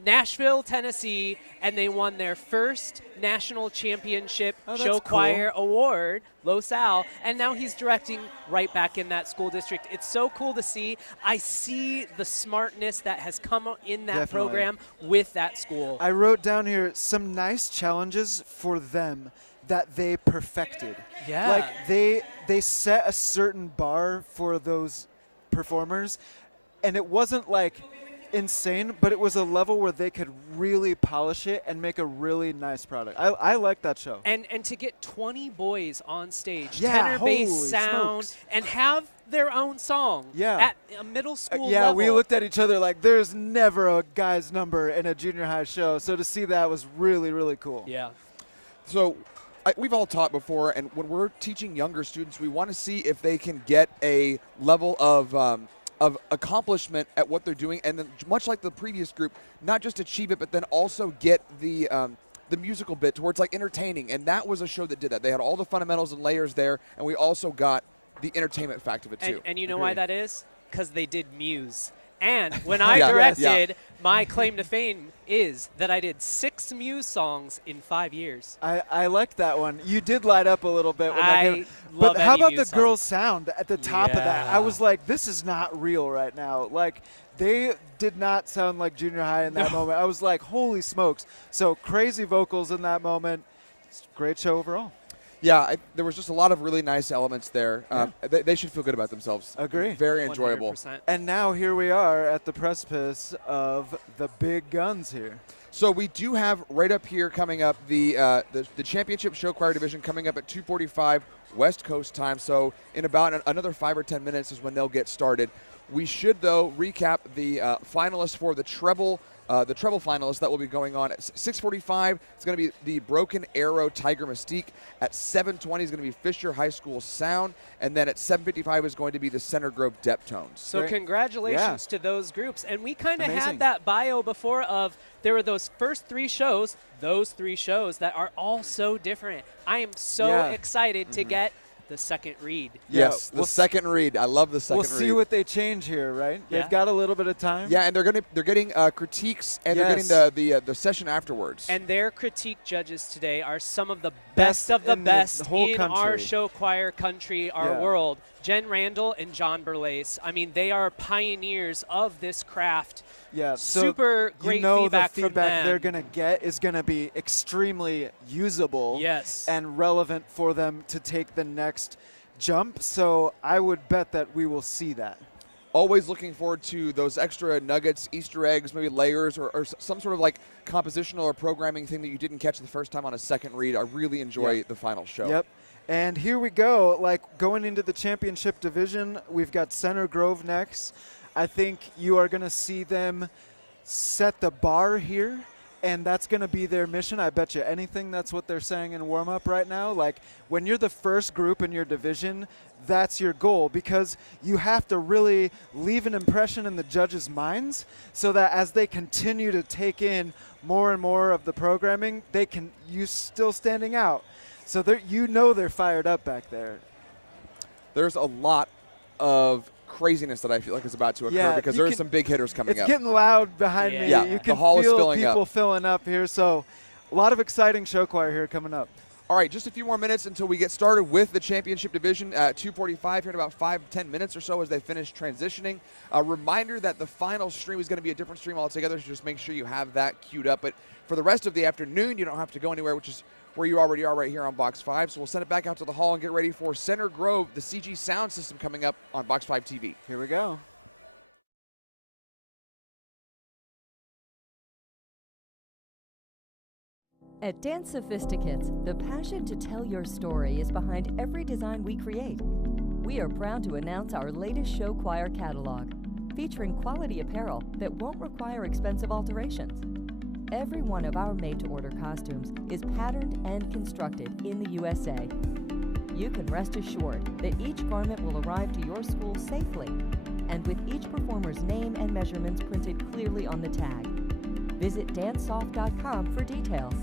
Nashville, Tennessee, and they won their first national championship show choir award, Los Al, and now he's directing right back in that school district. It's so cool to see. I see the smartness that has come in that program with that school. I wrote down here some nice challenges for them that they perfected. Yeah. Like they set a certain bar for those performers, and it wasn't like insane, but it was a level where they could really polish it and make a really nice product. I like that show. And to get 20 boys on stage, Yeah, tenor bass holy sound, smokes. and have their own song at a middle school yeah, level. we looked at each other like there's never a guy's number in a junior high show. So to see that was really, really cool. Yeah. So we've all taught before, and when we're teaching younger students, we want to see if they can get a level of accomplishment at what they're doing, and then much like the previous group, not just achieve it, but then also get the musical bit towards like entertaining. And that was a show that did that. They had all the fundamentals and layers there, and we also got the entertainment fact of it too. And you know why that is? Because they did Muse. And when I directed, my claim to fame is that I did 6 Muse songs in 5 years. I liked that one. You did light up a little bit. When I but love how any about Muse the girls' sound at the top of that? Yeah. I was like, this is not real right now. Like, they did not sound like junior high in that moment. I was like, holy smokes. So crazy vocals in that moment. Great show overall. Yeah, there was just a lot of really nice elements there. They should feel good about themselves. Agree. Very enjoyable. 100%. And now here we are at the precipice of the big guns here. So we do have right up here coming up the championship show choir division coming up at 2:45 West Coast time. So in about another 5 or 10 minutes is when they'll get started. We should, though, recap the finalists for the treble finalists that will be going on at 6:45. It's going to be the Broken Arrow Tiger Mystique. At 7:20 is going to be Fisher High School Sound, and then at 7:55 is going to be the Center Grove Deptones. So congratulations to those groups. And we kind of had that bio before of there were those first three shows that are all so different. I am so excited to get the second read. Yes, the second read. I love the second read. We'll see what they change here, right? Yeah. They've got a little bit of time. Yeah, and they're getting critiques, and they're getting the session afterwards. And their critique judges today are some of the best of the best in our show choir country, our world. Jen Randall and John Berlace. I mean, they are pioneers of this craft. Yeah, so super great feedback the from them. feedback they're going to get is going to be extremely usable and relevant for them to take the next jump. So I would bet that we will see that. Always looking forward to those extra nuggets, Easter eggs, maybe layers, or some sort of like compositional or programming thing that you didn't catch the first time on a second read. I really enjoy the final show. Yep. And here we go, like going into the championship division, we've got Center Grove next. I think you are going to see them set the bar here, and that's going to be their mission. I bet you anything that's what they're saying in warm-up right now. Like, when you're the first group in your division, that's your goal, because you have to really leave an impression in the judges' minds so that as they continue to take in more and more of the programming, you still standing out. So they're fired up back there. There's a lot of craziness that I feel like is about to occur because there are some big hitters coming up. It's getting loud behind me. Yeah, you can the hall feel is filling people up. filling up here. So a lot of exciting show choir here coming up. All right, just a few more minutes until we get started with the championship division at 2:45 here in about 5-10 minutes or so as they finish transitioning. A reminder that the final stream is going to be a different stream altogether, so just make sure you have that queued up. But for the rest of the afternoon, you don't have to go anywhere, which is where you already are right here on Box 5. So we'll send it back out to the hall and get ready for Center Grove, the CG sound system coming up on Box 5 TV. Here we go. At Dance Sophisticates, the passion to tell your story is behind every design we create. We are proud to announce our latest show choir catalog, featuring quality apparel that won't require expensive alterations. Every one of our made-to-order costumes is patterned and constructed in the USA. You can rest assured that each garment will arrive to your school safely, and with each performer's name and measurements printed clearly on the tag. Visit dancesoft.com for details.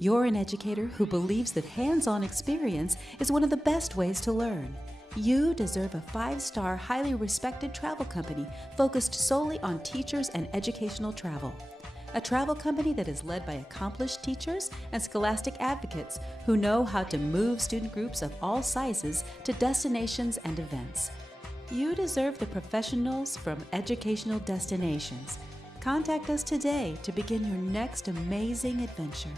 You're an educator who believes that hands-on experience is one of the best ways to learn. You deserve a 5-star, highly respected travel company focused solely on teachers and educational travel. A travel company that is led by accomplished teachers and scholastic advocates who know how to move student groups of all sizes to destinations and events. You deserve the professionals from Educational Destinations. Contact us today to begin your next amazing adventure.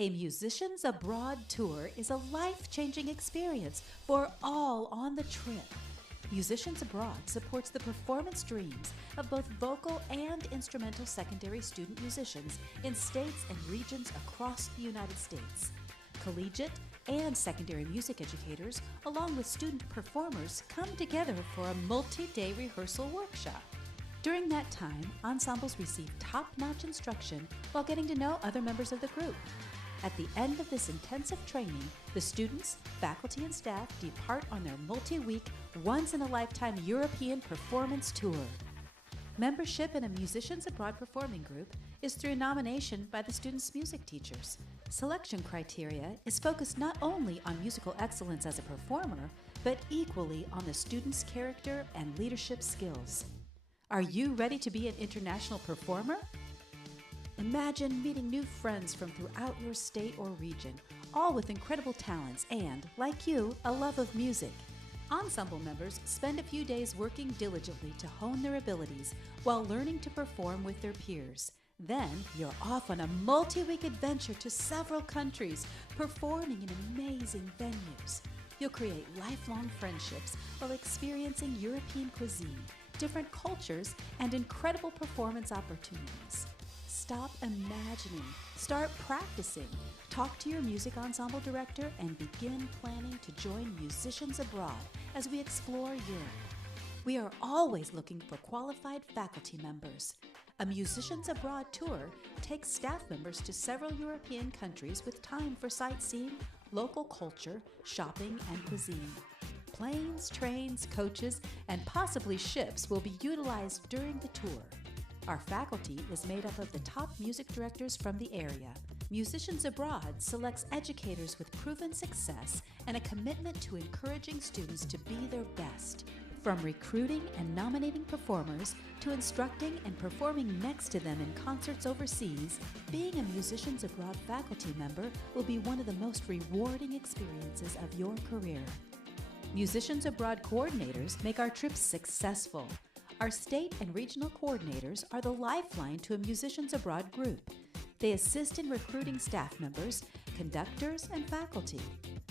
A Musicians Abroad tour is a life-changing experience for all on the trip. Musicians Abroad supports the performance dreams of both vocal and instrumental secondary student musicians in states and regions across the United States. Collegiate, and secondary music educators, along with student performers, come together for a multi-day rehearsal workshop. During that time, ensembles receive top-notch instruction while getting to know other members of the group. At the end of this intensive training, the students, faculty, and staff depart on their multi-week, once-in-a-lifetime European performance tour. Membership in a Musicians Abroad performing group is through nomination by the students' music teachers. Selection criteria is focused not only on musical excellence as a performer, but equally on the student's character and leadership skills. Are you ready to be an international performer? Imagine meeting new friends from throughout your state or region, all with incredible talents and, like you, a love of music. Ensemble members spend a few days working diligently to hone their abilities while learning to perform with their peers. Then you're off on a multi-week adventure to several countries, performing in amazing venues. You'll create lifelong friendships while experiencing European cuisine, different cultures, and incredible performance opportunities. Stop imagining, start practicing. Talk to your music ensemble director and begin planning to join Musicians Abroad as we explore Europe. We are always looking for qualified faculty members. A Musicians Abroad tour takes staff members to several European countries with time for sightseeing, local culture, shopping, and cuisine. Planes, trains, coaches, and possibly ships will be utilized during the tour. Our faculty is made up of the top music directors from the area. Musicians Abroad selects educators with proven success and a commitment to encouraging students to be their best. From recruiting and nominating performers to instructing and performing next to them in concerts overseas, being a Musicians Abroad faculty member will be one of the most rewarding experiences of your career. Musicians Abroad coordinators make our trips successful. Our state and regional coordinators are the lifeline to a Musicians Abroad group. They assist in recruiting staff members, conductors, and faculty.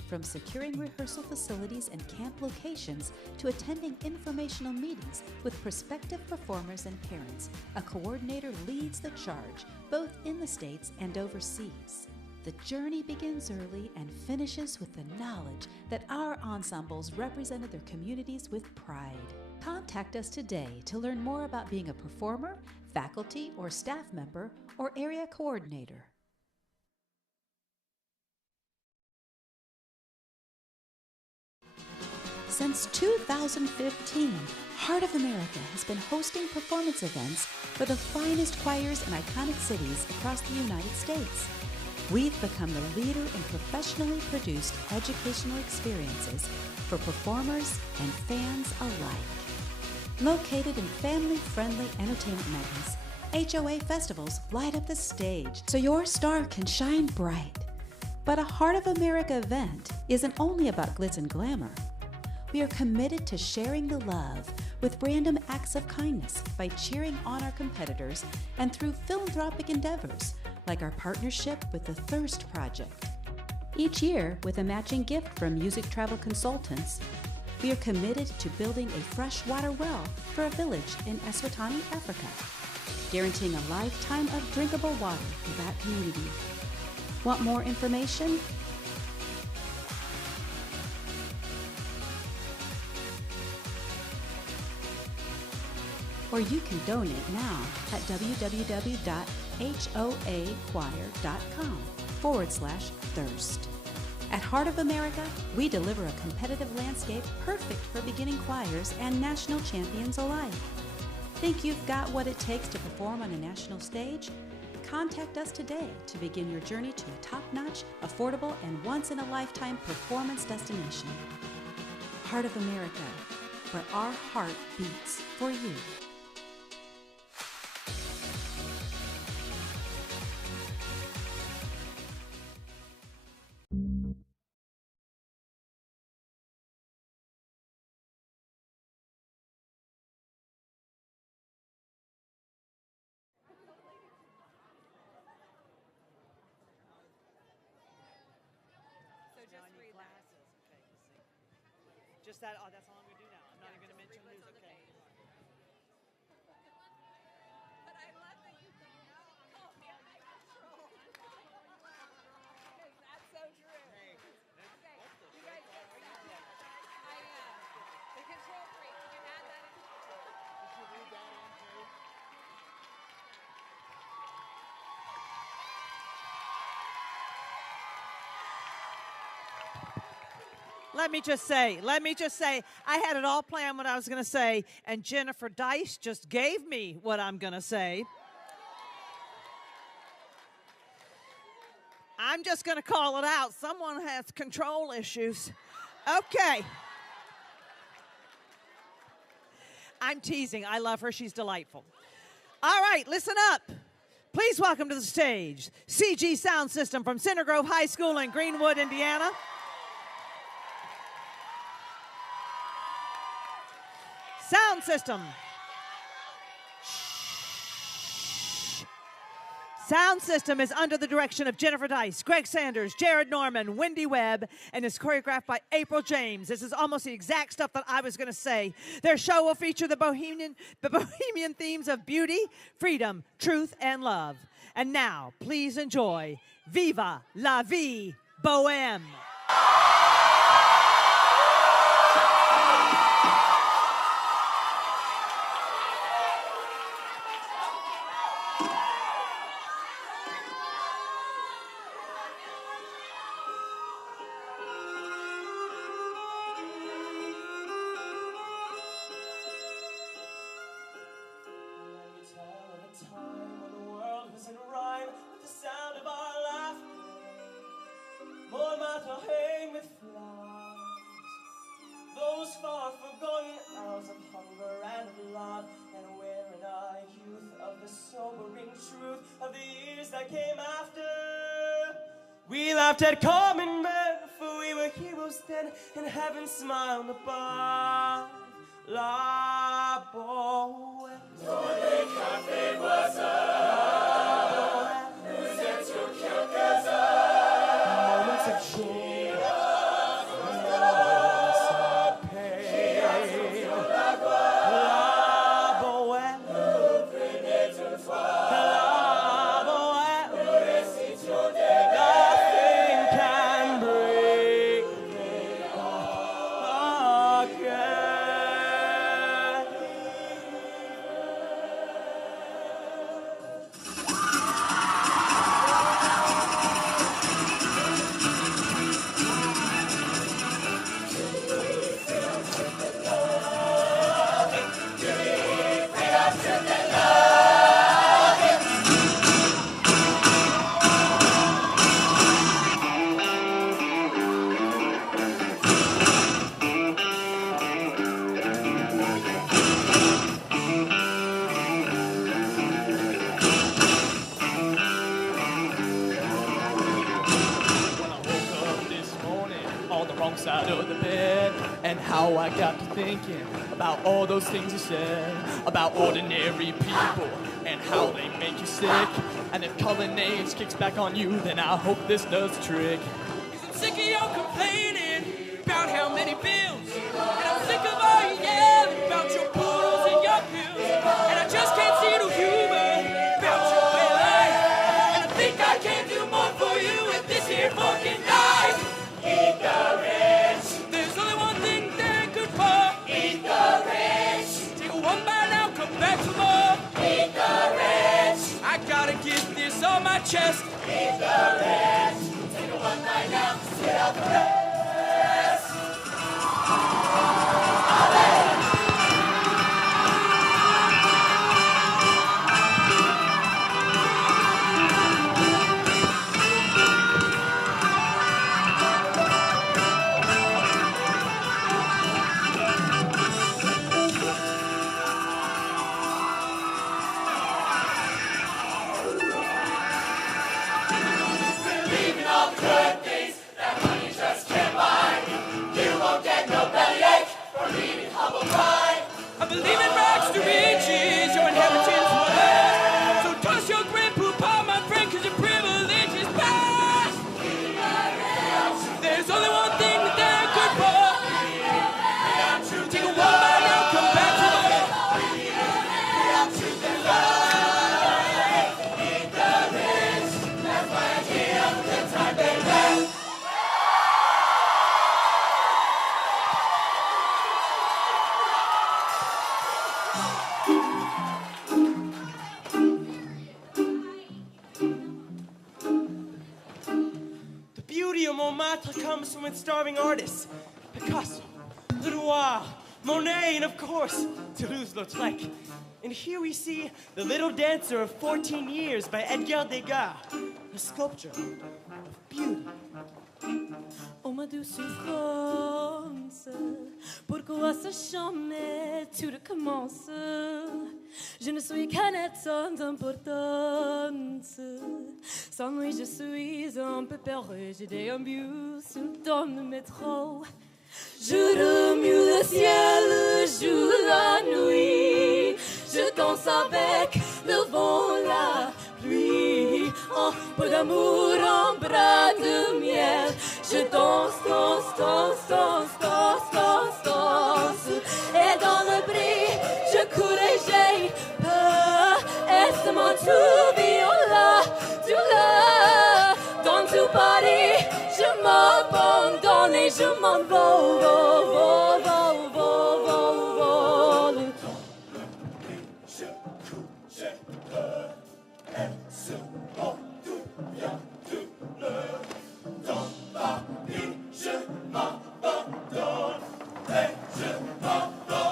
From securing rehearsal facilities and camp locations to attending informational meetings with prospective performers and parents, a coordinator leads the charge, both in the States and overseas. The journey begins early and finishes with the knowledge that our ensembles represented their communities with pride. Contact us today to learn more about being a performer, faculty, or staff member, or area coordinator. Since 2015, Heart of America has been hosting performance events for the finest choirs in iconic cities across the United States. We've become the leader in professionally produced educational experiences for performers and fans alike. Located in family-friendly entertainment mountains, HOA festivals light up the stage so your star can shine bright. But a Heart of America event isn't only about glitz and glamour. We are committed to sharing the love with random acts of kindness by cheering on our competitors and through philanthropic endeavors like our partnership with the Thirst Project. Each year, with a matching gift from Music Travel Consultants, we are committed to building a freshwater well for a village in Eswatini, Africa, guaranteeing a lifetime of drinkable water for that community. Want more information? Or you can donate now at www.hoachoir.com/thirst. At Heart of America, we deliver a competitive landscape perfect for beginning choirs and national champions alike. Think you've got what it takes to perform on a national stage? Contact us today to begin your journey to a top-notch, affordable, and once-in-a-lifetime performance destination. Heart of America, where our heart beats for you. Just that, that's all I'm going to do now. I'm not even going to mention who's okay. But I love that you know I'm control. That's so true. Hey, Let me just say, I had it all planned what I was going to say, and Jennifer Dice just gave me what I'm going to say. I'm just going to call it out. Someone has control issues. Okay. I'm teasing. I love her. She's delightful. All right, listen up. Please welcome to the stage CG Sound System from Center Grove High School in Greenwood, Indiana. Sound System. Sound System is under the direction of Jennifer Dice, Greg Sanders, Jared Norman, Wendy Webb, and is choreographed by April James. This is almost the exact stuff that I was going to say. Their show will feature the bohemian themes of beauty, freedom, truth, and love. And now, please enjoy Viva la Vie Bohème. We laughed at common men, for we were heroes then, and heaven smiled above. La Bohème. Notre café voisin, nous étions quelques-uns. Moments of joy, moments of pain. La Bohème, nous prenons une fois. Side of the bed, and how I got to thinking about all those things you said about ordinary people and how they make you sick. And if calling names kicks back on you, then I hope this does the trick. 'Cause I'm sick of your complaining about how many bills, and I'm sick of all you yelling about your poodles and your pills, and I just can't see no humor about your way of life. And I think I can do more for you with this here fucking knife. Eat the rich. There's only one thing they're good for. Eat the rich. Take one bite now, come back for more. Eat the rich. I gotta get this on my chest. Eat the rich. Take one bite now, spit out the rest. I believe in rags to riches, your inheritance will last. So toss your great poop on, my friend, 'cause your privilege is past. There's only one thing that they're good for. Take a one bite now, come back for more. Eat the rich, that's my idea of the time they left. Montmartre comes from its starving artists, Picasso, Lenoir, Monet, and of course, Toulouse-Lautrec. And here we see The Little Dancer of 14 Years by Edgar Degas, a sculpture of beauty. Oh ma douce France, pourquoi ce jamais tout recommence? Je ne suis qu'un être d'importance. Sans lui je suis un peu perdu, j'ai déambule dans le métro. Je remue le ciel, joue la nuit. Je danse avec le vent, la pluie. En peu d'amour, en bras de miel. Je danse, danse, danse, danse, danse, danse, danse. Et dans le bris, je cours et j'ai peur. Et c'est mon tout viola, tu l'as. Dans tout Paris, je m'abandonne et je m'envole, vol, vol, vol, vol, vol. Je cours, j'ai peur. Et c'est mon tout viola. Dans Paris, je m'abandonne et je m'envole.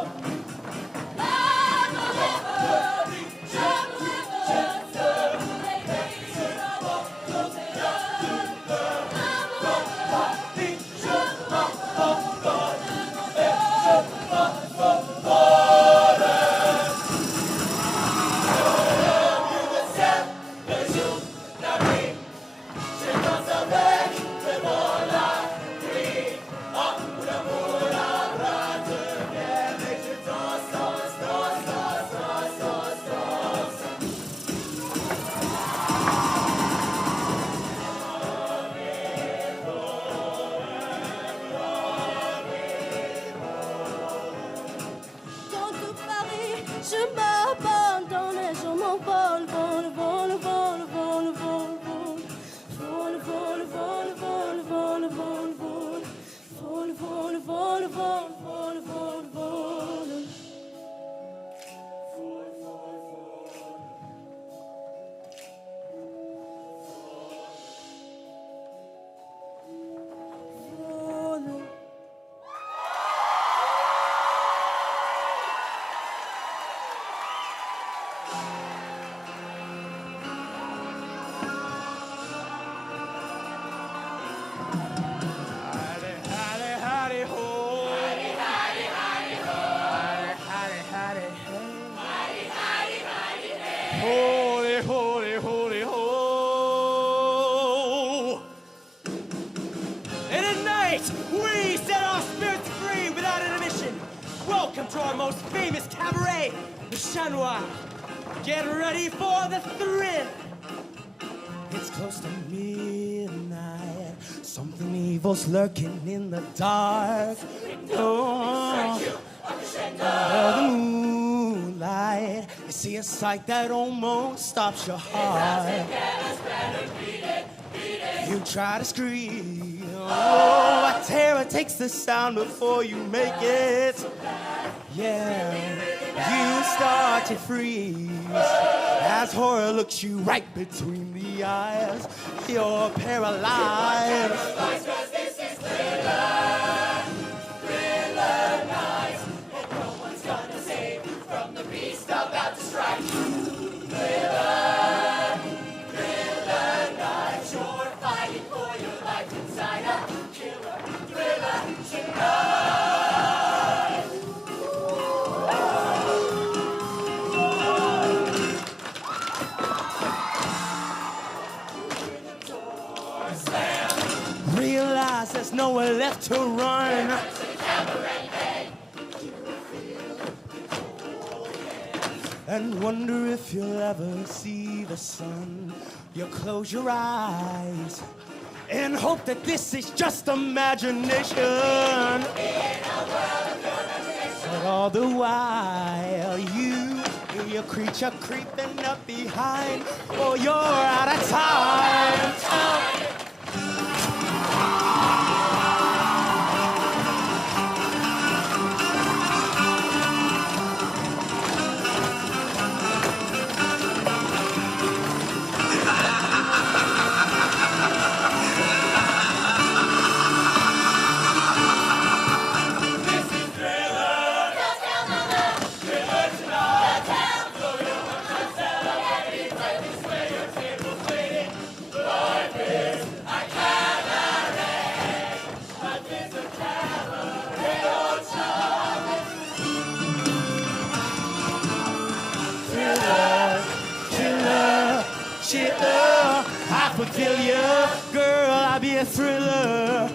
To our most famous cabaret, the Chat Noir. Get ready for the thrill. It's close to midnight. Something evil's lurking in the dark. Oh, under the moonlight, I see a sight that almost stops your heart. You try to scream. Oh, what terror takes the sound before you make it. Yeah, you start to freeze as horror looks you right between the eyes. You're paralyzed. This is Thriller, Thriller night, and no one's gonna save you from the beast about to strike. Thriller, Thriller night, you're fighting for your life inside a killer thriller tonight. Realize there's nowhere left to run. And wonder if you'll ever see the sun. You close your eyes and hope that this is just imagination. But all the while you hear your creature creeping up behind. Oh, you're out of time. shitter. I fulfill ya, girl, I'll be a thriller.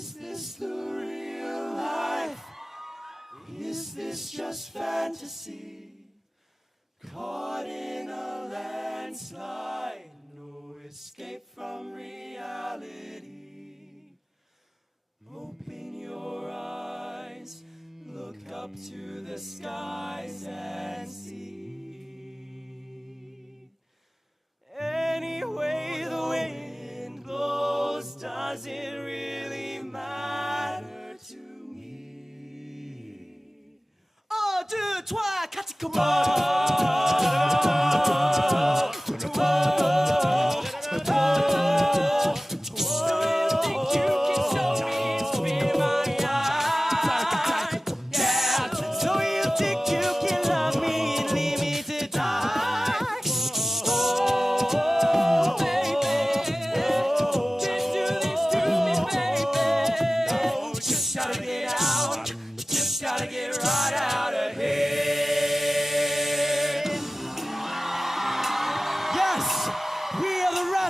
Is this the real life? Is this just fantasy? Caught in a landslide, no escape from reality. Open your eyes, look up to the skies and see. Any way the wind blows, does it really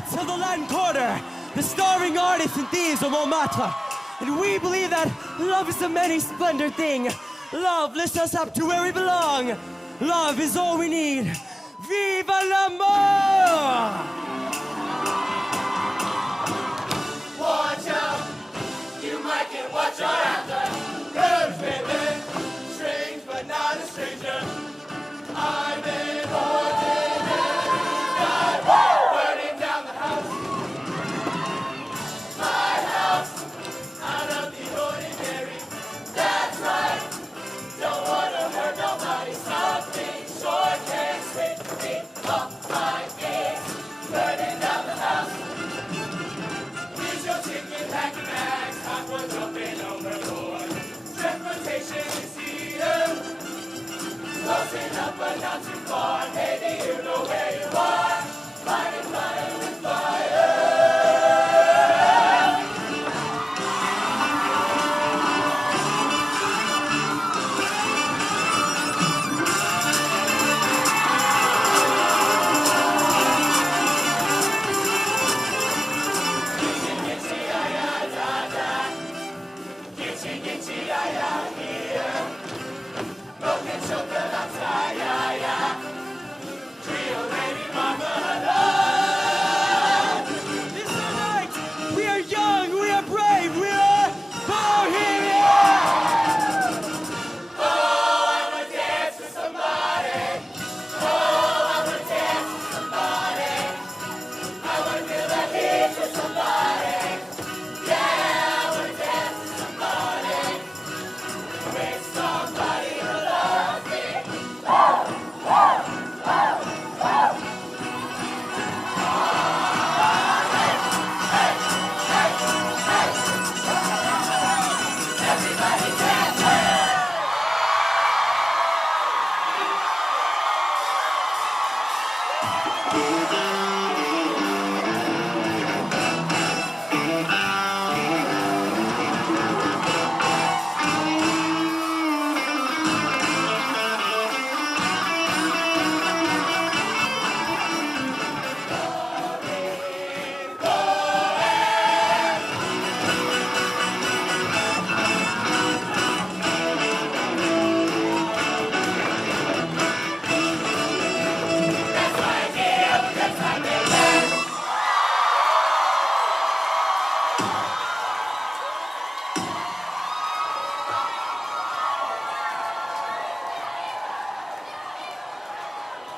Cats of the Latin Quarter, the starving artists and thieves of Montmartre. And we believe that love is a many splendid thing. Love lifts us up to where we belong. Love is all we need. Viva l'amour! Watch out, you might get what you're after. Rose, baby, strange but not a stranger. I'm an ordinary guy, burning down the house. My house, out of the ordinary. That's right, don't want to hurt nobody. Something short and sweet, beat up my ears, burning down the house. Here's your ticket, packing bags, hot one jumping overboard. Transportation is here. Closing up but not too far. Maybe you know where you are. Fighting fire with fire. We are young, we are brave, we are bohemians! Oh, I wanna dance with somebody. Oh, I wanna dance with somebody. I wanna feel that heat with somebody. Yeah, I wanna dance with somebody. With somebody who loves me. Oh, oh, oh, oh. Everybody dance!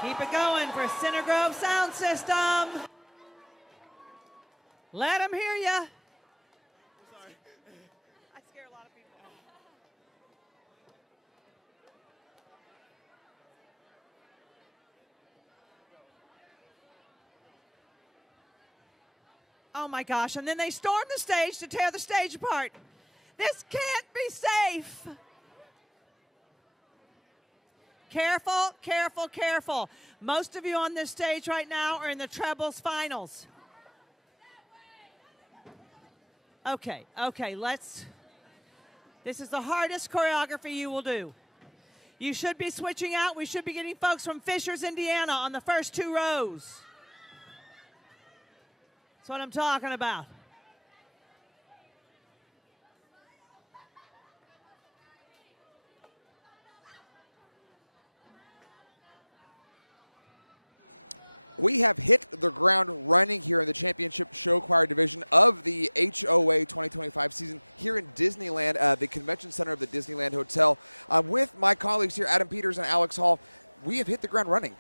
Keep it going for Center Grove Sound System. Let them hear you. Sorry. I scare a lot of people. Oh my gosh, and then they stormed the stage to tear the stage apart. This can't be safe. Careful, careful, careful. Most of you on this stage right now are in the trebles finals. Okay, this is the hardest choreography you will do. You should be switching out. We should be getting folks from Fishers, Indiana on the first 2 rows. That's what I'm talking about. We have hit the ground running here in the championship show choir division of the HOA 2025 season here in Disneyland, the convention center of the Disneyland Hotel. With my colleagues here, Adam Peters and Alex Hall, we have hit the ground running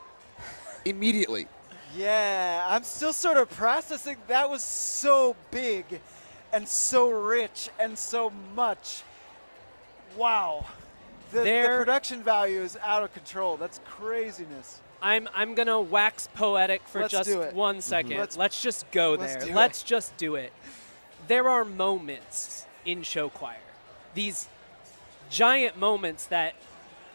immediately. Yeah, I'm still sort of processing. That was so big and so rich and so much. Wow. The production value is out of control. That's craziness. I'm gonna wax poetic for Let's just do it. 1 second. Let's- Let's just go let's there. do Let's it. just do it. There are moments in show choir, these giant moments that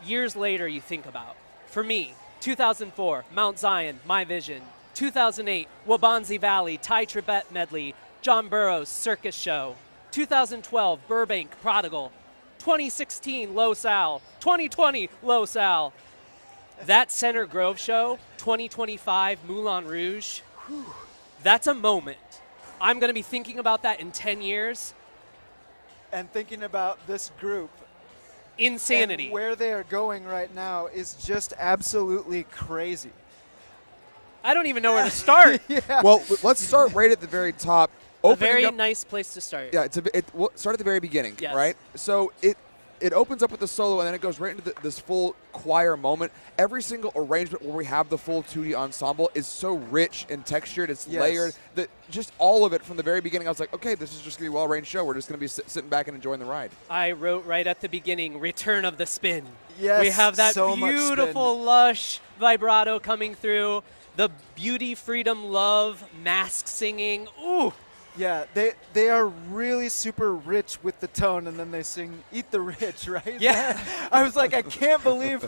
years later you think about. For me, 2004, Mount Zion, My Vision. 2008, Wabanzi Valley, Thai Tibet Medley, John Burroughs Circus Show. 2012, Burbank Prodigal. 2016, Los Al. 2020, Los Al. That Center Grove show, 2025, Moulin Rouge, That's a moment. I'm going to be thinking about that in 10 years. And thinking about this group. Insanity. And where they are going right now is just absolutely crazy. I don't even know where to start. Yeah. Well, let's start right at the very top. A very nice place to start. Yeah, we'll start at the very beginning, Yes. right? So it opens up with the solo, and then it goes right into this full choir moment. Every single arrangement where we have the full 2D ensemble is so rich and textured. It's layered. Just all of it from the very beginning, I was like, okay, this is just going to be a well-arranged show. We're just going to be sitting back and enjoying the ride. I wrote right at the beginning, Return of the Spin. Yes, we have that so much beautiful, lush vibrato coming through. The beauty, freedom, love, mask singing. Ooh. Yeah, they are really super rich with the tone, and then they sing "Eat the Rich," right? Yeah. I was like, I can't believe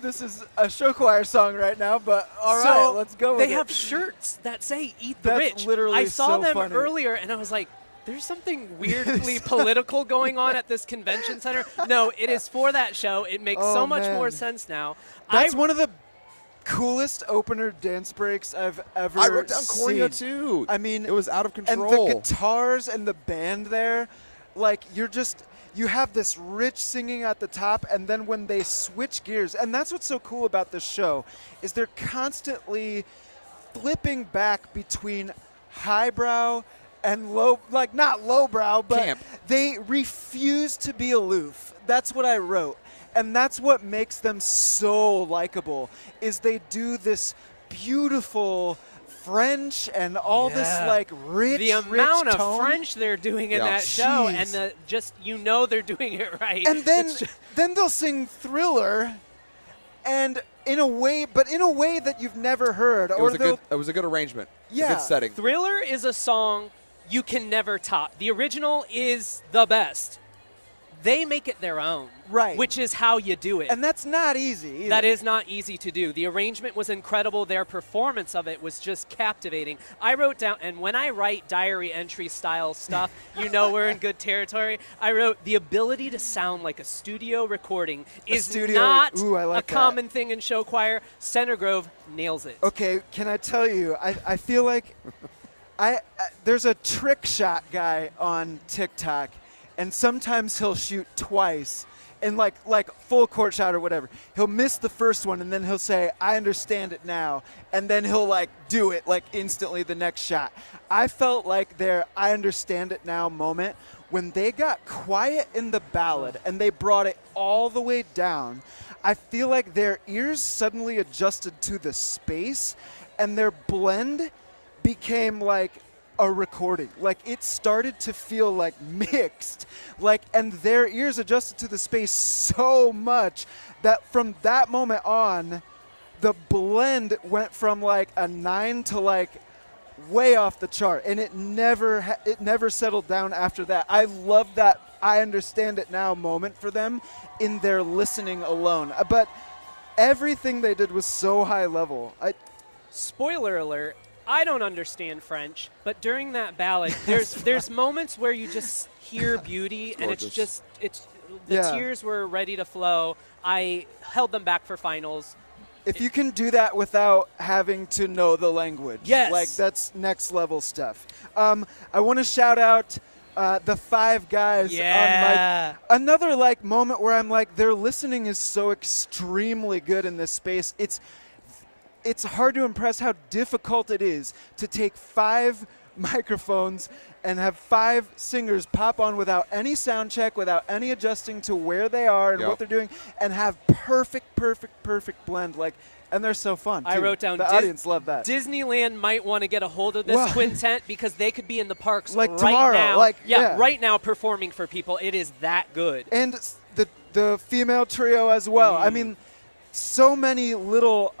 this is a show choir song right now. But all right, let's go. They with have it. shirts that say "Eat the That's Rich." literally I saw so them funny. earlier, and I was like, "There's something weirdly political going on at this convention center." No, it is for that show. It makes so much more sense now. That's one of the coolest opener dance breaks I've ever I wrote down choreo seen. too. I mean, it was out of control. And the guitars and the band there, like you have this rich singing at the top, and then when they switch gears, and that's what's so cool about this show, is they're constantly flipping back between highbrow and low, like not lowbrow, but Camp. they refuse to be aloof. That's what I wrote. And that's what makes them so likable, is they do this beautiful French and all this like rich, the amount rich of tone. French they're doing in Yeah. that show, Jeez. and they're doing it right. And then they'll sing Thriller, and in a way that you've never heard. It was a good arrangement. Yeah. A good setting. Thriller is a song you can never top. The original is the best. They make it their own, right? Which is how you do it. And that's not easy either. That is not easy to do. The arrangement was incredible. Their performance of it was just captivating. I wrote down, and when I write diary entry style stuff, you know we're in good territory. I wrote, the ability to sound like a studio recording is not a common thing in show choir. Center Grove nails it. Okay, can I tell you, I feel like there's a trick shot guy on TikTok, and sometimes he'll shoot twice, and like full court shot or whatever. He'll miss the first one, and then he'll say, I understand it now, and then he'll like do it like instantly the next shot. I felt like their I understand it now moment, when they got quiet in the ballad and they brought it all the way down, I feel like their ears suddenly adjusted to the space, and their blend became like a recording. Like it started to feel like mixed, and their ears adjusted to the space so much that from that moment on, the blend went from like a 9 to like way off the chart, and it never settled down after that. I love that I understand it now moment for them in their listening alone. But everything they did was so high level. Spoiler alert, I don't understand French, but during that ballad, there's moments where you just hear beauty, and it's the tears were ready to flow. I held them back for finals. If you can do that without having to know the language, yes, like that's next level stuff. I want to shout out the Five Guys. Yeah. Another like moment where I'm like, their listening is so extremely good in this space. It's hard to impress how difficult it is to take 5 microphones and have 5 singers pop on without any sound check, without any adjusting to where they are and what they're doing, and have perfect blend. And they're so fun, too. I wrote down the audience loved that. Disneyland might want to get a hold of this quintet because they could be in the parks right tomorrow. now. Right now performing for people. It is that good. And the female trio as well. I mean, so many little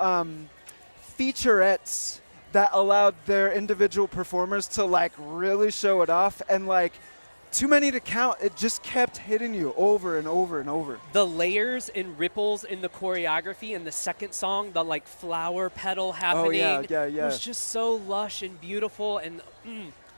featurettes that allowed their individual performers to really show it off, and too many to count. It just kept hitting you over and over and over. The layers and ripples in the choreography in the second song, the flower petal happening, yeah. was just so lush and beautiful. And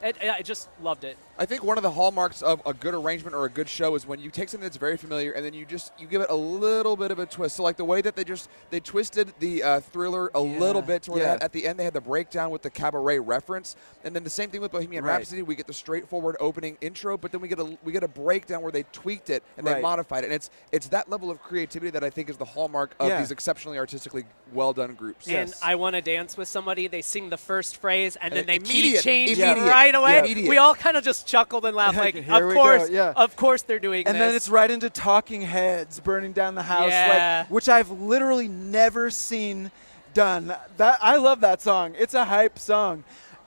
I just loved it. I think one of the hallmarks of a good arrangement or a good show is when you take something that's very familiar and then you give it a little bit of a twist. So like the way that they twisted the Thriller a little bit to where at the end they had the breakdown with the cabaret reference, and then the same thing with Bohemian Rhapsody. We get the straightforward opening intro, but then we get a breakdown where they tweaked it and they modified it. And it's that level of creativity that I think is the hallmark of these exceptionally artistically well done groups. And I Want to Dance with Somebody. They sing the first phrase and then they immediate change right away. We all kind of just chuckled and laughed like, of course they're doing this. And then it's right into Talking Heads, Burning Down the House, which I've literally never seen done. I love that song. It's a hype song.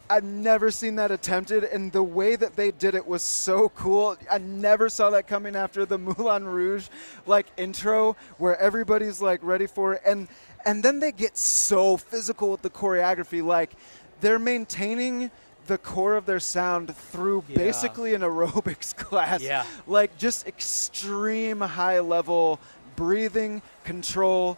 I've never seen that attempted, and the way that they did it was so cool. I never saw that coming after the Moulin Rouge intro where everybody's ready for it. And then they get so physical with the choreography. They're maintaining the core of their sound through basically an aerobics class. Yeah. Just extreme high level breathing, control.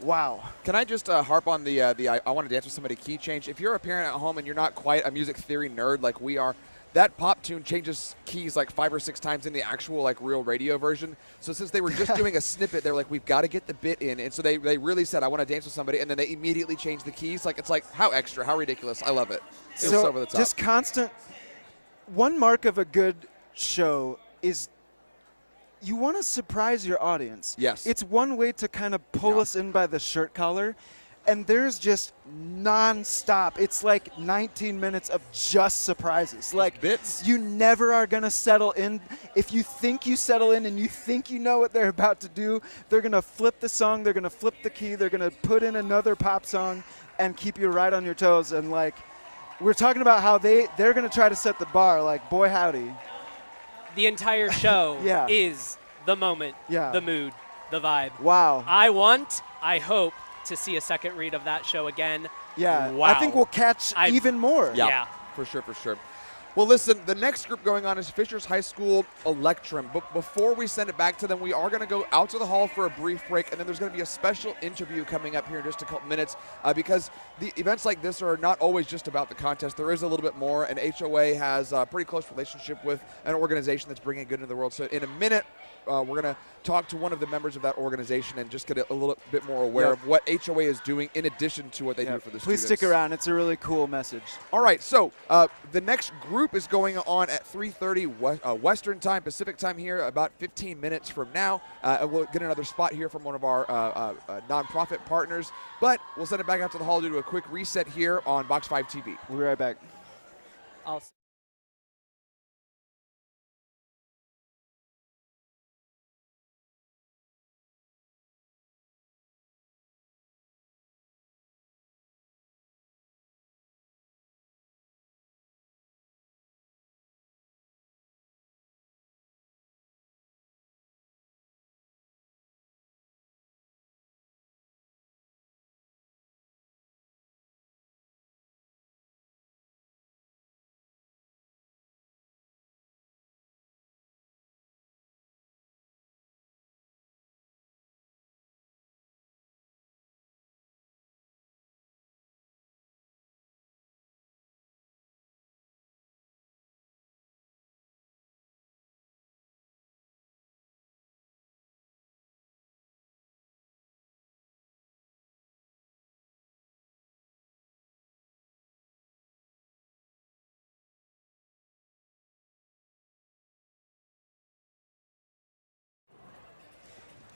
Wow. Can I just harp on the I Want to Dance with Somebody key change? If you're a parent at home and you're not quite a music theory nerd like we are, that pop tune changes keys 5 or 6 times in the actual real radio version. So since they were just doing a snippet, they're we've got to get the bit in. And so they really said, I want to dance with somebody. And then they immediately changed the keys. It's how extra, how ridiculous. I love it. It was over the top. Just constant. One mark of a good show is you want to surprise your audience. Yes. It's one way to kind of pull us in by the shirt collar. And there's just nonstop. It's 19 minutes of just surprises. Bits. You never are going to settle in. If you think you settle in and you think you know what they're about to do, they're going to flip the song, they're going to flip the key, they're going to put in another pop song and keep you right on your toes. And we're talking about how they're going to try to set the bar. Boy howdy. The entire show is the moment, the mood, the vibe. Wow. I hope to see a second read of that show again. Yeah. Wow. I think we'll catch even more. Yeah. For sure. Well, listen, the next group going on is Fishers High School Electrum. But before we send it back to them, we are going to go out to the hall for a brief break, and then there's going to be a special interview coming up here in just a couple minutes because the events like this are not always just about the contest. There is a little bit more, and HOA has a pretty close relationship with an organization that's bringing good into the world. So in a minute, we're going to talk to one of the members of that organization and just get a little bit more aware of what HOA is doing in addition to what they do for the students. Please stick around. It's a really cool message. All right, so the next group is going on at 3:30 Western time, Pacific time here, about 15 minutes from now. And we'll get another spot here from one of our nonprofit partners. But we'll send it back out to the hall to do a quick reset here on Box 5 TV. We'll be right back.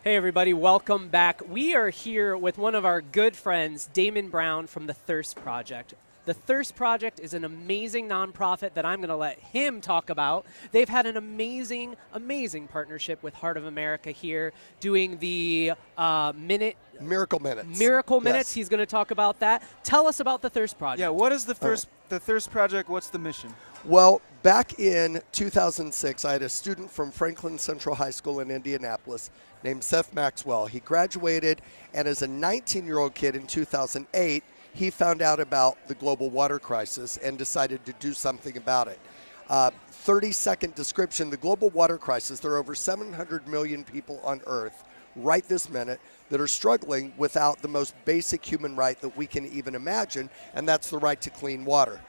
Hey everybody, welcome back. We are here with one of our good friends, Damon Brown from the Thirst Project. The Thirst Project is an amazing nonprofit that I'm going to let him talk about. They've had an amazing, amazing partnership with Heart of America here, doing the Miracle Minutes. Miracle Minutes. He's going to talk about that. Tell us about the Thirst Project. Yeah, what is the Thirst Project? What's the mission? Well, back in 2006, I had a student from Franklin Central High School in Indianapolis named Seth Maxwell. He graduated, and as a 19-year-old kid in 2008, he found out about the global water crisis and decided to do something about it. 30-second description, the global water crisis, there are over 700 million people on Earth right this minute that are struggling without the most basic human right that we can even imagine, and that's the right to clean water.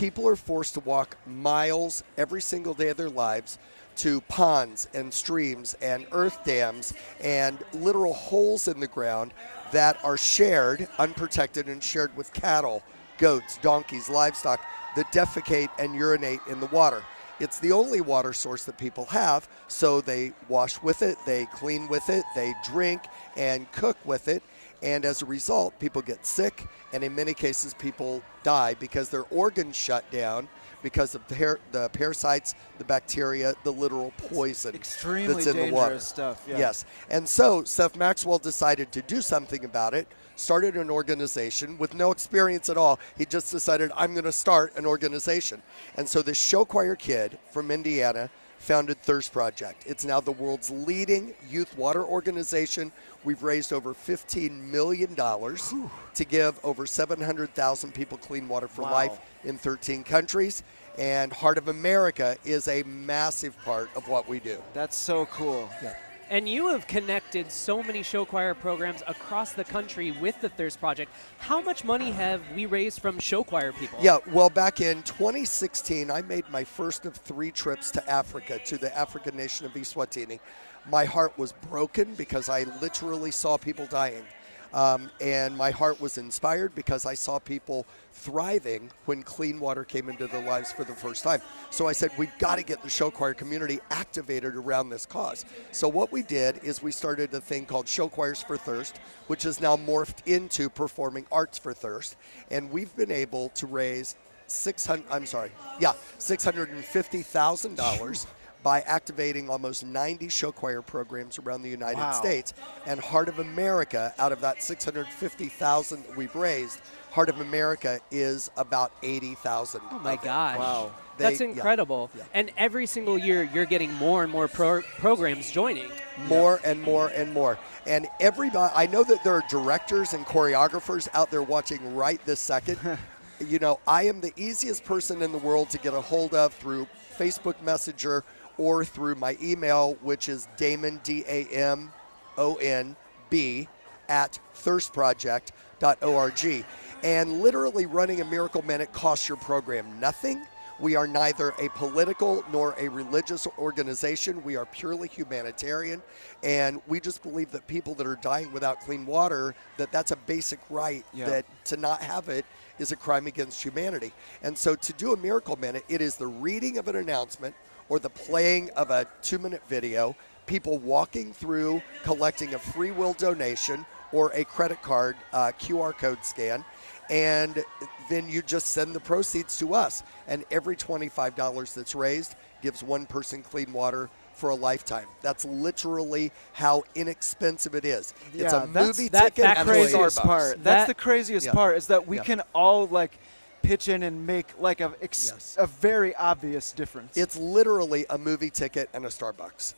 people are forced to walk miles every single day of their lives to ponds and streams and earth dams and literal holes in the ground that are shared, unprotected, and shared with cattle, goats, donkeys, livestock that defecate and urinate in the water. It's the only water source that people have, so they wash with it, they clean with it, they drink and cook with it, and as a result, people get sick, and in many cases, people die because their organs shut down because of the parasites, the bacteria, the literal poison Extremely that's in the dangerous water. stuff. Yeah. Yes. And so Seth Maxwell decided to do something about it, started an organization with no experience at all. He just decided, I'm going to start an organization. And so this show choir kid from Indiana founded Thirst Project. It's now the world's leading youth water organization. We've raised over $15 million to give over 700,000 people clean water for life in 13 countries. And Heart of America is a massive part of what we do. That's so cool. Yeah. And you have connected so many show choir programs across the country with the Thirst Project. How much money have we raised from show choir people? Yeah, well, back in 2016, I made my first of 3 trips to Africa, to the African nation of Eswatini. My heart was broken because I literally saw people dying. And my heart was inspired because I saw people thriving when clean water came into their lives for the first time. So I said, we've got to get the show choir community activated around this cause. So what we did is we started a thing called Show Choirs for Thirst, which is now morphed into Performing Arts for Thirst. And we've been able to raise $650,000 by activating almost 90 show choir programs around the United States. And Heart of America, out of that $650,000 that we've raised, Heart of America is about $80,000. Oh my gosh. Wow. That's incredible. Yeah. And every single year, you're getting more and more programs joining. More and more and more. And everybody, I know that there are directors and choreographers out there watching right this second. You know, I am the easiest person in the world to get a hold of through Facebook Messenger or through my email, which is Damon, DAMONB, at thirstproject.org. And literally running a Miracle Minute costs your program nothing. We are neither a political nor a religious organization. We are purely humanitarian. And we just believe that people that are dying without clean water, that's a basic right, that to not have it is a crime against humanity. And so to do a Miracle Minute, it is the reading of an announcement or the playing of a 2-minute video, people walking through, collecting a free will donation or a credit card QR code scan, and then you just send the proceeds to us. And every $25 that's raised gives one person clean water for a lifetime. That's literally how inexpensive it is. It's a movie ticket That's and the craziest Starbucks. part. That's the craziest part is that we can all pitch in and make a very obvious difference. It's literally a movie ticket and a Starbucks.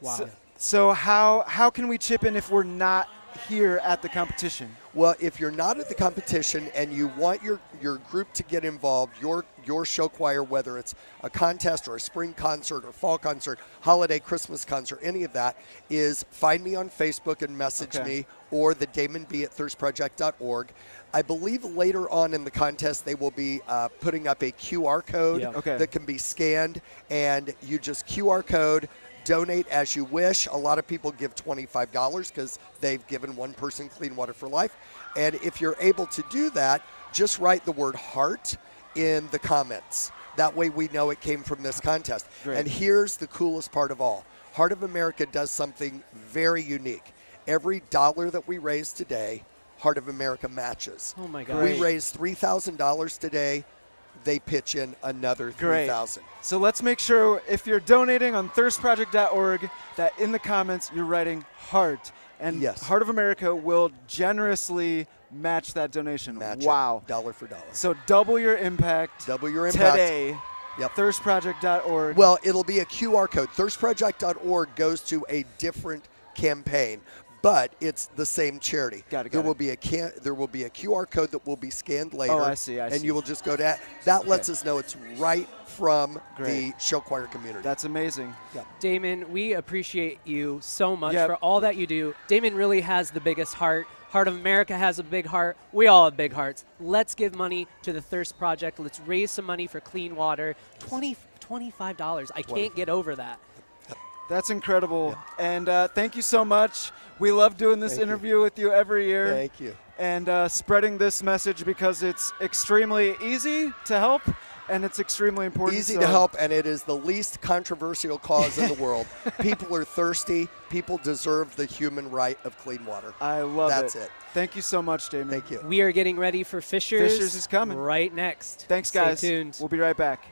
Wow. So how can we chip in if we're not here at the competition? Well, if you're not at the competition and you want your group to get involved, your show choir, whether it's a contest or a spring concert or fall concert, holiday, Christmas concert, any of that, is find me on Facebook and message me, or the Damon B at thirstproject.org. I believe later on in the contest they will be putting up a QR code that can be scanned, and you just QR code, donate as you wish. A lot of people give $25 because they've given one person clean water for life. And if you're able to do that, just write the word heart in the comments. That way we know it came from this contest. Great. And here's the coolest part of all. Heart of America does something very unique. Every dollar that we raise today, Heart of America matches. Oh my God. We raised $3,000 today. They pitch in another $3,000. So let's make sure if you're donating on thirstproject.org that in the comments you're writing heart. And Heart of America will generously match that donation. Wow. Dollar for dollar. So double your impact. Today. Yep. Thirstproject.org. Well, it'll be a QR code. Thirstproject.org goes to a different campaign, but it's the same charity. There will be a QR code that will be scanned later. Oh, I see. And you will just go to that. Lets us know it's right from the show choir community. That's amazing. Yeah. Damon, we appreciate you so much for all that you do. Damon really has the biggest heart Heart of America has a big heart. We all have big hearts. Let's give money to the Thirst Project. Let's raise some money for clean water. $25. I can't get over that. That's incredible. And thank you so much. We love doing this interview with you every year. Thank you. And spreading this message because it's extremely easy to help and it's extremely important. Easy to help, and it is the least controversial cause in the world. People are thirsty. People deserve the human right of clean water. I love it. That's it. Thank you so much, Damon. Thank you. We are getting ready for Fishers. Fishers is coming. Right next. Thanks, guys. Stay tuned. We'll be right back.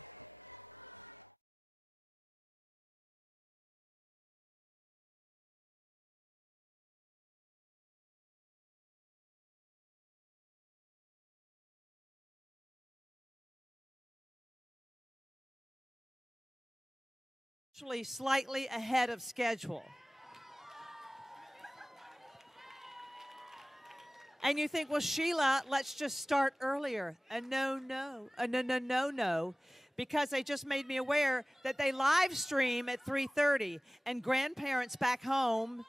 Actually slightly ahead of schedule. And you think, well, Sheila, let's just start earlier. No. Because they just made me aware that they live stream at 3:30, and grandparents back home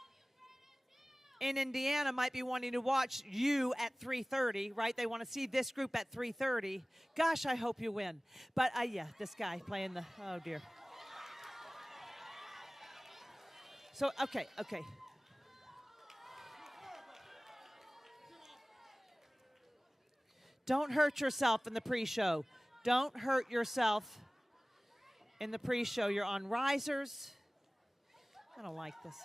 in Indiana might be wanting to watch you at 3:30, right? They want to see this group at 3:30. Gosh, I hope you win. But yeah, this guy playing the, oh dear. So, okay. Don't hurt yourself in the pre-show. Don't hurt yourself in the pre-show. You're on risers. I don't like this.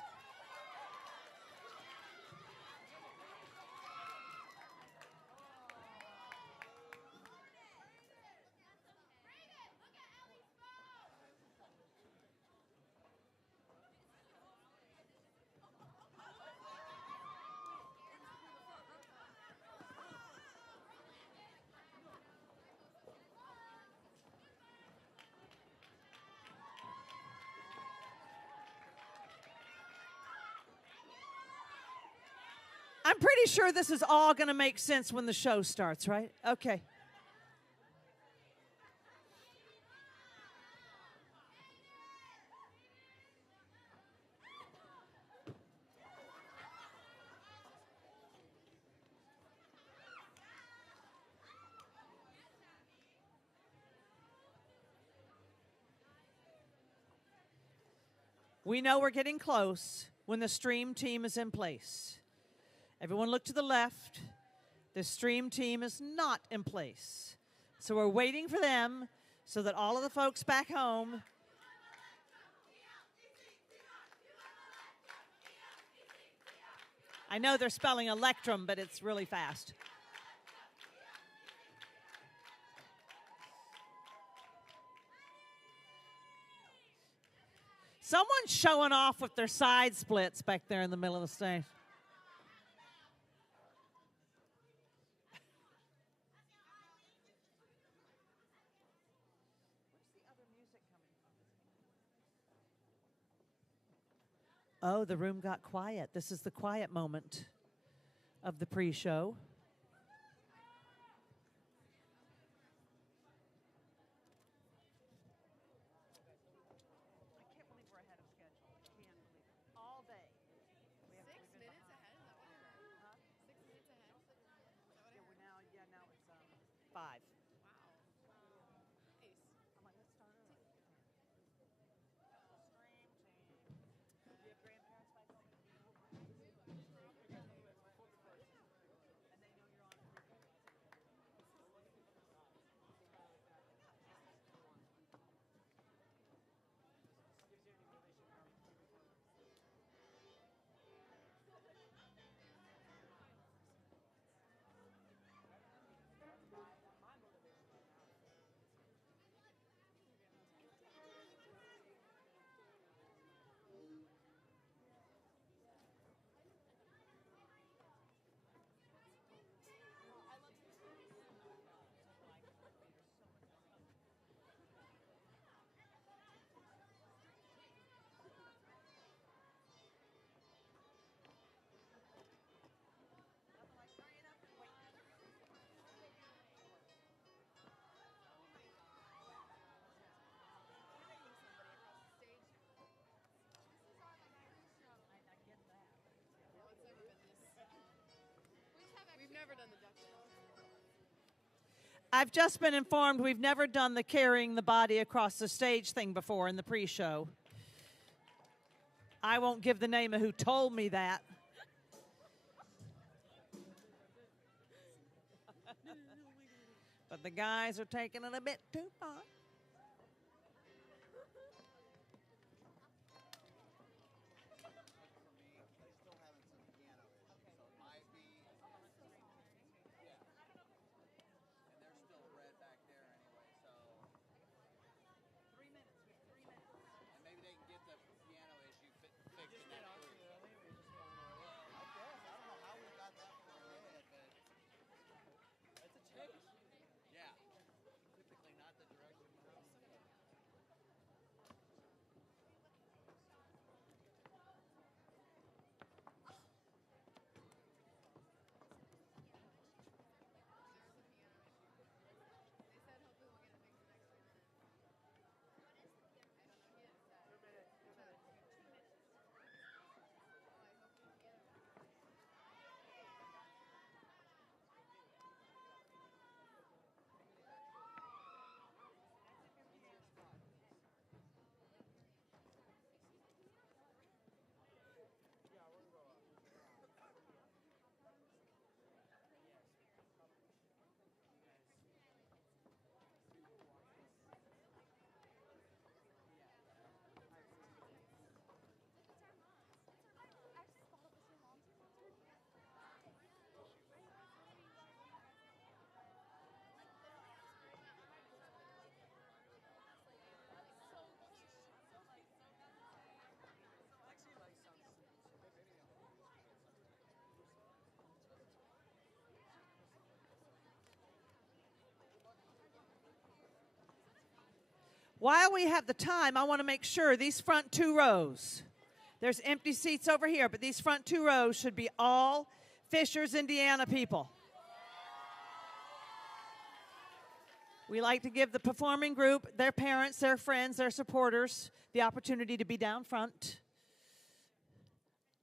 I'm pretty sure this is all going to make sense when the show starts, right? Okay. We know we're getting close when the stream team is in place. Everyone look to the left. The stream team is not in place. So we're waiting for them so that all of the folks back home I know they're spelling electrum, but it's really fast. Someone's showing off with their side splits back there in the middle of the stage. Oh, the room got quiet. This is the quiet moment of the pre-show. I've just been informed we've never done the carrying the body across the stage thing before in the pre-show. I won't give the name of who told me that. But the guys are taking it a bit too far. While we have the time, I want to make sure these front 2 rows, there's empty seats over here, but these front 2 rows should be all Fishers, Indiana people. We like to give the performing group, their parents, their friends, their supporters, the opportunity to be down front.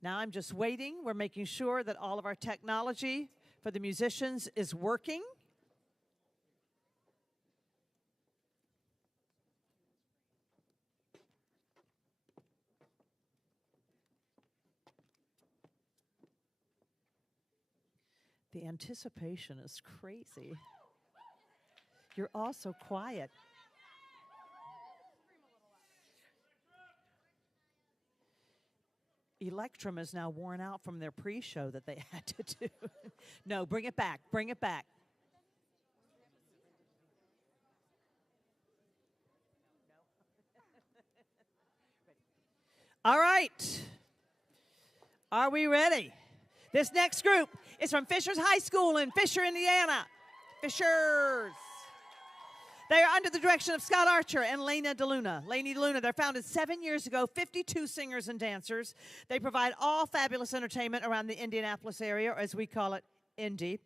Now I'm just waiting. We're making sure that all of our technology for the musicians is working. The anticipation is crazy. You're all so quiet. Electrum is now worn out from their pre-show that they had to do. No, bring it back. Bring it back. All right. Are we ready? This next group is from Fishers High School in Fisher, Indiana. Fishers. They are under the direction of Scott Archer and Lena DeLuna. Laney DeLuna, they're founded 7 years ago, 52 singers and dancers. They provide all fabulous entertainment around the Indianapolis area, or as we call it, Indy.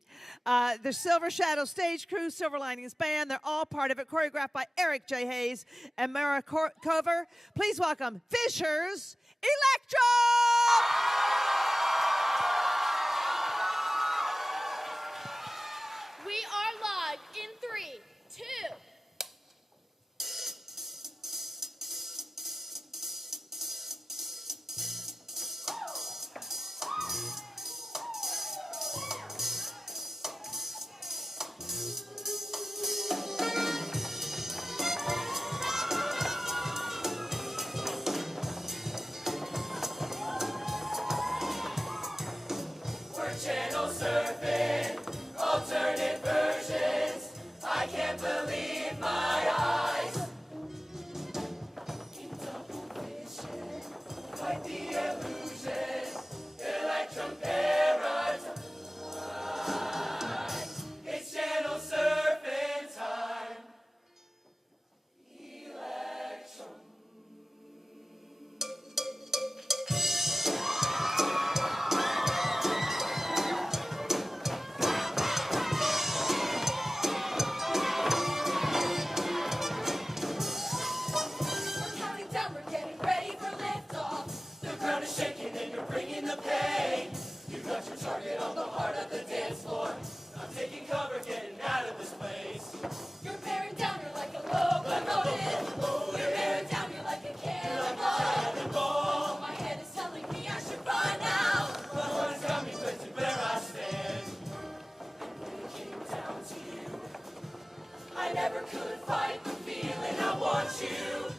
The Silver Shadow Stage Crew, Silver Linings Band, they're all part of it, choreographed by Eric J. Hayes and Mara Cover. Please welcome Fishers Electro! We are live in 3, 2. We're channel surfing, alternate versions. I can't believe my eyes. In double vision, quite the illusion. Electrum paradise. It's channel surfing time. Electrum. never could fight the feeling. I want you.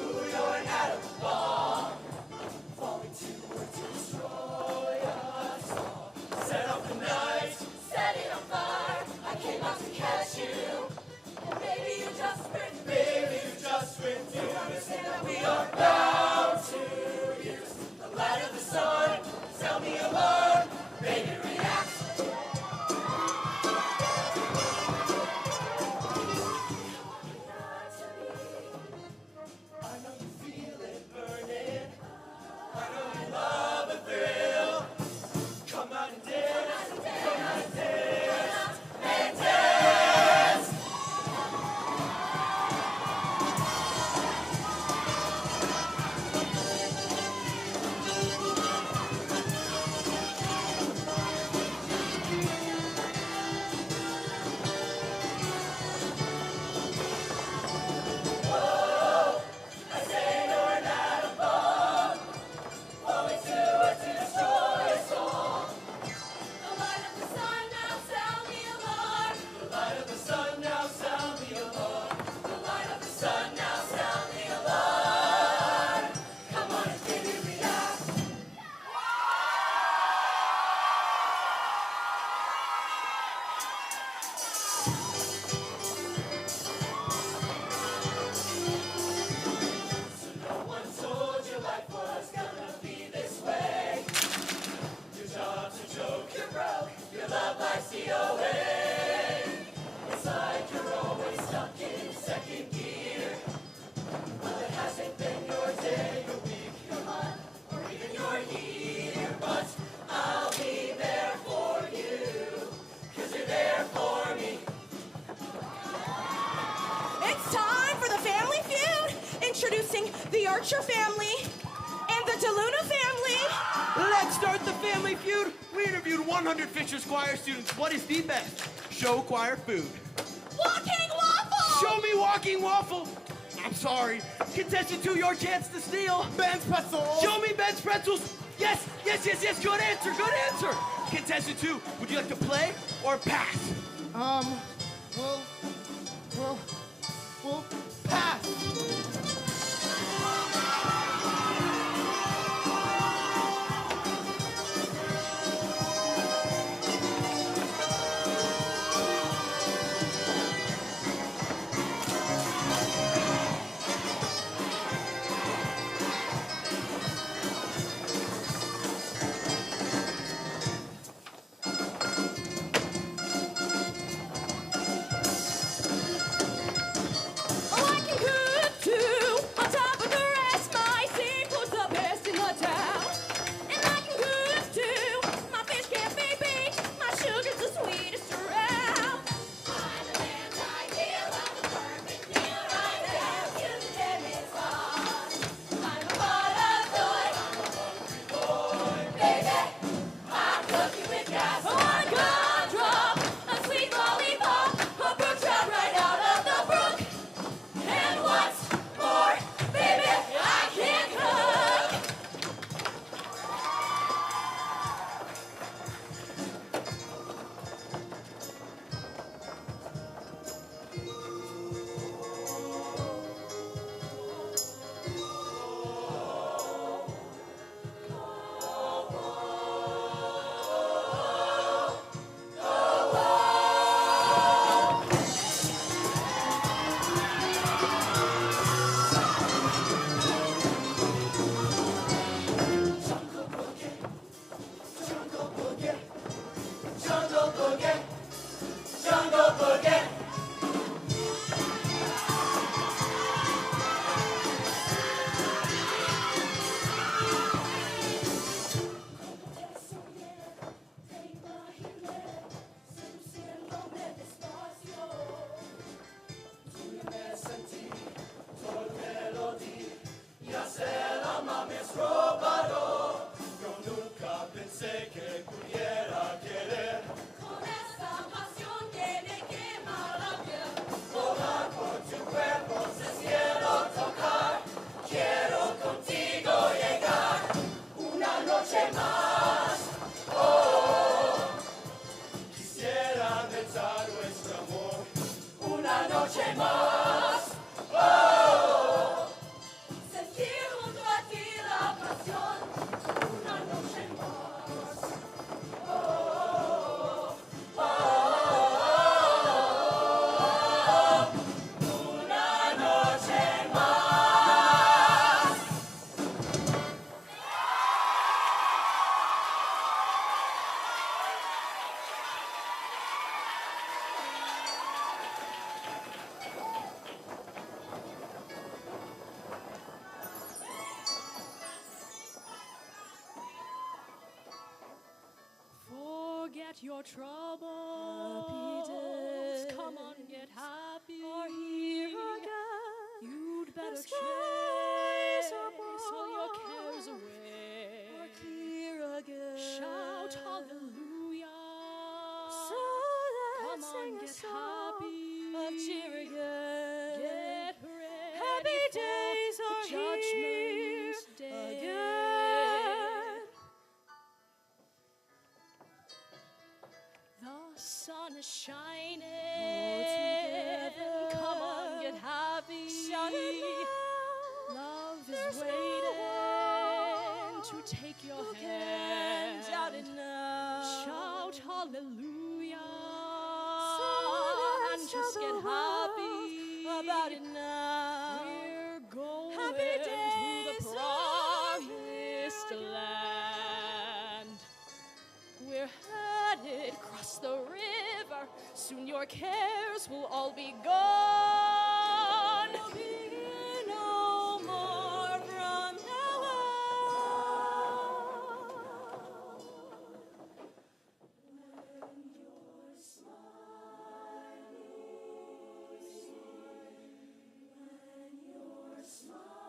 Ooh, you're an atom bomb. Falling to earth to destroy us all. Set up the night, set it on fire. I came out to catch you. And baby, you just went. Baby, you just went. Do you understand that we are bound to use the light of the sun? Tell me alarm. Baby, react. Introducing the Archer family and the DeLuna family. Let's start the family feud. We interviewed 100 Fisher Squire students. What is the best show choir food? Walking waffle! Show me walking waffle. I'm sorry. Contestant 2, your chance to steal. Ben's pretzels. Show me Ben's pretzels. Yes. Good answer. Contestant 2, would you like to play or pass? We'll pass. noche más. Oh, sentir junto a ti la pasión, una noche más. Oh, oh, oh, una noche más. Forget your troubles. Happy days. Come on, get happy. Are here again. You'd better chase all your cares away. Are clear again. Shout hallelujah. So let's sing a song of cheer again. Get ready. Happy days are here again. The sun is shining. Come on, get happy. Shout it loud. Love is waiting to take your hand. Shout it now. Shout hallelujah. So and just get happy about it now. We're going happy days to the promised land. We're headed across the river. Soon your cares will all be gone. There'll be no more from now on. When you're smiling, when you're smiling,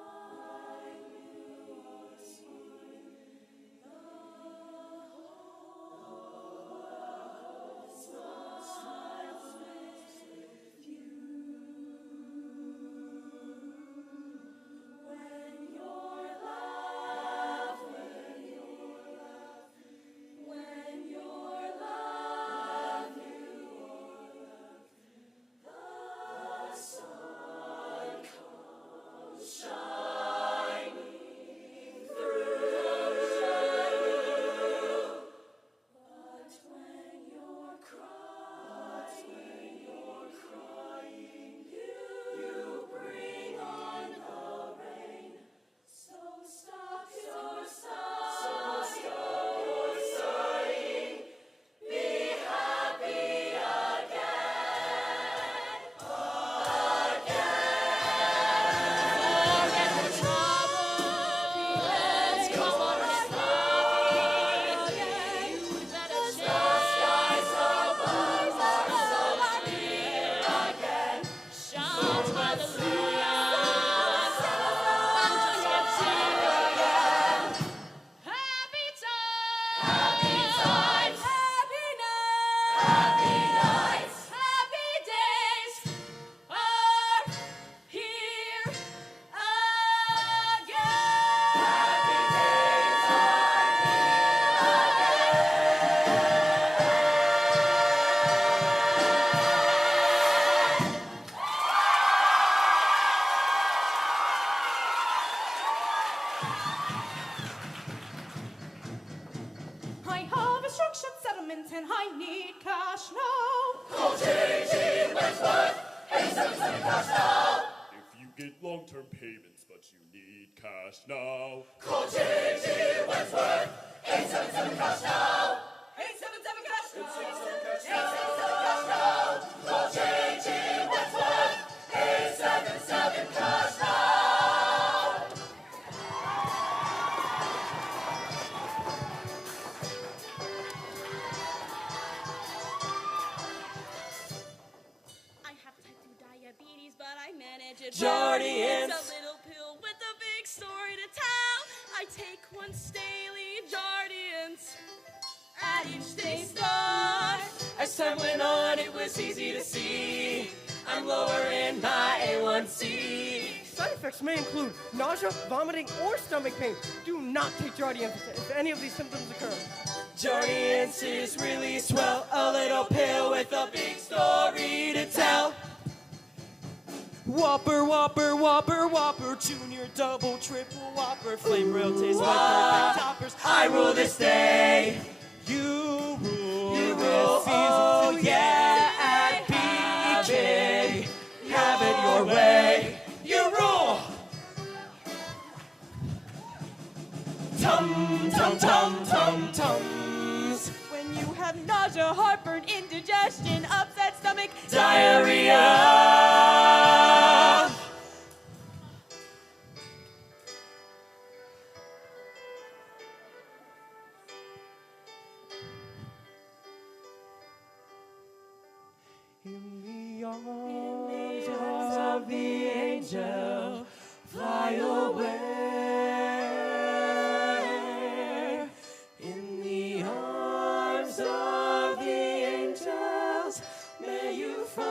and I need cash now. Call J.G. Wentworth, 877 cash now. If you get long-term payments, but you need cash now. Call J.G. Wentworth, 877 cash now. 877 cash now. 877 cash now. Call J.G. Wentworth, 877 cash now. Jardians. It's a little pill with a big story to tell. I take one daily Jardians at each day start. As time went on, it was easy to see I'm lowering my A1C. Side effects may include nausea, vomiting, or stomach pain. Do not take Jardians if any of these symptoms occur. Jardians is really swell, a little pill with a big story to tell. Whopper, Whopper, Whopper, Whopper, Junior, Double, Triple Whopper, Flame Broiled taste with perfect toppers. I rule this day. You rule. You rule. Oh yeah, at BK. Have it your way. You rule. Tum tum tum tum tums. When you have nausea, heartburn, indigestion, upset stomach, Diarrhea. In the arms of the angel, fly away. In the arms of the angels, may you find,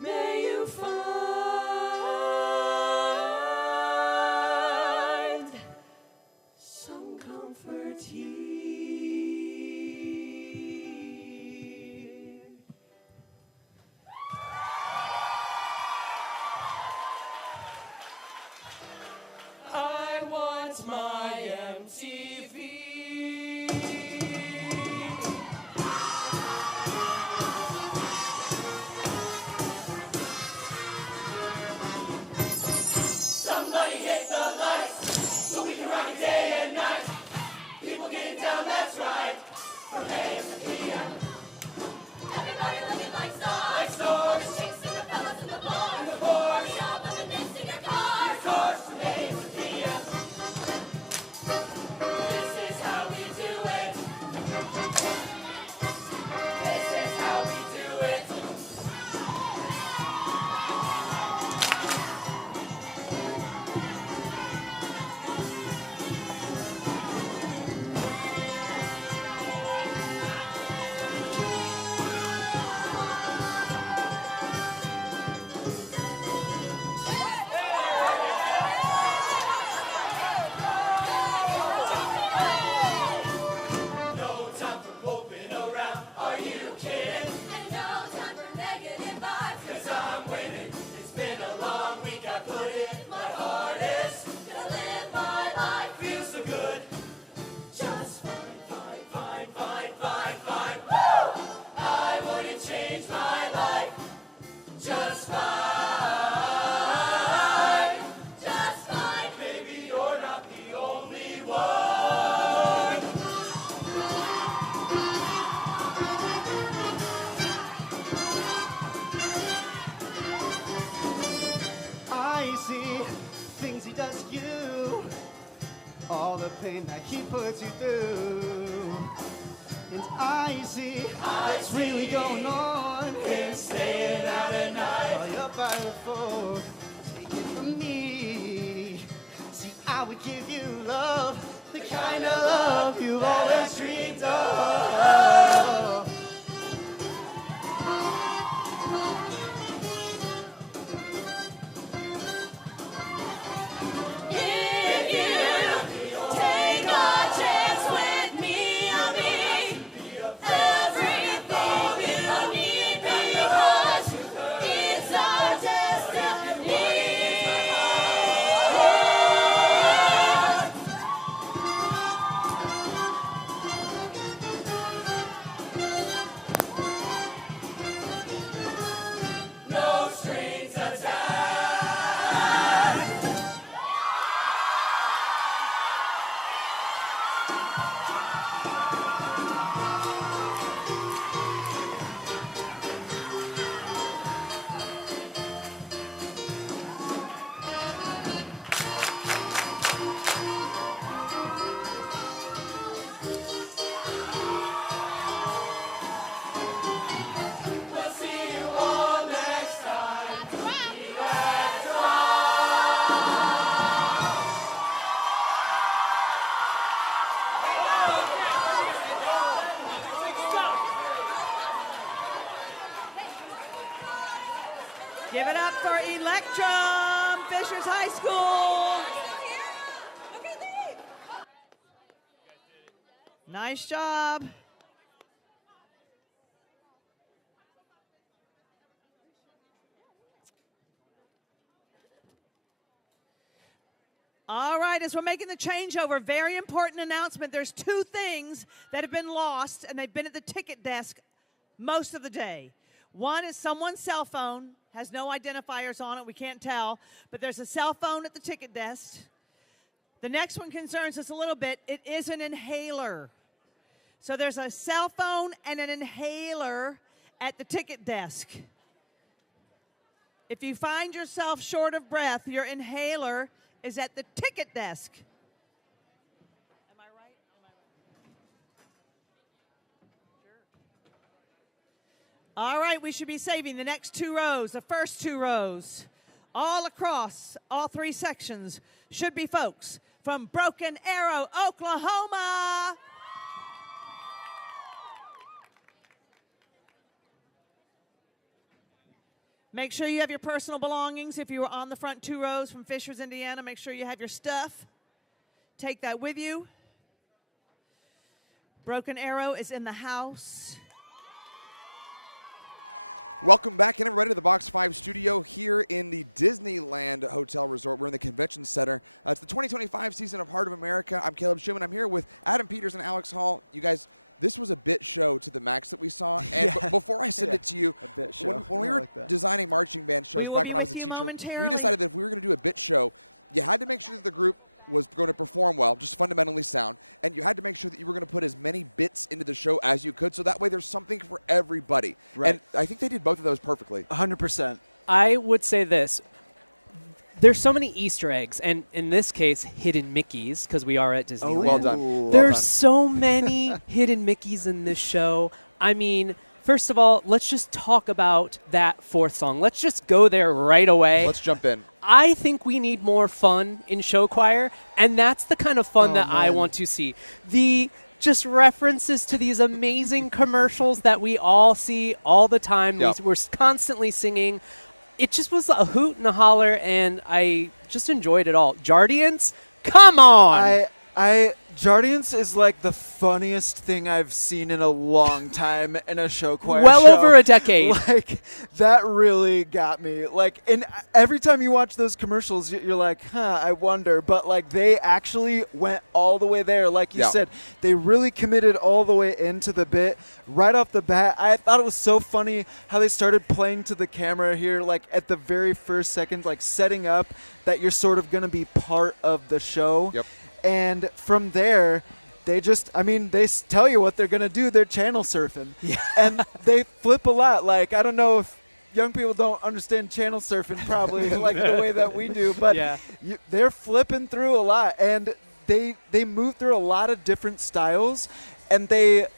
may you find some comfort here. I want my MTV. Somebody hit the lights so we can rock it day and night. People getting down, that's right. From AM to PM. Everybody looking like stars. Like stars. The chicks and the fellas and the boys. And the boys. Y'all reminiscing your cars. Your cars from AM to PM. This is how we do it. This is how we do it. No time for moping around, are you kidding? And no time for negative vibes, 'cause I'm winning. It's been a long week, I put in my hardest. Gonna live my life, feels so good. Just fine, fine, fine, fine, fine, fine. Woo! I wouldn't change my life. Just fine. Just fine. Maybe you're not the only one. I see things he does to you, all the pain that he puts you through. And I see what's really going on. Him staying out at night. While you're by the phone, take it from me. See, I would give you love, the kind of love you've always dreamed of. If you take a chance with me, I'll be everything you need because it's our destiny. No strings attached. We'll see you all next time. That's Give it up for Electrum, Fishers High School. Nice job. All right, as we're making the changeover, very important announcement. There's 2 things that have been lost, and they've been at the ticket desk most of the day. One is someone's cell phone, has no identifiers on it, we can't tell, but there's a cell phone at the ticket desk. The next one concerns us a little bit. It is an inhaler. So there's a cell phone and an inhaler at the ticket desk. If you find yourself short of breath, your inhaler is at the ticket desk. Am I right? All right, we should be saving the next 2 rows, the first 2 rows. All across all 3 sections should be folks from Broken Arrow, Oklahoma. Make sure you have your personal belongings. If you were on the front 2 rows from Fishers, Indiana, make sure you have your stuff. Take that with you. Broken Arrow is in the house. Welcome back, everybody, to the Box 5 studio here in the Disneyland Hotel Resort. We're in the Convention Center. It's the 2025 season of Heart of America. I'm Caleb Schumann. I'm here with Adam Peters and Alex Hall. You guys, this was a bit show to the max that we saw. And before I send it to you, when we were designing marching band shows back when I was a teacher, we decided that if we were going to do a bit show, you had to make sure that the group was going to perform well, just fundamentally sound, and you had to make sure that you were going to put as many bits into the show as you could, so that way there's something for everybody. Right. And I think they did both of those perfectly. 100%. I would say this. There's so many Easter eggs, and in this case, hidden Mickeys, because we are at Disneyland. Oh, well done. There's so many hidden Mickeys in this show. I mean, first of all, let's just talk about that 4th song. Let's just go there right away. Let's jump in. I think we need more fun in show choir, and that's the kind of fun that I want to see. The just references to these amazing commercials that we all see all the time. Yep. We're constantly singing. It just was a hoot and a holler, and I just enjoyed it all. Jardiance, come on! Jardiance is like the funniest thing I've seen in a long time in a show choir well show. Over a decade. Like, that really got me. Like, and every time you watch those commercials, you're like, I wonder. But, like, they actually went all the way there. Like you said, they really committed all the way into the bit. Right off the bat, I thought it was so funny how they started playing to the camera here, like, at the very first second, like, setting up that you're sort of going to be part of the show. Yep. And from there, they just, they tell you what they're going to do. They're channel surfing. Yeah. And they flip a lot. Like, I don't know if young people don't understand channel surfing probably like the way that we do, but they're flipping through a lot. And they move through a lot of different styles. And they,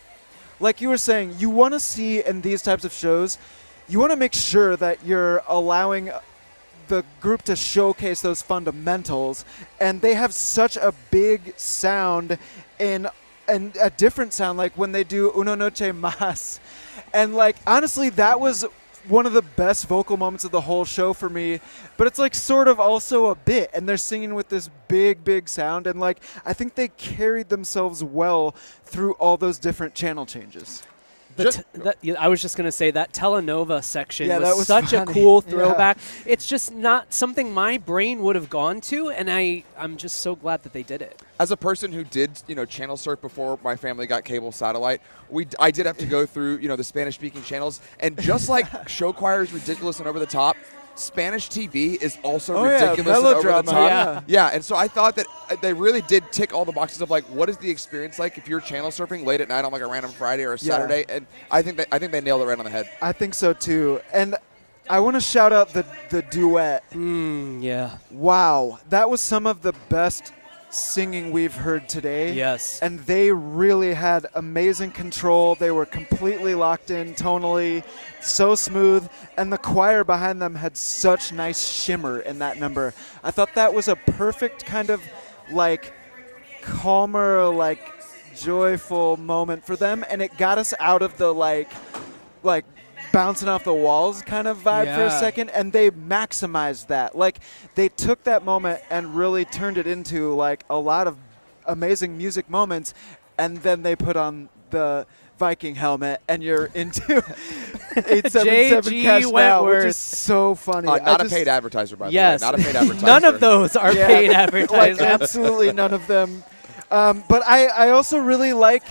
like you were saying, you want to see in these types of shows, you want to make sure that you're allowing the group to showcase those fundamentals, and they have such a big sound and a different sound, like when they do Una Noche Más. And like, honestly, that was one of the best vocal moments of the whole show for me, but it's like sort of also a bit, and they're singing with this big sound, and like, I think they carried themselves well through all those different channel changes. I was just going to say that Telenova section was such funny. A cool throwback. Yeah. It's just not something my brain would have gone to, and I'm just so glad that they did it. As a person who did, channel surf before my family got cable satellite, I did have to go through, the Spanish-speaking channels, and just like show choir is ridiculous and over the top, Spanish TV is also ridiculous and over the top. Yeah, and so I thought that they really did tick all the boxes of like, what is the experience like if you're channel surfing late at night on like a random Friday or a Saturday? And I think they nailed it right on the head. I think so too. And I want to shout out the duet. Yeah. Wow, that was some of the best singing we've heard today. Yes. And they really had amazing control. They were completely locked in tonally, so smooth, and the choir behind them had such nice shimmer in that number. I thought that was a perfect kind of like calmer, like joyful moment for them, and it got us out of the like bouncing off the walls kind of vibe for a second, and they maximized that. Like, they took that moment and really turned it into like a lot of amazing music moments, and then they put on the Viking helmet and you're into 877 JG Cash Now, which Wentworth. is so funny. Not a paid advertiser, by the way. Yes. Not a paid advertiser. None of those are paid advertisements. Like, absolutely none of them. But I also really like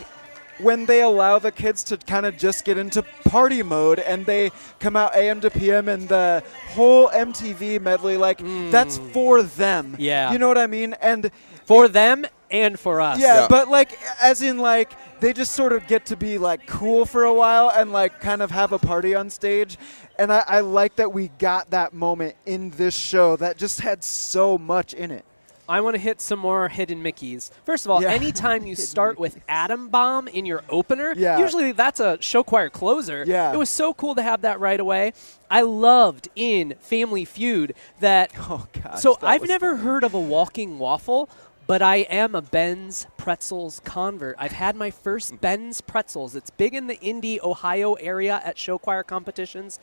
when they allow the kids to kind of just get into party mode and they come out AM to PM and the whole MTV medley, like, that's for them. Yeah. You know what I mean? And for them and for us. Yeah, but like, as in like, they just sort of get to be like cool for a while and like kind of have a party on stage. And I like that we got that moment in this show that just had so much in it. I want to hit some more hidden Mickeys. First of all, anytime you start with Atom Bomb in your opener, usually that's a show choir closer. Yeah. It was so cool to have that right away. I loved in Family Feud that. Oh, gosh. So I've never heard of a walking waffle, but I am a Ben's Pretzels convert. I've had my first Ben's Pretzels. It's big in the Indy, Ohio area at show choir competitions.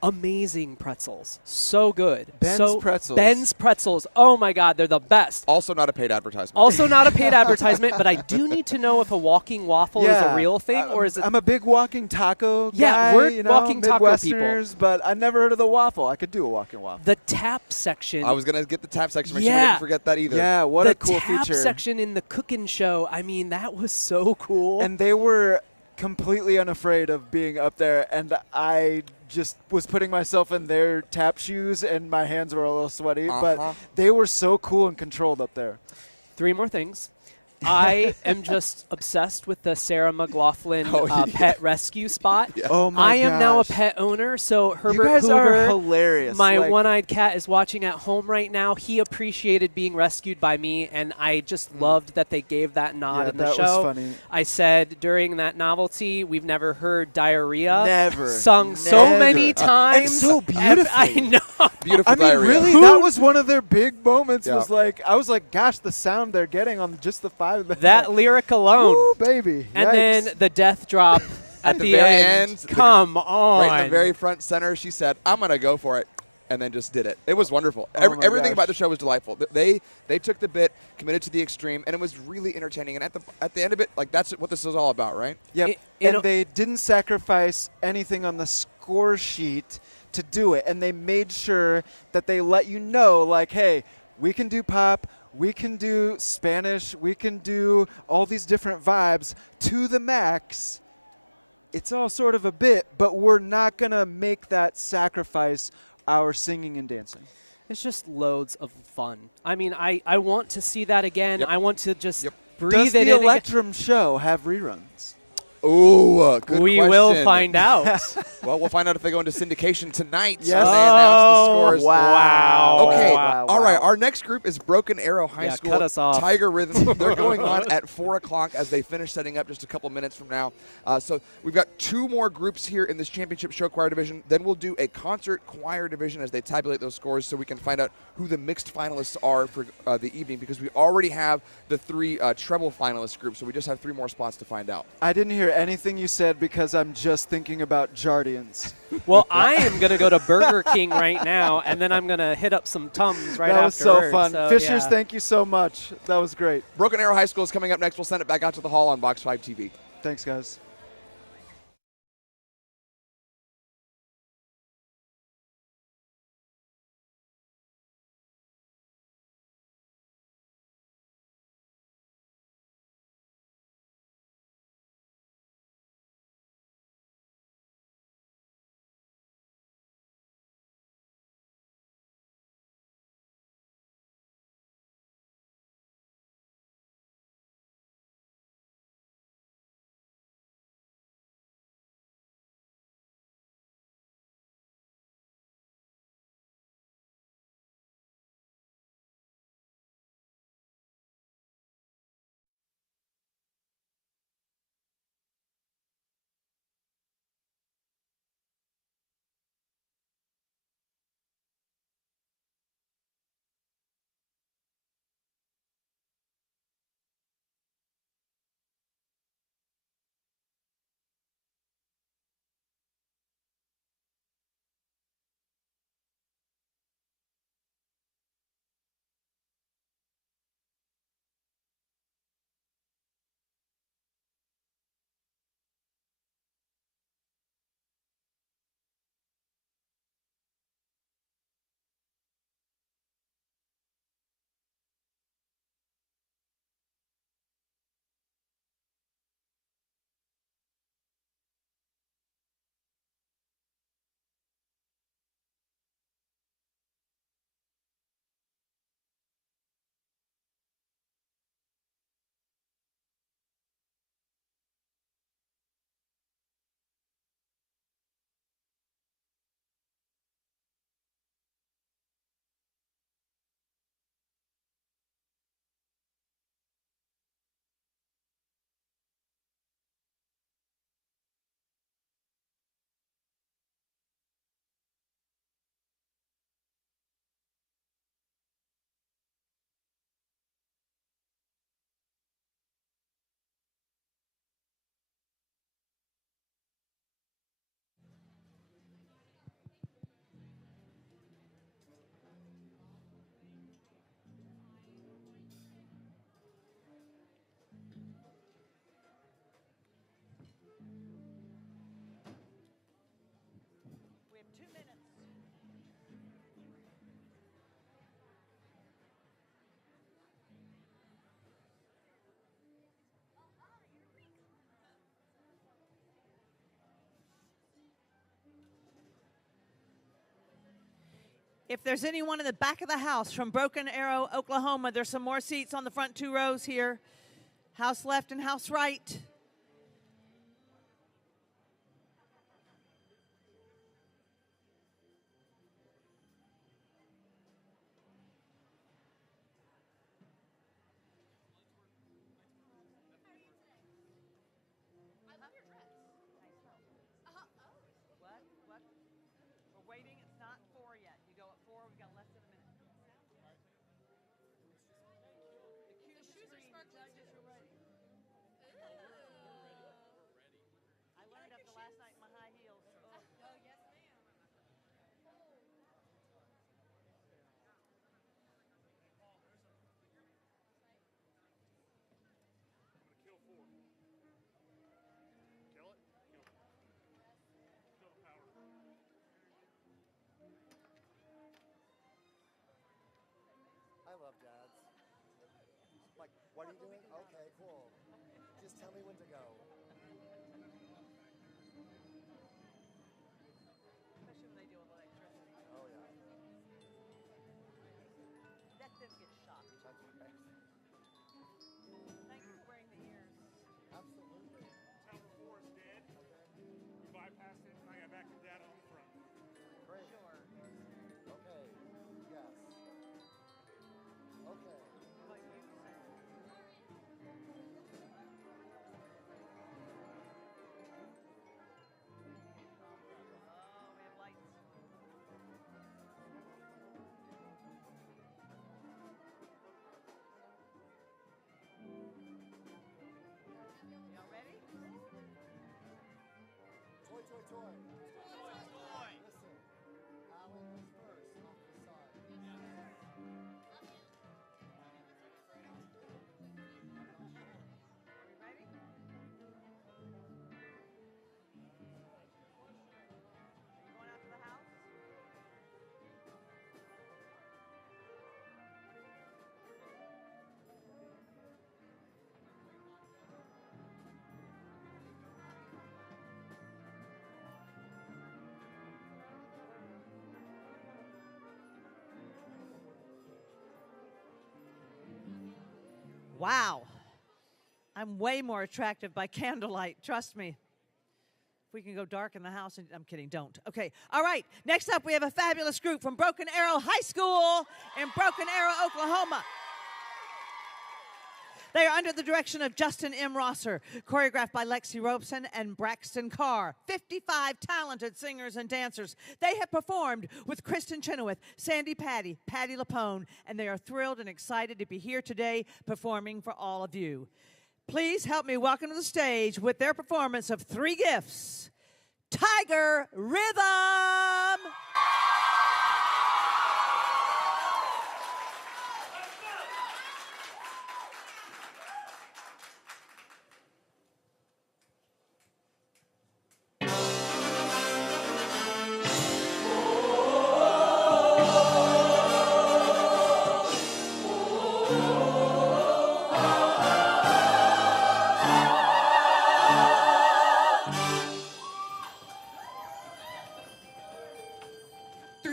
Amazing pretzels. So good. Ben's Pretzels. Ben's Pretzels. Oh, my God. They're the best. Also not a paid advertisement. Also not a paid advertisement, but I do need to know if a walking waffle is a real thing or is it. I'm a big walking taco guy. Yeah, we're you know, walking taco people. Midwesterners, but I never heard of the waffle. I could do a walking waffle. The tap section. I was going to get the tap section. Make sure we didn't forget that either. Yeah, what a cool The tap feature. section in the cooking show, I mean, that was so cool. And they were completely unafraid of being up there, and I just was putting myself in their tap shoes, and my hands were a little sweaty, but they were so cool and controlled up there. 3 more things. I am just obsessed with the Sarah McLaughlin pet rescue spot. Yeah. Oh my I am now a gosh. pet owner, so Herbert guys Hoover, are hilarious. my Like- one-eyed cat, is watching at home right now. He appreciated being rescued by me, and I just loved that they gave that nod Yeah, in the that show. was funny. I said during that novelty, we've never heard diarrhea Never. sung so Never. many And times. so beautifully. I know. Beautiful I mean, diarrhea. really, that was one of their big moments. Yeah. Was like, I was like, gosh, the sound they're getting on just the 5 of them. That lyric alone. Woo, baby. And Yikes. then the death drop at the very end. Come on. Right in the very front center, she said, I'm going to go for it. And then just did it. It was wonderful. Oh my Everything gosh. about the show was delightful. They took the bit, committed to the extreme, and it was really entertaining. And at the end of it, like, that's what this is all about, right? Yep. And they didn't sacrifice anything on the score sheet to do it. And they made sure that they let you know, like, hey, we can do pop, we can do Spanish, we can do all these different vibes to the max. It's all sort of a bit, but we're not going to make that sacrifice our singing and dancing. It's just loads of fun. I mean, I want to see that again. Yep. I want to just breathe Does it the in again. Electrum show have reruns? Ooh, good We question. will find out. Well, we'll find out if they go into syndication tonight. Yes. When they announce the scores. Wow. Okay. Wow. All right. Our next group is Broken Arrow High Yeah, School. cut us off. Tiger Rhythm. They're going on at 4 o'clock as they finish setting up just a couple minutes from now. So we've got 2 more groups here in this championship show choir division. Then we'll do a concert choir division as they tabulate those scores so we can find out who the mixed finalists are for the evening, because we already have the 3 treble finalist groups. So we just have 3 more spots to find out. I didn't hear anything you said because I'm just thinking about Jardians. Well, I am going to go to Burger King right now, and then I'm going to hit up some Tums right that was afterwards. so fun. So, Fishers, yeah. thank you so much. That was great. Broken Arrow High School is coming up next. We'll send it back out to the hall on Box 5 TV. Thanks, guys. If there's anyone in the back of the house from Broken Arrow, Oklahoma, there's some more seats on the front 2 rows here. House left and house right. I love dads. Like, what are you doing? Okay, cool. Just tell me when to go. Especially when they deal with electricity. Oh, yeah. Let them get shocked. That's right. Thank you for wearing the ears. Absolutely. Tower 4 is dead. We bypassed it, and I got back to data on the front. Great. Sure. Okay. Yes. Okay. What you say. Oh, we have lights. Y'all ready? Toy, toy, toy. Listen, Alan is first off the side. Are we ready? Are you going out to the house? Wow. I'm way more attractive by candlelight, trust me. If we can go dark in the house, and I'm kidding, don't. Okay, all right. Next up, we have a fabulous group from Broken Arrow High School in Broken Arrow, Oklahoma. They are under the direction of Justin M. Rosser, choreographed by Lexi Robeson and Braxton Carr. 55 talented singers and dancers. They have performed with Kristen Chenoweth, Sandy Patty Lapone, and they are thrilled and excited to be here today performing for all of you. Please help me welcome to the stage with their performance of 3 Gifts, Tiger Rhythm!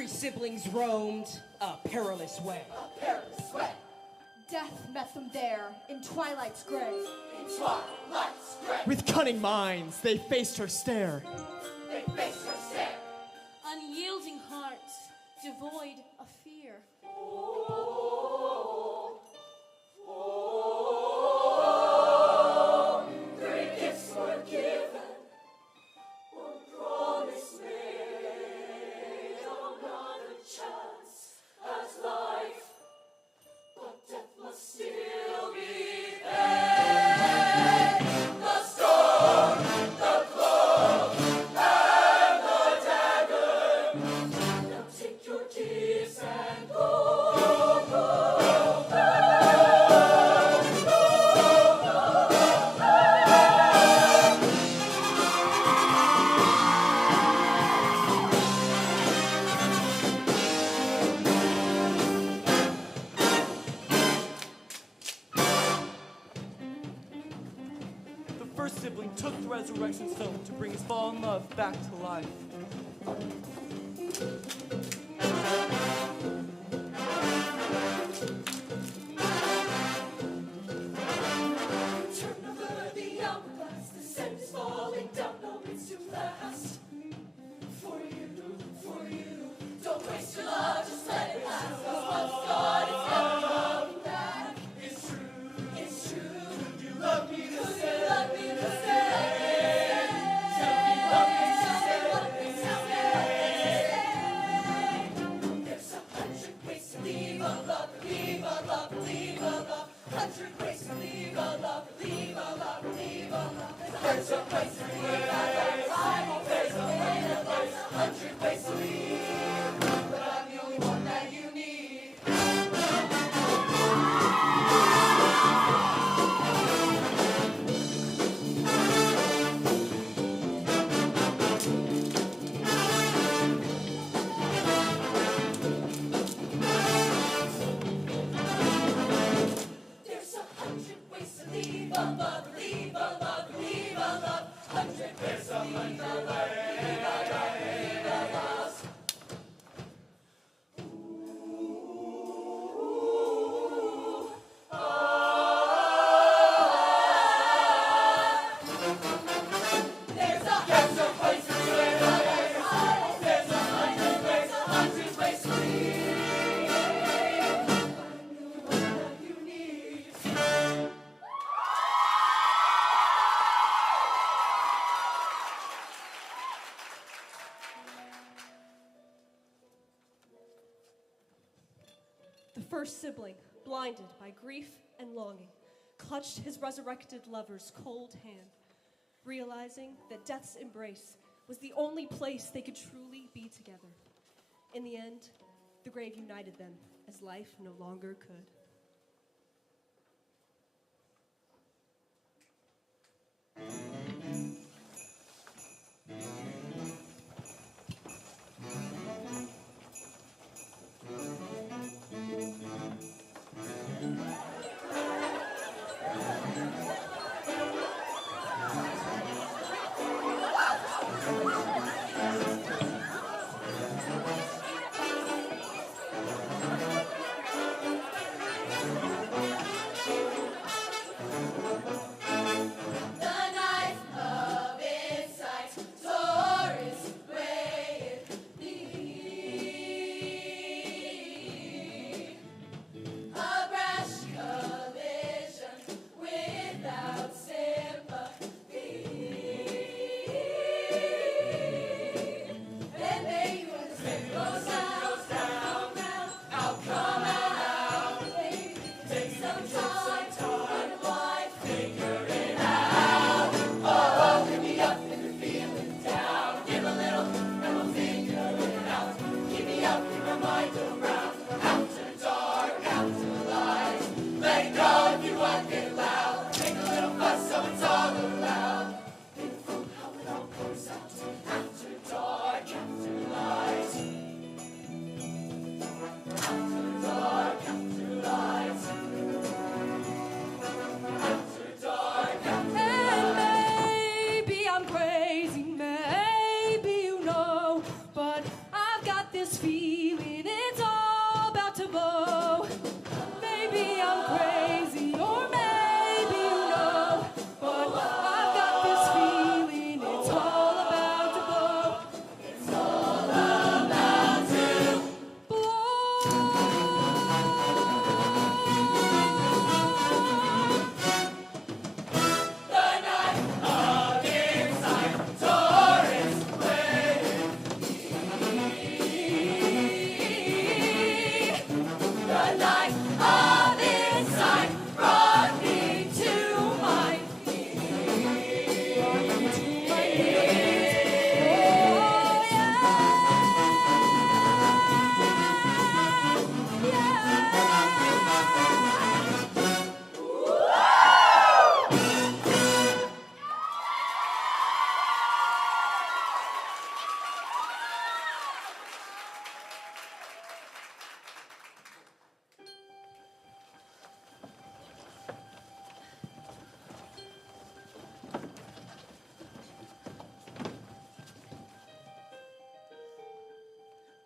Siblings roamed a perilous way. A perilous way. Death met them there in twilight's gray. In twilight's gray. With cunning minds, they faced her stare. They faced her stare. Unyielding hearts, devoid of fear. Three gifts were given, one promise made, another chance at life, but death must still be paid. The sword, the club, and the dagger. Now take your gifts and go, go, go, The first sibling took the resurrection stone to bring his fallen love back to life. Don't waste your love, just let it pass. What's gone is never coming back. It's true, it's true. You love me the same. You love me the same. Tell me what makes you stay. Tell me. There's 100 ways to leave a love, leave a love, leave a love. 100 ways to leave a love, leave a love, leave a love. There's a place to leave a love. There's a way to live. 100 ways to leave, but I'm the only one that you need. There's 100 ways to leave a love, leave a love, leave a love. 100 ways to leave a love, leave a love, leave a love. There's a hundred ways to leave a love. There's 100 ways, 100 ways to leave. I'm the only one that you need. The first sibling, blinded by grief and longing, clutched his resurrected lover's cold hand, realizing that death's embrace was the only place they could truly be together. In the end, the grave united them as life no longer could.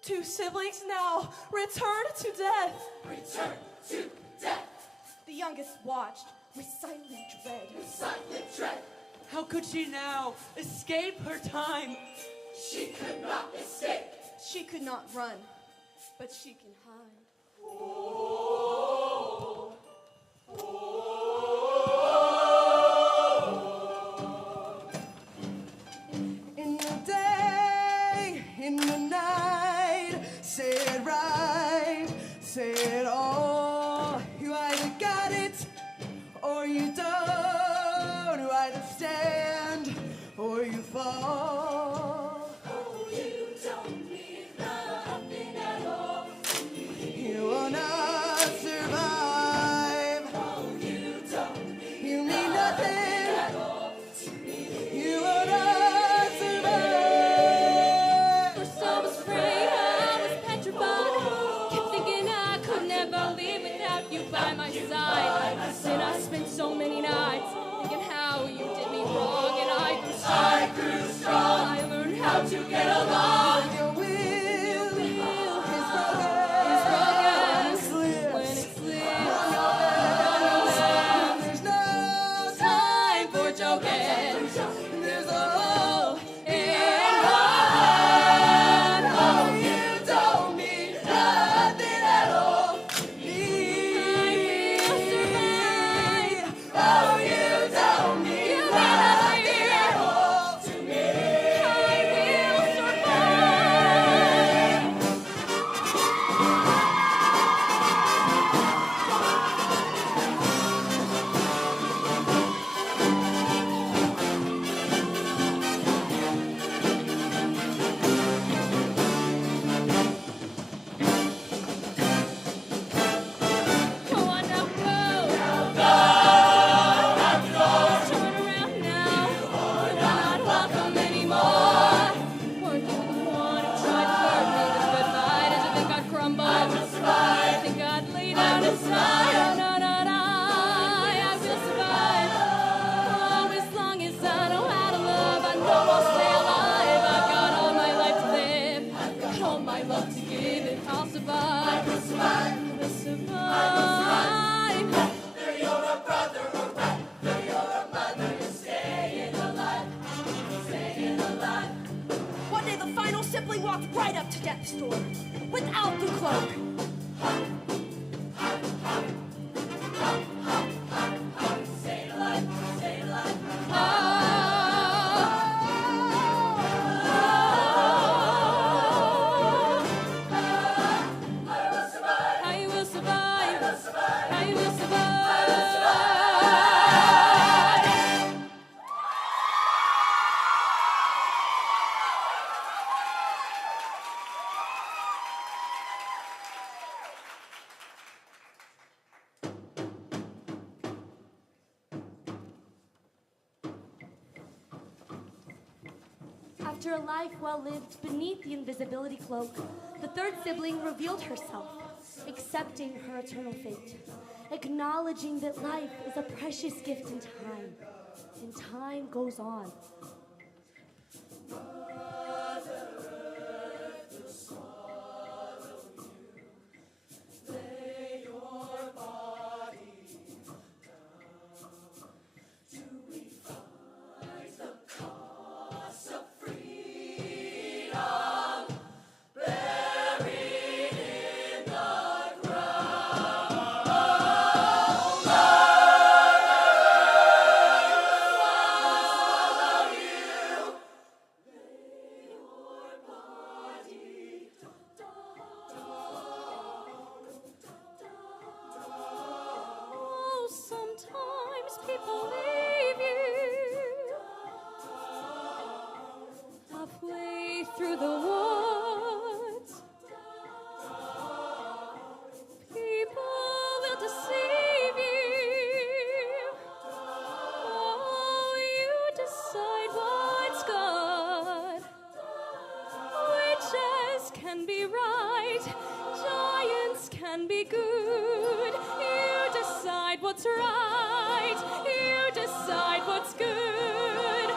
Two siblings now return to death. Return to death. The youngest watched with silent dread. Silent dread. How could she now escape her time? She could not escape. She could not run. but she can hide. In the day, in the night, say it right, say it all. You either got it or you don't. You either stand or you fall. Oh, you don't need nothing at all. You will not survive. Oh, you don't need You need nothing at all to me. You will not survive. First I was afraid, I was petrified. Kept thinking I could never live without you by my side. Then I spent so many nights thinking how you did me wrong, and I grew strong. I learned how to get along. Your will is broken. When it slips from your hands, There's no time for joking. There's a hole In one, Oh, you don't need nothing at all. I will survive. Oh, you don't need nothing at all to me. I will survive. Go on now, go. Turn around now. You're not welcome anymore. Weren't you the one who tried to hurt me? The goodbye, did you think I'd crumble? I will survive. Think I'd lay down and die? No, no, no. I will survive. Oh, as long as I know how to love, I know I'll stay alive. I've got all my life to live. I've got all my love to give, and I'll survive. I will survive. I will survive. Whether you're a brother or whether you're a mother, you're staying alive. Staying alive. One day the final sibling walked right up to death's door without the cloak. Staying alive. Staying alive. I will survive. I will survive. I will survive. I will survive. After a life well lived beneath the invisibility cloak, the third sibling revealed herself, accepting her eternal fate, acknowledging that life is a precious gift in time, and time goes on. Oh, sometimes people leave you halfway through the woods. People will deceive you. Oh, you decide what's good. Witches can be right, giants can be good. You decide what's right, you decide what's good.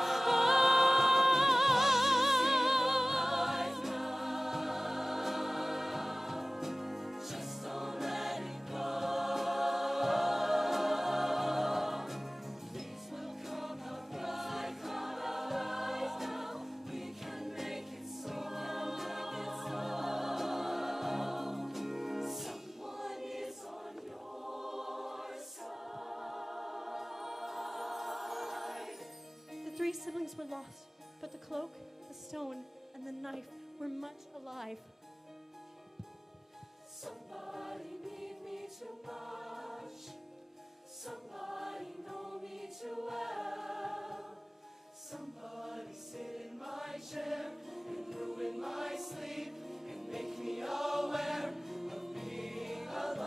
Just don't let it go. Things will come out right now. We can make it so. siblings were lost, but the cloak, the stone, and the knife were much alive. Somebody need me too much. Somebody know me too well. Somebody sit in my chair and ruin my sleep and make me aware of being alive.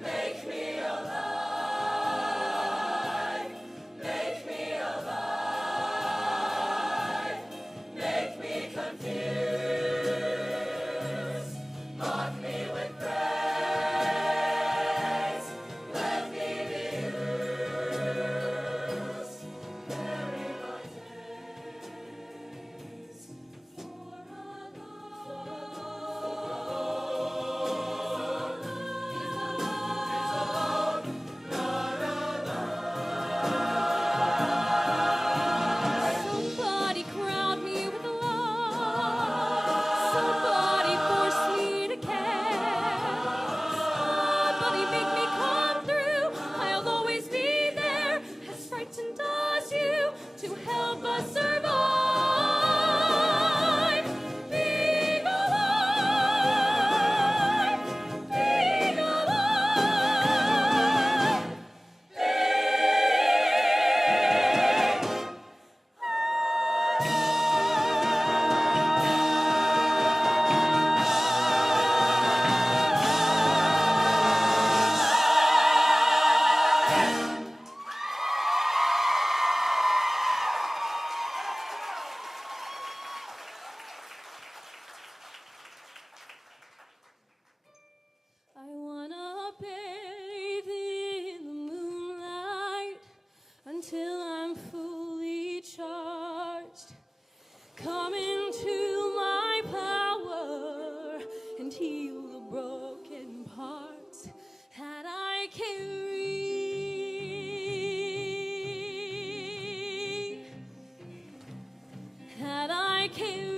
Make me alive. Make me alive. Make me confused. Mock me with praise. Let me be used. Bury my days for Somebody crown me with love. Somebody force me to care. Somebody make me come through. I'll always be there, as frightened as you, to help us survive. Being alive. Being alive. I wanna bathe in the moonlight until I'm fully charged. Come into my power and heal the broken parts that I carry. That I carry.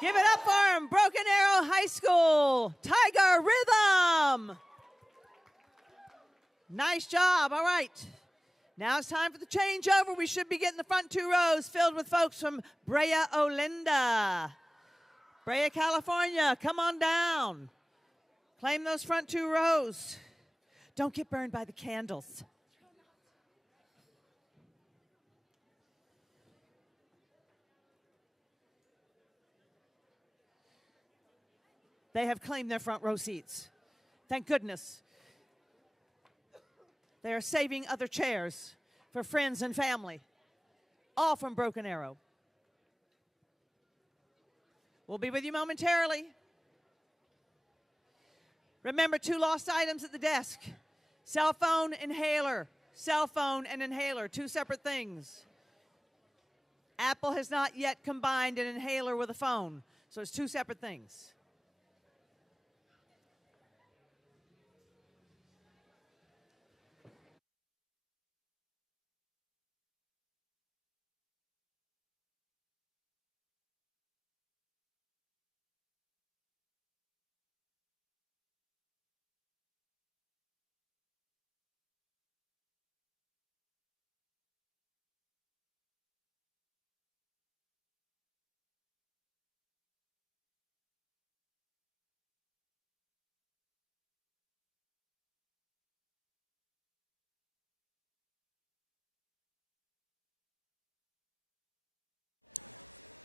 Give it up for him. Broken Arrow High School. Tiger Rhythm. Nice job. All right. Now it's time for the changeover. We should be getting the front 2 rows filled with folks from Brea, Olinda. Brea, California, come on down. Claim those front 2 rows. Don't get burned by the candles. They have claimed their front row seats. Thank goodness. They are saving other chairs for friends and family, all from Broken Arrow. We'll be with you momentarily. Remember 2 lost items at the desk. Cell phone, inhaler. Cell phone and inhaler, 2 separate things. Apple has not yet combined an inhaler with a phone, so it's 2 separate things.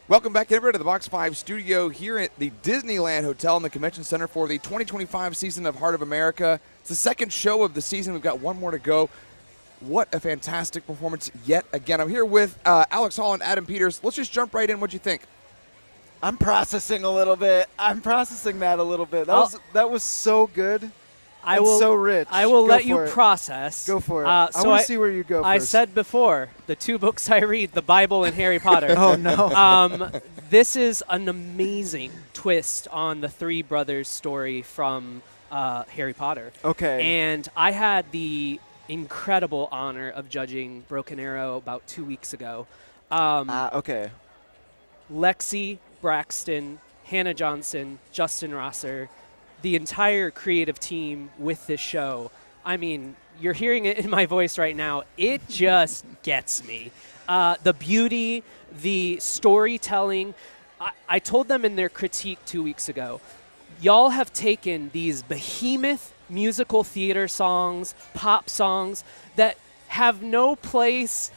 Welcome back, everybody, to the Box 5 studio here at the Disneyland Hotel in the Convention Center for the 2025 season of Heart of America. It's the second show of the season. We've got one more to go. What a fantastic performance yet again. I'm here with Alex Hall and Adam Peters. Let's just jump right in. What'd you think? I'm processing a little bit. I'm processing that a little bit. That was so good. So rich. I will let you process. Go for it. I want to see where you go first. I said before, the 2 books I read, the Bible and Harry Potter. Oh, no. This is an amazing twist on the 3 brothers story from Harry Potter. Okay. And I had the incredible honor of judging Broken Arrow about 2 weeks ago. Okay. Lexi, Braxton, Hannah Johnson, Justin Rosser, the entire creative team with this show. I mean, you're hearing it in my voice right now. It just gets me. The beauty, the storytelling. I told them in their critique 2 weeks ago, y'all have taken these behemoth musical theater songs, pop songs that have no place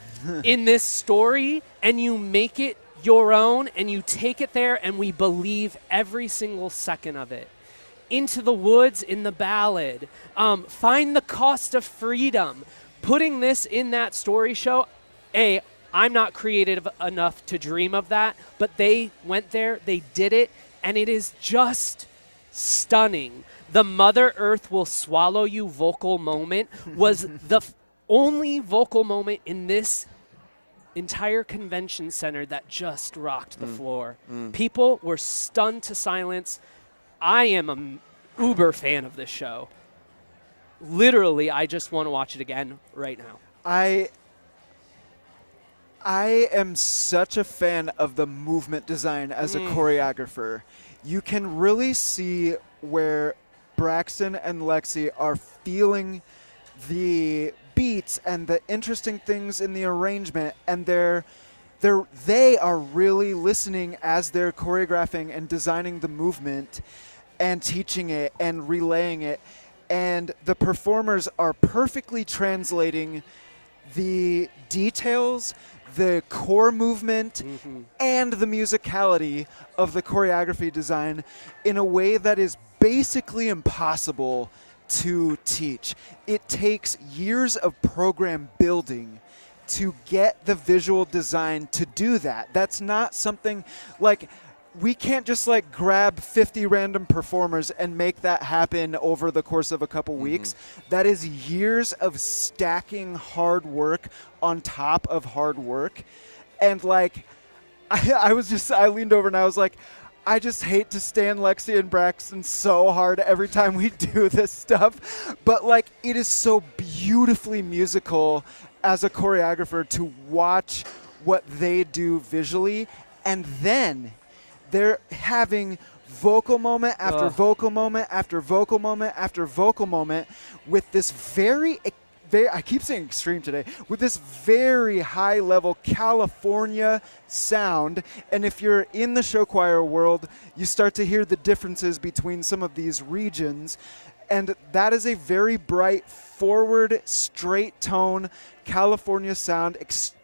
in this story, and you make it your own, and you take it there, and we believe every single second of it. Into the Woods in the ballad, Find the Cost of Freedom, putting this in that story show. I'm not creative enough to dream of that, but they went there, they did it, and it is just stunning. The Mother Earth Will Swallow You vocal moment was the only vocal moment in this entire convention center that just rocked the floor. People were stunned to silence. I am an uber fan of this show. Literally, I just want to watch it again right now. I am such a fan of the movement design as a choreographer. You can really see where Braxton and Lexi are feeling the beats and the interesting things in the arrangement, and they are really listening as they're choreographing and designing the movement and teaching it and relaying it. And the performers are perfectly translating the details, the core movement, and the musicality of the choreography design in a way that is basically impossible to teach. It takes years of program building to get the visual design to do that. That's not something like... We can't just grab 50 random performers and make that happen over the course of a couple weeks. That is years of stacking hard work on top of hard work. And I leaned over and I was like, I just hate to stand Lexi and Braxton so hard every time we do this stuff. But it is so beautifully musical as a choreographer to watch what they do visually. And then they're having vocal moment after vocal moment after vocal moment after vocal moment with this very, I keep saying extreme today, with this very high level California sound. And if you're in the show choir world, you start to hear the differences between some of these regions. And that is a very bright, forward, straight tone California sound,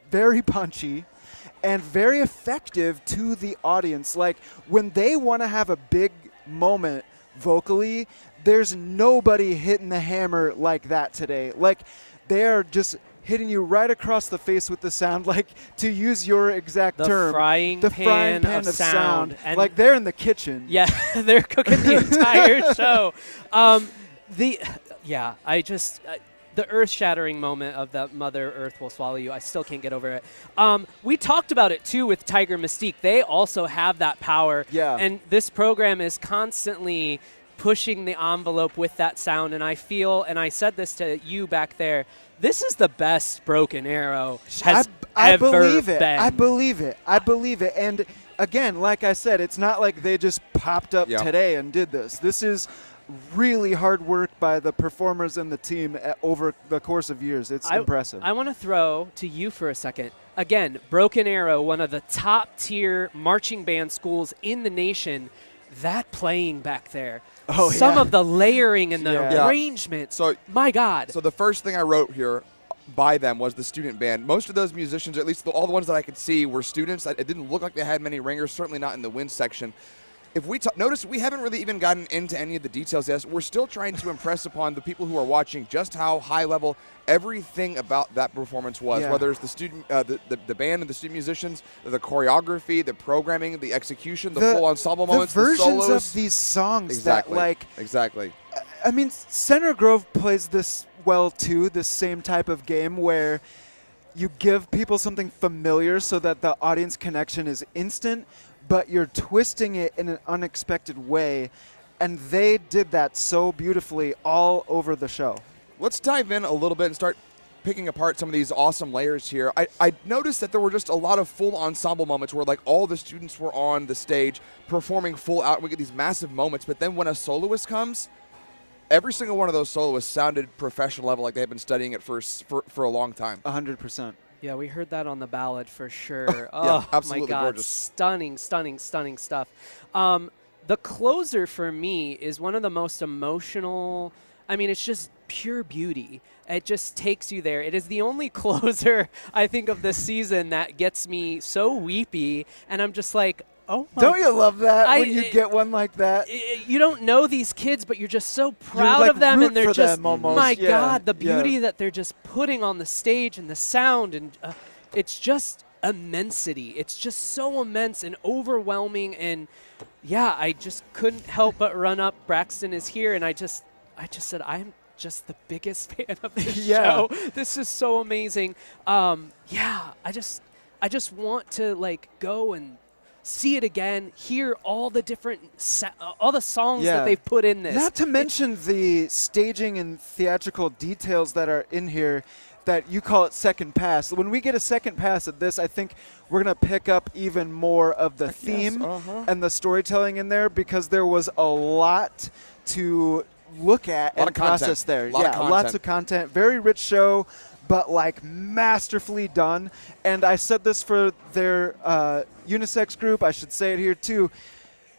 very punchy and very effective to the audience. Like, when they want to have a big moment vocally, there's nobody hitting the hammer like that today. Like, they're just hitting you right across the face with the sound, like, to use your exact term. The frying pan of sound. And like, they're in the kitchen. Yeah, they're cooking the entire show. The earth-shattering moment of that Mother Earth will swallow you, I still can't get over it. We talked about it, too, with Tiger Mystique. They also have that power. Yeah. And this program is constantly pushing the envelope with that sound. And I feel, and I said this to you back there, this is the best Broken Arrow has ever been. I believe it. And, again, like I said, it's not like they just popped up today and did this. This is really hard work by the performers and the team over the course of years. It's impressive. I want to throw to you for a second. Again, Broken Arrow, one of the top-tier marching band schools in the nation, that playing back there. Some of the layering and the arrangement. So, my God. So the first thing I wrote here by them was the student band. Most of those musicians, at least all the ones that I could see, were students. It didn't look like they had many ringers, certainly not in the wind section. If we notice, we haven't really even gotten into any of the details yet. We're still trying to impress upon the people who are watching just how high level everything about that performance was. Whether it's the student, the band and the student musicians, the choreography, the programming, the execution, the full ensemble moments, the versions solos of these songs exactly. that, like, exactly. I mean, Center Grove plays this well too. This same type of game where you give people something familiar so that the audience connection is instant, but you're twisting it in an unexpected way, and they did that so beautifully all over the show. Let's dive in a little bit and start picking apart some of these awesome layers here. I noticed that there were just a lot of full ensemble moments where, like, all the students were on the stage performing full out. We get these massive moments, but then when a soloist comes, every single one of those soloists sounded professional level, like they had been studying it for a long time. 100%. Yeah, we heard that on the ballad for sure. Absolutely my God, gorgeous. Stunning stuff. The closer for me is one of the most emotional. I mean, it's just pure beauty. It just takes you there. It is the only closer, I think, of this season that gets me so weepy, and I'm just like, oh my. Don't you love that when you get one like that? You don't know these kids, but you're just so proud of them, and they're just, my God, the beauty that they're just putting on the stage and the sound, and it's just immensity. It's just so immense and overwhelming, and yeah, I just couldn't help but run up. Braxton is here, and I just said, I'm just the biggest fan of this show. This is so amazing. I just want to, like, go and see it again, hear all the different all the songs that they've put in this. Not to mention the staging and theatrical details that are in here that you call it second pass. When we get a second pass at this, I think we're going to pick up even more of the theme and the storytelling in there, because there was a lot to look at and process there. Lots of content. Very rich show, but, like, masterfully done. And I said this for their unisex group. I should say it here too.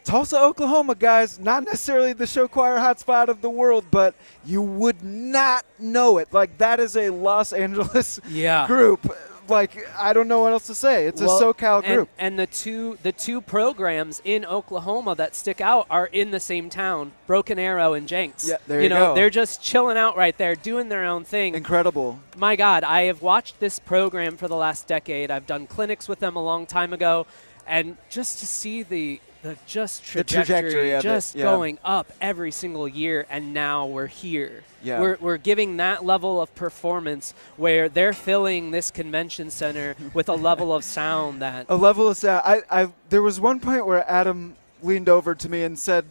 Tulsa, Oklahoma, guys, not necessarily the show choir hotspot of the world, but you would not know it. Like, that is a Los Angeles group. Like, I don't know what else to say. It's a SoCal group. And the two programs in Oklahoma that stick out are in the same town, Broken Arrow and Jenks. Yeah, there you go. They're just chilling out right there, doing their own thing. Incredible. My God, I have watched this program for the last decade. I've done clinics with them a long time ago, and just to see the trajectory of just it, going up every single year, and now we're here. Yeah. We're giving that level of performance where they're filling this convention center with a level of sound that... A level of sound. There was one point where Adam leaned over to me and said,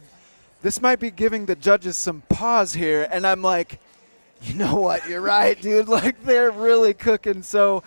this might be giving the judges some pause here. And I'm like, you know what? You're right, dude. Like, they're really cooking. So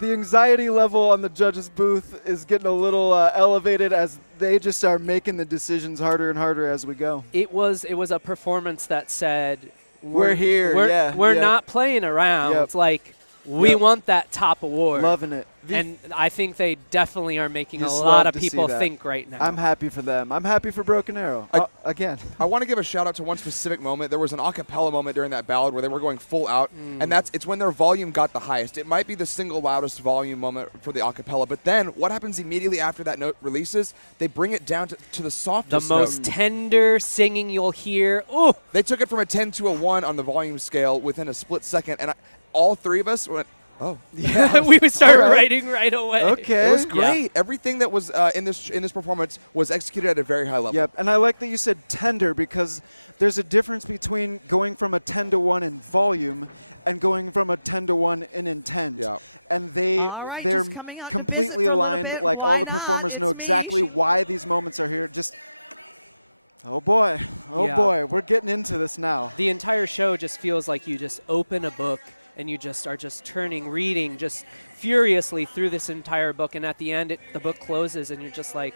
the anxiety level on the judges' booth is getting a little elevated as they just are making the decisions harder and harder as we go. It was a performance that said, We're here, We're yeah. not playing around. Yep. It's like, we Yep. want that top award. Loving it. And I think they definitely are making a Just lot love of to see people that. think right now. I'm happy for them. I'm happy for Broken Arrow. Again. I want to give a shout out to one specific moment. There was an a cappella moment during that ballad where they were going full out, and it's when their volume got the highest. It might be the single loudest volume moment for the a cappella, but then what happens immediately after that note releases? They bring it down to the softest the most note. tender singing you'll hear. Ooh. They took it from a 10 to a 1 on the volume scale within a split second, and all three of us went, oh. Yeah, we would start writing right away. Okay. It was great. Everything that was in this performance was executed at a very high level. Yep, and I like that you said tender because there's a difference between going from a 10 to 1 in volume and going from a 10 to 1 in intent. Yeah. And All right, they're just coming out to completely visit for a little aligned. bit. Like Why all the not? performers know It's me. exactly why these moments are here. Just oh boy, Yeah. boy, we're getting into this now. The entire show just feels like you just open a book and you just are just reading just furiously through this entire book, and at the end the book closes and you're just like,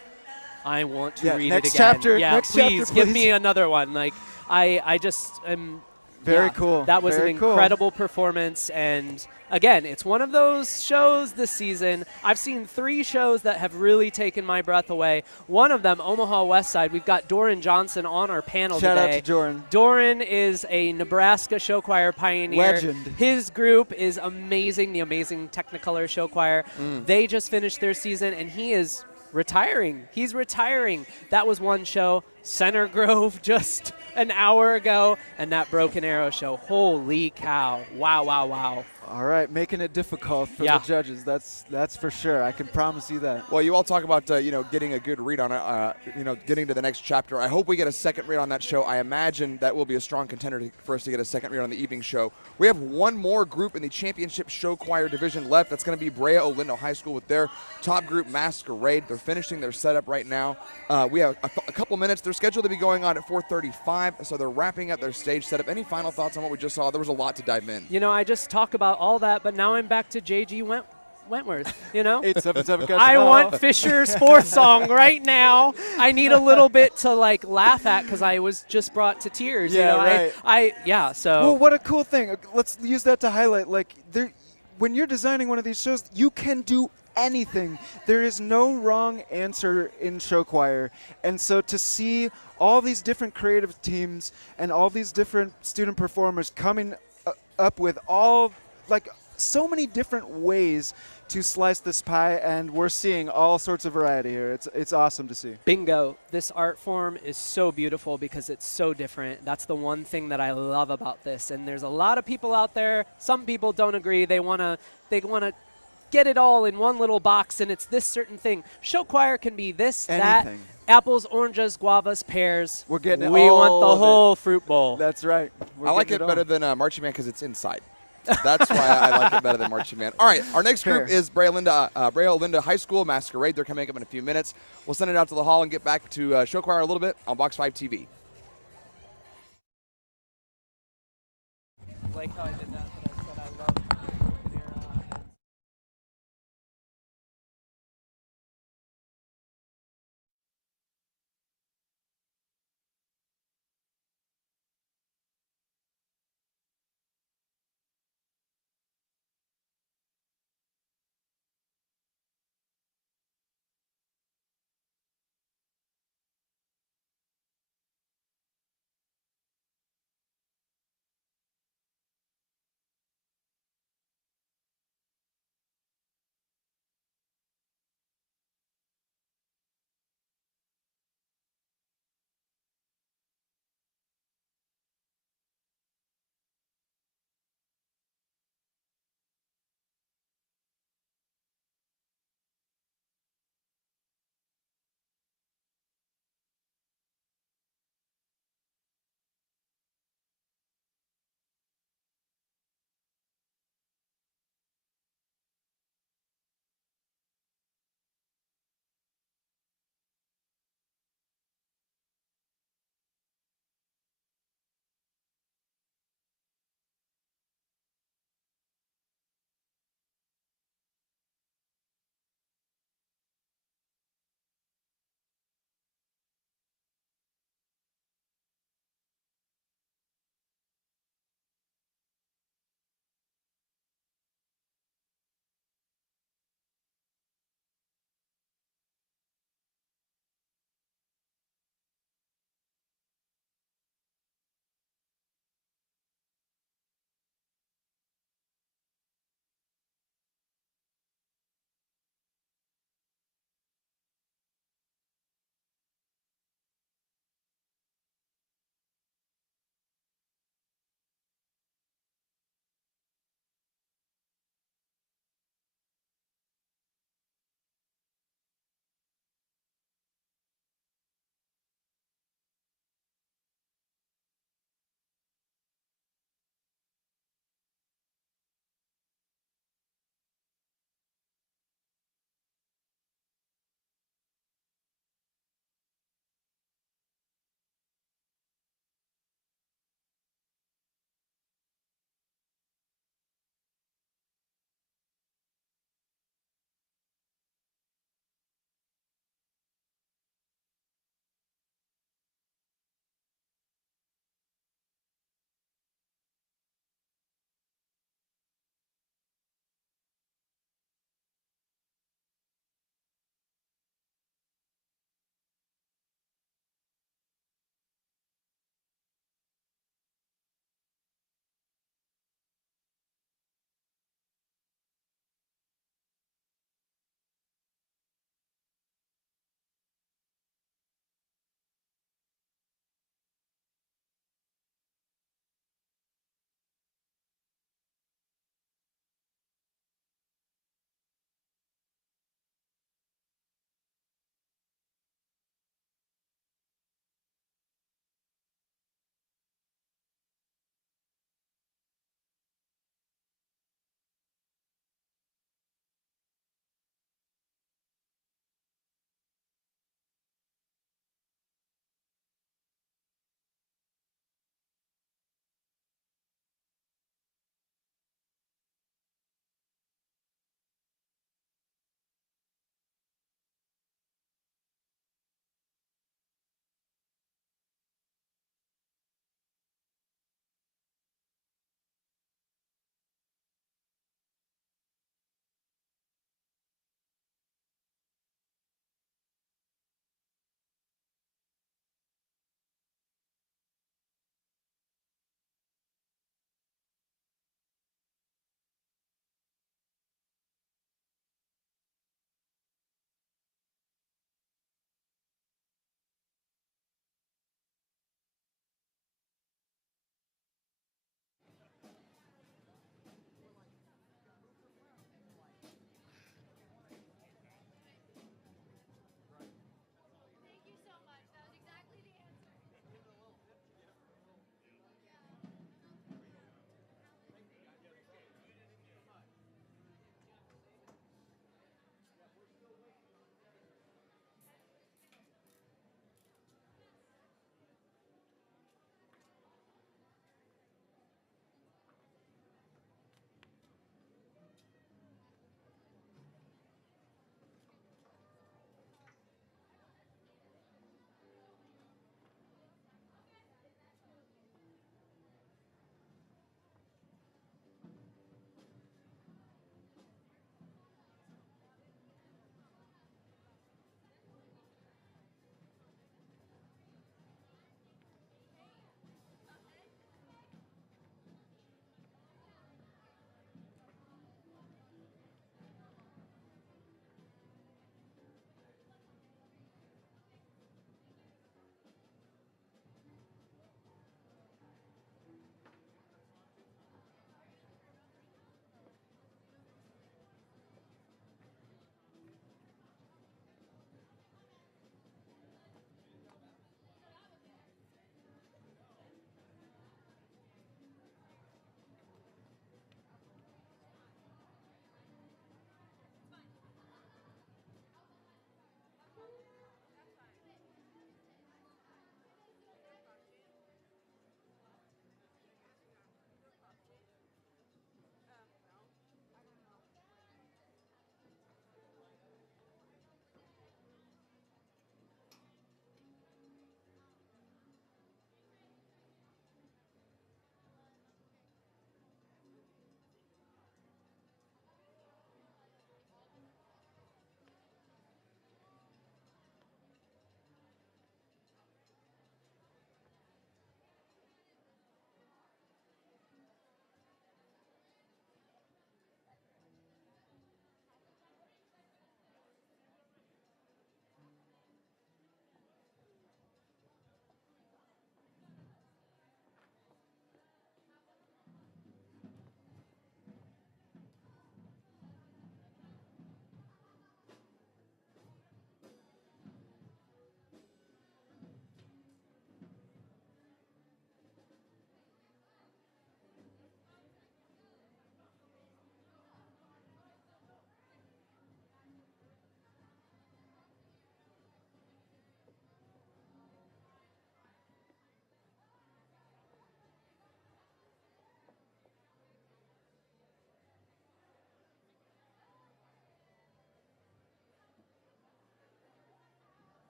I want to read next it again. chapter, Yeah, next please, chapter, give please. me another one. Like I just am Very yeah, cool. That was Very an cool. incredible performance, and again, it's one of those shows this season. I've seen 3 shows that have really taken my breath away. One of them, Omaha West Side. We've got Doran Johnson on our panel Shout today. out to Doran. Doran is a Nebraska show choir pioneer. Legend. His group is amazing, the Amazing Technicolor Show Choir. They just finished their season, and he is retiring. He's retiring. That was one show. Center Grove just an hour ago, and that Broken Arrow show. Holy cow. Wow, wow, wow. All right, making it difficult for Yeah. the judges. That's for sure. I can promise you that. Well, you all talk about getting a good read on it, getting to the next chapter. I hope we get a second read on that show. I imagine that will be a strong contender for us to get a second read on the evening show. We have one more group in the championship show choir division left. That's going to be Brea Olindo High School with their top group, Masquerade. They're finishing their setup right now. We have a couple minutes. They're scheduled to be going on at 4:35, so they're wrapping up their stage setup. Any final thoughts on what we just saw? There was a lot to dive in. I just talk about all that, but now I'm back to JG Wentworth, 877 I want Fisher's 4th song right now. I need a little bit to laugh at because I was just brought to tears. Yeah, right. So. Well, what a cool thing. Let's use that to highlight. When you're designing one of these shows, you can do anything. There is no wrong answer in show choir. And so to see all these different creative teams and all these different student performers coming up with so many different ways to slice this pie, and we're seeing all sorts of variety here. It's awesome to see. Bingo. This art form is so beautiful because it's so different. That's the one thing that I love about this. And there's a lot of people out there, some people don't agree. They want to get it all in one little box, and it's this certain thing. Show choir can be this, Anything. that, apples, oranges, guavas, pears. We're getting it We all want the of it. whole fruit bowl. That's right. I like it better than Marching Man because it's inside. That's why I like it better than Marching Man. All right, our next group is Brea Olindo High School Masquerade. They're coming up in a few minutes. We'll send it out to the hall and get back to show choir a little bit on Box 5 TV. Like how I did that.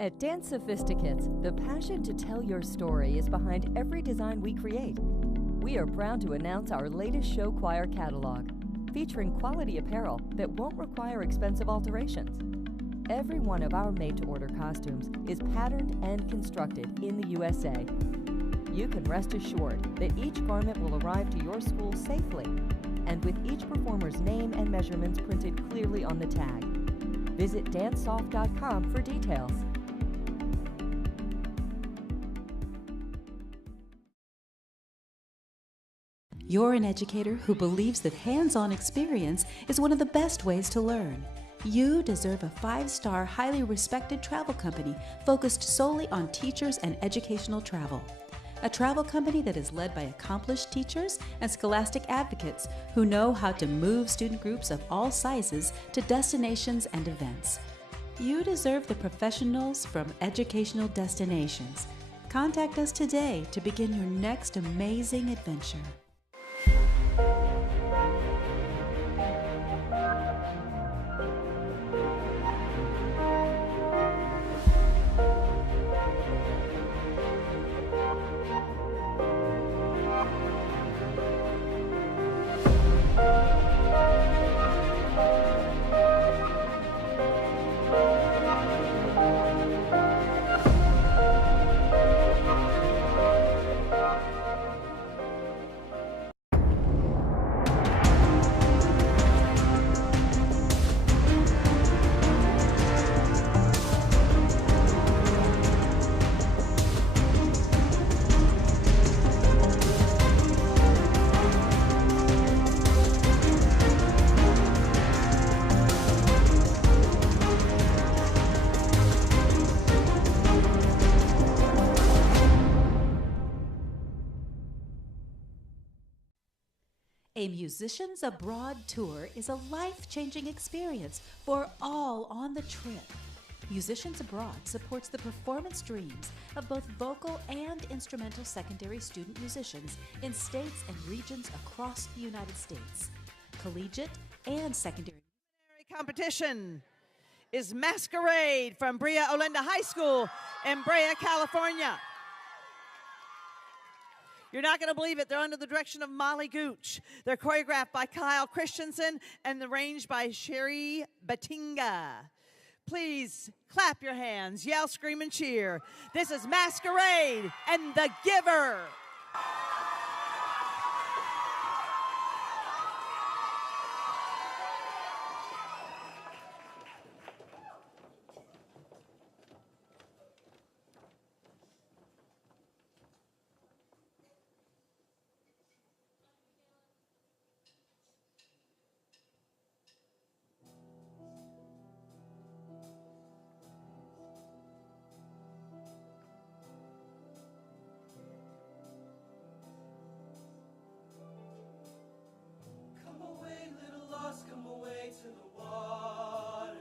At Dance Sophisticates, the passion to tell your story is behind every design we create. We are proud to announce our latest show choir catalog, featuring quality apparel that won't require expensive alterations. Every one of our made-to-order costumes is patterned and constructed in the USA. You can rest assured that each garment will arrive to your school safely, and with each performer's name and measurements printed clearly on the tag. Visit dancesoft.com for details. You're an educator who believes that hands-on experience is one of the best ways to learn. You deserve a 5-star, highly respected travel company focused solely on teachers and educational travel. A travel company that is led by accomplished teachers and scholastic advocates who know how to move student groups of all sizes to destinations and events. You deserve the professionals from Educational Destinations. Contact us today to begin your next amazing adventure. A Musicians Abroad tour is a life-changing experience for all on the trip. Musicians Abroad supports the performance dreams of both vocal and instrumental secondary student musicians in states and regions across the United States. Collegiate and secondary competition is Masquerade from Brea Olinda High School in Brea, California. You're not going to believe it. They're under the direction of Molly Gooch. They're choreographed by Kyle Christensen and arranged by Sherry Batinga. Please clap your hands, yell, scream, and cheer. This is Masquerade and The Giver. Come away to the water,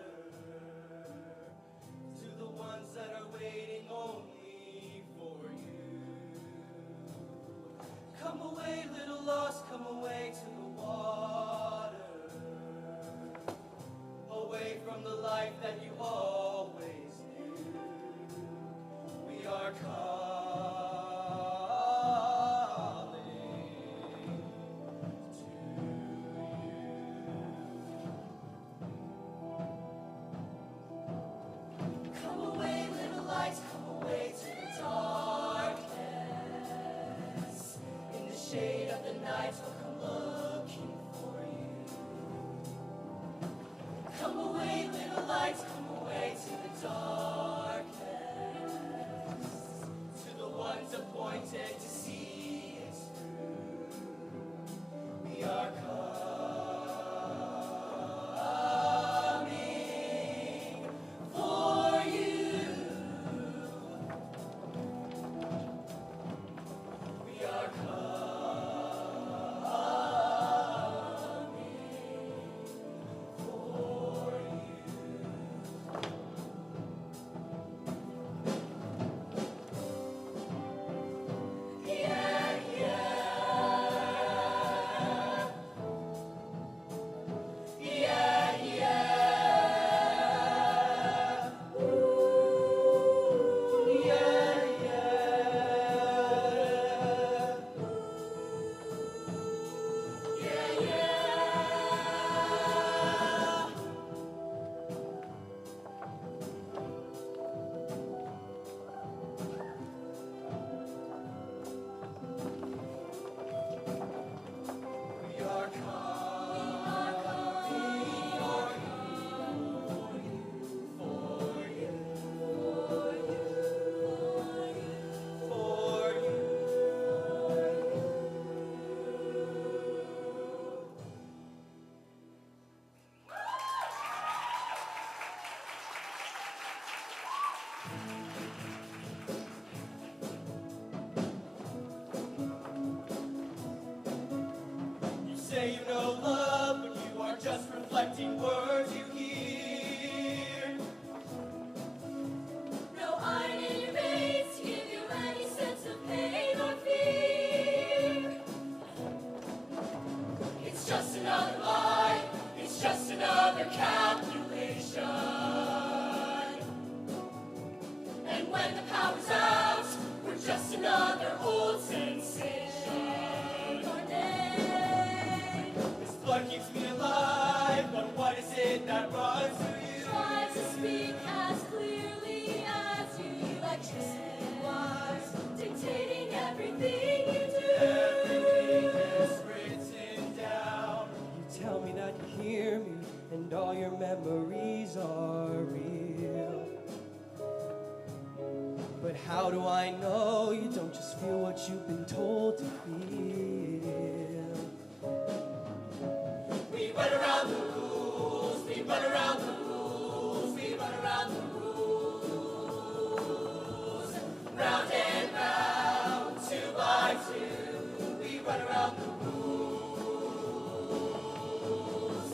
to the ones that are waiting only for you. Come away, little lost, come away to the water, away from the life that you always knew. We are shade of the night will come looking for you. Come away, little lights, come away to the darkness, to the ones appointed to see it through. We are coming for you. We are coming. haunting words you hear. No iron in your veins to give you any sense of pain or fear. It's just another lie, it's just another calculation. And when the power's out, we're just another old sensation. Your name, This blood keeps me alive, but what is it that runs through you? try to speak as clearly as you. Electricity wires dictating everything you do. Everything is written down. You tell me that you hear me, and all your memories are real. But how do I know you don't just feel what you've been told to feel? We run around the rules, we run around the rules, we run around the rules. Round and round, 2 by 2, we run around the rules.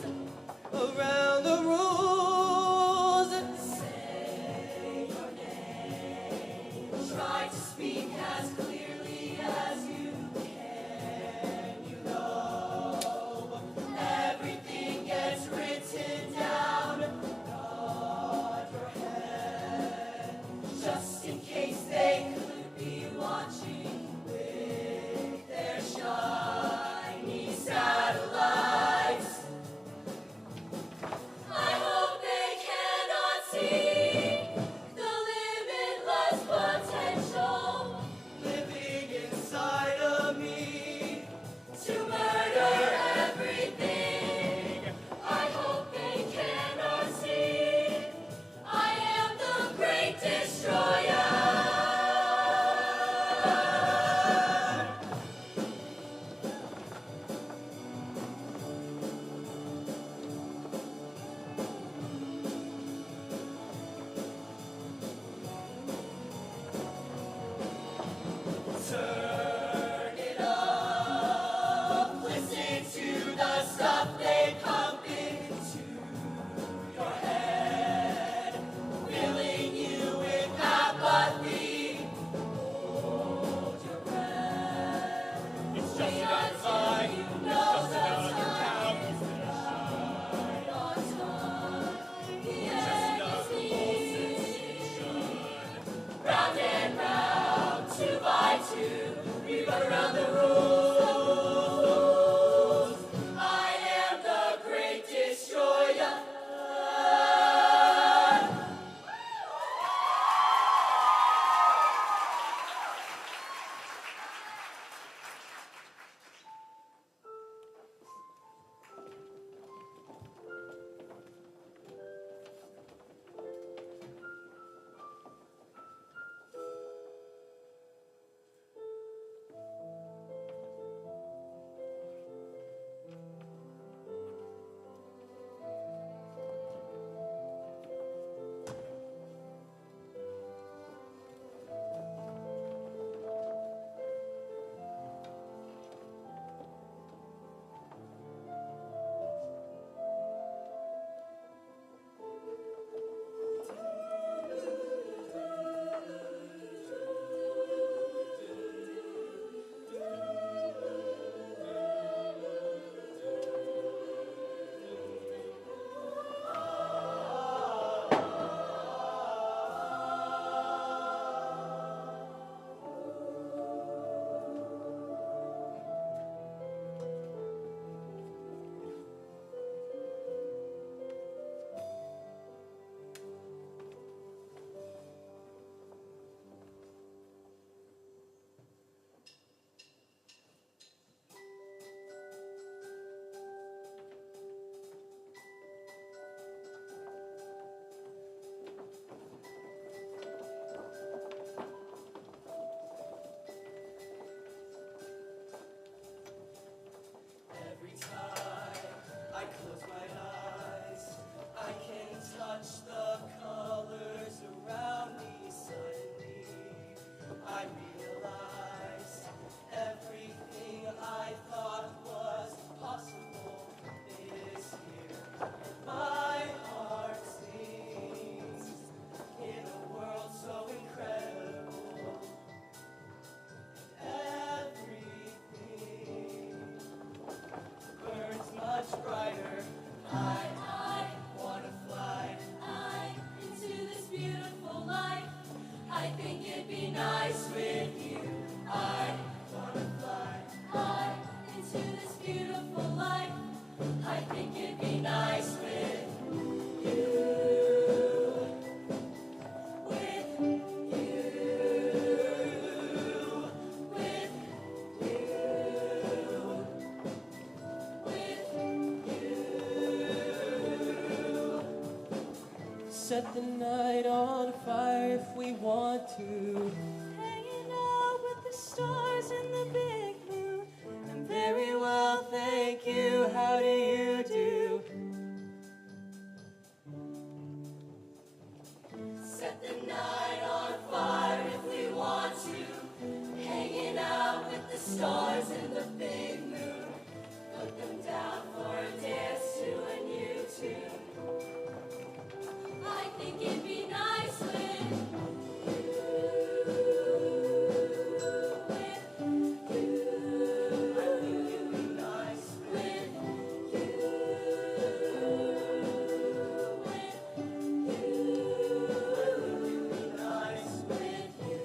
Around the rules. Say your name, try to speak as clearly as you can. You know, everything gets written down. Nod your head, just in case they could be watching with their shiny satellites. I hope they cannot see the limitless potential Living inside of me. to murder everything. I hope they cannot see I am the great destroyer. Turn it up, listen to the stuff they pump into your head, filling you with apathy. Hold your breath. It's just another lie, You it's know just the another time calculation. is on time. The Just end another is old near. sensation. Round and round, 2 by 2, we run around the rules. I am the great destroyer. nice with you. I wanna fly high into this beautiful life. I think it'd be nice with you. With you. With you. With you. Set the night on fire if we want to. Hanging out with the stars in the big blue. I'm very well, thank you. How do you do? Set the night on fire if we want to. Hanging out with the stars in the big moon. Put them down for a dance to a new tune. I think it'd be nice with you. With you. I think it'd be nice with you. With you. I think it'd be nice with you.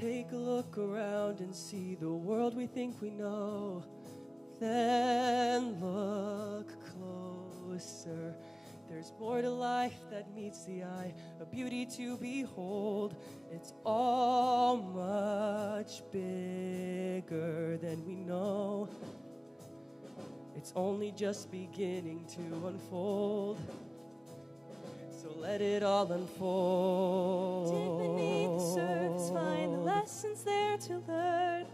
take a look around and see the world we think we know. Then look closer. There's more to life that meets the eye, a beauty to behold. It's all much bigger than we know. It's only just beginning to unfold. So let it all unfold. Dig beneath the surface, find the lessons there to learn.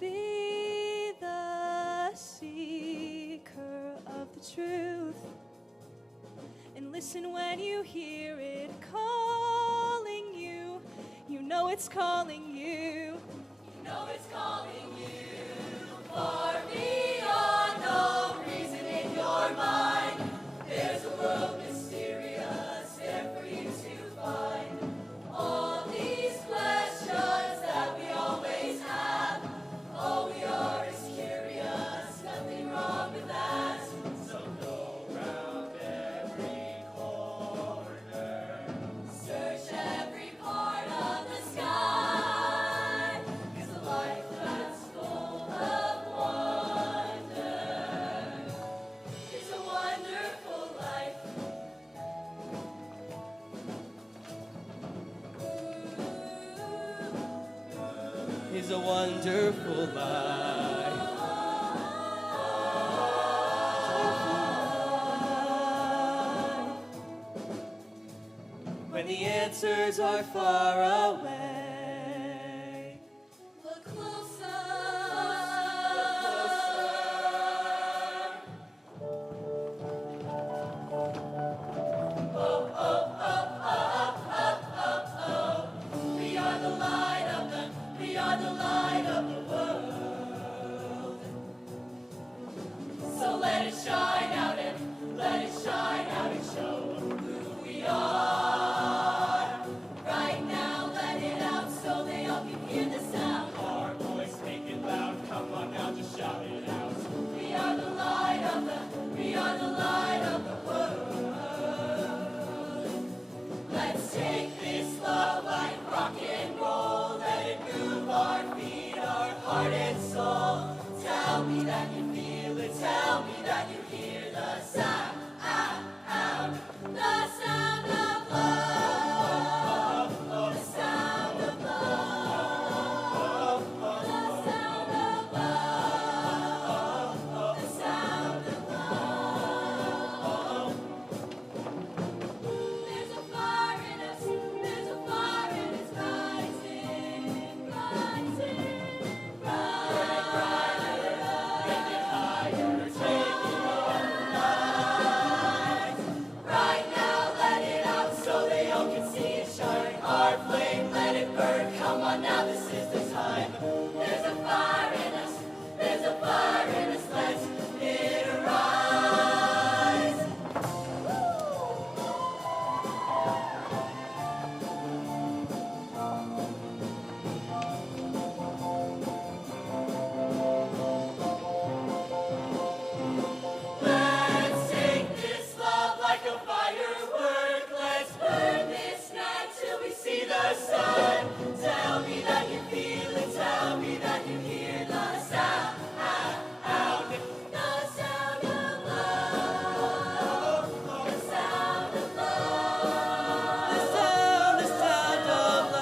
Be the seeker of the truth. And listen when you hear it calling you. You know it's calling you. You know it's calling you. Far beyond no reason in your mind. There's a world mysterious there for you to find. All these questions that we always have. All we are is curious, nothing wrong with that. So go round every corner, search every part of the sky. It's a life that's full of wonder. It's a wonderful life. Is a wonderful life. When the answers are far away, Look closer. We are the light of the world. So let it shine out and show who we are. Right now, let it out so they all can hear the sound. Our voice, make it loud. Come on now, just shout it out. We are the light of the world. Let's take this love like rock and roll. Let it move our feet, our heart and soul. Tell me that you feel it. Tell me that you hear the sound. The sound of love. The sound of love. The sound of love. The sound of love. There's a fire in us. There's a fire in us rising, rising, brighter, make it higher, take it all night. Right now, let it out so they all can see it shine. Our flame, let it burn. Come on now, this is the time. There's a fire in us. There's a fire in us. Let's it arise. Let's take this love like a firework. Let's burn this night till we see the sun. Tell me that you feel it. Tell me that you hear the sound. The sound of love. The sound of love. the sound of love.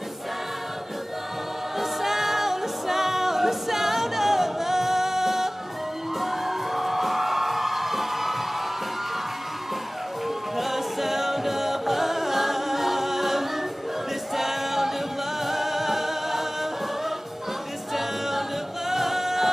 The sound of love. The sound of love. The sound of love. The sound of love. The sound of love.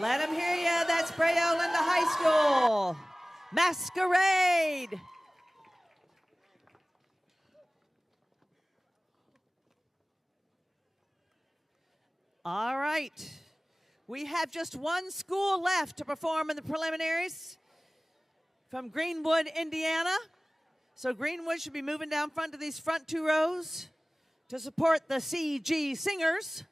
Let them hear you. That's Brea Linda High School. Masquerade. All right. We have just one school left to perform in the preliminaries from Greenwood, Indiana. So Greenwood should be moving down front to these front 2 rows to support the CG Singers.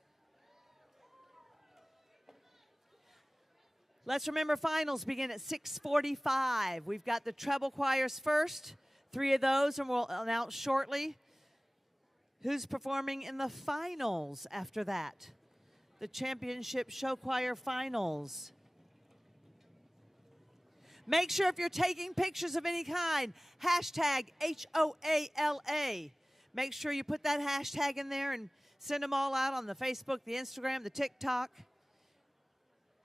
Let's remember finals begin at 6:45. We've got the treble choirs first, 3 of those, and we'll announce shortly who's performing in the finals after that. The championship show choir finals. Make sure if you're taking pictures of any kind, hashtag HOALA. Make sure you put that hashtag in there and send them all out on the Facebook, the Instagram, the TikTok.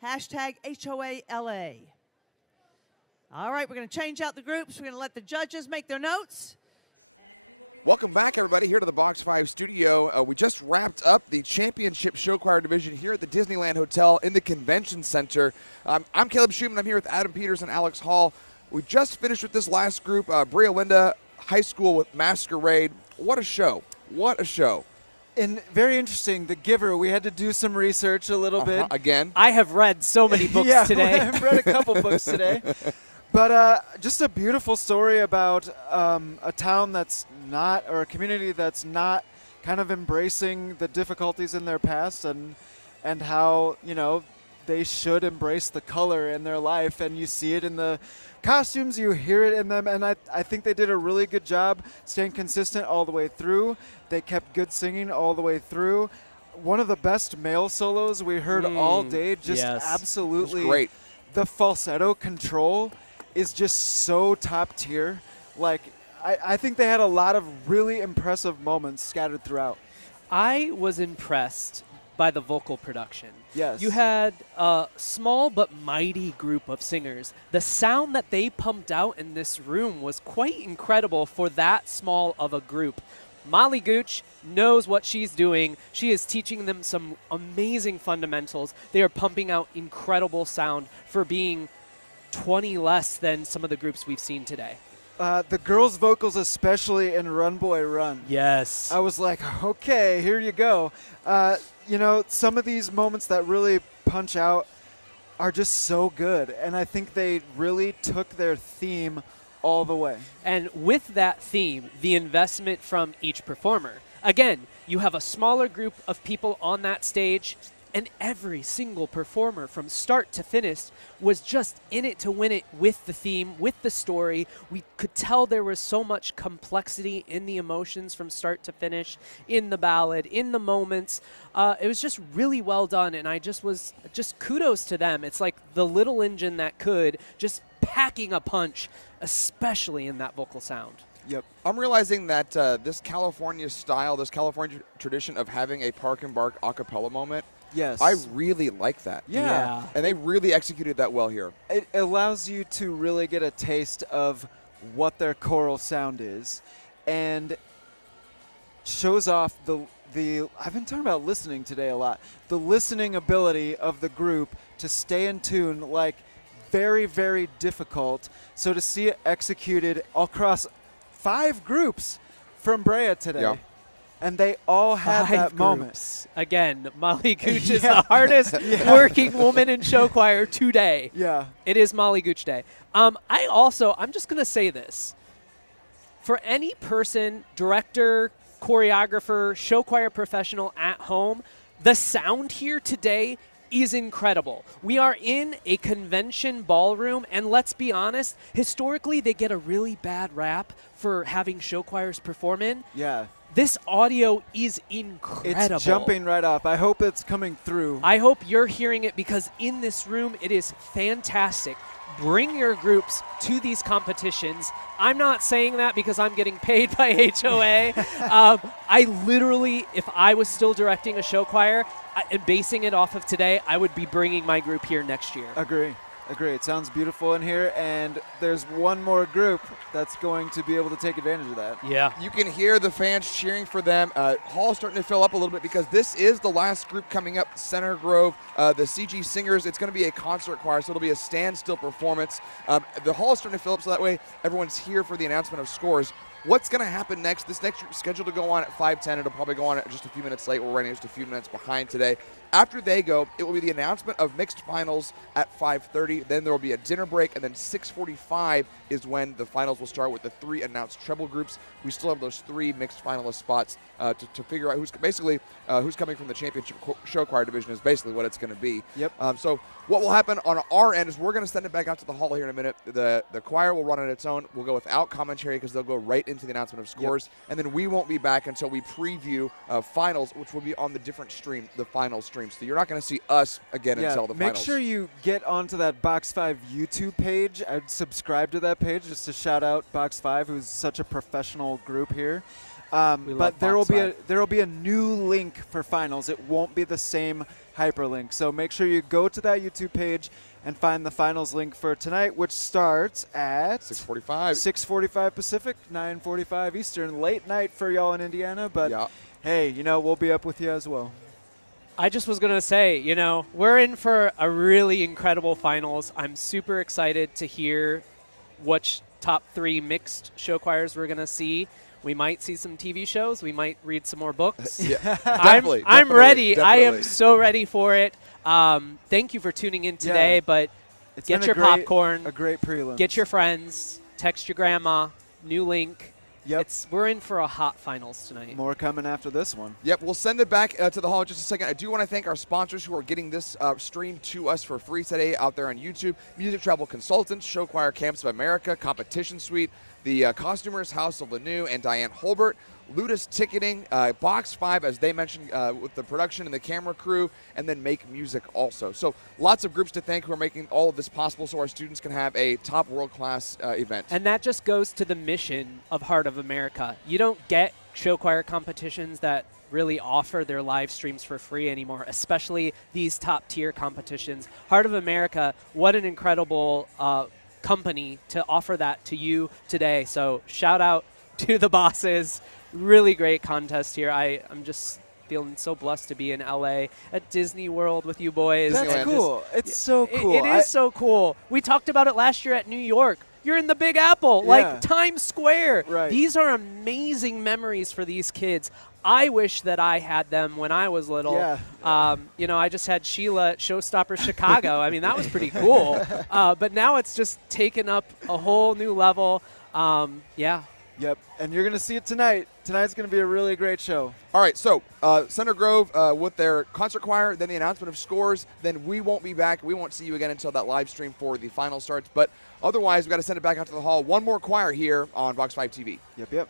Hashtag HOALA. All right, we're going to change out the groups. We're going to let the judges make their notes. Welcome back, everybody, here to the Box 5 studio. We just wrapped up the championship show choir division here at the Disneyland Hotel in the Convention Center. I'm Caleb Schumann. I'm here with Adam Peters and Alex Hall. We just finished with this last group, Brea Linda High School with Masquerade. What a show. What a show. And very interesting, The Giver. We had to do some research a little bit. Again. I have read so many books today. Yeah, I've read a couple books today. But just a beautiful story about a town that's not, or a community that's not kind of embracing the difficulties in their past and how, you know, they should embrace the color in their life. And you see it in the costumes, you hear it in them, and I think they did a really good job staying consistent all the way through. They kept good singing all the way through. One of the best male solos we heard all day, just absolutely great. The falsetto control is just so top tier. Like, I think they had a lot of really impressive moments scattered throughout. I was impressed by the vocal production. Yes. You had a small but mighty group of singers. The sound that they pumped out in this room was quite incredible for that small of a group. Molly Gooch knows what she's doing. She is teaching them some amazing fundamentals. They are pumping out incredible sound for being 20 less than some of the groups we've seen today. The girls' vocals, especially in Run Boy Run. Yes. I was like, okay, here you go. You know, some of these moments that really punch out are just so good. And I think they really took their theme all the way. And with that theme, the investment from each performer. Again, you have a smaller group of people on that stage, and every single performer from start to finish was just in it to win it with the theme, with the story. We could tell there was so much complexity in the emotions from start to finish, in the ballad, in the moments. It was just really well done, and I just kudos to them. It's like the little engine that could, just packing a punch, especially in that vocal sound. Yep. I'm realizing that this California style, this California tradition of having a Park and Bark a cappella moment, yes, I really like that. Yeah. And they really executed that well here. It allows you to really get a taste of what their choral sound is and shows off the I've been talking about listening today a lot. The listening ability of the group to stay in tune, like very, very difficult. So to see it executed across 5 groups from Brea today. Yeah. And they all had 5 that moment. groups. Again, Molly Gooch is the hardest working woman in show choir today. Yeah. It is Molly Gooch Day. I'm just going to say this. For any person, director, choreographer, show choir professional at home, the sound here today is incredible. We are in a convention ballroom, and let's be honest, historically they get a really bad rap for having show choirs perform in. Yeah. This audio is incredible. It's jumping right off. I hope it's coming through. I hope you're hearing it, because in this room it is fantastic. Bring your groups to these competitions. I'm not saying that because I'm getting paid by HOA. I literally, if I was still directing a show choir and basing it off of today, I would be bringing my group here next year. Agree. It sounds beautiful in here, and there's one more group that's going to be able to take advantage of that. Yeah. You can hear the fans cheering for them. Hall's starting to fill up a little bit because this is the last group coming up, Center Grove, the CG Singers. It's going to be a concert choir, so it'll be a standstill performance. The hall's starting to fill up, so that way everyone's here for the announcement of scores. what's going to happen next? This next scheduled to go on at 5:10. It'll probably go on at just a few minutes late. We're running just a few minutes behind today. After they go, it will be the announcement of mixed finals at 5:30. Then there will be a dinner break, and then 6:45 is when the finals will start with the 3 announced treble groups. We still have those 3 mixed finalist spots to figure out who's basically who's coming from the championship show choir division is basically what it's going to be. Yep. So what will happen on our end is we're going to send it back out to the hall here in a minute. The choir will run on its own. We'll go without commentary because they'll go right into the announcement of scores. And then we won't be back until we preview finals, which will be on the different stream, the final stream. So you're not going to see us again until the finals. Make sure you get onto that Box 5 YouTube page. I'd subscribe to that page just to shout out Box 5, who's such a professional group here. But there will be a new link for finals. It won't be the same hyperlink. So make sure you go to that YouTube page and find the finals link for tonight, which starts at 6:45. 6:45 Pacific, 9:45 Eastern. Late night for y'all in Indiana, but hey, we'll be up with you as well. I just was going to say, we're in for a really incredible finals. I'm super excited to hear which top 3 mixed show choirs we're going to see. We might see some TV shows. We might read some more books. Definitely. I'm ready. Definitely. I am so ready for it. Thank you for tuning in today, but get your popcorn. A great prelim. Get your friends. Text your grandma. New link. Yep. We're in for a hot finals tonight. More coming after this one. Yep, we'll send it back to the hall in just a second. I do want to thank our sponsors who are getting this stream to us for free today out there on YouTube. Music Travel Consultants, Show Choir Camps of America, Competition Suite, the Costumers House of Lanou and Diane Holbert, Ludus Ticketing, Box 5, as they mentioned, with the production and the camera crew, and then Make Music also. So lots of groups to thank who are making all of this possible so our students can have a top world-class event. And that just goes to the mission of Heart of America. You don't get show choir competitions that really offer their live streams for free anymore, especially these top-tier competitions. Heart of America, what an incredible company to offer that to you today. So shout out to the bosses. Really great contest here. I'm just feeling so blessed to be in LA at Disney World with you boys. That's cool. It's so cool. It is so cool. We talked about it last year at New York. You're in the Big Apple, like Times Square. Right. These are amazing memories for these kids. I wish that I had them when I was little. Yeah. I just had Sheila at Showstopper Chicago. I mean, that was pretty cool. But now it's just taken up a whole new level. Yep, and you're going to see it tonight. Tonight's going to be a really great show. All right, so Center Grove with their concert choir, then the announcement of scores, then we won't be back. We won't see you again until that live stream for the final starts. But otherwise, we've got to send it back out to the hall. One more choir here on Box 5 TV. Yep.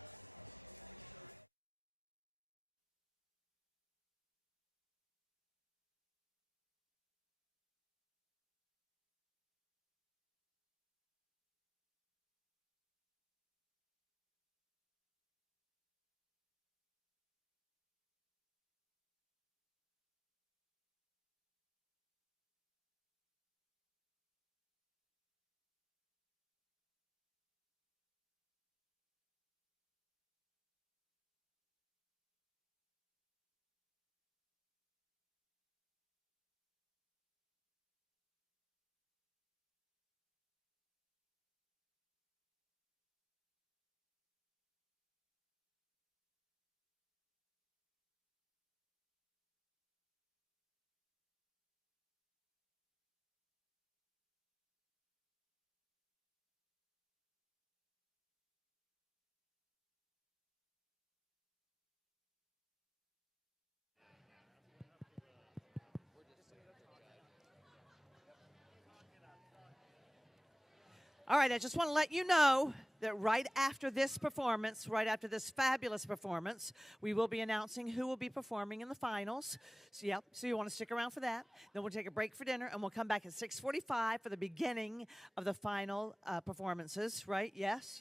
All right, I just want to let you know that right after this performance, right after this fabulous performance, we will be announcing who will be performing in the finals. So you want to stick around for that. Then we'll take a break for dinner, and we'll come back at 6:45 for the beginning of the final performances, right? Yes.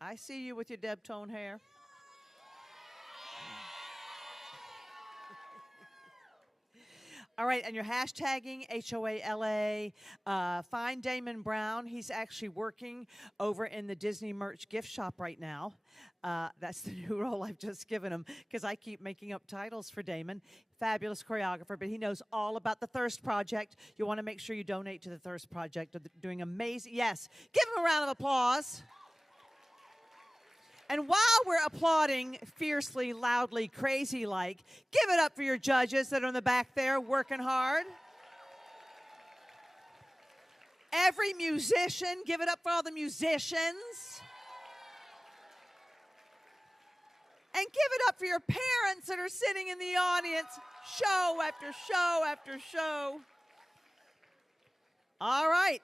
I see you with your Deb Tone hair. All right, and you're hashtagging HOALA. Find Damon Brown. He's actually working over in the Disney merch gift shop right now. That's the new role I've just given him because I keep making up titles for Damon. Fabulous choreographer, but he knows all about the Thirst Project. You want to make sure you donate to the Thirst Project. They're doing amazing. Yes, give him a round of applause. And while we're applauding fiercely, loudly, crazy-like, give it up for your judges that are in the back there working hard. Every musician, give it up for all the musicians. And give it up for your parents that are sitting in the audience, show after show after show. All right,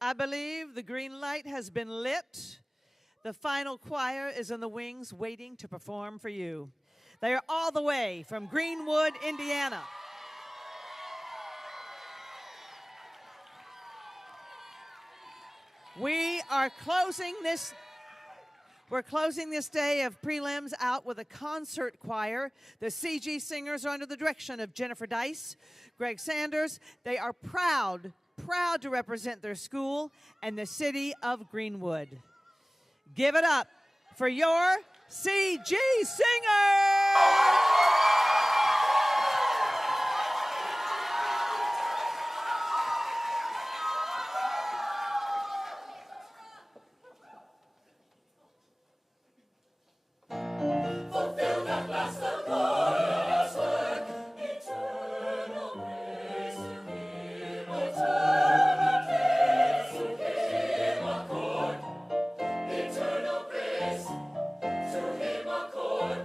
I believe the green light has been lit. The final choir is in the wings waiting to perform for you. They are all the way from Greenwood, Indiana. We're closing this day of prelims out with a concert choir. The CG singers are under the direction of Jennifer Dice, Greg Sanders. They are proud to represent their school and the city of Greenwood. Give it up for your CG singers! Fulfill that last glorious work, eternal grace to Him, eternal praise to Him accord, eternal grace to Him accord.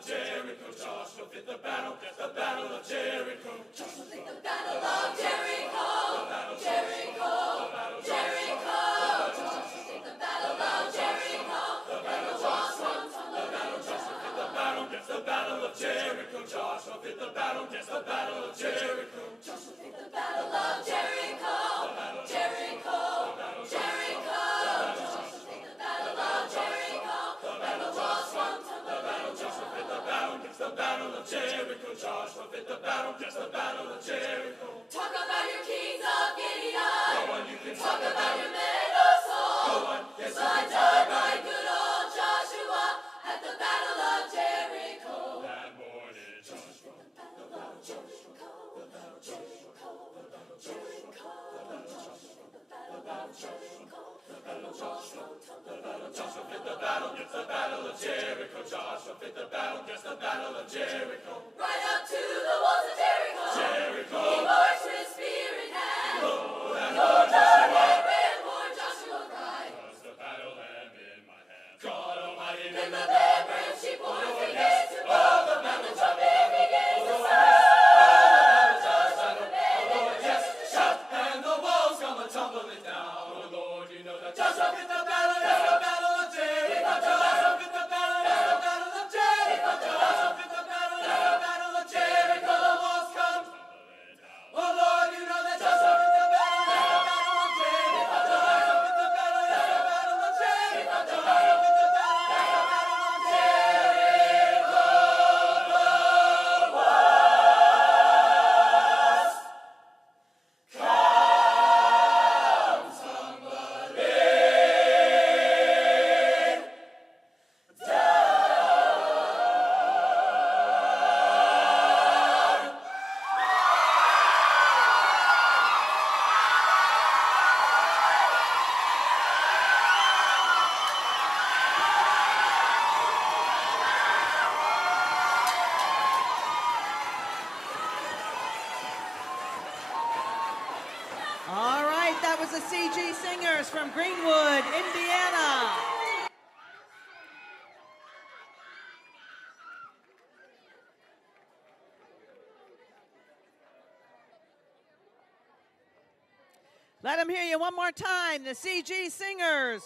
of Jericho. Joshua fit the battle of Jericho. Joshua fit the battle of Jericho. Jericho, Jericho. Joshua fit the battle of Jericho. And the walls come tumbling down. Joshua fit the battle of Jericho. Joshua fit the battle of Jericho. Joshua fit the battle of Jericho. Jericho, Jericho. Joshua fit the battle of Jericho. And the walls come tumbling down. Joshua fit the battle of Jericho. Joshua fit the battle of Jericho. Talk about your kings of Gideon. Go on, you can talk about your men of Saul. Go on, yes, but I died by good old Joshua at the battle of Jericho. That morning, Joshua. The battle of Jericho. The battle of Jericho. The battle of Jericho. The battle of Jericho. The battle of Joshua. The battle of Joshua fit the battle of Jericho. Joshua fit the battle of Jericho. Right up to the walls of Jericho. Jericho. He marched with spear in hand. Lord, ran, Lord Joshua cried. Was the battle lamb in my hand. God Almighty, then the band brand sheep horns begins to blow. And the trumpet begins to sound. Shout, and the walls come tumbling down. Oh Lord, you know that Joshua fit the battle of Jericho. Joshua fit the battle of Jericho. Joshua fit the battle of Jericho. The walls come tumbling down. Oh Lord, you know that Joshua fit the battle of Jericho. Joshua fit the battle of Jericho. Joshua fit the battle of Jericho. The walls come tumbling down. All right, that was the CG Singers from Greenwood, Indiana. Let them hear you one more time, the CG Singers.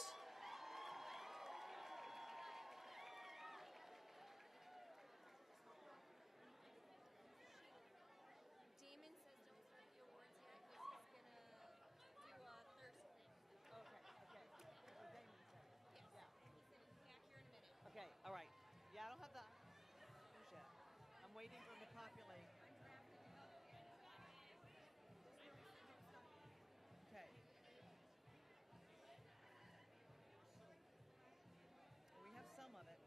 Okay, all right. Yeah, I don't have the news yet. I'm waiting for them to populate. Okay. We have some of it.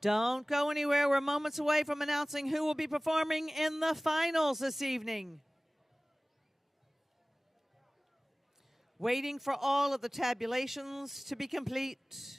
Don't go anywhere. We're moments away from announcing who will be performing in the finals this evening. Waiting for all of the tabulations to be complete.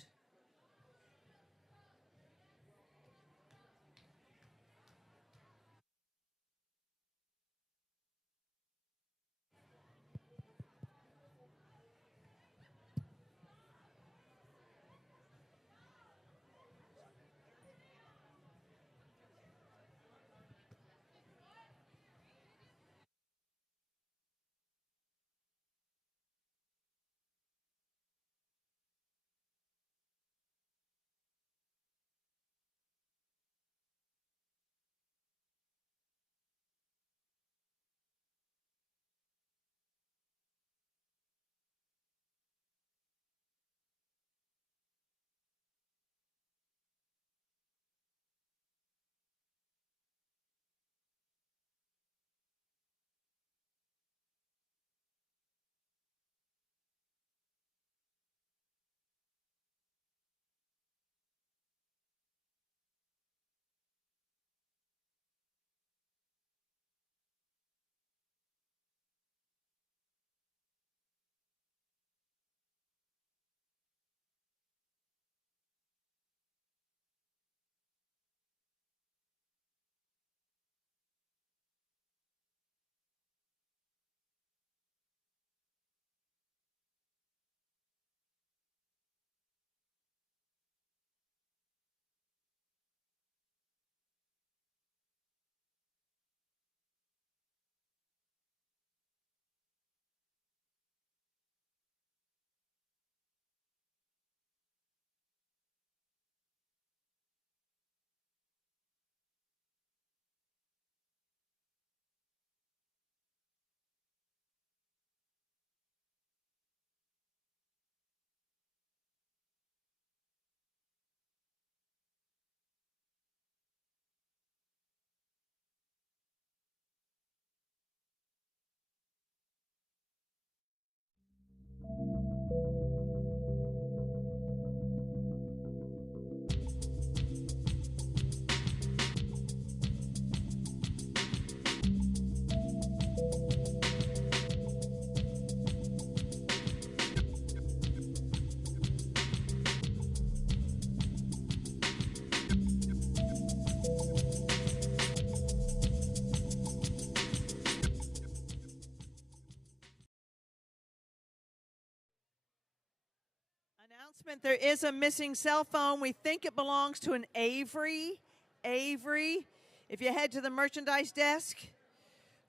announcement. There is a missing cell phone. We think it belongs to an Avery. Avery. If you head to the merchandise desk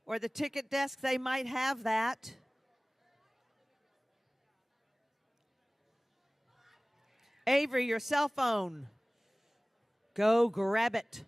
or the ticket desk, they might have that. Avery, your cell phone. Go grab it.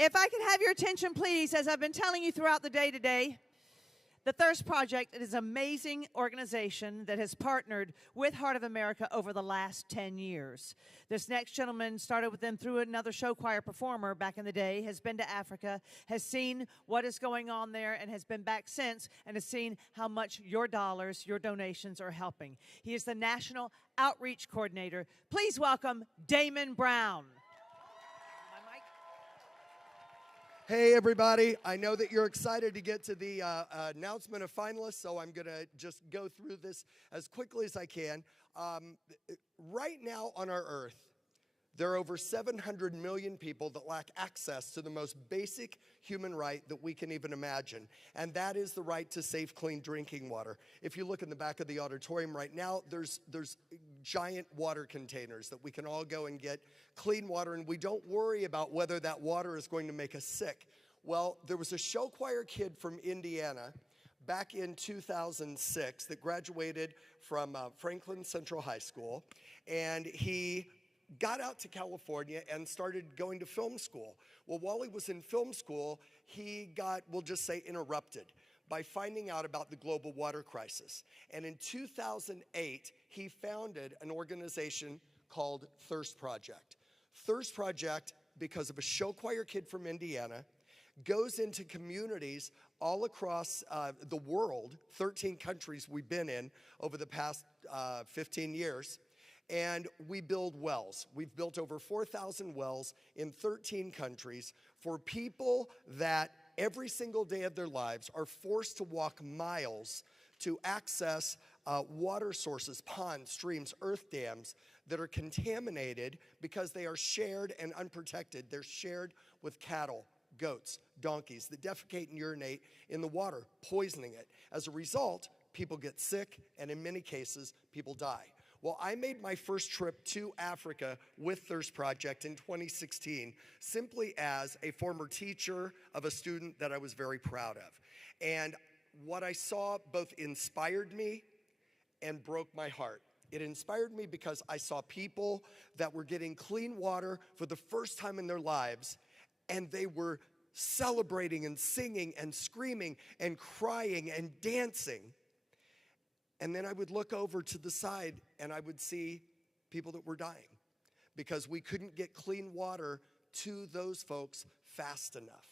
If I could have your attention, please, as I've been telling you throughout the day today, the Thirst Project is an amazing organization that has partnered with Heart of America over the last 10 years. This next gentleman started with them through another show choir performer back in the day, has been to Africa, has seen what is going on there, and has been back since, and has seen how much your dollars, your donations are helping. He is the National Outreach Coordinator. Please welcome Damon Brown. Hey, everybody. I know that you're excited to get to the announcement of finalists, so I'm going to just go through this as quickly as I can. Right now on our Earth, there are over 700 million people that lack access to the most basic human right that we can even imagine, and that is the right to safe, clean drinking water. If you look in the back of the auditorium right now, there's giant water containers that we can all go and get clean water, and we don't worry about whether that water is going to make us sick. Well, there was a show choir kid from Indiana back in 2006 that graduated from Franklin Central High School, and he got out to California and started going to film school. Well, while he was in film school, he got, we'll just say, interrupted by finding out about the global water crisis. And in 2008, he founded an organization called Thirst Project. Thirst Project because of a show choir kid from Indiana, goes into communities all across the world, 13 countries we've been in over the past 15 years, and we build wells. We've built over 4,000 wells in 13 countries for people that every single day of their lives are forced to walk miles to access water sources, ponds, streams, earth dams that are contaminated because they are shared and unprotected. They're shared with cattle, goats, donkeys that defecate and urinate in the water, poisoning it. As a result, people get sick, and in many cases, people die. Well, I made my first trip to Africa with Thirst Project in 2016, simply as a former teacher of a student that I was very proud of. And what I saw both inspired me and broke my heart. It inspired me because I saw people that were getting clean water for the first time in their lives, and they were celebrating and singing and screaming and crying and dancing. And then I would look over to the side and I would see people that were dying because we couldn't get clean water to those folks fast enough.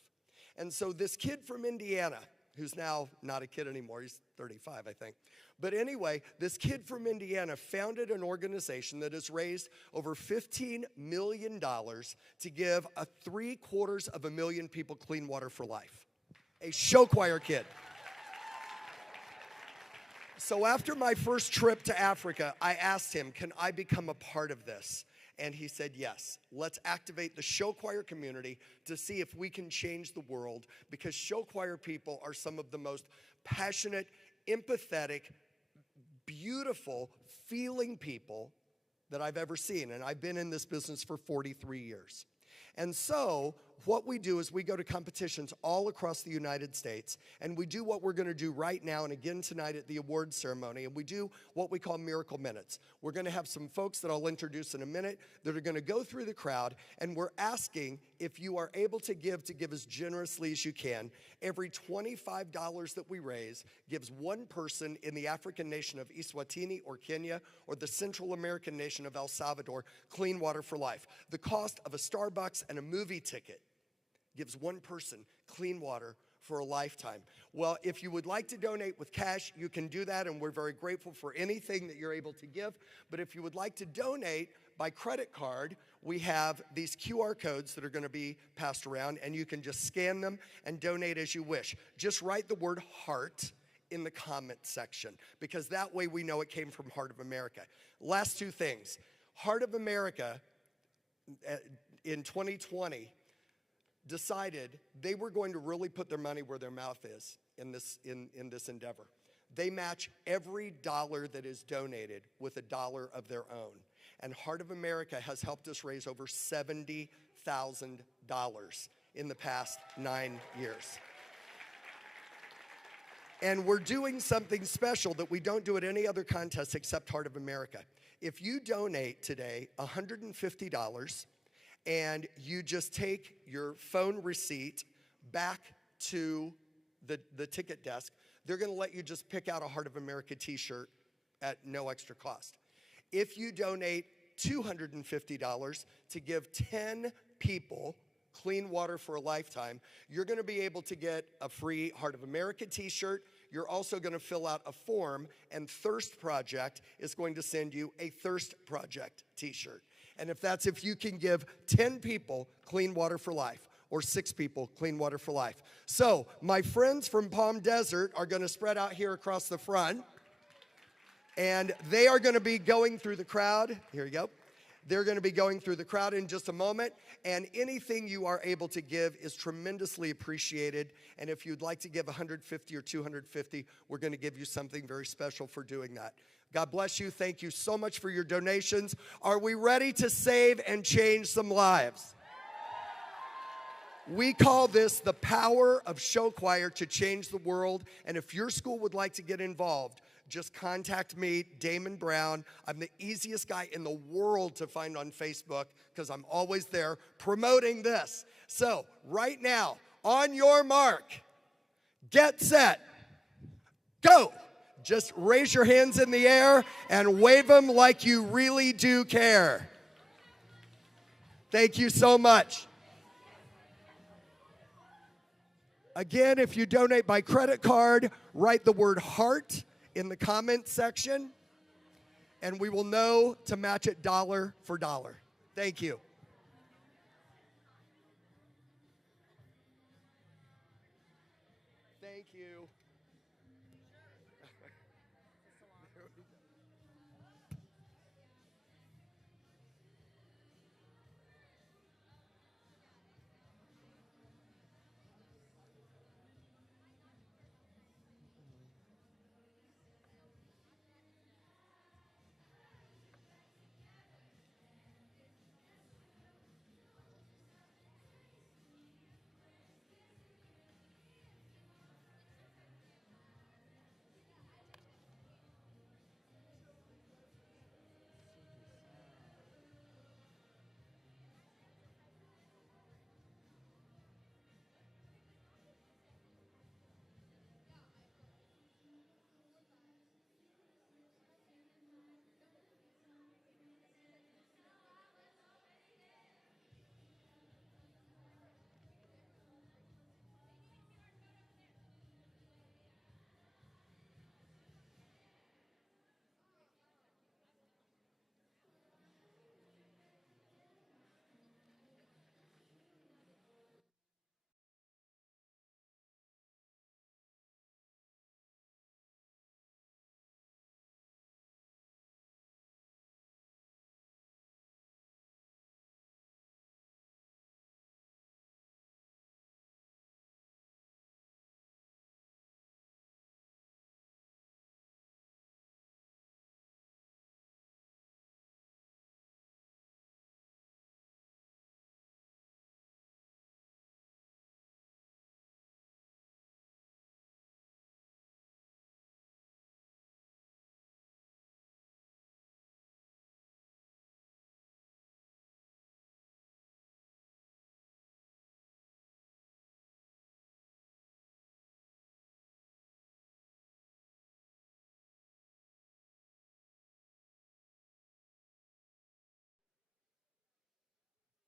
And so this kid from Indiana, who's now not a kid anymore, he's 35, I think. But anyway, this kid from Indiana founded an organization that has raised over $15 million to give 750,000 people clean water for life. A show choir kid. So after my first trip to Africa, I asked him, can I become a part of this? And he said, yes. Let's activate the show choir community to see if we can change the world, because show choir people are some of the most passionate, empathetic, beautiful, feeling people that I've ever seen. And I've been in this business for 43 years. And so what we do is we go to competitions all across the United States, and we do what we're going to do right now and again tonight at the awards ceremony, and we do what we call Miracle Minutes. We're going to have some folks that I'll introduce in a minute that are going to go through the crowd, and we're asking if you are able to give as generously as you can. Every $25 that we raise gives one person in the African nation of Eswatini or Kenya or the Central American nation of El Salvador clean water for life. The cost of a Starbucks and a movie ticket gives one person clean water for a lifetime. Well, if you would like to donate with cash, you can do that, and we're very grateful for anything that you're able to give. But if you would like to donate by credit card, we have these QR codes that are going to be passed around, and you can just scan them and donate as you wish. Just write the word heart in the comment section, because that way we know it came from Heart of America. Last two things. Heart of America in 2020 decided they were going to really put their money where their mouth is in this endeavor. They match every dollar that is donated with $1 of their own. And Heart of America has helped us raise over $70,000 in the past 9 years. And we're doing something special that we don't do at any other contest except Heart of America. If you donate today $150, and you just take your phone receipt back to the ticket desk, they're going to let you just pick out a Heart of America t-shirt at no extra cost. If you donate $250 to give 10 people clean water for a lifetime, you're going to be able to get a free Heart of America t-shirt. You're also going to fill out a form, and Thirst Project is going to send you a Thirst Project t-shirt. And if you can give 10 people clean water for life, or 6 people clean water for life. So my friends from Palm Desert are going to spread out here across the front, and they are going to be going through the crowd. Here you go. They're going to be going through the crowd in just a moment, and anything you are able to give is tremendously appreciated. And if you'd like to give $150 or $250, we're going to give you something very special for doing that. God bless you. Thank you so much for your donations. Are we ready to save and change some lives? We call this the power of show choir to change the world. And if your school would like to get involved, just contact me, Damon Brown. I'm the easiest guy in the world to find on Facebook because I'm always there promoting this. So right now, on your mark, get set, go. Just raise your hands in the air and wave them like you really do care. Thank you so much. Again, if you donate by credit card, write the word heart in the comment section, and we will know to match it dollar for dollar. Thank you. Thank you.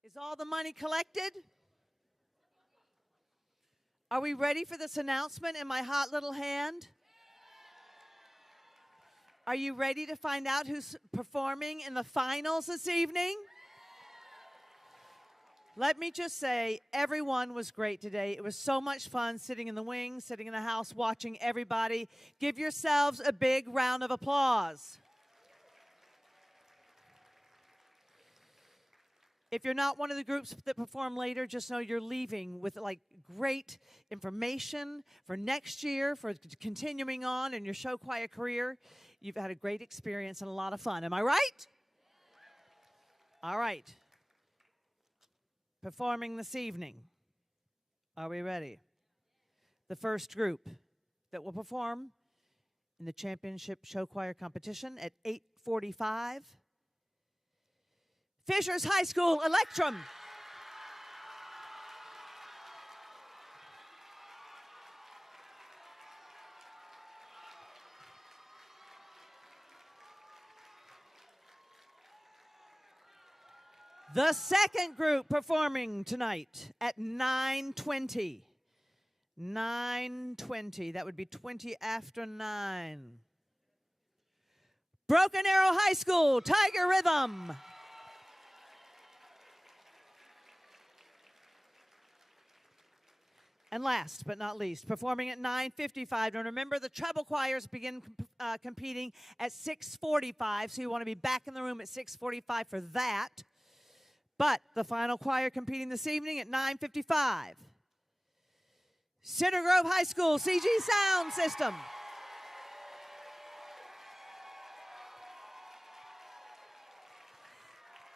Is all the money collected? Are we ready for this announcement in my hot little hand? Are you ready to find out who's performing in the finals this evening? Let me just say, everyone was great today. It was so much fun sitting in the wings, sitting in the house, watching everybody. Give yourselves a big round of applause. If you're not one of the groups that perform later, just know you're leaving with like great information for next year, for continuing on in your show choir career. You've had a great experience and a lot of fun. Am I right? All right. Performing this evening. Are we ready? The first group that will perform in the championship show choir competition at 8:45. Fishers High School Electrum. The second group performing tonight at 9:20. 9:20. That would be 20 after 9. Broken Arrow High School Tiger Rhythm. And last but not least, performing at 9:55. And remember, the treble choirs begin competing at 6:45, so you want to be back in the room at 6:45 for that. But the final choir competing this evening at 9:55. Center Grove High School CG Sound System.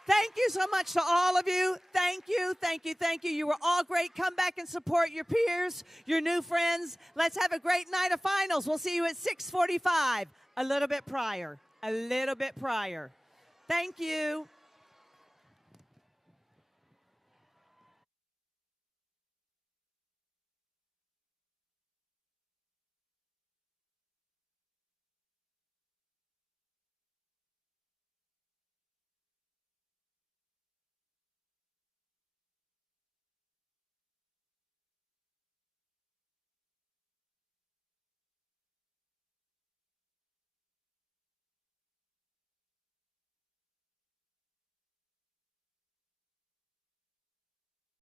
Thank you so much to all of you. Thank you, thank you, thank you. You were all great. Come back and support your peers, your new friends. Let's have a great night of finals. We'll see you at 6:45, a little bit prior. A little bit prior. Thank you.